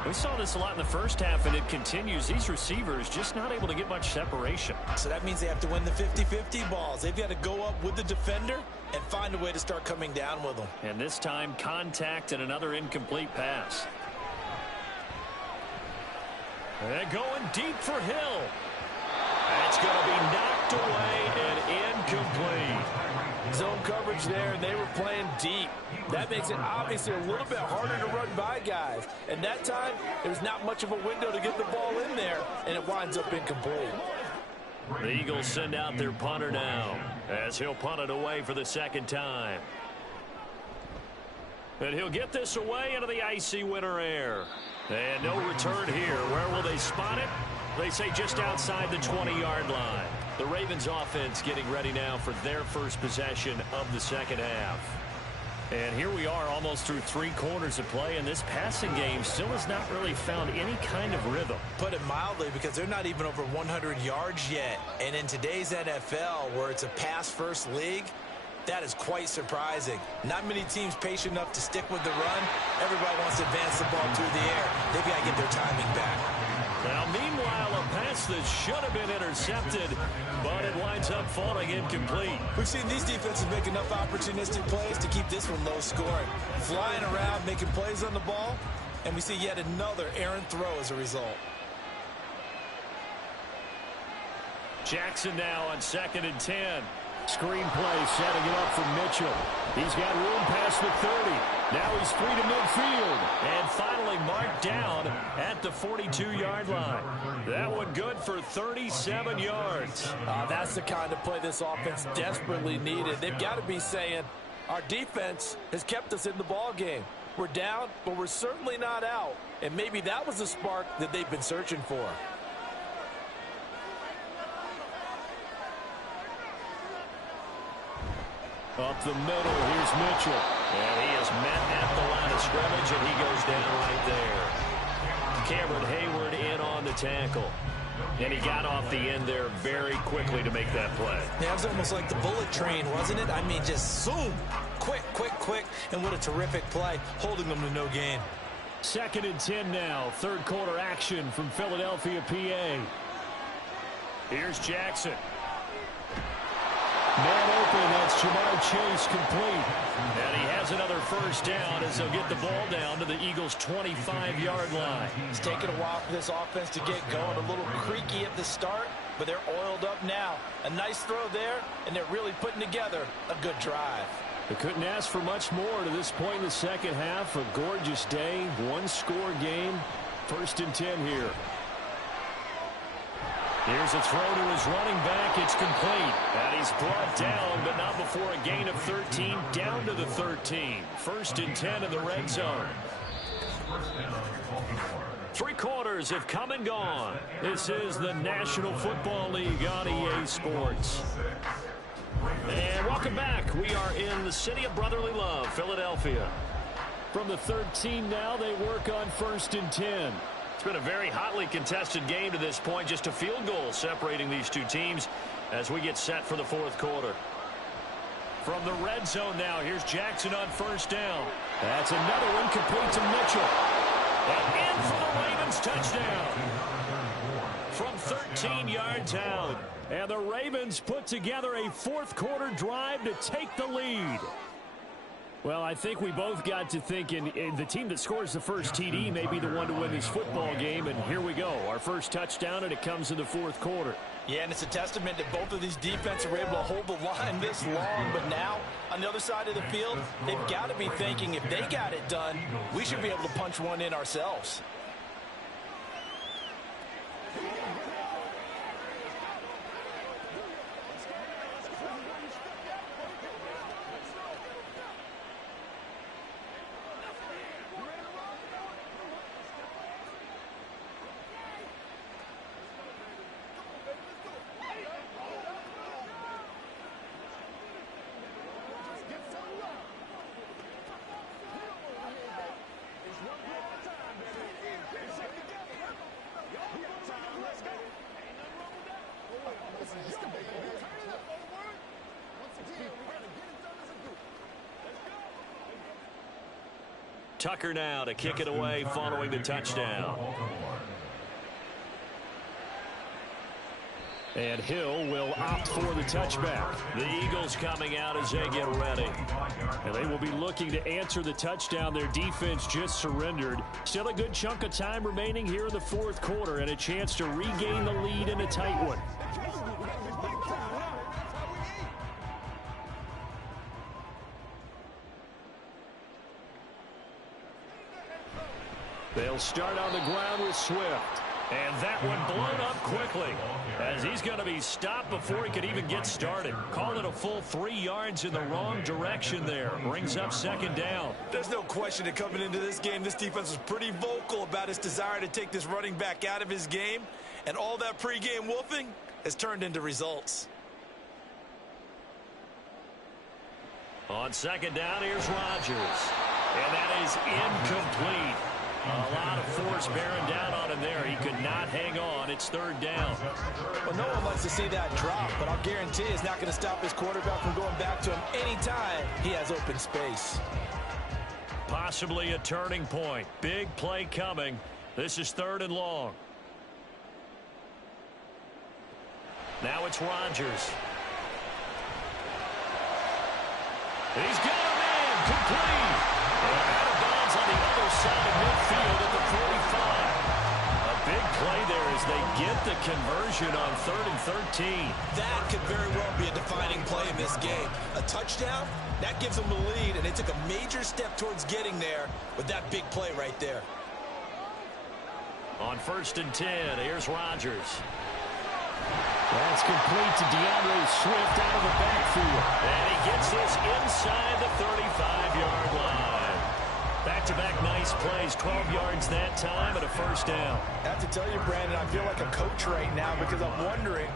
We saw this a lot in the first half, and it continues. These receivers just not able to get much separation. So that means they have to win the 50-50 balls. They've got to go up with the defender and find a way to start coming down with them. And this time, contact and another incomplete pass. And going deep for Hill. That's going to be knocked away and incomplete. Zone coverage there, and they were playing deep. That makes it obviously a little bit harder to run by guys. And that time, there's not much of a window to get the ball in there, and it winds up incomplete. The Eagles send out their punter now as he'll punt it away for the 2nd time. And he'll get this away into the icy winter air. And no return here. Where will they spot it? They say just outside the 20-yard line. The Ravens offense getting ready now for their first possession of the second half. And here we are almost through 3 quarters of play, and this passing game still has not really found any kind of rhythm. Put it mildly, because they're not even over 100 yards yet. And in today's NFL, where it's a pass-first league, that is quite surprising. Not many teams patient enough to stick with the run. Everybody wants to advance the ball through the air. They've got to get their timing back. Now, meanwhile, a pass that should have been intercepted, but it winds up falling incomplete. We've seen these defenses make enough opportunistic plays to keep this one low scoring. Flying around, making plays on the ball, and we see yet another errant throw as a result. Jackson now on 2nd and 10. Screenplay setting it up for Mitchell. He's got room past the 30. Now he's free to midfield. And finally marked down at the 42-yard line. That one good for 37 yards. That's the kind of play this offense desperately needed. They've got to be saying, our defense has kept us in the ball game. We're down, but we're certainly not out. And maybe that was the spark that they've been searching for. Up the middle, here's Mitchell. And he is met at the line of scrimmage, and he goes down right there. Cameron Hayward in on the tackle. And he got off the end there very quickly to make that play. That was almost like the bullet train, wasn't it? I mean, just zoom. Quick, quick, quick. And what a terrific play, holding them to no gain. 2nd and 10 now. Third quarter action from Philadelphia, PA. Here's Jackson. Man open, that's Jamar Chase complete. And he has another first down as they'll get the ball down to the Eagles' 25-yard line. It's taken a while for this offense to get going. A little creaky at the start, but they're oiled up now. A nice throw there, and they're really putting together a good drive. They couldn't ask for much more to this point in the second half. A gorgeous day, one-score game. 1st and 10 here. Here's a throw to his running back. It's complete. And he's brought down, but not before a gain of 13, down to the 13. 1st and 10 in the red zone. 3 quarters have come and gone. This is the National Football League on EA Sports. And welcome back. We are in the city of brotherly love, Philadelphia. From the 13 now, they work on 1st and 10. It's been a very hotly contested game to this point. Just a field goal separating these two teams as we get set for the 4th quarter. From the red zone now, here's Jackson on 1st down. That's another one complete to Mitchell. And in for the Ravens touchdown. From 13 yards out. And the Ravens put together a 4th quarter drive to take the lead. Well, I think we both got to thinking the team that scores the first TD may be the one to win this football game. And here we go. Our first touchdown, and it comes in the 4th quarter. Yeah, and it's a testament that both of these defenses were able to hold the line this long. But now, on the other side of the field, they've got to be thinking if they got it done, we should be able to punch one in ourselves. Tucker now to kick it away following the touchdown. And Hill will opt for the touchback. The Eagles coming out as they get ready. And they will be looking to answer the touchdown. Their defense just surrendered. Still a good chunk of time remaining here in the 4th quarter and a chance to regain the lead in a tight one. They'll start on the ground with Swift. And that one blown up quickly as he's going to be stopped before he could even get started. Call it a full 3 yards in the wrong direction there. Brings up 2nd down. There's no question that coming into this game, this defense was pretty vocal about its desire to take this running back out of his game. And all that pregame wolfing has turned into results. On 2nd down, here's Rodgers. And that is incomplete. A lot of force bearing down on him there. He could not hang on. It's 3rd down. Well, no one likes to see that drop, but I'll guarantee it's not going to stop his quarterback from going back to him anytime he has open space. Possibly a turning point. Big play coming. This is 3rd and long. Now it's Rodgers. He's got a man complete. Out of bounds on the other side of midfield at the 45. A big play there as they get the conversion on 3rd and 13. That could very well be a defining play in this game. A touchdown, that gives them the lead, and they took a major step towards getting there with that big play right there. On 1st and 10, here's Rodgers. That's complete to DeAndre Swift out of the backfield. And he gets this inside the 35-yard line. Back-to-back nice plays, 12 yards that time and a 1st down. I have to tell you, Brandon, I feel like a coach right now because I'm wondering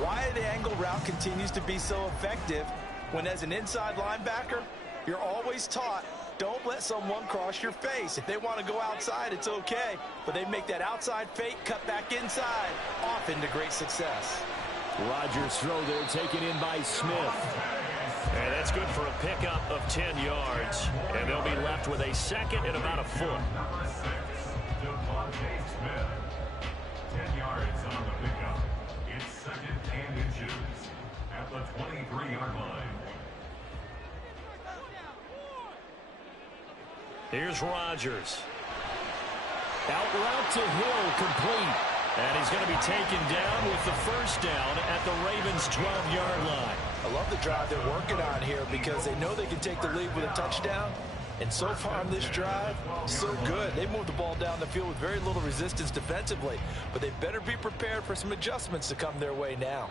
why the angle route continues to be so effective when as an inside linebacker, you're always taught Don't let someone cross your face. If they want to go outside, it's okay. But they make that outside fake, cut back inside, off into great success. Rodgers' throw there taken in by Smith. And that's good for a pickup of 10 yards. And they'll be left with a second and about a foot. Number 6, Devontae Smith. 10 yards on the pickup. It's second and inches at the 23-yard line. Here's Rodgers. Out route to Hill, complete. And he's going to be taken down with the first down at the Ravens' 12-yard line. I love the drive they're working on here because they know they can take the lead with a touchdown. And so far on this drive, so good. They moved the ball down the field with very little resistance defensively. But they better be prepared for some adjustments to come their way now.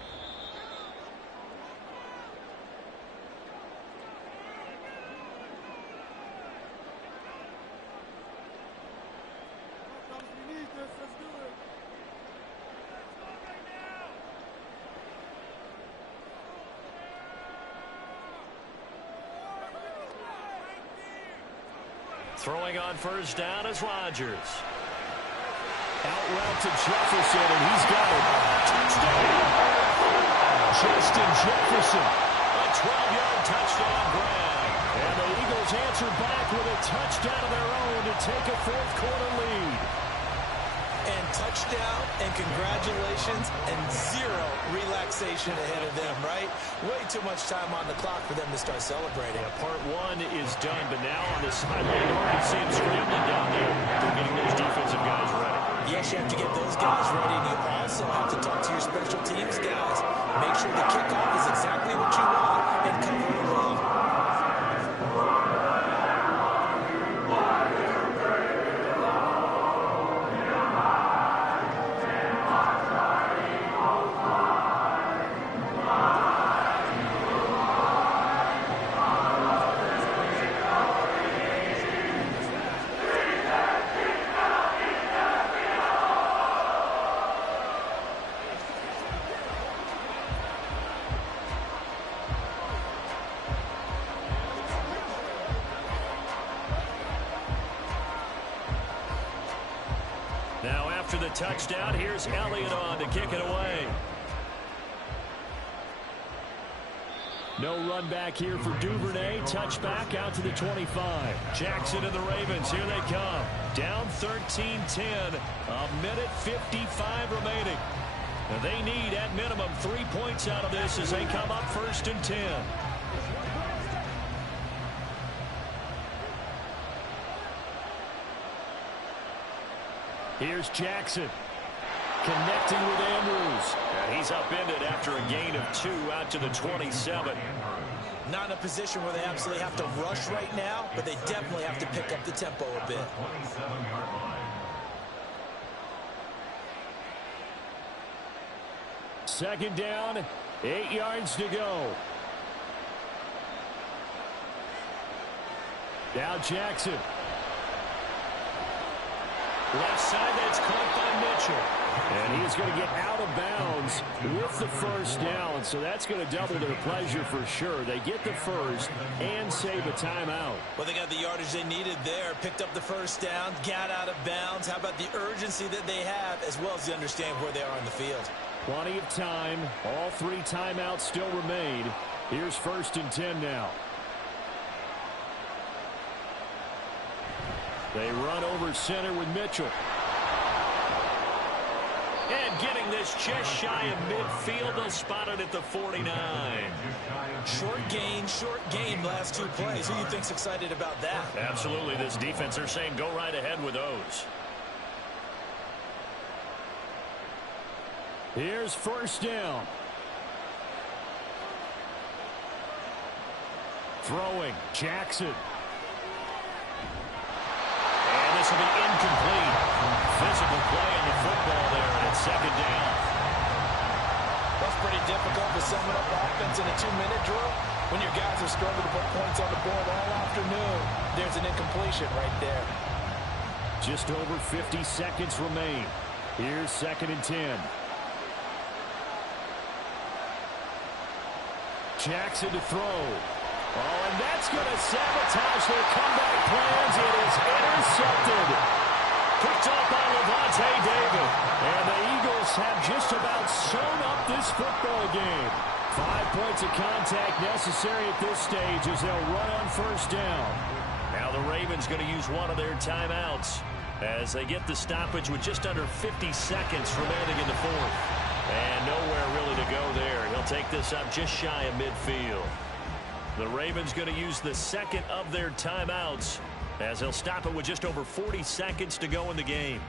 Throwing on first down is Rodgers. Out route to Jefferson, and he's got it. Touchdown! Justin Jefferson. A 12-yard touchdown grab. And the Eagles answer back with a touchdown of their own to take a fourth-quarter lead. And touchdown, and congratulations, and zero relaxation ahead of them, right? Way too much time on the clock for them to start celebrating. Yeah, part one is done, but now on the sideline, you already see him scrambling down there. They're getting those defensive guys ready. Yes, you have to get those guys ready, and you also have to talk to your special teams guys. Make sure the kickoff is exactly what you want and cover it well. Now after the touchdown, here's Elliott on to kick it away. No run back here for Duvernay. Touchback out to the 25. Jackson and the Ravens, here they come. Down 13-10, a minute 55 remaining. And they need, at minimum, 3 points out of this as they come up first and 10. Here's Jackson. Connecting with Andrews. And he's upended after a gain of 2 out to the 27. Not in a position where they absolutely have to rush right now, but they definitely have to pick up the tempo a bit. 27-yard line. Second down, 8 yards to go. Now Jackson. Left side, that's caught by Mitchell. And he's going to get out of bounds with the first down. So that's going to double their pleasure for sure. They get the first and save a timeout. Well, they got the yardage they needed there. Picked up the first down, got out of bounds. How about the urgency that they have, as well as the understanding where they are in the field? Plenty of time. All 3 timeouts still remain. Here's first and 10 now. They run over center with Mitchell. And getting this just shy of midfield, they'll spot it at the 49. Short game, last 2 plays. Who do you think's excited about that? Absolutely, this defense, they're saying go right ahead with those. Here's first down. Throwing, Jackson. And this will be incomplete. Physical play in the football there, and it's second down. That's pretty difficult to sum it up offense in a 2-minute drill. When your guys have struggled to put points on the board all afternoon, there's an incompletion right there. Just over 50 seconds remain. Here's second and 10. Jackson to throw. Oh, and that's going to sabotage their comeback Picked up by Lavonte David. And the Eagles have just about sewn up this football game. 5 points of contact necessary at this stage as they'll run on first down. Now the Ravens going to use one of their timeouts as they get the stoppage with just under 50 seconds remaining in the fourth. And nowhere really to go there. He'll take this up just shy of midfield. The Ravens going to use the second of their timeouts as they'll stop it with just over 40 seconds to go in the game.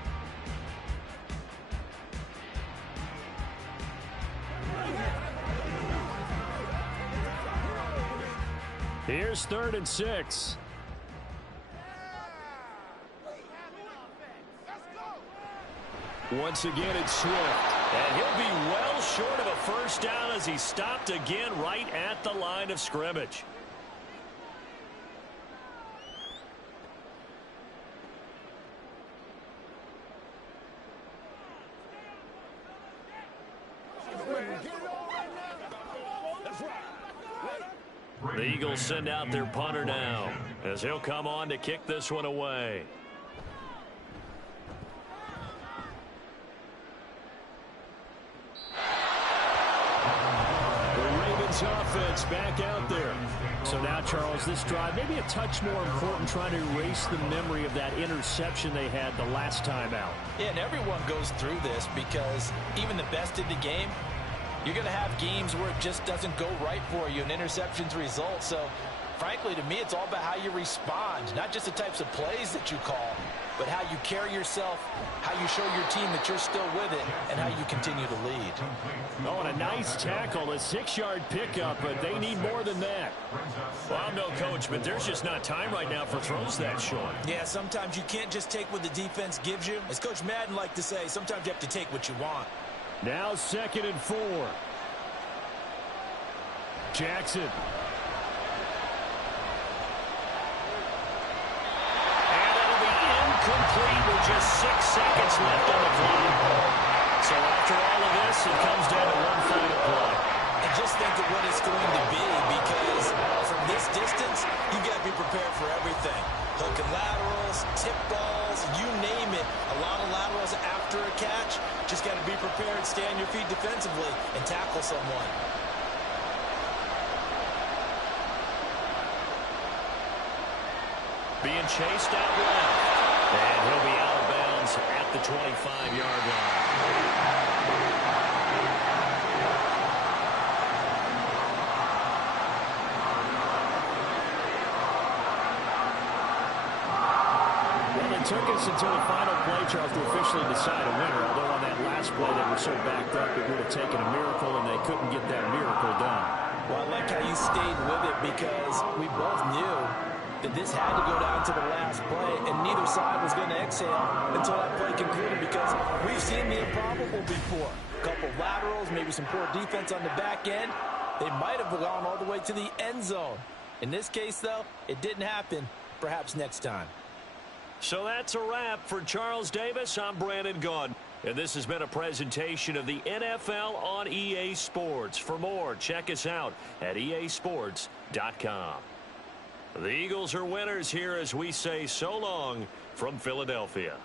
Here's 3rd and 6. Once again, it's Swift. And he'll be well short of a first down as he stopped again right at the line of scrimmage. The Eagles send out their punter now as he'll come on to kick this one away. Offense back out there. So now, Charles, this drive maybe a touch more important, trying to erase the memory of that interception they had the last time out. Yeah, and everyone goes through this because even the best in the game, you're going to have games where it just doesn't go right for you and interceptions result. So, frankly, to me, it's all about how you respond, not just the types of plays that you call, but how you carry yourself, how you show your team that you're still with it, and how you continue to lead. Oh, and a nice tackle, a 6-yard pickup, but they need more than that. Well, I'm no coach, but there's just not time right now for throws that short. Yeah, sometimes you can't just take what the defense gives you. As Coach Madden liked to say, sometimes you have to take what you want. Now 2nd and 4. Jackson. Complete with just 6 seconds left on the clock. So after all of this, it comes down to one final play. And just think of what it's going to be, because from this distance, you've got to be prepared for everything. Hook and laterals, tip balls, you name it. A lot of laterals after a catch. Just got to be prepared, stay on your feet defensively, and tackle someone. Being chased out left. And he'll be out of bounds at the 25-yard line. Well, it took us until the final play, Charles, to officially decide a winner. Although on that last play they were so backed up, it would have taken a miracle, and they couldn't get that miracle done. Well, I like how you stayed with it, because we both knew that this had to go down to the last play, and neither side was going to exhale until that play concluded, because we've seen the improbable before. A couple of laterals, maybe some poor defense on the back end. They might have gone all the way to the end zone. In this case, though, it didn't happen. Perhaps next time. So that's a wrap for Charles Davis. I'm Brandon Gaudin. And this has been a presentation of the NFL on EA Sports. For more, check us out at easports.com. The Eagles are winners here as we say so long from Philadelphia.